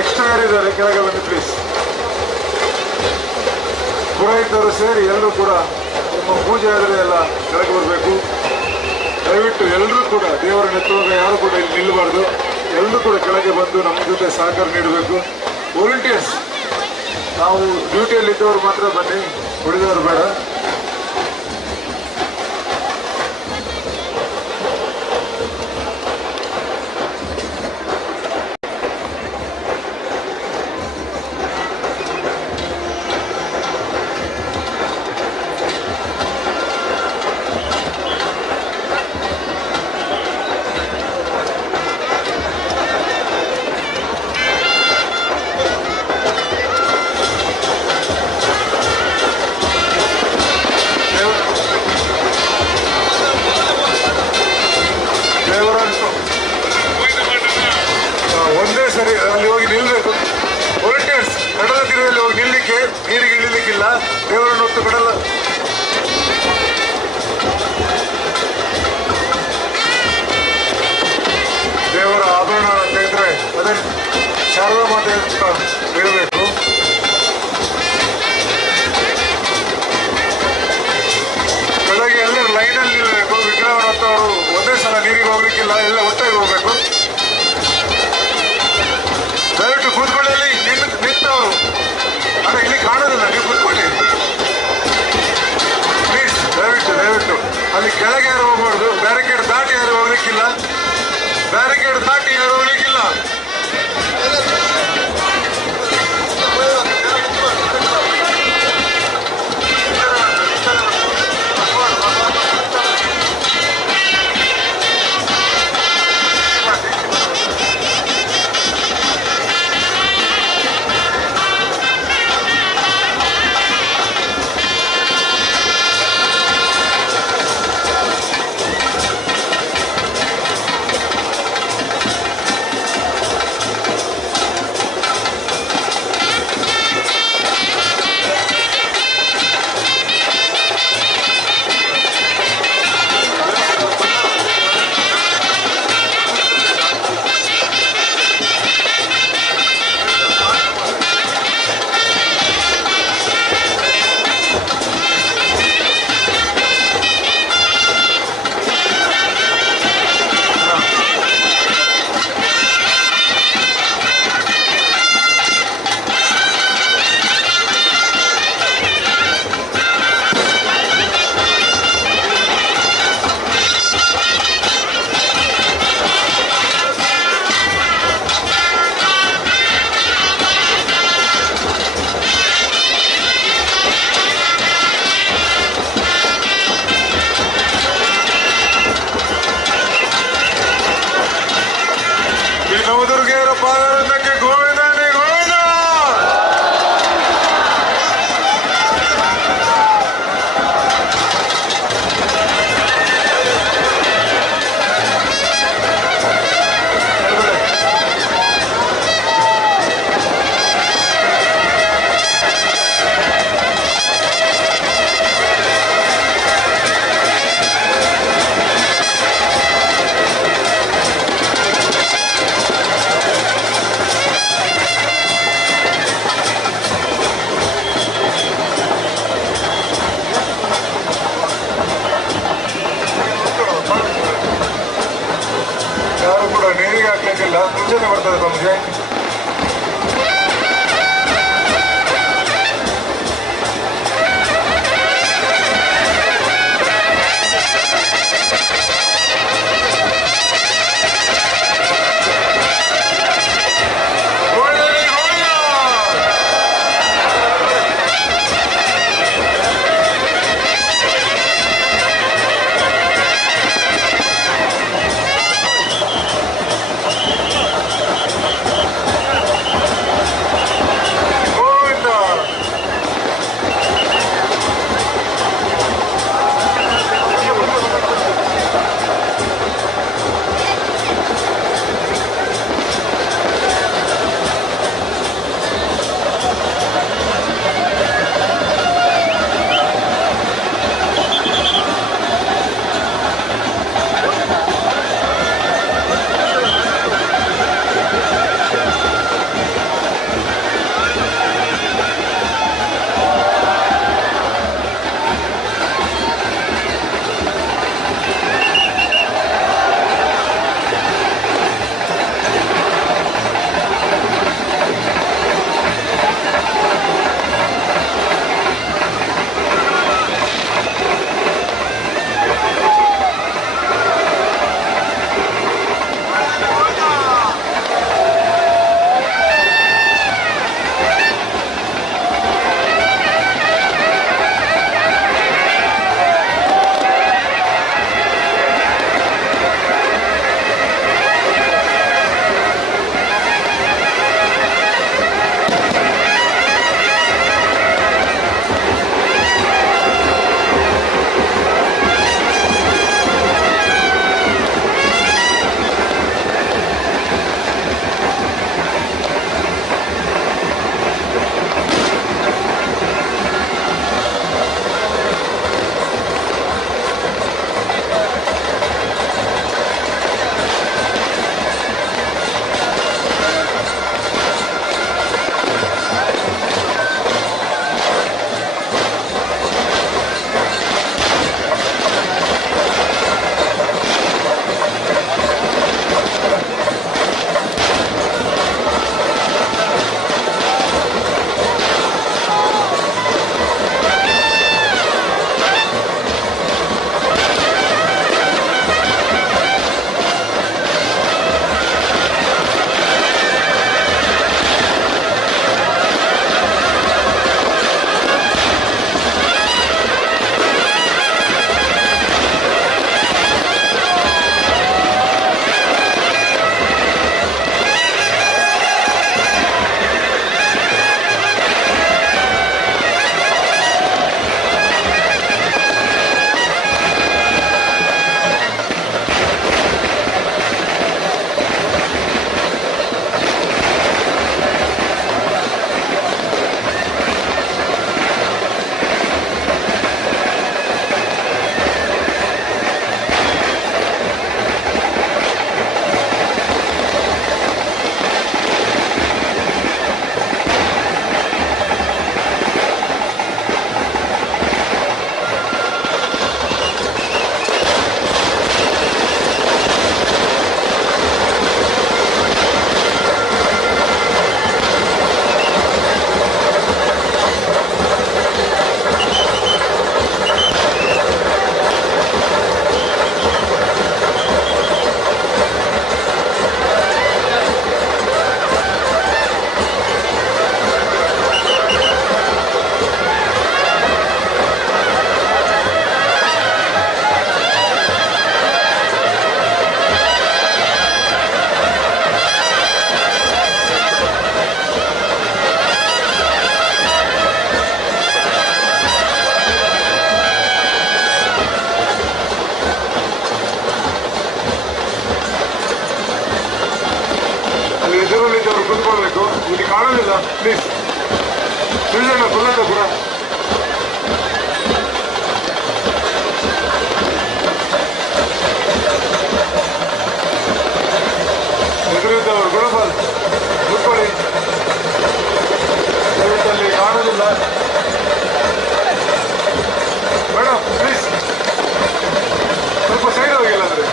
ಎಕ್ಸ್ಟ್ರಾ ಯಾರಿದ್ದಾರೆ ಕೆಳಗೆ ಬನ್ನಿ ಪ್ಲೀಸ್. ಪುರೋಹಿತರು ಸೇರಿ ಎಲ್ಲರೂ ಕೂಡ ನಿಮ್ಮ ಪೂಜೆ ಆದರೆ ಎಲ್ಲ ಕೆಳಗೆ ಬರಬೇಕು. ದಯವಿಟ್ಟು ಎಲ್ಲರೂ ಕೂಡ ದೇವರ ನೆತ್ತುವಾಗ ಯಾರು ಕೂಡ ಇಲ್ಲಿ ನಿಲ್ಲಬಾರ್ದು. ಎಲ್ಲರೂ ಕೂಡ ಕೆಳಗೆ ಬಂದು ನಮ್ಮ ಜೊತೆ ಸಹಕಾರ ನೀಡಬೇಕು. ವಾಲಂಟಿಯರ್ಸ್, ನಾವು ಡ್ಯೂಟಿಯಲ್ಲಿದ್ದವರು ಮಾತ್ರ ಬನ್ನಿ, ಉಳಿದವರು ಬೇಡ. ಒಂದೇ ಸರಿ ಅಲ್ಲಿ ಹೋಗಿ ನಿಲ್ಲಬೇಕು. ವಾಲಂಟಿಯರ್ಸ್ ಕಡಲ ತೀರದಲ್ಲಿ ಹೋಗಿ ನಿಲ್ಲಲಿಕ್ಕೆ, ನೀರಿಗೆ ಇಳಿಲಿಕ್ಕಿಲ್ಲ. ದೇವರನ್ನು ಹೊತ್ತು ಕಡಲ ದೇವರ ಆಭರಣ ಅಂತ ಇದ್ರೆ ಅದನ್ನು ಶಾರದಾ ಮಾತೆ ಅಂತ ಇಡಬೇಕು. ಕೆಳಗೆ ಎಲ್ಲರೂ ಲೈನಲ್ಲಿ ನಿಲ್ಲಬೇಕು. ವಿಗ್ರಹವನ್ನು ಹೊತ್ತವರು ಒಂದೇ ಸಲ ನೀರಿಗೆ ಹೋಗ್ಲಿಕ್ಕಿಲ್ಲ, ಎಲ್ಲ ಒಟ್ಟಾಗಿ ಹೋಗ್ಬೇಕು. ದಯವಿಟ್ಟು ಕೂತ್ಕೊಳ್ಳಿ. ನಿಂತವರು ಅಲ್ಲ, ಇಲ್ಲಿ ಕಾಣೋದಿಲ್ಲ, ನೀವು ಕೂತ್ಕೊಳ್ಳಿ ಪ್ಲೀಸ್. ದಯವಿಟ್ಟು ಅಲ್ಲಿ ಕೆಳಗೆ ಯಾರು ಹೋಗ್ಬಾರ್ದು. ಬ್ಯಾರಿಕೇಡ್ ದಾಟಿ ಯಾರು ಹೋಗ್ಲಿಕ್ಕಿಲ್ಲ. ಬ್ಯಾರಿಕೇಡ್ ದಾಟಿ ಯಾರು ಹೋಗ್ಲಿಕ್ಕಿಲ್ಲ. ನವದುರ್ಗೆಯರ ಪಾದಾರಕ್ಕೆ ಗೋವಿಂದನೇ ಗೋವಿಂದ. ಯಾರು ಕೂಡ ನೀರಿಗೆ ಹಾಕ್ಲಿಕ್ಕಿಲ್ಲ. ಮುಂಚೆನೆ ಬರ್ತದೆ ತಮಗೆ. ಪ್ಲೀಸ್ ಸುಳ್ಳ ಬುಲ್ಲಣ್ಣ ಪುರ ಎದುರಿದ್ದವರು ಗುಣಪಾಲ್ ಕೂತ್ಕೊಳ್ಳಿ. ದಯವಿಟ್ಟಲ್ಲಿ ಕಾಣೋದಿಲ್ಲ ಮೇಡಮ್, ಪ್ಲೀಸ್ ಸ್ವಲ್ಪ ಸೈಡ್ ಹೋಗಿಲ್ಲ ಅಂದ್ರೆ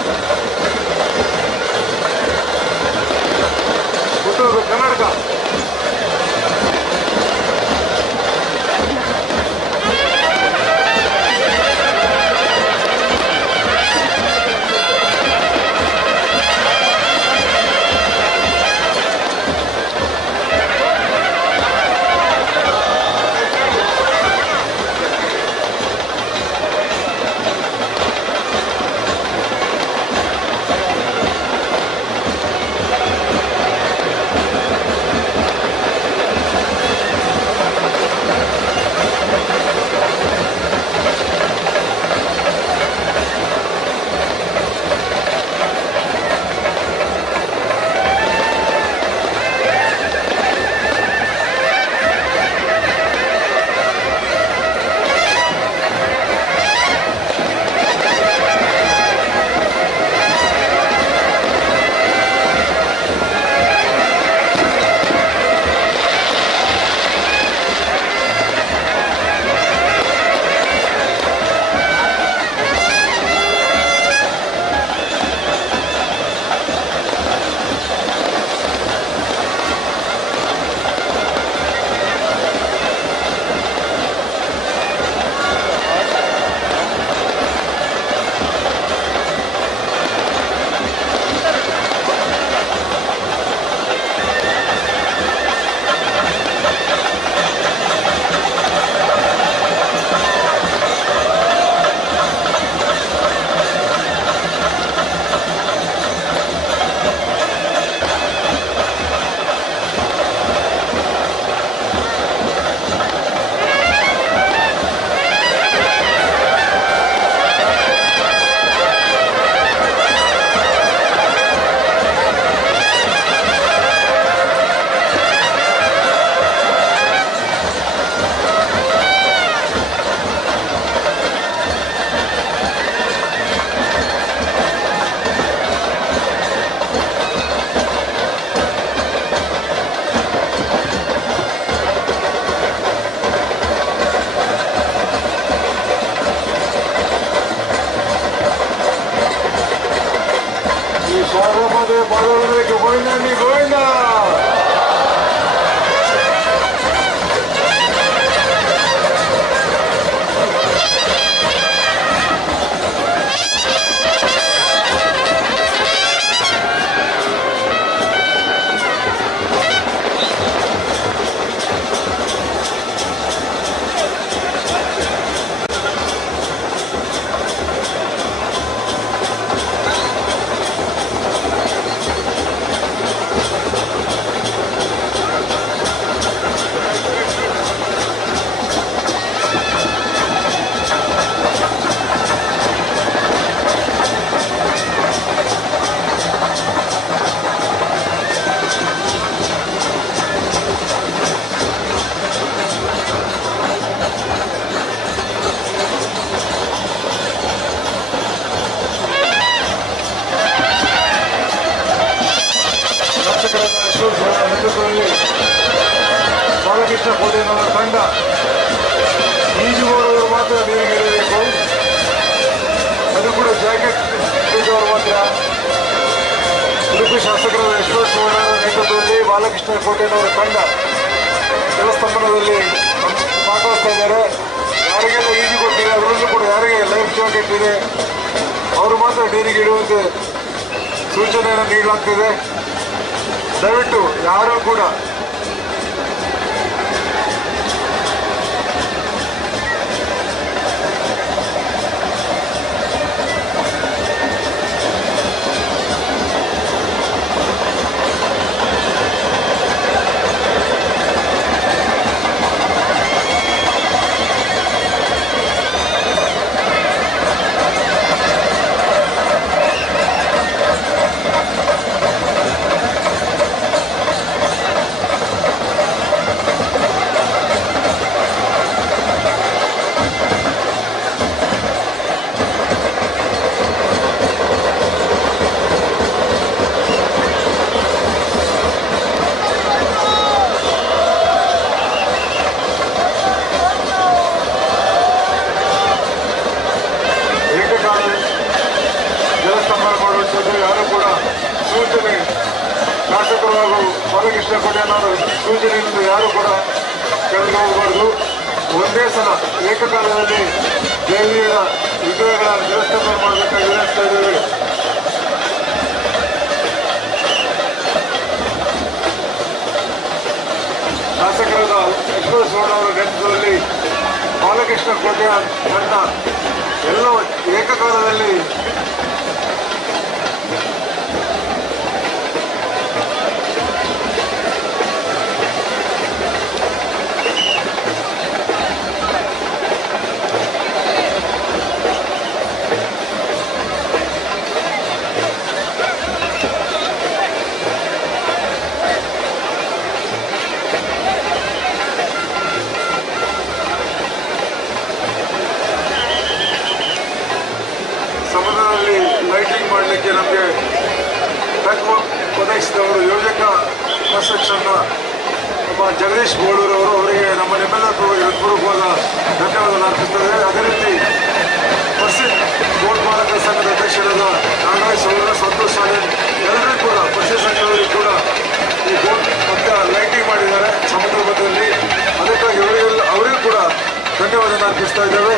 ಪುತ್ತೂರು ಕರ್ನಾಟಕ. ಬಾಲಕೃಷ್ಣ ಕೋಟೆನವರ ತಂಡ ಈಜುವವರು ಮಾತ್ರ ನೀರಿಗೆ ಇರಬೇಕು. ಅದು ಕೂಡ ಜಾಕೆಟ್ ಇದ್ದವರು ಮಾತ್ರ. ಉಡುಪಿ ಶಾಸಕರಾದ ಯಶವಂತ ಸುವರ್ಣರ ನೇತೃತ್ವದಲ್ಲಿ ಬಾಲಕೃಷ್ಣ ಕೋಟೆನವರ ತಂಡ ಜಲಸ್ತಂಭನದಲ್ಲಿ ಭಾಗವಹಿಸ್ತಾ ಇದ್ದಾರೆ. ಯಾರಿಗೆಲ್ಲ ಈಜು ಗೊತ್ತಿದೆ ಅವರಲ್ಲೂ ಕೂಡ ಯಾರಿಗೆ ಲೈಫ್ ಜಾಕೆಟ್ ಇದೆ ಅವರು ಮಾತ್ರ ನೀರಿಗೆ ಇಡುವಂತೆ ಸೂಚನೆಯನ್ನು ನೀಡಲಾಗ್ತಿದೆ. ದಯವಿಟ್ಟು ಯಾರೂ ಕೂಡ ಮತ್ತೆ ನಾನು ಸೂಚನೆಯನ್ನು ಯಾರು ಕೂಡ ಕೆಳಗೆ ಒಂದೇ ಸಲ ಏಕಕಾಲದಲ್ಲಿ ದೇವಿಯರ ವಿಗ್ರಹಗಳ ದೇವಸ್ಥಾಪನೆ ಮಾಡಬೇಕಾಗಿ ವಿನಂತಿಸ್ತಾ ಇದ್ದೇವೆ. ಶಾಸಕರಾದ ಲಕ್ಷ್ಮಣಸ್ವಾಮಿ ಅವರ ನೇತೃತ್ವದಲ್ಲಿ ಬಾಲಕೃಷ್ಣ ಕೋಟೆಯ ತಂಡ ಎಲ್ಲ ಏಕಕಾಲದಲ್ಲಿ ಸಮುದ್ರದಲ್ಲಿ ಲೈಟಿಂಗ್ ಮಾಡಲಿಕ್ಕೆ ನಮಗೆ ಒದಗಿಸಿದವರು ಯೋಜಕ ಕನ್ಸ್ಟ್ರಕ್ಷನ್ನ ನಮ್ಮ ಜಗದೀಶ್ ಗೋಳೂರು ಅವರು, ಅವರಿಗೆ ನಮ್ಮ ನಿಮ್ಮೆಲ್ಲರ ಪೂರ್ವಕವಾದ ಧನ್ಯವಾದ ಅರ್ಪಿಸುತ್ತದೆ. ಅದೇ ರೀತಿ ಪ್ರಸಿದ್ಧ ಬೋಟ್ ಮಾಲಕ ಸಂಘದ ಅಧ್ಯಕ್ಷರಾದ ನಾಗರಾಜ್ ಅವರು, ಸಂತೋಷ್ ಸಾಲೆ ಎಲ್ಲರೂ ಕೂಡ ಕೃಷಿ ಸಂಘದವರಿಗೆ ಕೂಡ ಈ ಬೋಟ್ ಮತ್ತೆ ಲೈಟಿಂಗ್ ಮಾಡಿದ್ದಾರೆ ಸಮುದ್ರ ಮಧ್ಯದಲ್ಲಿ. ಅದಕ್ಕಾಗಿ ಅವರಿಗೂ ಕೂಡ ಧನ್ಯವಾದ ಅರ್ಪಿಸ್ತಾ ಇದ್ದೇವೆ.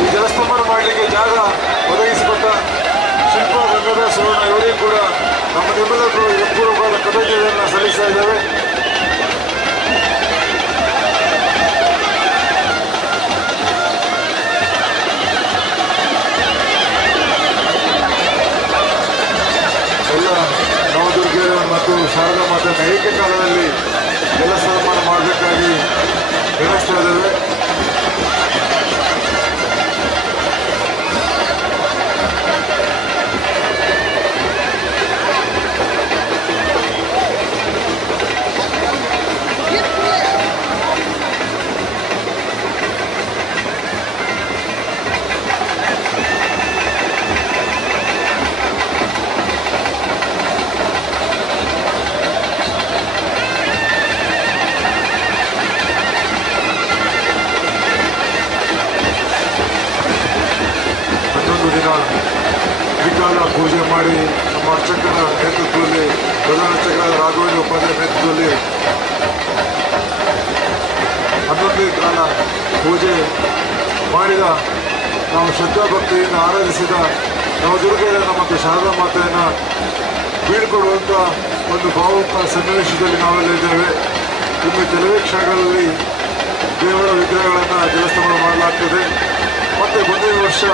ಈ ಜಲಸ್ತಂಭನ ಮಾಡಲಿಕ್ಕೆ ಜಾಗ ಒದಗಿಸಿಕೊಟ್ಟ ಶಿಲ್ಪ ಗಂಗಾಧರ ಸುವರ್ಣ ಇವರಿಗೂ ಕೂಡ ನಮ್ಮ ನಿಮ್ಮೆಲ್ಲರೂ ಪೂರ್ವಕವಾದ ಕೃತಜ್ಞತೆಯನ್ನು ಸಲ್ಲಿಸ್ತಾ ಇದ್ದೇವೆ. ಎಲ್ಲ ನವದುರ್ಗ ಮತ್ತು ಶಾರದಾ ಮಾತೆಯನ್ನು ಏಕಕಾಲದಲ್ಲಿ ಜಲಸ್ತಂಭನ ಮಾಡಬೇಕಾಗಿ ವಿನಂತಿಸ್ತಾ ಇದ್ದೇವೆ. ತ್ರಿಕಾಲ ಪೂಜೆ ಮಾಡಿ ನಮ್ಮ ಅರ್ಚಕರ ನೇತೃತ್ವದಲ್ಲಿ, ಪ್ರಧಾನ ಅರ್ಚಕರಾದ ರಾಘವೇಂದ್ರ ಉಪಾಧ್ಯಾಯ ನೇತೃತ್ವದಲ್ಲಿ 11 ಕಾಲ ಪೂಜೆ ಮಾಡಿದ, ನಾವು ಶ್ರದ್ಧಾಭಕ್ತಿಯಿಂದ ಆರಾಧಿಸಿದ ನವದುರ್ಗೆಯರನ್ನು ಮತ್ತು ಶಾರದಾ ಮಾತೆಯನ್ನು ಬೀಳ್ಕೊಡುವಂಥ ಒಂದು ಭಾವುಕ ಸನ್ನಿವೇಶದಲ್ಲಿ ನಾವೆಲ್ಲ ಇದ್ದೇವೆ. ಇನ್ನು ಕೆಲವೇ ಕ್ಷಣಗಳಲ್ಲಿ ದೇವರ ವಿಗ್ರಹಗಳನ್ನು ಜಲಸ್ತಂಭನ ಮಾಡಲಾಗ್ತದೆ. ಮತ್ತು ಮುಂದಿನ ವರ್ಷ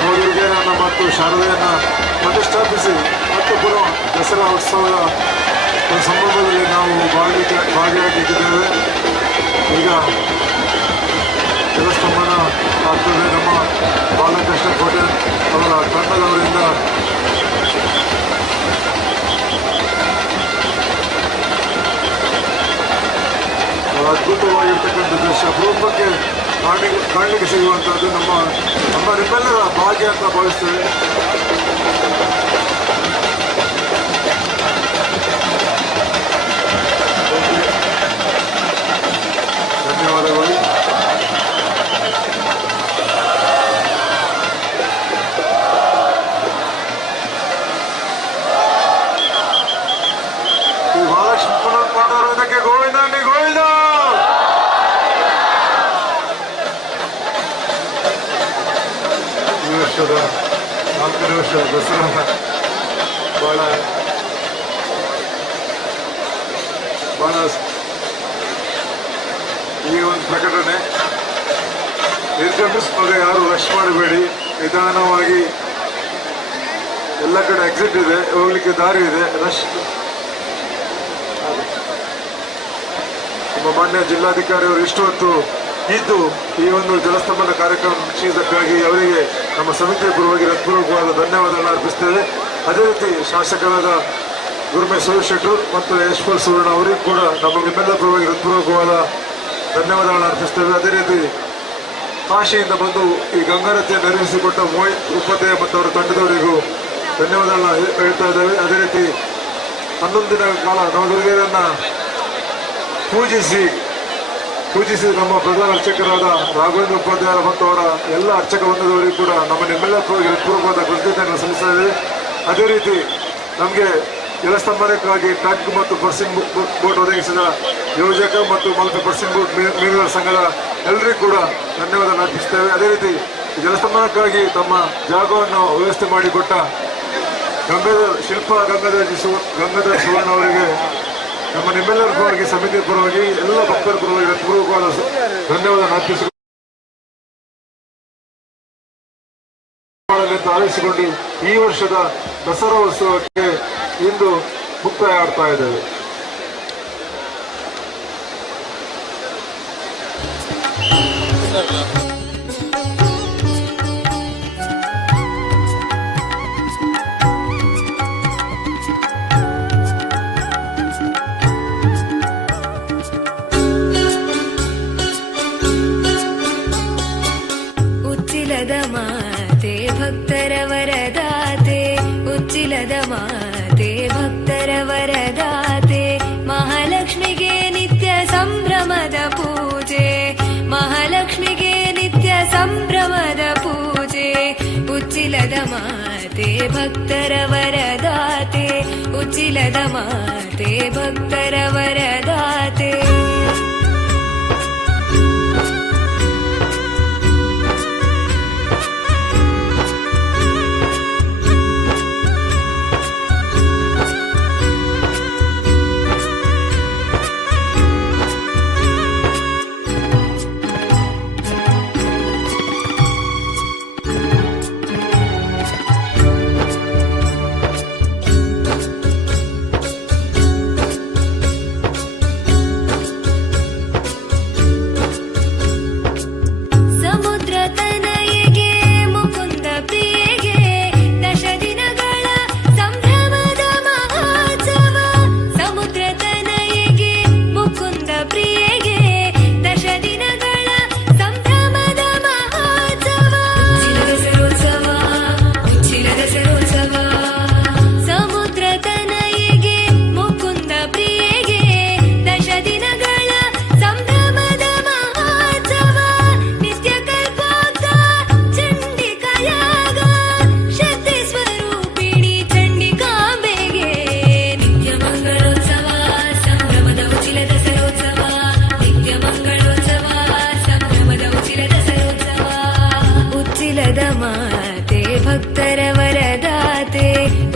ನವದುರ್ಗೆಯರನ್ನು ಮತ್ತು ಶಾರದೆಯನ್ನು ಪ್ರತಿಷ್ಠಾಪಿಸಿ ಮತ್ತು ಪುನಃ ದಸರಾ ಉತ್ಸವದ ಒಂದು ಸಂದರ್ಭದಲ್ಲಿ ನಾವು ಭಾಗಿಯಾಗಿದ್ದೇವೆ. ಈಗ ಜಲಸ್ತಂಭನ ಆಗ್ತದೆ. ನಮ್ಮ ಬಾಲಕೃಷ್ಣ ಕೋಟೆ ಅವರ ತಂಡದವರಿಂದ ಅದ್ಭುತವಾಗಿರ್ತಕ್ಕಂಥ ದೃಶ್ಯ ಅಪರೂಪಕ್ಕೆ ಕಾಣಲಿಕ್ಕೆ ಸಿಗುವಂಥದ್ದು ನಮ್ಮ ನಿಮ್ಮೆಲ್ಲರ ಭಾಗ್ಯ ಅಂತ ಭಾವಿಸ್ತೇವೆ. ಧನ್ಯವಾದಗಳು. ಈ ಮಹಾಲಕ್ಷ್ಮಿ ಪುನರ್ಪಾಂಡವರು ಇದಕ್ಕೆ ಗೋವಿಂದ ಗೋವಿಂದ. ಈ ವರ್ಷದ 4ನೇ ವರ್ಷ ದಸರಾ ಬಹಳ ಈ ಒಂದು ಪ್ರಕಟಣೆ ನಿರ್ಗಮಿಸುವಾಗ ಯಾರು ರಶ್ ಮಾಡಬೇಡಿ. ನಿಧಾನವಾಗಿ ಎಲ್ಲ ಕಡೆ ಎಕ್ಸಿಟ್ ಇದೆ, ಹೋಗ್ಲಿಕ್ಕೆ ದಾರಿ ಇದೆ. ರಶ್ ನಮ್ಮ ಮಾನ್ಯ ಜಿಲ್ಲಾಧಿಕಾರಿ ಅವರು ಇಷ್ಟು ಹೊತ್ತು ಇದ್ದು ಈ ಒಂದು ಜಲಸ್ತಂಭನ ಕಾರ್ಯಕ್ರಮ ವೀಕ್ಷಿಸಿದ್ದಕ್ಕಾಗಿ ಅವರಿಗೆ ನಮ್ಮ ಸಮಿತಿಯ ಪರವಾಗಿ ಹೃತ್ಪೂರ್ವಕವಾದ ಧನ್ಯವಾದಗಳನ್ನು ಅರ್ಪಿಸ್ತೇವೆ. ಅದೇ ರೀತಿ ಶಾಸಕರಾದ ಗುರುಮೇಶ್ವರ ಶೆಟ್ಟರು ಮತ್ತು ಯಶ್ಪಾಲ್ ಸುವರ್ಣ ಅವರಿಗೂ ಕೂಡ ನಮ್ಮ ನಿಮ್ಮೆಲ್ಲ ಪರವಾಗಿ ಹೃತ್ಪೂರ್ವಕವಾದ ಧನ್ಯವಾದಗಳನ್ನು ಅರ್ಪಿಸ್ತೇವೆ. ಅದೇ ರೀತಿ ಕಾಶಿಯಿಂದ ಬಂದು ಈ ಗಂಗಾರತಿಯನ್ನು ನಿರ್ಮಿಸಿಕೊಟ್ಟ ಮೋಹಿತ್ ಉಪಾಧ್ಯಾಯ ಮತ್ತು ಅವರ ತಂಡದವರಿಗೂ ಧನ್ಯವಾದಗಳನ್ನ ಹೇಳ್ತಾ ಇದ್ದೇವೆ. ಅದೇ ರೀತಿ 11 ದಿನಗಳ ಕಾಲ ನವದುರ್ಗೆಯರನ್ನ ಪೂಜಿಸಿ ನಮ್ಮ ಪ್ರಧಾನ ಅರ್ಚಕರಾದ ರಾಘವೇಂದ್ರ ಉಪಾಧ್ಯಾಯ ಮತ್ತು ಅವರ ಎಲ್ಲ ಅರ್ಚಕ ವೃಂದದವರಿಗೂ ಕೂಡ ನಮ್ಮ ನಿಮ್ಮೆಲ್ಲ ಹೃತ್ಪೂರ್ವಕವಾದ ಕೃತಜ್ಞತೆಯನ್ನು ಸಲ್ಲಿಸ್ತಾ ಇದ್ದೇವೆ. ಅದೇ ರೀತಿ ನಮಗೆ ಜಲಸ್ತಂಭನಕ್ಕಾಗಿ ಟ್ಯಾಂಕ್ ಮತ್ತು ಪರ್ಸಿಂಗ್ ಬೋಟ್ ಒದಗಿಸಿದ ಯೋಜಕ ಮತ್ತು ಮಲ್ಪೆ ಪರ್ಸಿಂಗ್ ಬೋಟ್ ಮೀನುಗಾರ ಸಂಘದ ಎಲ್ಲರಿಗೂ ಕೂಡ ಧನ್ಯವಾದ ಅರ್ಪಿಸ್ತೇವೆ. ಅದೇ ರೀತಿ ಜಲಸ್ತಂಭನಕ್ಕಾಗಿ ತಮ್ಮ ಜಾಗವನ್ನು ವ್ಯವಸ್ಥೆ ಮಾಡಿಕೊಟ್ಟ ಗಂಗಾಧರ ಸುವರ್ಣ ಅವರಿಗೆ ನಮ್ಮ ನಿಮ್ಮೆಲ್ಲರ ಪರವಾಗಿ ಸಮಿತಿ ಪರವಾಗಿ ಎಲ್ಲ ಭಕ್ತರ ಪರವಾಗಿ ಹೃತ್ಪೂರ್ವಕವಾದ ಧನ್ಯವಾದ ಅರ್ಪಿಸಿಕೊಂಡು ಆಲಿಸಿಕೊಂಡು ಈ ವರ್ಷದ ದಸರಾ ಉತ್ಸವಕ್ಕೆ ಇಂದು ಮುಕ್ತಾಯ ಆಡ್ತಾ ಇದ್ದೇವೆ. ಉಚ್ಚಿಲದ ಮಾತೆ ಭಕ್ತರ ವರದಾತೆ, ಉಚ್ಚಿಲದ ಮಾತೆ ಭಕ್ತರ ವರದಾತೆ, ಮಹಾಲಕ್ಷ್ಮಿಗೆ ನಿತ್ಯ ಸಂಭ್ರಮದ ಪೂಜೆ, ಮಹಾಲಕ್ಷ್ಮಿಗೆ ನಿತ್ಯ ಸಂಭ್ರಮದ ಪೂಜೆ, ಉಚ್ಚಿಲದ ಮಾತೆ ಭಕ್ತರ ವರದಾತೆ, ಉಚ್ಚಿಲದ ಮಾತೆ ಭಕ್ತರ ವರದಾತೆ.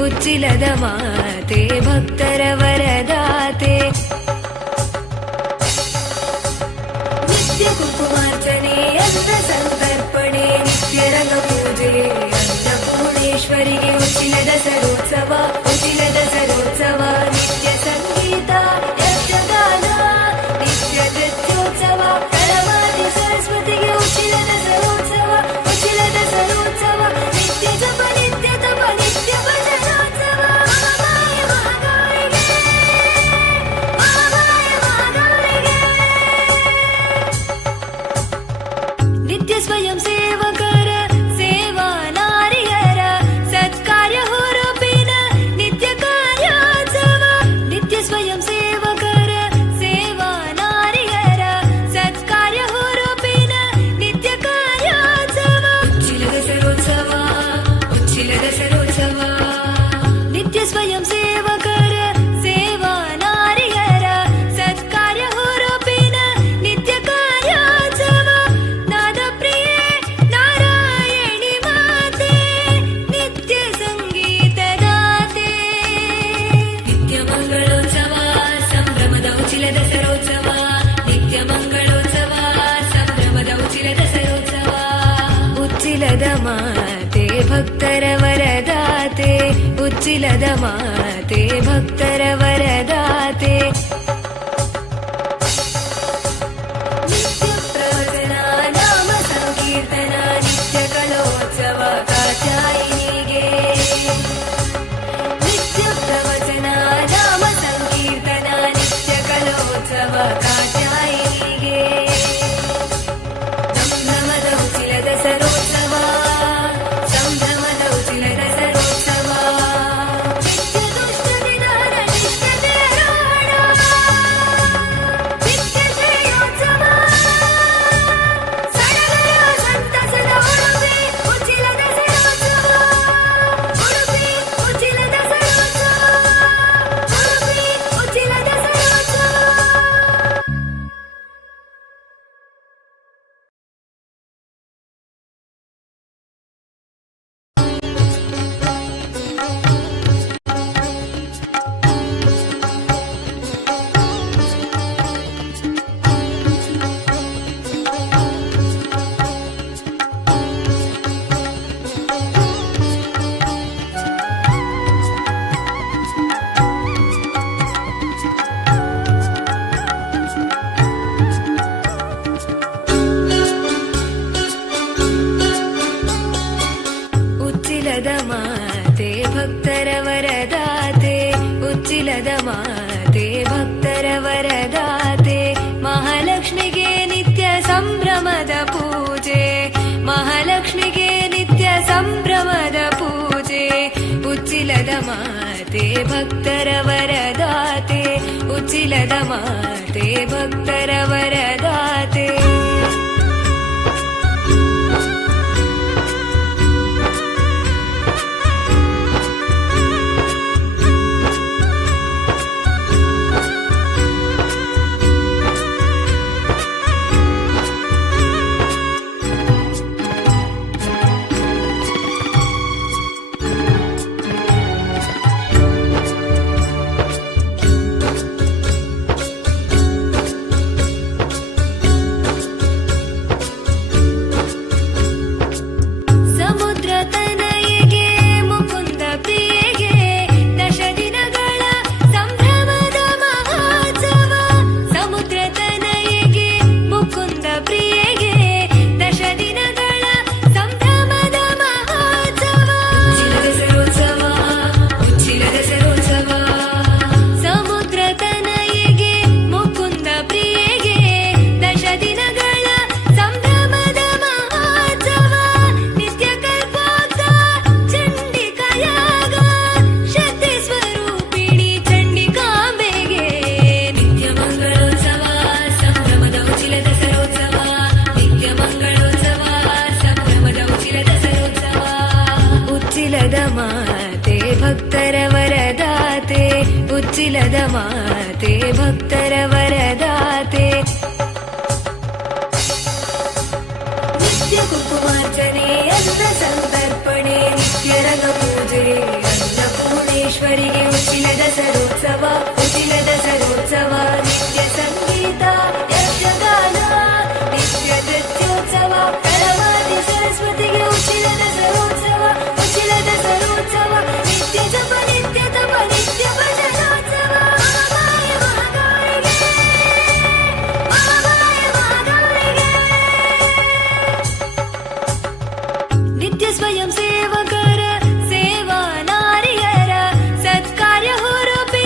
ಉಚ್ಚಿಲದ ಮಾತೆ ಭಕ್ತರ ವರದಾತೆ, ನಿತ್ಯ ಕುಂಕುಮಾರ್ಚನೆ ಅನ್ನ ಸಂತರ್ಪಣೆ, ನಿತ್ಯ ರಂಗ ಪೂಜೆ ಅನ್ನಪೂರ್ಣೇಶ್ವರಿಗೆ, ಉಚ್ಚಿಲದ ಸರೋತ್ಸವ, ಉಚ್ಚಿಲದ ಸರೋತ್ಸವ, ನಿತ್ಯ ಸಂಗೀತ ಯಕ್ಷಗಾನ, ನಿತ್ಯ ನೃತ್ಯೋತ್ಸವ, ಕಳವಾದಿ ಸರಸ್ವತಿಗೆ ಉಚ್ಚಿಲದ ಸರೋತ್ಸವ, ಉಚ್ಚಿಲದ ಸರೋತ್ಸವ, ನಿತ್ಯ ಜಪ ನಿತ್ಯ ತಪ ನಿತ್ಯ ಭಜನೋತ್ಸವ, ನಿತ್ಯ ಸ್ವಯಂ ಸೇವಕರ ಸೇವಾ ನಾರಿಯರ ಸತ್ಕಾರ್ಯ ಹುರುಪಿನ ನಿತ್ಯ ಕಾರ್ಯೋತ್ಸವ, ನಿತ್ಯ ಸ್ವಯಂ ಸೇವಕರ ಸೇವಾ ನಾರಿಯರ ಸತ್ಕಾರ್ಯ ಹುರುಪಿನ ನಿತ್ಯ ಕಾರ್ಯೋತ್ಸವ, ಉಚ್ಚಿಲದ ಸರೋತ್ಸವ, ಉಚ್ಚಿಲದ ಸರೋತ್ಸವ, ನಿತ್ಯ ಸ್ವಯಂ ಸೇವಕರ ಸೇವಾ ನಾರಿಯರ ಸತ್ಕಾರ್ಯ ಹುರುಪಿನ ನಿತ್ಯ ಕಾರ್ಯೋತ್ಸವ, ನಾದ ಪ್ರಿಯೆ ನಾರಾಯಣಿ ಮಾತೆ, ನಿತ್ಯ ಸಂಗೀತದಾತೆ, ನಿತ್ಯ ಮಂಗಳೋತ್ಸವ ಸಂಭ್ರಮದ ಉಚ್ಚಿಲದ ಸರೋತ್ಸವ, ನಿತ್ಯ ಮಂಗಳೋತ್ಸವ ಸಂಭ್ರಮದ ಉಚ್ಚಿಲದ ಸರೋತ್ಸವ, ಉಚ್ಚಿಲದ ಮಾತೆ ಭಕ್ತರ ವರದಾತೆ, ಉಚ್ಚಿಲದ ಮಾತೆ ಭಕ್ತರ ವರದಾತೆ. ನಿತ್ಯ ಪ್ರವಚನ ನಾಮ ಸಂಕೀರ್ತನ ನಿತ್ಯ ಕಲೋತ್ಸವ ಕಾತ್ಯಾಯಿನಿಗೆ, ನಿತ್ಯ ಪ್ರವಚನ ನಾಮ ಸಂಕೀರ್ತನ ನಿತ್ಯ ಕಲೋತ್ಸವ ಕಾತ್ಯಾಯಿನಿಗೆ, ಸಂಭ್ರಮದ ಉಚ್ಚಿಲದ ಸರೋತ್ಸವ, ಸಂಭ್ರಮದ ಉಚ್ಚಿಲದ ಸರೋತ್ಸವ, ಭಕ್ತರ ವರದಾತೆ ಉಚ್ಚಿಲದ ಮಾತೆ ಭಕ್ತರ ವರದಾತೆ ಉಚ್ಚಿಲದ ಮಾತೆ ಭಕ್ತರ ವರದಾತೆ ನಿತ್ಯ ಕುಂಕುಮಾರ್ಚನೆ ಅನ್ನ ಸಂತರ್ಪಣೆ ನಿತ್ಯ ರಂಗ ಪೂಜೆ ಅನ್ನಪೂರ್ಣೇಶ್ವರಿಗೆ ಉಚ್ಚಿಲದ ಸರೋತ್ಸವ ಉಚ್ಚಿಲದ ಸರೋತ್ಸವ ನಿತ್ಯ ಸಂಗೀತ ಯಕ್ಷಗಾನ ನಿತ್ಯ ನೃತ್ಯೋತ್ಸವ ಕಳವಾದಿ ಸರಸ್ವತಿಗೆ ಉಚ್ಚಿಲದ ಸರೋತ್ಸವ ಉಚ್ಚಿಲದ ಸರೋತ್ಸವ ನಿತ್ಯ ಜಪ ನಿತ್ಯ ತಪ ನಿತ್ಯ ಭಜನೋತ್ಸವ ನಿತ್ಯ ಸ್ವಯಂ ಸೇವಕರ ಸೇವಾ ನಾರಿಯರ ಸತ್ಕಾರ್ಯ ಹುರುಪಿ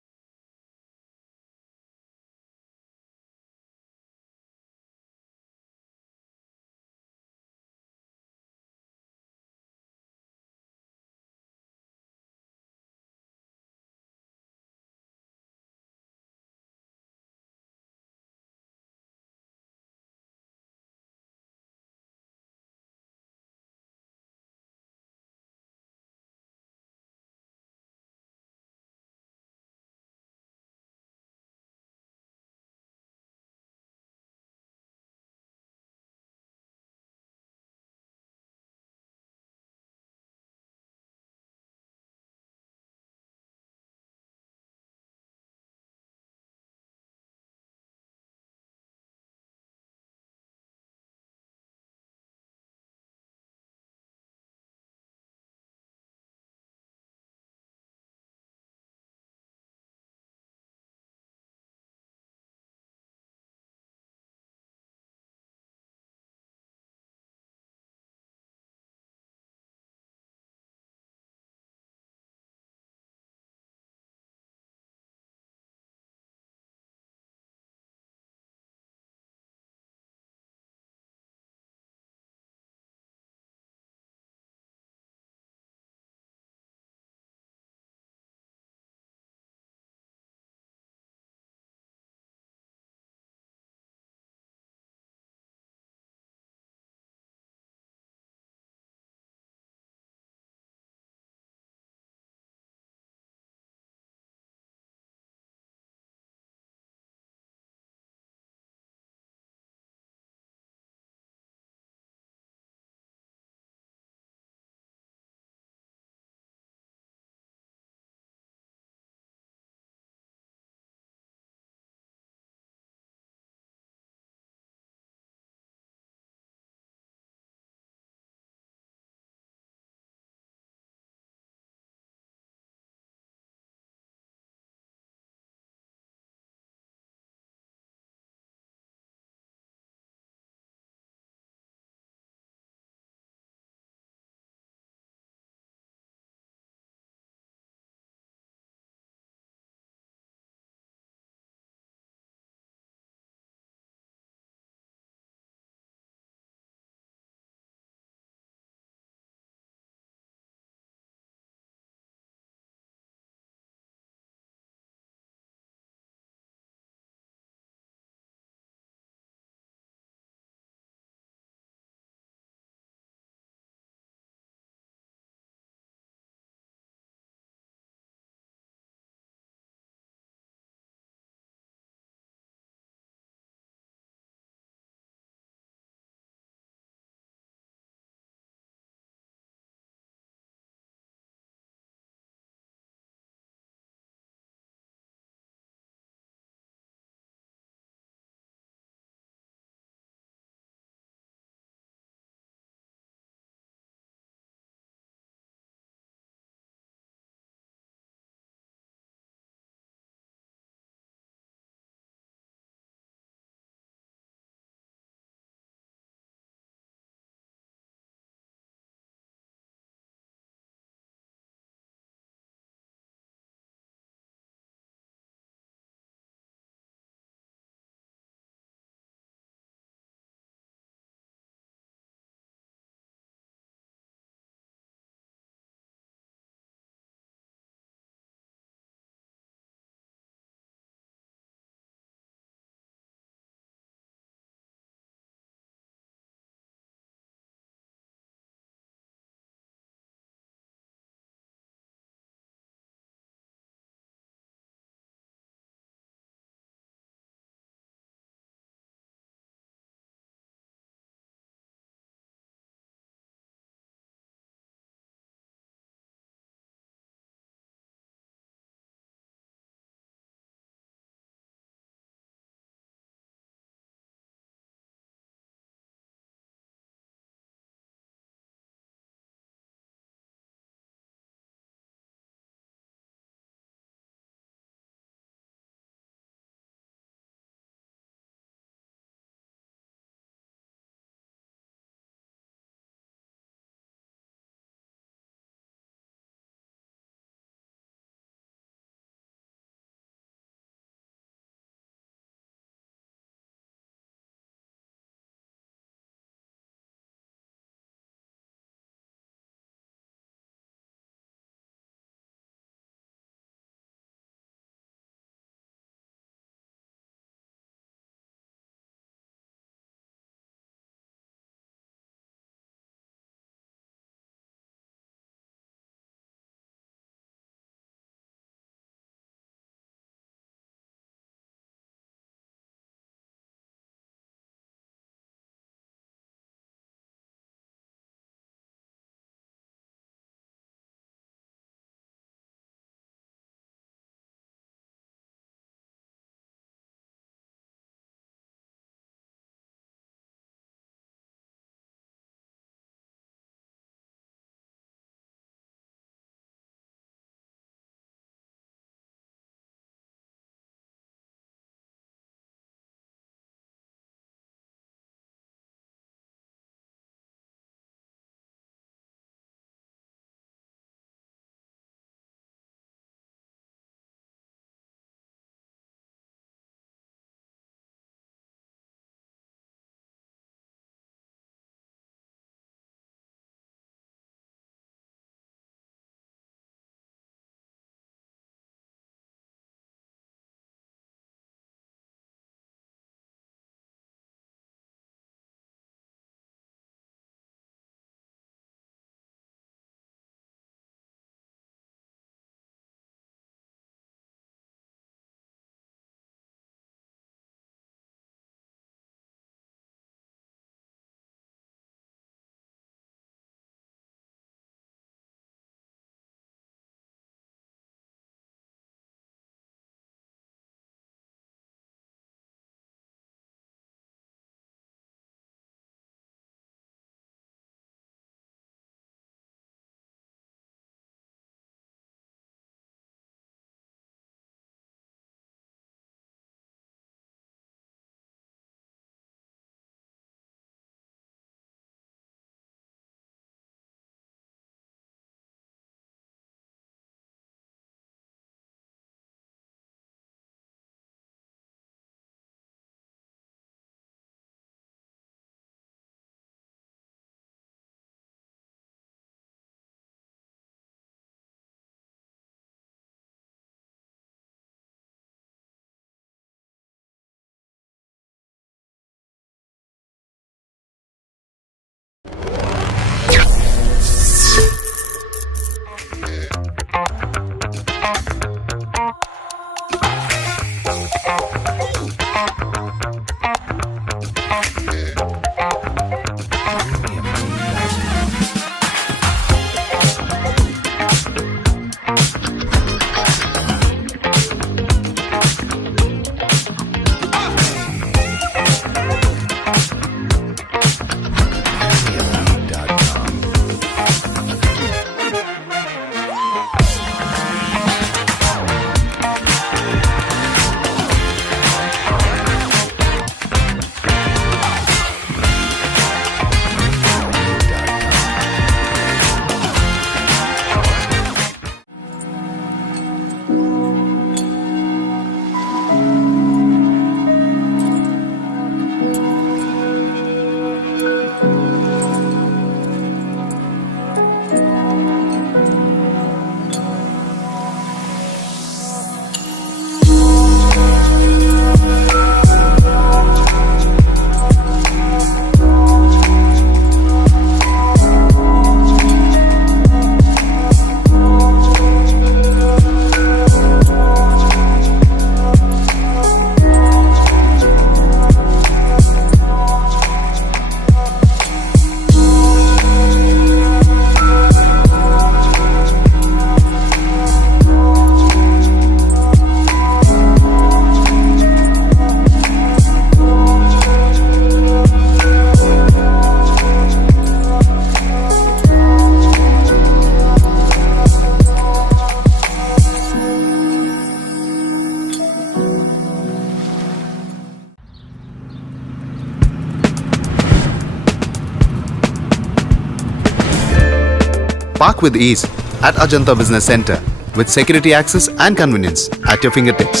Park with ease at Ajanta Business Center with security access and convenience at your fingertips.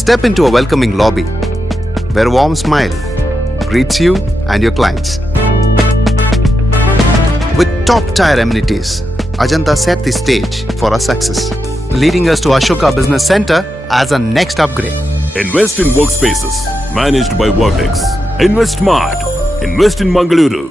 Step into a welcoming lobby where a warm smile greets you and your clients. With top-tier amenities, Ajanta set the stage for our success, leading us to Ashoka Business Center as a next upgrade. Invest in workspaces managed by Vortex. Invest Smart. Invest in Mangaluru.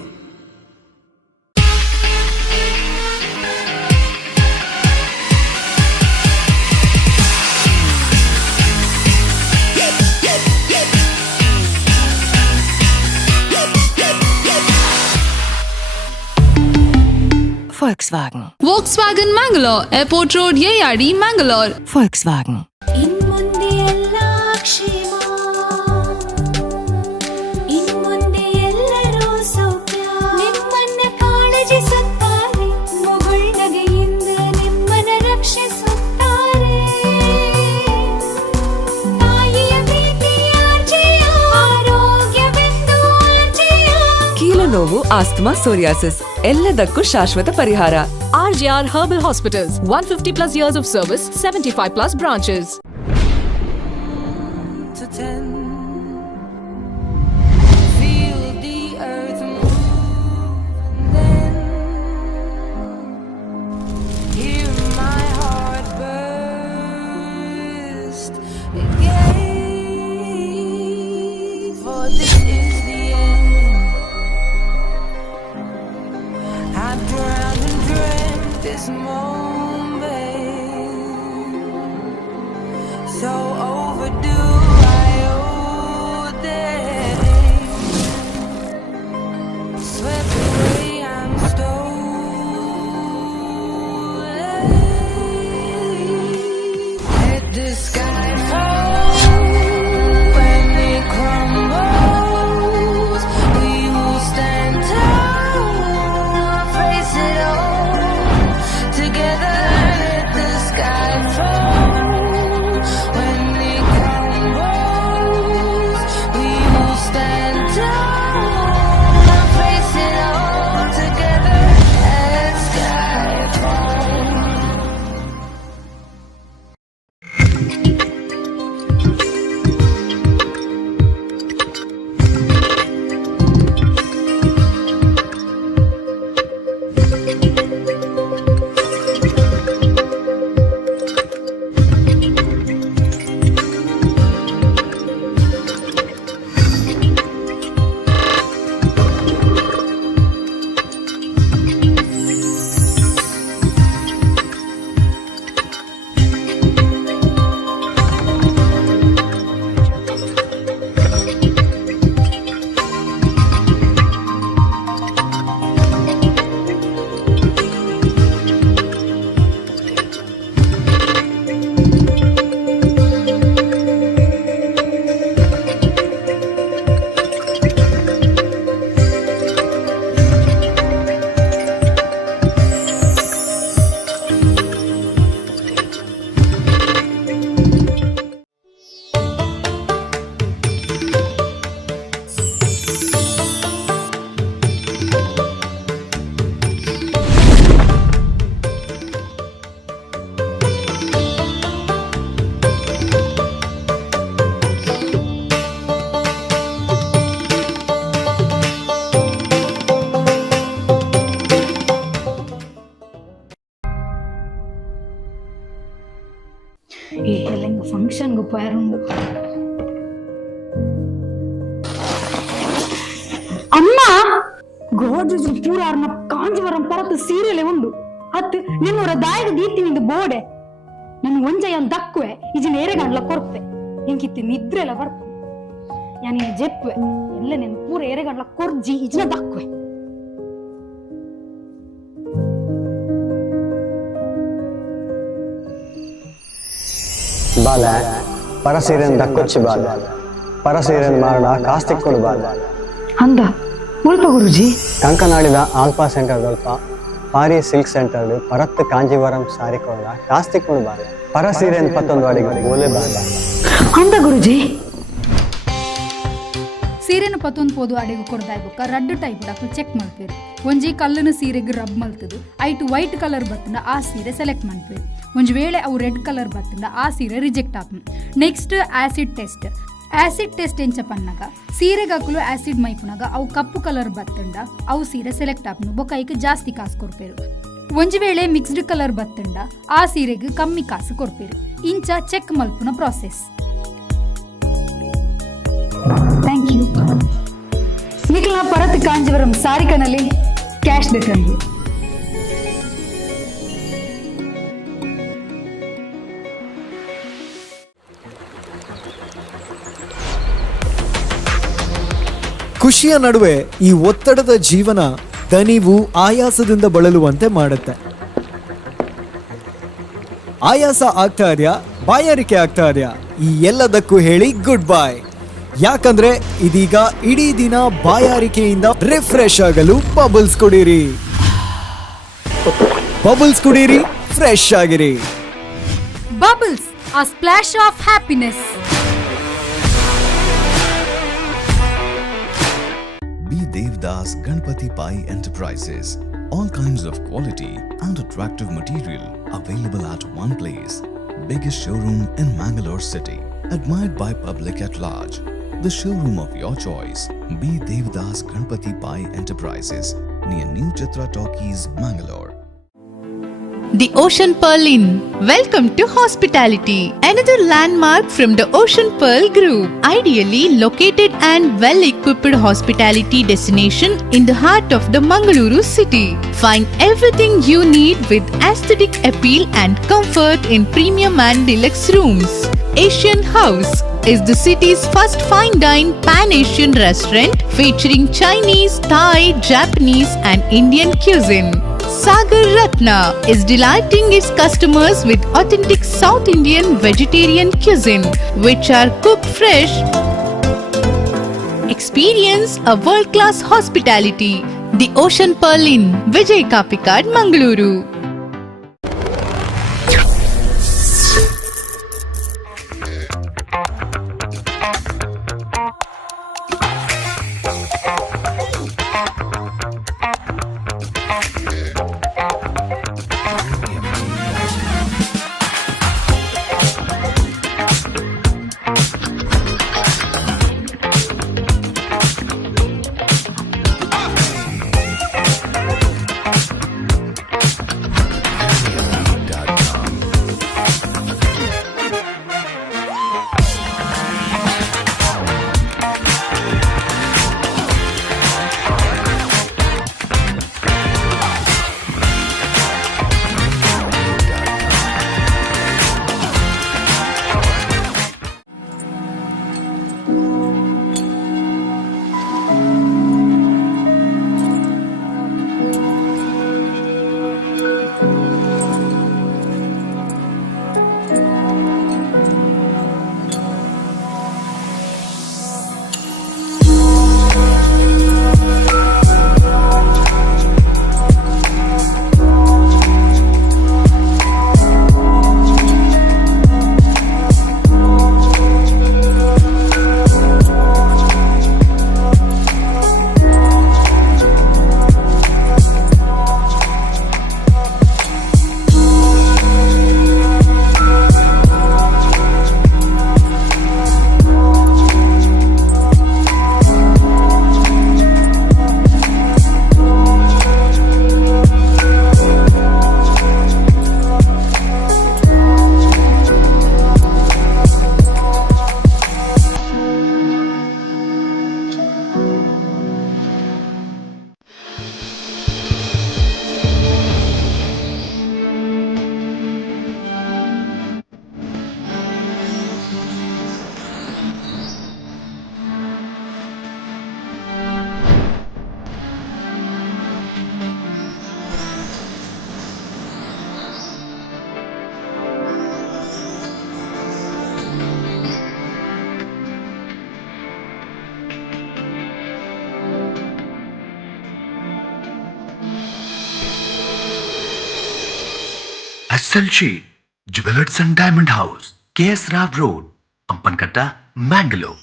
Volkswagen Mangalore, Airport Road, ARD, Mangalore. Volkswagen. ಇನ್ಮುಂದೆ ಎಲ್ಲ ಕ್ಷೇಮ, ಇನ್ಮುಂದೆ ಎಲ್ಲರೂ ಸೌಖ್ಯ. ನಿಮ್ಮನ್ನ ಕಾಳಜಿಸುತ್ತಾರೆ, ಮುಗುಳ್ನಗೆಯಿಂದ ನಿಮ್ಮನ್ನ ರಕ್ಷಿಸುತ್ತಾರೆ. ತಾಯಿಯ ಪ್ರೀತಿಯ ಆರ್ಜೆಯ, ಆರೋಗ್ಯವೆಂದು ಆರ್ಜೆಯ. ಕೀಲು ನೋವು, ಆಸ್ತಮಾ, ಸೋರಿಯಾಸಿಸ್ ಎಲ್ಲದಕ್ಕೂ ಶಾಶ್ವತ ಪರಿಹಾರ. RJR Herbal Hospitals, 150+ years of service, 75+ branches. To tend, feel the earth move, and then hear my heart burst again. For this is the end. I've drowned and dreamt this moment, so overdue. I owe them. Swept away, I'm stolen. Let the sky fall when it crumbles. We will stand tall, face it all together. Let the sky fall when it crumbles. We will stand tall, face it all together. Let sky fall. ஃபங்க்ஷனுக்கு போயிருந்தோம். அம்மா ಗೋಡ್ರೇಜ್ ಪೂರಾರ್ನ ಕಾಂಜೀವರಂ ಪರತ್ತು ಸೀರೆಲೆ ಉಂಡು ಅತ್ತು ನಿನ್ನೂರ ದಾಯಗ ದೀತಿನಿಂದ ಬೋಡೆ ನನ್ ಒಂಜಯನ್ ದಕ್ಕುವೆ ಇಜಿನ ಎರೆಗಂಡ್ಲ ಕೊರ್ಪೆ ಎಂಕಿತ್ತು ನಿದ್ರೆಲ ಬರ್ಪು ಯಾನಿ ಜೆಪ್ಪೆ ಎಲ್ಲ ನೆನ್ ಪೂರ ಎರೆಗಂಡ್ಲ ಕೊರ್ಜಿ ಇಜಿನ ದಕ್ಕುವೆ ಬಾಲ ಪರಸೀರೆನ್ ದಕ್ಕೊಚ್ಚಿ ಬಾಲ ಪರಸೀರೆನ್ ಮಾರಣ ಕಾಸ್ತಿಕ್ಕೊಡು ಬಾಲ ಅಂದ ಉಲ್ಪ ಗುರುಜಿ ಕಂಕನಾಡಿದ ಆಲ್ಪಾ ಸೆಂಟರ್ ದಲ್ಪ ಪಾರಿ ಸಿಲ್ಕ್ ಸೆಂಟರ್ ಪರತ್ ಕಾಂಜೀವರಂ ಸಾರಿಕೊಂಡ ಕಾಸ್ತಿಕ್ಕೊಡು ಬಾಲ ಪರಸೀರೆನ್ ಪತ್ತೊಂದು ಅಡಿಗೆ ಓಲೆ ಬಾಲ ಅಂದ ಗುರುಜಿ ಸೀರೆನ ಪತ್ತೊಂದು ಪೋದು ಅಡೆಗೆ ಕೊಡ್ದಾಯ್ಬೇಕ ರಡ್ ಟೈಪ್ ಡಾಕ್ಟರ್ ಚೆಕ್ ಮಾಡ್ತೀರಿ. ಒಂಜಿ ಕಲ್ಲನ ಸೀರೆಗೆ ರಬ್ ಮಲ್ತದು ಐಟು ವೈಟ್ ಕಲರ್ ಬತ್ತಂಡ ಆ ಸೀರೆ ಸೆಲೆಕ್ಟ್ ಮಾಡ್ತೀರಿ. ಒಂಜಿ ವೇಳೆ ಅವು ರೆಡ್ ಕಲರ್ ಬತ್ತಂಡ ಆ ಸೀರೆ ರಿಜೆಕ್ಟ್ ಆಪುಂಡು. Next acid test. Acid test ಎಂಚ ಪನ್ನಗ ಸೀರೆಗಾಕಲು ಆಸಿಡ್ ಮೈಪುನಾಗ ಅವು ಕಪ್ಪು ಕಲರ್ ಬತ್ತಂಡ ಅವು ಸೀರೆ ಸೆಲೆಕ್ಟ್ ಆಪುಂಡು ಬೊಕ ಐಕ್ ಜಾಸ್ತಿ ಕಾಸು ಕೊಡ್ಪೇರು. ಒಂಜಿ ವೇಳೆ ಮಿಕ್ಸ್ಡ್ ಕಲರ್ ಬತ್ತಂಡ ಆ ಸೀರೆಗೆ ಕಮ್ಮಿ ಕಾಸು ಕೊಡ್ಪೇರು. ಇಂಚ ಚೆಕ್ ಮಲ್ಪುನ ಪ್ರಾಸೆಸ್. Thank you. ನಿಖಿಲ್ನ ಪರತ್ ಕಾಂಜೀವರಂ ಸಾರಿಕನಲ್ಲಿ ಕ್ಯಾಶ್ ಬೇಕಂದ್ರೆ ಖುಷಿಯ ನಡುವೆ ಈ ಒತ್ತಡದ ಜೀವನ ದಣಿವು ಆಯಾಸದಿಂದ ಬಳಲುವಂತೆ ಮಾಡುತ್ತೆ. ಆಯಾಸ ಆಗ್ತಾ ಇದೆಯಾ, ಬಾಯಾರಿಕೆ ಆಗ್ತಾ ಇದೆಯಾ, ಈ ಎಲ್ಲದಕ್ಕೂ ಹೇಳಿ ಗುಡ್ ಬೈ. ಯಾಕಂದ್ರೆ ಇದೀಗ ಇಡೀ ದಿನ ಬಾಯಾರಿಕೆಯಿಂದ ರಿಫ್ರೆಶ್ ಆಗಲು ಬಬಲ್ಸ್ ಕುಡೀರಿ. ಬಬಲ್ಸ್ ಕುಡೀರಿ, ಫ್ರೆಶ್ ಆಗಿರಿ. Bubbles, a splash of happiness. Be Devdas Ganpati Pai Enterprises. All kinds of quality and attractive material available at one place. Biggest showroom in Mangalore city. Admired by public at large. The showroom of your choice. Be Devdas Ganpati Pai Enterprises. Near New Chitra Talkies, Mangalore. The Ocean Pearl Inn. Welcome to hospitality. Another landmark from the Ocean Pearl Group. Ideally located and well-equipped hospitality destination in the heart of the Mangaluru city. Find everything you need with aesthetic appeal and comfort in premium and deluxe rooms. Asian House is the city's first fine dine pan-Asian restaurant featuring Chinese, Thai, Japanese and Indian cuisine. Sagar Ratna is delighting its customers with authentic South Indian vegetarian cuisine, which are cooked fresh. Experience a world-class hospitality. The Ocean Pearl Inn, Vijay Kapikad, Mangaluru. SLG Jewelers and Diamond House, KS Rao Road, Ampankatta, Mangalore.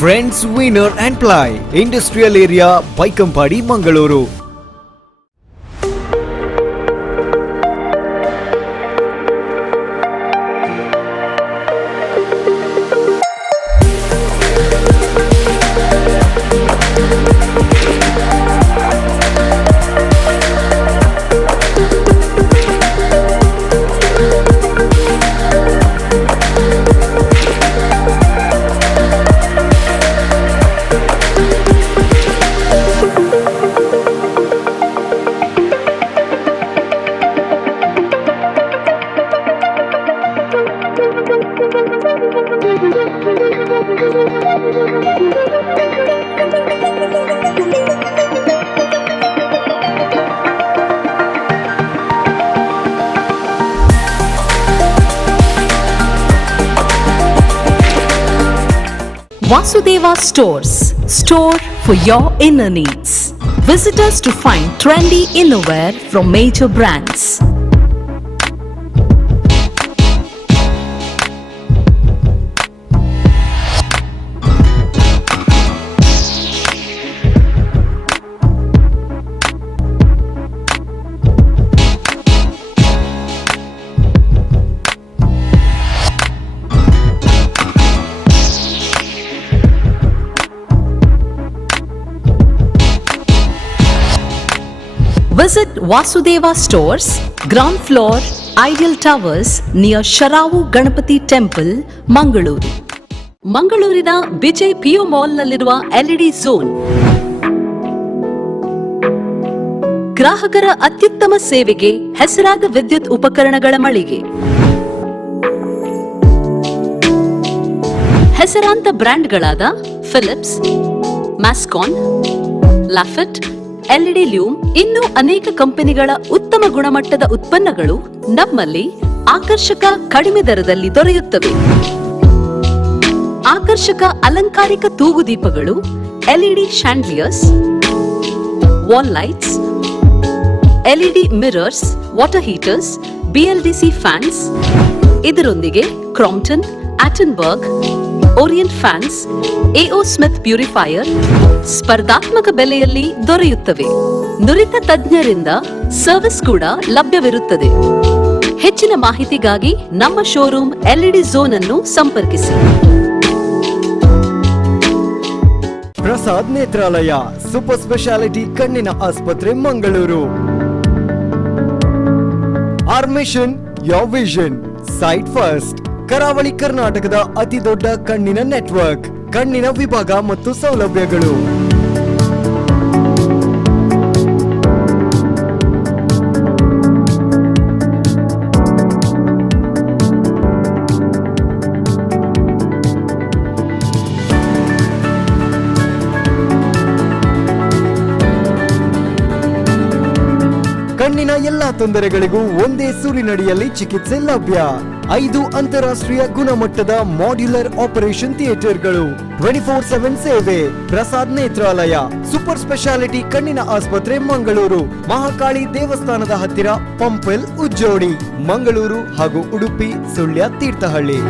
Friends veneer and ply, industrial area, Baikampady, Mangaluru. Vasudeva Stores, store for your inner needs. Visit us to find trendy innerwear from major brands. Visit Vasudeva Stores, ground floor, Ideal Towers, near Sharavu Ganapati Temple, Mangaluru. ಮಂಗಳೂರಿನ Vijay PU ಮಾಲ್ನಲ್ಲಿರುವ LED zone ಗ್ರಾಹಕರ ಅತ್ಯುತ್ತಮ ಸೇವೆಗೆ ಹೆಸರಾದ ವಿದ್ಯುತ್ ಉಪಕರಣಗಳ ಮಳಿಗೆ. ಹೆಸರಾಂತ ಬ್ರ್ಯಾಂಡ್ಗಳಾದ Philips, ಮ್ಯಾಸ್ಕಾನ್, ಲಾಫೆಟ್, LED ಲ್ಯೂಮ್ ಇನ್ನೂ ಅನೇಕ ಕಂಪನಿಗಳ ಉತ್ತಮ ಗುಣಮಟ್ಟದ ಉತ್ಪನ್ನಗಳು ನಮ್ಮಲ್ಲಿ ಆಕರ್ಷಕ ಕಡಿಮೆ ದರದಲ್ಲಿ ದೊರೆಯುತ್ತವೆ. ಆಕರ್ಷಕ ಅಲಂಕಾರಿಕ ತೂಗುದೀಪಗಳು, LED chandeliers, wall lights, LED mirrors, water heaters, BLDC fans, ಇದರೊಂದಿಗೆ Crompton, Atomberg, Orient fans, AO Smith purifier ಸ್ಪರ್ಧಾತ್ಮಕ ಬೆಲೆಯಲ್ಲಿ ದೊರೆಯುತ್ತವೆ. ನುರಿತ ತಜ್ಞರಿಂದ ಸರ್ವಿಸ್ ಕೂಡ ಲಭ್ಯವಿರುತ್ತದೆ. ಹೆಚ್ಚಿನ ಮಾಹಿತಿಗಾಗಿ ನಮ್ಮ ಶೋರೂಮ್ LED ಝೋನ್ ಅನ್ನು ಸಂಪರ್ಕಿಸಿ. ಪ್ರಸಾದ್ ನೇತ್ರಾಲಯ, ಸೂಪರ್ ಸ್ಪೆಷಾಲಿಟಿ ಕಣ್ಣಿನ ಆಸ್ಪತ್ರೆ, Mangaluru. Our mission, your vision, sight first. ಕರಾವಳಿ ಕರ್ನಾಟಕದ ಅತಿ ದೊಡ್ಡ ಕಣ್ಣಿನ ನೆಟ್ವರ್ಕ್, ಕಣ್ಣಿನ ವಿಭಾಗ ಮತ್ತು ಸೌಲಭ್ಯಗಳು. ಕಣ್ಣಿನ ಎಲ್ಲಾ ತೊಂದರೆಗಳಿಗೂ ಒಂದೇ ಸೂರಿನಡಿಯಲ್ಲಿ ಚಿಕಿತ್ಸೆ ಲಭ್ಯ. 5 ಅಂತಾರಾಷ್ಟ್ರೀಯ ಗುಣಮಟ್ಟದ ಮಾಡ್ಯುಲರ್ ಆಪರೇಷನ್ ಥಿಯೇಟರ್ಗಳು, 24/7 ಸೇವೆ. ಪ್ರಸಾದ್ ನೇತ್ರಾಲಯ, ಸೂಪರ್ ಸ್ಪೆಷಾಲಿಟಿ ಕಣ್ಣಿನ ಆಸ್ಪತ್ರೆ, ಮಂಗಳೂರು. ಮಹಾಕಾಳಿ ದೇವಸ್ಥಾನದ ಹತ್ತಿರ, ಪಂಪಲ್, ಉಜ್ಜೋಡಿ, ಮಂಗಳೂರು ಹಾಗೂ Udupi, Sullia, Thirthahalli.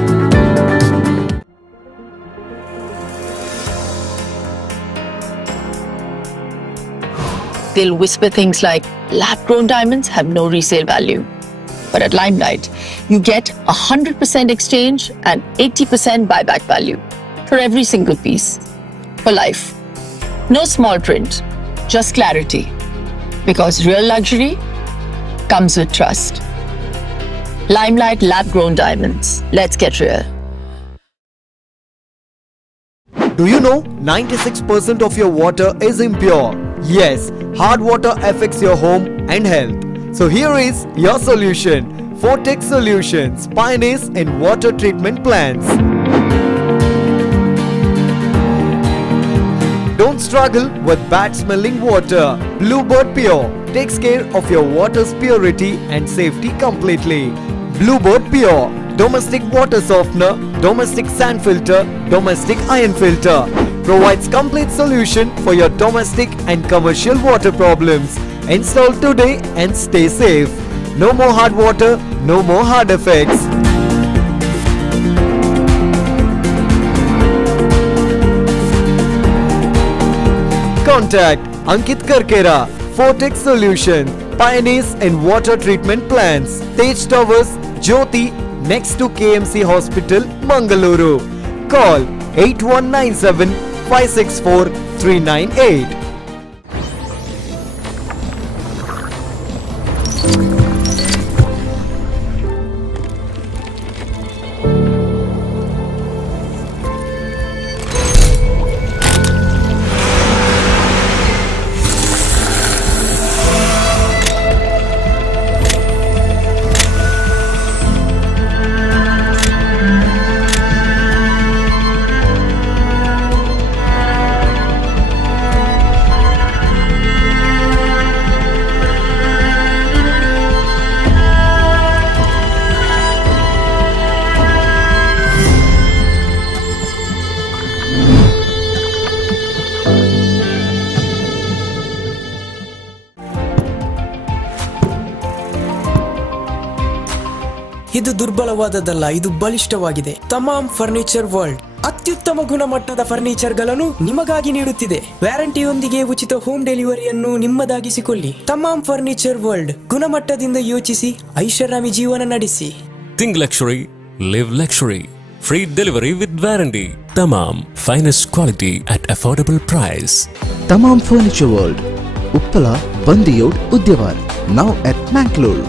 They'll whisper things like, lab-grown diamonds have no resale value. But at Limelight, you get 100% exchange and 80% buyback value for every single piece. For life. No small print, just clarity. Because real luxury comes with trust. Limelight lab-grown diamonds. Let's get real. Do you know 96% of your water is impure? Yes, hard water affects your home and health. So here is your solution. Fortex Solutions, pioneers in water treatment plants. Don't struggle with bad smelling water. Bluebird Pure takes care of your water's purity and safety completely. Bluebird Pure, domestic water softener, domestic sand filter, domestic iron filter. Provides complete solution for your domestic and commercial water problems. Install today and stay safe. No more hard water, no more hard effects. Contact Ankit Karkera, Fortex Solution, pioneers in water treatment plants, Tej Towers, Jyoti, next to KMC Hospital, Mangaluru. Call 8197 564 398. ಇದು ದುರ್ಬಲವಾದದ್ದಲ್ಲ, ಇದು ಬಲಿಷ್ಠವಾಗಿದೆ. ತಮಾಮ್ furniture world ಅತ್ಯುತ್ತಮ ಗುಣಮಟ್ಟದ ಫರ್ನಿಚರ್ಗಳನ್ನು ನಿಮಗಾಗಿ ನೀಡುತ್ತಿದೆ. ವ್ಯಾರಂಟಿಯೊಂದಿಗೆ ಉಚಿತ home ಡೆಲಿವರಿಯನ್ನು ನಿಮ್ಮದಾಗಿಸಿಕೊಳ್ಳಿ. ತಮಾಮ್ furniture world, ಗುಣಮಟ್ಟದಿಂದ ಯೋಚಿಸಿ, ಐಷಾರಾಮಿ ಜೀವನ ನಡೆಸಿ. Think luxury, live luxury. Free delivery with warranty. Tamam, finest quality at affordable price. Tamam Furniture World, Uppala, Bandiyod, Udyavar. Now at Mangalore.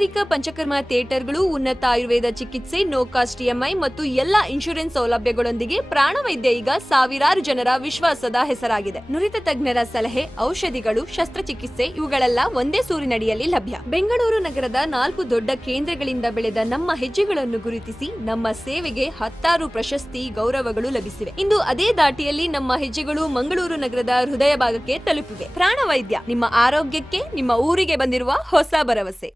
ಪಾರಂಪರಿಕ ಪಂಚಕರ್ಮ ಥಿಯೇಟರ್ಗಳು, ಉನ್ನತ ಆಯುರ್ವೇದ ಚಿಕಿತ್ಸೆ, ನೋ ಕಾಸ್ಟ್ ಇಎಂಐ ಮತ್ತು ಎಲ್ಲಾ ಇನ್ಶೂರೆನ್ಸ್ ಸೌಲಭ್ಯಗಳೊಂದಿಗೆ ಪ್ರಾಣವೈದ್ಯ ಈಗ ಸಾವಿರಾರು ಜನರ ವಿಶ್ವಾಸದ ಹೆಸರಾಗಿದೆ. ನುರಿತ ತಜ್ಞರ ಸಲಹೆ, ಔಷಧಿಗಳು, ಶಸ್ತ್ರಚಿಕಿತ್ಸೆ ಇವುಗಳೆಲ್ಲ ಒಂದೇ ಸೂರಿನಡಿಯಲ್ಲಿ ಲಭ್ಯ. ಬೆಂಗಳೂರು ನಗರದ 4 ದೊಡ್ಡ ಕೇಂದ್ರಗಳಿಂದ ಬೆಳೆದ ನಮ್ಮ ಹೆಜ್ಜೆಗಳನ್ನು ಗುರುತಿಸಿ ನಮ್ಮ ಸೇವೆಗೆ 10 ಪ್ರಶಸ್ತಿ, ಗೌರವಗಳು ಲಭಿಸಿವೆ. ಇಂದು ಅದೇ ದಾಟಿಯಲ್ಲಿ ನಮ್ಮ ಹೆಜ್ಜೆಗಳು ಮಂಗಳೂರು ನಗರದ ಹೃದಯ ಭಾಗಕ್ಕೆ ತಲುಪಿವೆ. ಪ್ರಾಣವೈದ್ಯ, ನಿಮ್ಮ ಆರೋಗ್ಯಕ್ಕೆ, ನಿಮ್ಮ ಊರಿಗೆ ಬಂದಿರುವ ಹೊಸ ಭರವಸೆ.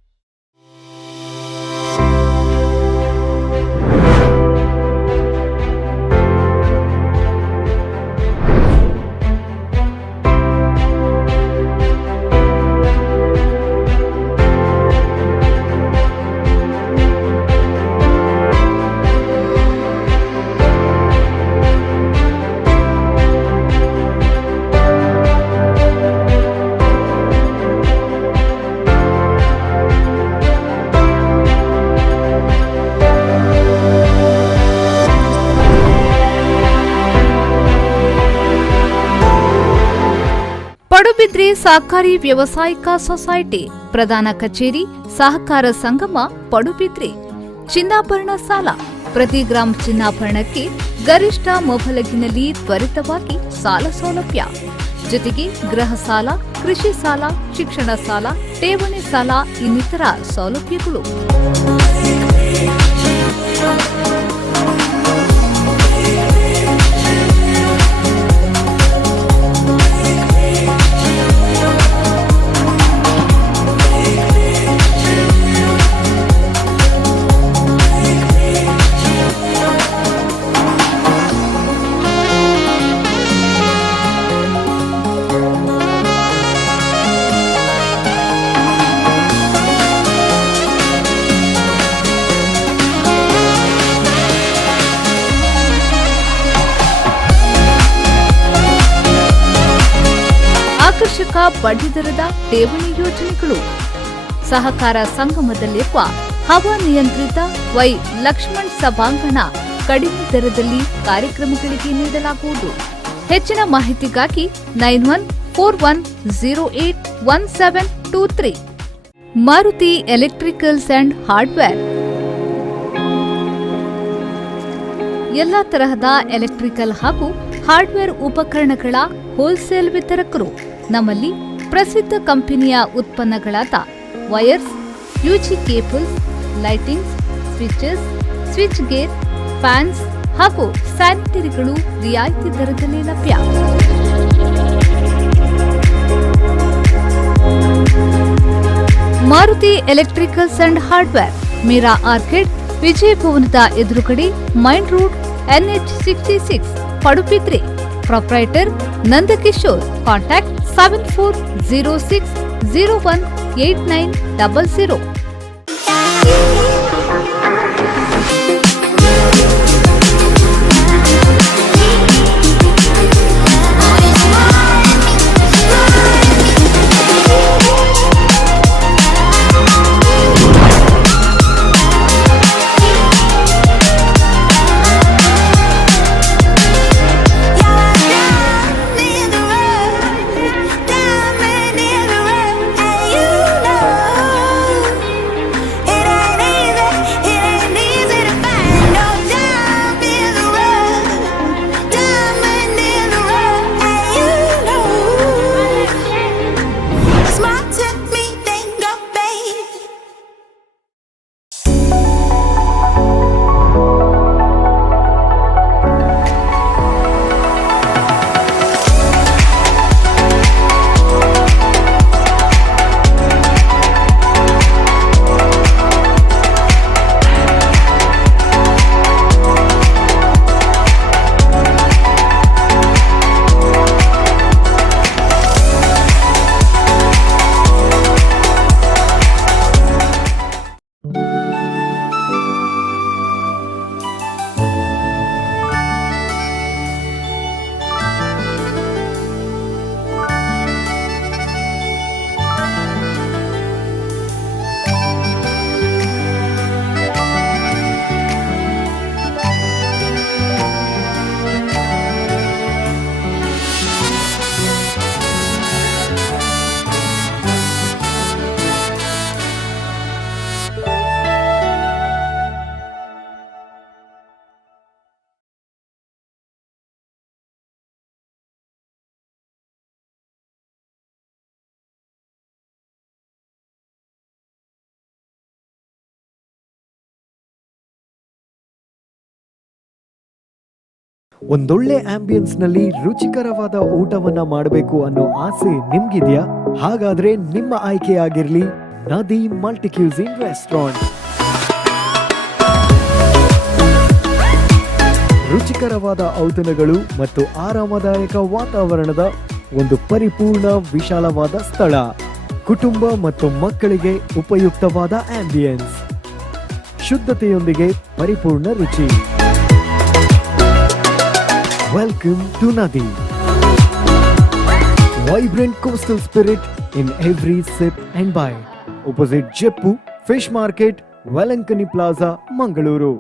ಪಡುಬಿದ್ರಿ ಸಹಕಾರಿ ವ್ಯವಸಾಯಿಕ ಸೊಸೈಟಿ ಪ್ರಧಾನ ಕಚೇರಿ, ಸಹಕಾರ ಸಂಗಮ, ಪಡುಬಿದ್ರಿ. ಚಿನ್ನಾಭರಣ ಸಾಲ, ಪ್ರತಿ ಗ್ರಾಂ ಚಿನ್ನಾಭರಣಕ್ಕೆ ಗರಿಷ್ಠ ಮೊಬಲಗಿನಲ್ಲಿ ತ್ವರಿತವಾಗಿ ಸಾಲ ಸೌಲಭ್ಯ. ಜೊತೆಗೆ ಗೃಹ ಸಾಲ, ಕೃಷಿ ಸಾಲ, ಶಿಕ್ಷಣ ಸಾಲ, ಠೇವಣಿ ಸಾಲ ಇನ್ನಿತರ ಸೌಲಭ್ಯಗಳು. ಆಕರ್ಷಕ ಬಡ್ಡಿದರದ ಠೇವಣಿ ಯೋಜನೆಗಳು. ಸಹಕಾರ ಸಂಗಮದಲ್ಲಿರುವ ಹವಾನಿಯಂತ್ರಿತ ವೈ ಲಕ್ಷ್ಮಣ್ ಸಭಾಂಗಣ ಕಡಿಮೆ ದರದಲ್ಲಿ ಕಾರ್ಯಕ್ರಮಗಳಿಗೆ ನೀಡಲಾಗುವುದು. ಹೆಚ್ಚಿನ ಮಾಹಿತಿಗಾಗಿ 9141081723. Maruti electricals and hardware. ಎಲ್ಲಾ ತರಹದ ಎಲೆಕ್ಟ್ರಿಕಲ್ ಹಾಗೂ ಹಾರ್ಡ್ವೇರ್ ಉಪಕರಣಗಳ ಹೋಲ್ಸೇಲ್ ವಿತರಕರು. ನಮ್ಮಲ್ಲಿ ಪ್ರಸಿದ್ಧ ಕಂಪನಿಯ ಉತ್ಪನ್ನಗಳಾದ wires, UG cables, lightings, switches, switch gear, fans ಹಾಗೂ ಸ್ಯಾನಿಟರಿಗಳು ರಿಯಾಯಿತಿ ದರದಲ್ಲಿ ಲಭ್ಯ. Maruti electricals and hardware, Meera Orchid, ವಿಜಯಭವನದ ಎದುರುಗಡೆ, main road, NH66, Padubidri. Proprietor Nandakishore. Contact 7406018900. ಒಂದೊಳ್ಳೆ ಆಂಬಿಯನ್ಸ್ ನಲ್ಲಿ ರುಚಿಕರವಾದ ಊಟವನ್ನ ಮಾಡಬೇಕು ಅನ್ನೋ ಆಸೆ ನಿಮ್ಗಿದ್ಯಾ? ಹಾಗಾದ್ರೆ ನಿಮ್ಮ ಆಯ್ಕೆಯಾಗಿರ್ಲಿ ನದಿ ಮಲ್ಟಿ ಕ್ಯೂಸಿನ್ ರೆಸ್ಟೋರೆಂಟ್. ರುಚಿಕರವಾದ ಔತಣಗಳು ಮತ್ತು ಆರಾಮದಾಯಕ ವಾತಾವರಣದ ಒಂದು ಪರಿಪೂರ್ಣ ವಿಶಾಲವಾದ ಸ್ಥಳ. ಕುಟುಂಬ ಮತ್ತು ಮಕ್ಕಳಿಗೆ ಉಪಯುಕ್ತವಾದ ಆಂಬಿಯನ್ಸ್, ಶುದ್ಧತೆಯೊಂದಿಗೆ ಪರಿಪೂರ್ಣ ರುಚಿ. Welcome to Nadi. Vibrant coastal spirit in every sip and bite. opposite Jeppu Fish Market, Velankani Plaza, Mangaluru.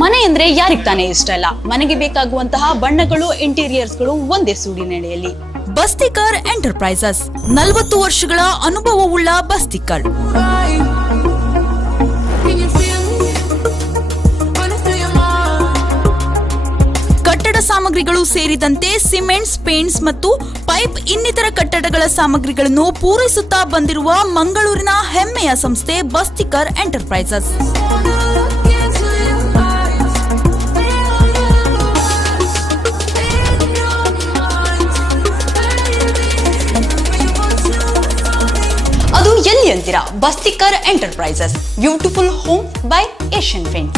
ಮನೆ ಅಂದ್ರೆ ಯಾರಿಗ್ ತಾನೇ ಇಷ್ಟ ಇಲ್ಲ. ಮನೆಗೆ ಬೇಕಾಗುವಂತಹ ಬಣ್ಣಗಳು, ಇಂಟೀರಿಯರ್ಸ್ಗಳು ಒಂದೇ ಸೂಡಿನಡೆಯಲ್ಲಿ. ಬಸ್ತಿಕರ್ ಎಂಟರ್ಪ್ರೈಸಸ್ 40 ವರ್ಷಗಳ ಅನುಭವವುಳ್ಳ ಬಸ್ತಿಕರ್. ಕಟ್ಟಡ ಸಾಮಗ್ರಿಗಳು ಸೇರಿದಂತೆ ಸಿಮೆಂಟ್ಸ್, ಪೇಂಟ್ಸ್ ಮತ್ತು ಪೈಪ್ ಇನ್ನಿತರ ಕಟ್ಟಡಗಳ ಸಾಮಗ್ರಿಗಳನ್ನು ಪೂರೈಸುತ್ತಾ ಬಂದಿರುವ ಮಂಗಳೂರಿನ ಹೆಮ್ಮೆಯ ಸಂಸ್ಥೆ ಬಸ್ತಿಕರ್ ಎಂಟರ್ಪ್ರೈಸಸ್. ಅದು ಎಲ್ಲಿ ಅಂತೀರಾ? Bastikar enterprises, beautiful home by Asian paint.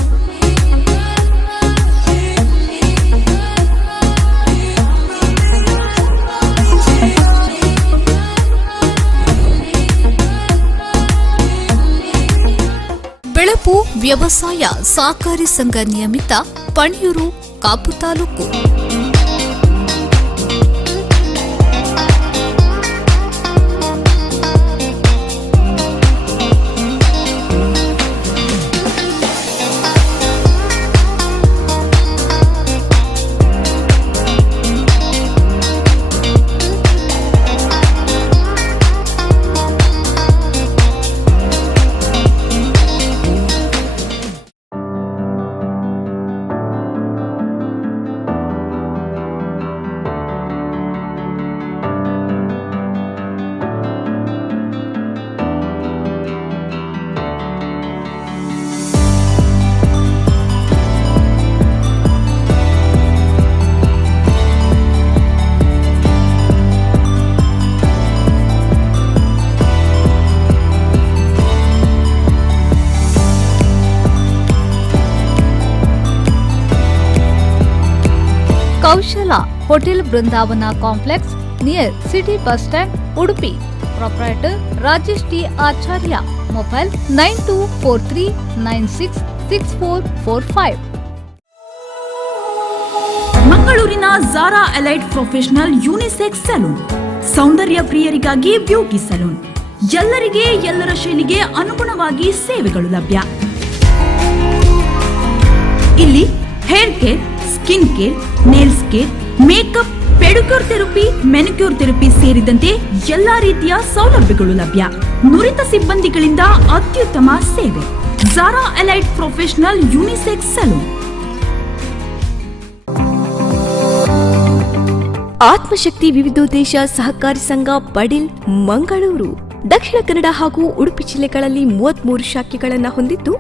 Belapu ವ್ಯವಸಾಯ ಸಹಕಾರಿ ಸಂಘ ನಿಯಮಿತ, ಪಣಿಯೂರು, ಕಾಪು ತಾಲೂಕು. ಸ್ಥಳ hotel Brindavan complex near city bus stand Udupi. Proprietor Rajesh T Acharya. Mobile 9243966445. ಮಂಗಳೂರಿನ Zara elite professional unisex salon, ಸೌಂದರ್ಯ ಪ್ರಿಯರಿಗಾಗಿ ಬ್ಯೂಟಿ ಸಲೂನ್. ಎಲ್ಲರಿಗೆ ಎಲ್ಲರ ಶೈಲಿಗೆ ಅನುಗುಣವಾಗಿ ಸೇವೆಗಳು ಲಭ್ಯ. ಇಲ್ಲಿ hair care, skin care, nails care, makeup, pedicure therapy, manicure therapy ಸೇರಿದಂತೆ ಎಲ್ಲಾ ರೀತಿಯ ಸೌಲಭ್ಯಗಳು ಲಭ್ಯ. ನುರಿತ ಸಿಬ್ಬಂದಿಗಳಿಂದ ಅತ್ಯುತ್ತಮ ಸೇವೆ. Zara elite professional unisex salon. ಆತ್ಮಶಕ್ತಿ ವಿವಿಧೋದ್ದೇಶ ಸಹಕಾರಿ ಸಂಘ ಪಡಿಲ್ ಮಂಗಳೂರು ದಕ್ಷಿಣ ಕನ್ನಡ ಹಾಗೂ ಉಡುಪಿ ಜಿಲ್ಲೆಗಳಲ್ಲಿ 33 ಶಾಖೆಗಳನ್ನು ಹೊಂದಿದ್ದು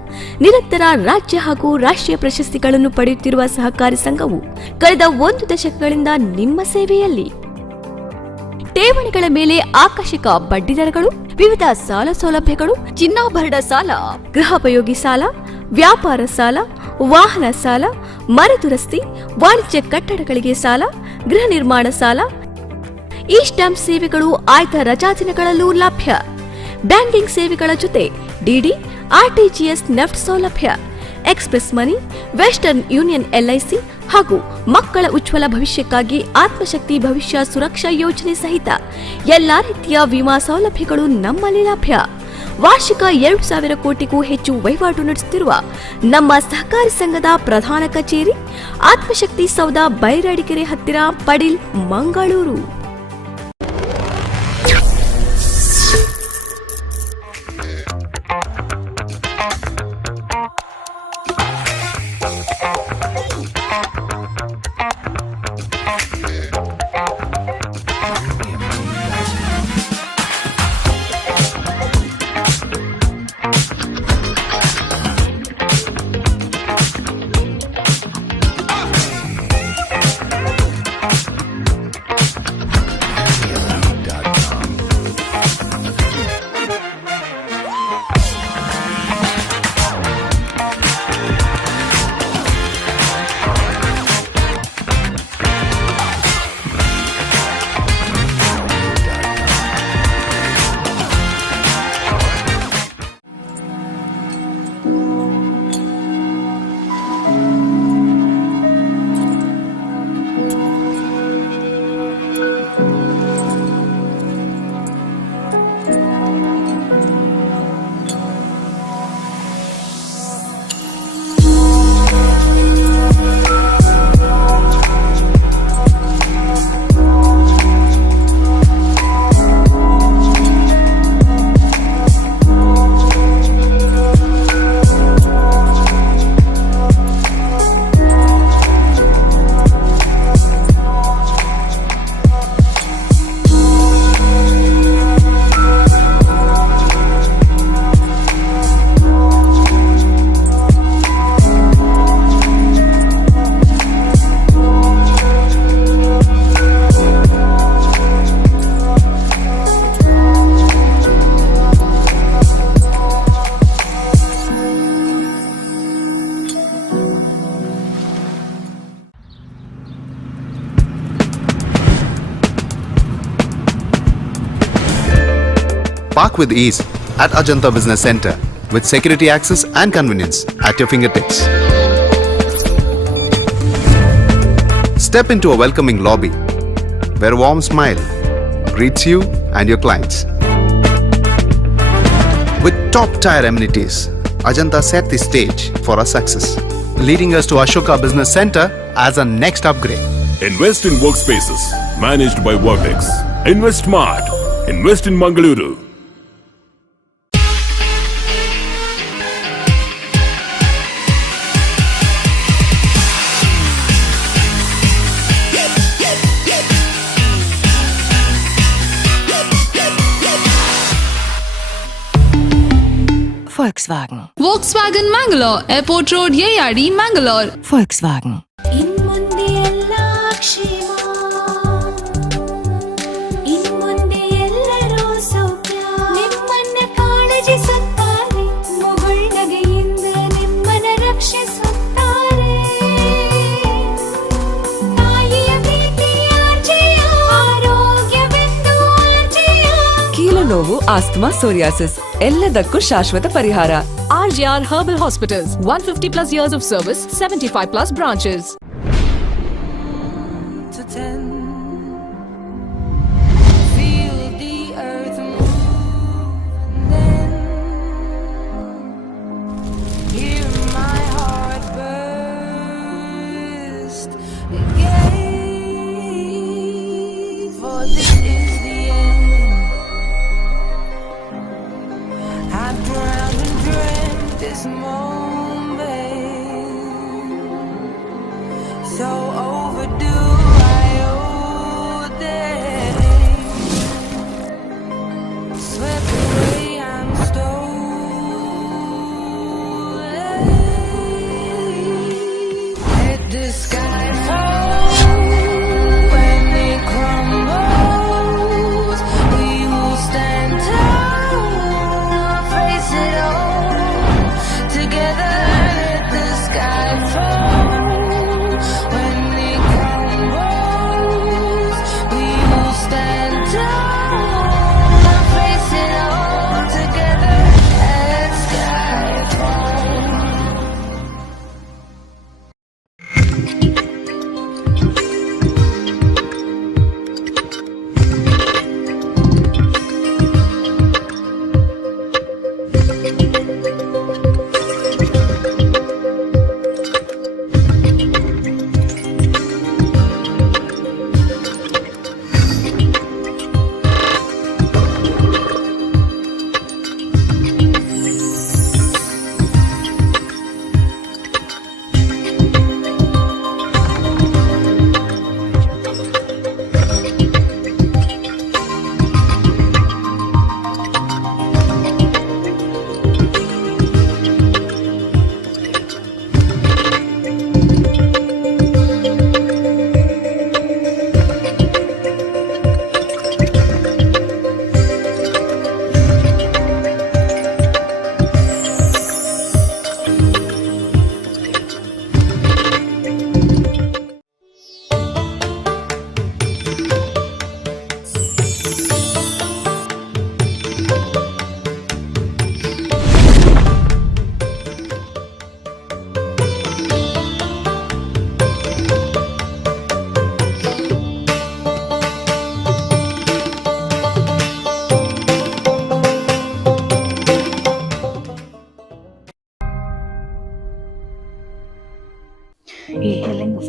ನಿರಂತರ ರಾಜ್ಯ ಹಾಗೂ ರಾಷ್ಟ್ರೀಯ ಪ್ರಶಸ್ತಿಗಳನ್ನು ಪಡೆಯುತ್ತಿರುವ ಸಹಕಾರಿ ಸಂಘವು ಕಳೆದ 1 ದಶಕಗಳಿಂದ ನಿಮ್ಮ ಸೇವೆಯಲ್ಲಿ. ಠೇವಣಿಗಳ ಮೇಲೆ ಆಕರ್ಷಕ ಬಡ್ಡಿದರಗಳು, ವಿವಿಧ ಸಾಲ ಸೌಲಭ್ಯಗಳು, ಚಿನ್ನಾಭರಣ ಸಾಲ, ಗೃಹೋಪಯೋಗಿ ಸಾಲ, ವ್ಯಾಪಾರ ಸಾಲ, ವಾಹನ ಸಾಲ, ಮನೆ ದುರಸ್ತಿ, ವಾಣಿಜ್ಯ ಕಟ್ಟಡಗಳಿಗೆ ಸಾಲ, ಗೃಹ ನಿರ್ಮಾಣ ಸಾಲ, ಈ ಸ್ಟಾಂಪ್ ಸೇವೆಗಳು ಆಯ್ದ ರಜಾದಿನಗಳಲ್ಲೂ ಲಭ್ಯ. ಬ್ಯಾಂಕಿಂಗ್ ಸೇವೆಗಳ ಜೊತೆ ಡಿಡಿ, ಆರ್ಟಿಜಿಎಸ್, ನೆಫ್ಟ್ ಸೌಲಭ್ಯ, ಎಕ್ಸ್ಪ್ರೆಸ್ ಮನಿ, ವೆಸ್ಟರ್ನ್ ಯೂನಿಯನ್ LIC ಹಾಗೂ ಮಕ್ಕಳ ಉಜ್ವಲ ಭವಿಷ್ಯಕ್ಕಾಗಿ ಆತ್ಮಶಕ್ತಿ ಭವಿಷ್ಯ ಸುರಕ್ಷಾ ಯೋಜನೆ ಸಹಿತ ಎಲ್ಲಾ ರೀತಿಯ ವಿಮಾ ಸೌಲಭ್ಯಗಳು ನಮ್ಮಲ್ಲಿ ಲಭ್ಯ. ವಾರ್ಷಿಕ 2,000 ಕೋಟಿಗೂ ಹೆಚ್ಚು ವಹಿವಾಟು ನಡೆಸುತ್ತಿರುವ ನಮ್ಮ ಸಹಕಾರಿ ಸಂಘದ ಪ್ರಧಾನ ಕಚೇರಿ ಆತ್ಮಶಕ್ತಿ ಸೌಧ, ಬೈರಾಡಿಕೆರೆ ಹತ್ತಿರ, Padil Mangaluru. Park with ease at Ajanta Business Center with security access and convenience at your fingertips. Step into a welcoming lobby where a warm smile greets you and your clients. With top-tier amenities, Ajanta set the stage for our success, leading us to Ashoka Business Center as a next upgrade. Invest in workspaces managed by Vortex. Invest Smart. Invest in Mangaluru. Volkswagen Mangalore, Airport Road, Yeyadi, Mangalore. Volkswagen. ಇನ್ಮುಂದೆ ಎಲ್ಲ ಕ್ಷೇಮ, ಇನ್ಮುಂದೆ ಎಲ್ಲರೂ ಸೌಖ್ಯ, ನಿಮ್ಮನ್ನ ಕಾಳಜಿಸುತ್ತಾರೆ, ಮುಗುಳ್ನಗೆಯಿಂದ ನಿಮ್ಮನ್ನ ರಕ್ಷಿಸುತ್ತಾರೆ. ತಾಯಿಯ ಮೇಲೆ ನೋವು, ಆಸ್ತಮಾ, ಸೋರಿಯಾಸಿಸ್ ಎಲ್ಲದಕ್ಕೂ ಶಾಶ್ವತ ಪರಿಹಾರ. RJR Herbal Hospitals, 150 plus years of service, 75 plus branches.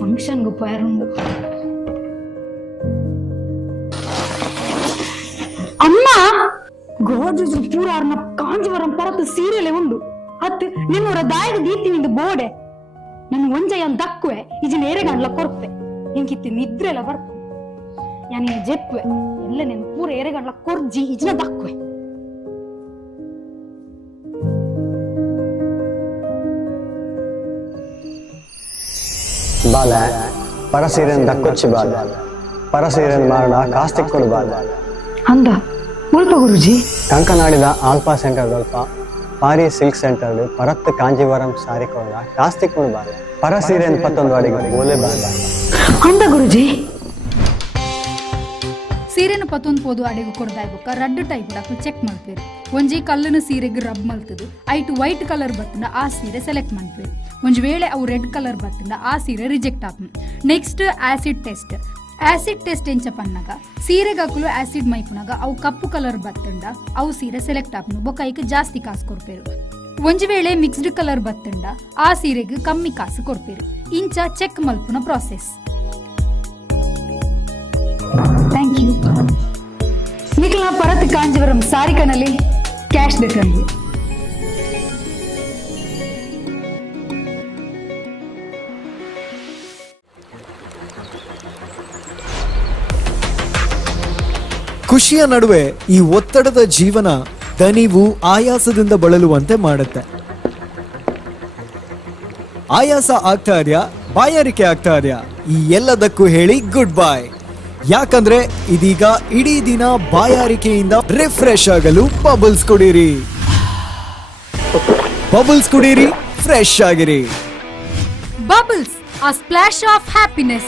ఫంక్షన్కు పోయారు. ಅಮ್ಮ ಗೋರ್ಜಸ್ ಪೂರಾರ್ನ ಕಾಂಜೀವರಂ ಪರತ್ತು ಸೀರೆಲೆ ಉಂಡು ಅತ್ ನಿನ್ನೂರ ದಾಯಗ ದೀತಿನಿಂದ ಬೋಡೆ ನನ್ ಒಂಜಯ ದಕ್ಕುವೆ ಇಜಿನ ಎರೆಗಂಡ್ಲ ಕೊರ್ಪೆ ಎಂಕಿತ್ತು ನಿದ್ರೆಲ್ಲ ಬರ್ಪು ಯಾನಿ ಜೆಪ್ಪುವೆ ಎಲ್ಲ ನೆನ್ ಪೂರ ಎರೆಗಂಡ್ಲ ಕೊರ್ಜಿ ಇಜಿನ ದಕ್ಕುವೆ. ಬಾಲ ಪರಸೀರೆನ್ ದಕ್ಕೊಚ್ಚಿ ಬಾಲ ಪರಸೀರೆನ್ ಮಾರಣ ಕಾಸ್ತಿಕ್ಕೊಡು ಬಾಲ ಅಂದ ಮುಲ್ಪ ಗುರುಜಿ ಕಂಕನಾಡಿದ ಆಲ್ಪಾ ಸೆಂಟರ್ ದಲ್ಪ ಪಾರಿ ಸಿಲ್ಕ್ ಸೆಂಟರ್ ಪರತ್ ಕಾಂಜೀವರಂ ಸಾರಿ ಕೊಡ ಕಾಸ್ತಿಕ್ಕೊಡು ಬಾಲ ಪರಸೀರೆನ್ ಪತ್ತೊಂದು ಅಡಿಗೆ ಗೋಲೆ ಬಾಲ ಅಂದ ಗುರುಜಿ ಸೀರೆನ ಪತ್ತೊಂದು ಪೋದು ಅಡೆಗು ಕೊಡ್ದಾಯ್ಬುಕ್ಕ ರಡ್ಡು ಟೈಪ್ ಡಾಕು ಚೆಕ್ ಮಾಡ್ಪೇರು. ಒಂಜಿ ಕಲ್ಲನ ಸೀರೆಗೆ ರಬ್ ಮಲ್ತದು ಐಟು ವೈಟ್ ಕಲರ್ ಬತ್ತಂಡ ಆ ಸೀರೆ ಸೆಲೆಕ್ಟ್ ಮಾಡ್ಪೇರು. ಒಂಜಿ ವೇಳೆ ಅವು ರೆಡ್ ಕಲರ್ ಬತ್ತಂಡ ಆ ಸೀರೆ reject app. Next acid test. Acid test ಎಂಚ ಪನ್ನಗ ಸೀರೆಗಾಕುಲು ಆಸಿಡ್ ಮೈಪುನಗ ಅವು ಕಪ್ಪು ಕಲರ್ ಬತ್ತಂಡ ಅವು ಸೀರೆ ಸೆಲೆಕ್ಟ್ ಆಪುನು ಬೊಕೈಕ್ ಜಾಸ್ತಿ ಕಾಸು ಕೊಡ್ಪೇರು. ಒಂಜಿ ವೇಳೆ ಮಿಕ್ಸ್ಡ್ ಕಲರ್ ಬತ್ತಂಡ ಆ ಸೀರೆಗೆ ಕಮ್ಮಿ ಕಾಸು ಕೊಡ್ಪೇರು. ಇಂಚ ಚೆಕ್ ಮಲ್ಪುನ ಪ್ರಾಸೆಸ್. Thank you. ನಿಖಿಲ ಪರತ್ ಕಾಂಜೀವರಂ ಸಾರಿಕನಲ್ಲಿ ಕ್ಯಾಶ್ ಬೇಕಂದ್ರೆ ಖುಷಿಯ ನಡುವೆ ಈ ಒತ್ತಡದ ಜೀವನ ದಣಿವು ಆಯಾಸದಿಂದ ಬಳಲುವಂತೆ ಮಾಡುತ್ತೆ. ಆಯಾಸ ಆಗ್ತಾ ಇದೆಯಾ, ಬಾಯಾರಿಕೆ ಆಗ್ತಾ ಇದೆಯಾ, ಈ ಎಲ್ಲದಕ್ಕೂ ಹೇಳಿ ಗುಡ್ ಬೈ. ಯಾಕಂದ್ರೆ ಇದೀಗ ಇಡೀ ದಿನ ಬಾಯಾರಿಕೆಯಿಂದ ರಿಫ್ರೆಶ್ ಆಗಲು ಬಬಲ್ಸ್ ಕುಡೀರಿ. ಬಬಲ್ಸ್ ಕುಡೀರಿ, ಫ್ರೆಶ್ ಆಗಿರಿ. Bubbles, a splash of happiness.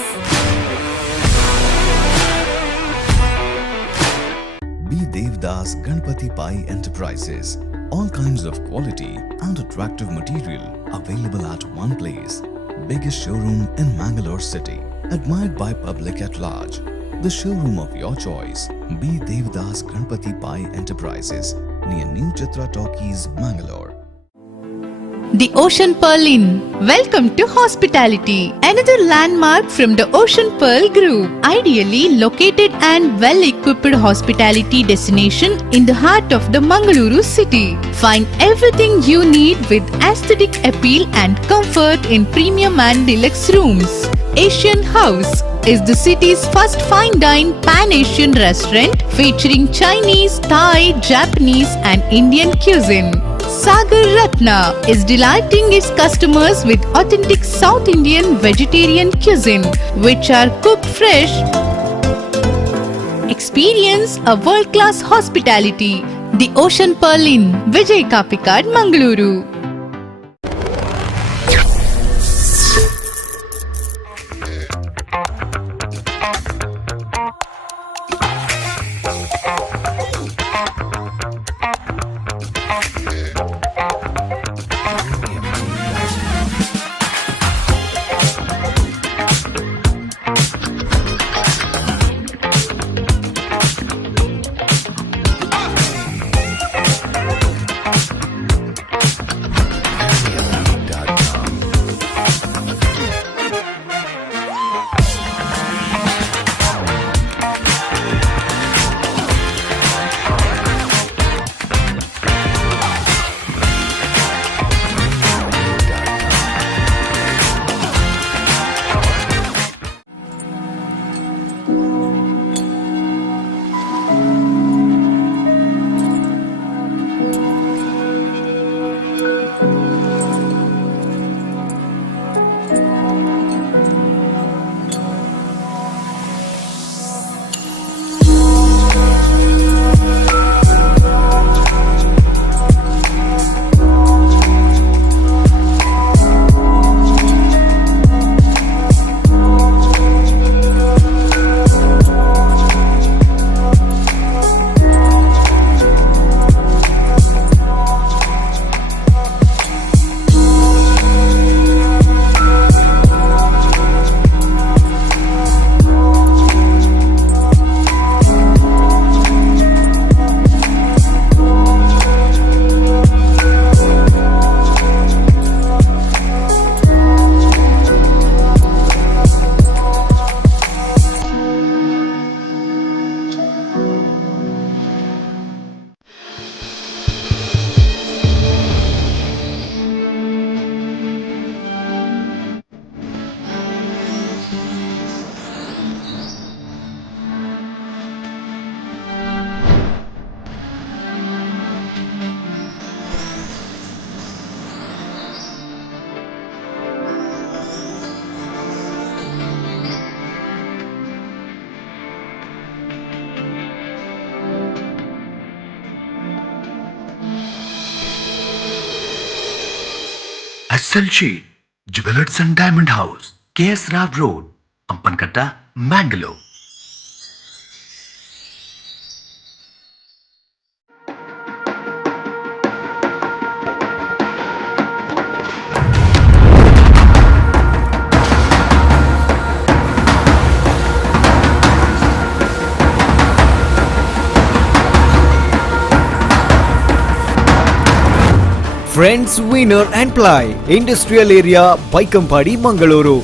Be Devdas Devdas Ganpati Pai Enterprises. All kinds of quality and attractive material available at one place. Biggest showroom in Mangalore city. Admired by public at large. The showroom of your choice. B. Devdas Ganpati Pai Enterprises near New Chitra Talkies, Mangalore. The Ocean Pearl Inn. Welcome to hospitality. Another landmark from the Ocean Pearl Group. Ideally located and well-equipped hospitality destination in the heart of the Mangaluru city. Find everything you need with aesthetic appeal and comfort in premium and deluxe rooms. Asian House is the city's first fine dine pan-Asian restaurant featuring Chinese, Thai, Japanese and Indian cuisine. Sagar Ratna is delighting its customers with authentic South Indian vegetarian cuisine, which are cooked fresh. Experience a world-class hospitality. The Ocean Pearl Inn, Vijay Kapikad, Mangaluru. SLG Jewelers and Diamond House, KS Rao Road, Ampankatta, Mangalore. Friends Winner and Ply, Industrial Area, Baikampadi, Mangaluru.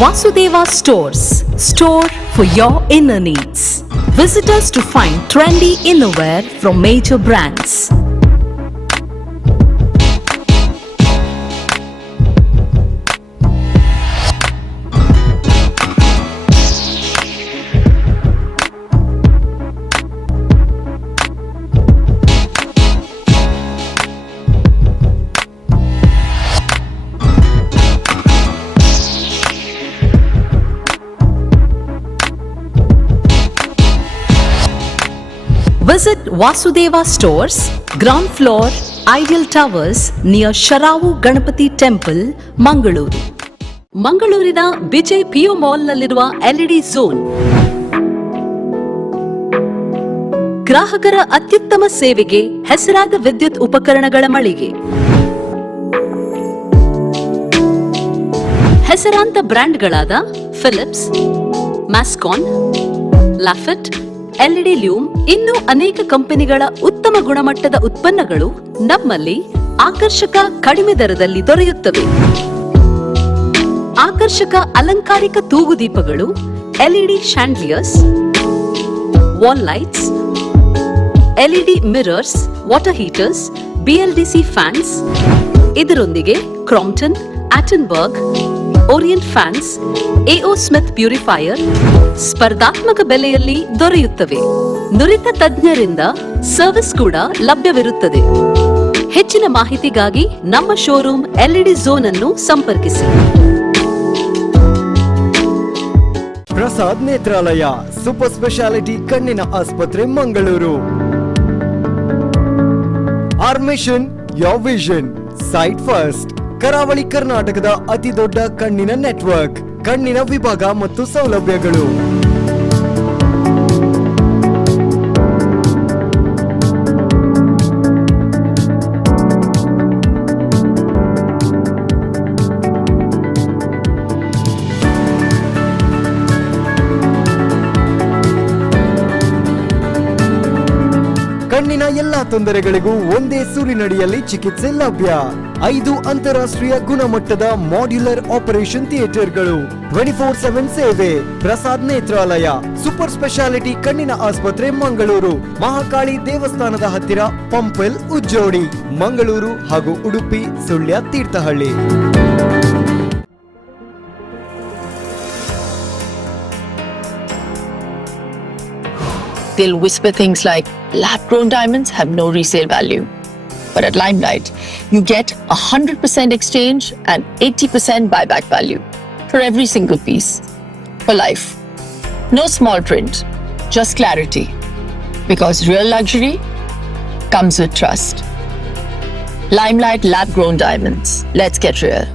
Vasudeva Stores, store for your inner needs. Visit us to find trendy innerwear from major brands. Visit Vasudeva Stores, ground floor, Ideal Towers near Sharavu Ganapati Temple, Mangaluru. ಮಂಗಳೂರಿನ Vijay PU ಮಾಲ್ನಲ್ಲಿರುವ LED zone ಗ್ರಾಹಕರ ಅತ್ಯುತ್ತಮ ಸೇವೆಗೆ ಹೆಸರಾದ ವಿದ್ಯುತ್ ಉಪಕರಣಗಳ ಮಳಿಗೆ. ಹೆಸರಾಂತ ಬ್ರ್ಯಾಂಡ್ಗಳಾದ Philips, ಮ್ಯಾಸ್ಕಾನ್, ಲಾಫೆಟ್, LED ಲ್ಯೂಮ್ ಇನ್ನೂ ಅನೇಕ ಕಂಪನಿಗಳ ಉತ್ತಮ ಗುಣಮಟ್ಟದ ಉತ್ಪನ್ನಗಳು ನಮ್ಮಲ್ಲಿ ಆಕರ್ಷಕ ಕಡಿಮೆ ದರದಲ್ಲಿ ದೊರೆಯುತ್ತವೆ. ಆಕರ್ಷಕ ಅಲಂಕಾರಿಕ ತೂಗುದೀಪಗಳು, LED chandeliers, wall lights, LED mirrors, water heaters, BLDC fans, ಇದರೊಂದಿಗೆ Crompton, Atomberg, Orient fans, AO Smith purifier ಸ್ಪರ್ಧಾತ್ಮಕ ಬೆಲೆಯಲ್ಲಿ ದೊರೆಯುತ್ತವೆ. ನುರಿತ ತಜ್ಞರಿಂದ ಸರ್ವಿಸ್ ಕೂಡ ಲಭ್ಯವಿರುತ್ತದೆ. ಹೆಚ್ಚಿನ ಮಾಹಿತಿಗಾಗಿ ನಮ್ಮ ಶೋರೂಮ್ LED ಝೋನ್ ಅನ್ನು ಸಂಪರ್ಕಿಸಿ. ಪ್ರಸಾದ್ ನೇತ್ರಾಲಯ ಸೂಪರ್ ಸ್ಪೆಷಾಲಿಟಿ ಕಣ್ಣಿನ ಆಸ್ಪತ್ರೆ Mangaluru. Our mission your vision, sight first. ಕರಾವಳಿ ಕರ್ನಾಟಕದ ಅತಿ ದೊಡ್ಡ ಕಣ್ಣಿನ ನೆಟ್ವರ್ಕ್, ಕಣ್ಣಿನ ವಿಭಾಗ ಮತ್ತು ಸೌಲಭ್ಯಗಳು. ಕಣ್ಣಿನ ಎಲ್ಲಾ ತೊಂದರೆಗಳಿಗೂ ಒಂದೇ ಸೂರಿನಡಿಯಲ್ಲಿ ಚಿಕಿತ್ಸೆ ಲಭ್ಯ. 5 ಅಂತಾರಾಷ್ಟ್ರೀಯ ಗುಣಮಟ್ಟದ ಮಾಡ್ಯುಲರ್ ಆಪರೇಷನ್ ಥಿಯೇಟರ್ಗಳು, 24/7 ಸೇವೆ. ಪ್ರಸಾದ್ ನೇತ್ರಾಲಯ ಸೂಪರ್ ಸ್ಪೆಷಾಲಿಟಿ ಕಣ್ಣಿನ ಆಸ್ಪತ್ರೆ ಮಂಗಳೂರು, ಮಹಾಕಾಳಿ ದೇವಸ್ಥಾನದ ಹತ್ತಿರ, ಪಂಪೆಲ್ ಉಜ್ಜೋಡಿ, ಮಂಗಳೂರು ಹಾಗೂ Udupi, Sullia, Thirthahalli. They'll whisper things like, lab-grown diamonds have no resale value. But at Limelight, you get 100% exchange and 80% buyback value for every single piece. For life. No small print, just clarity. Because real luxury comes with trust. Limelight lab-grown diamonds. Let's get real.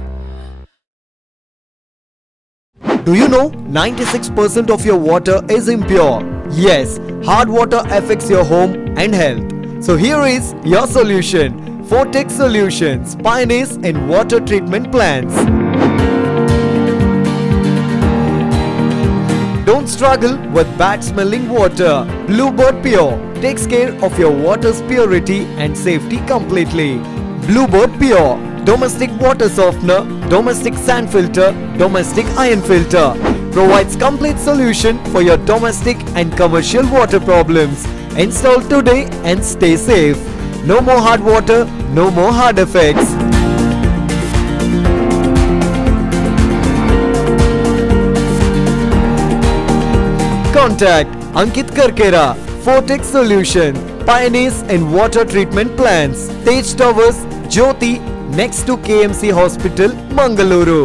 Do you know 96% of your water is impure? Yes, hard water affects your home and health. So here is your solution. Fortex Solutions, pioneers in water treatment plants. Don't struggle with bad smelling water. Bluebird Pure takes care of your water's purity and safety completely. Bluebird Pure, domestic water softener, domestic sand filter, domestic iron filter. Provides complete solution for your domestic and commercial water problems. Install today and stay safe. No more hard water, no more hard effects. Contact Ankit Karkera, Fortex Solution, pioneers in water treatment plants. Tej Towers, Jyoti, next to KMC Hospital, Mangaluru.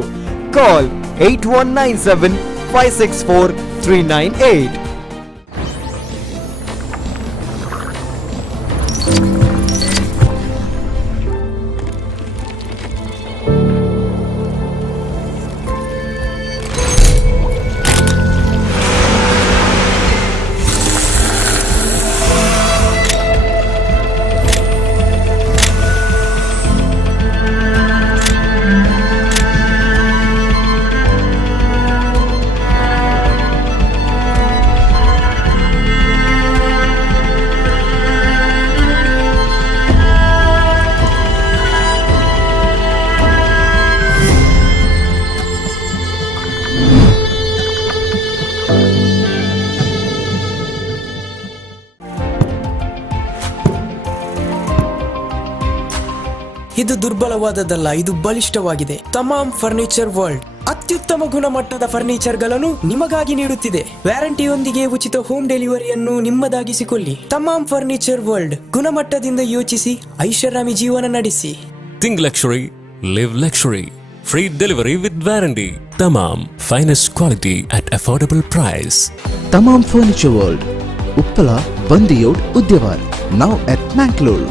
Call 8197 564 398. ಇದು ದುರ್ಬಲವಾದದ್ದಲ್ಲ, ಇದು ಬಲಿಷ್ಠವಾಗಿದೆ. ತಮಾಮ್ furniture world ಅತ್ಯುತ್ತಮ ಗುಣಮಟ್ಟದ ಫರ್ನಿಚರ್ಗಳನ್ನು ನಿಮಗಾಗಿ ನೀಡುತ್ತಿದೆ. ವ್ಯಾರಂಟಿಯೊಂದಿಗೆ ಉಚಿತ home ಡೆಲಿವರಿಯನ್ನು ನಿಮ್ಮದಾಗಿಸಿಕೊಳ್ಳಿ. ತಮಾಮ್ furniture world, ಗುಣಮಟ್ಟದಿಂದ ಯೋಚಿಸಿ, ಐಷಾರಾಮಿ ಜೀವನ ನಡೆಸಿ. Think luxury, live luxury. Free delivery with warranty. Tamam, finest quality at affordable price. Tamam Furniture World, Uppala, Bandiyod, Udyavar. Now at Mangalore.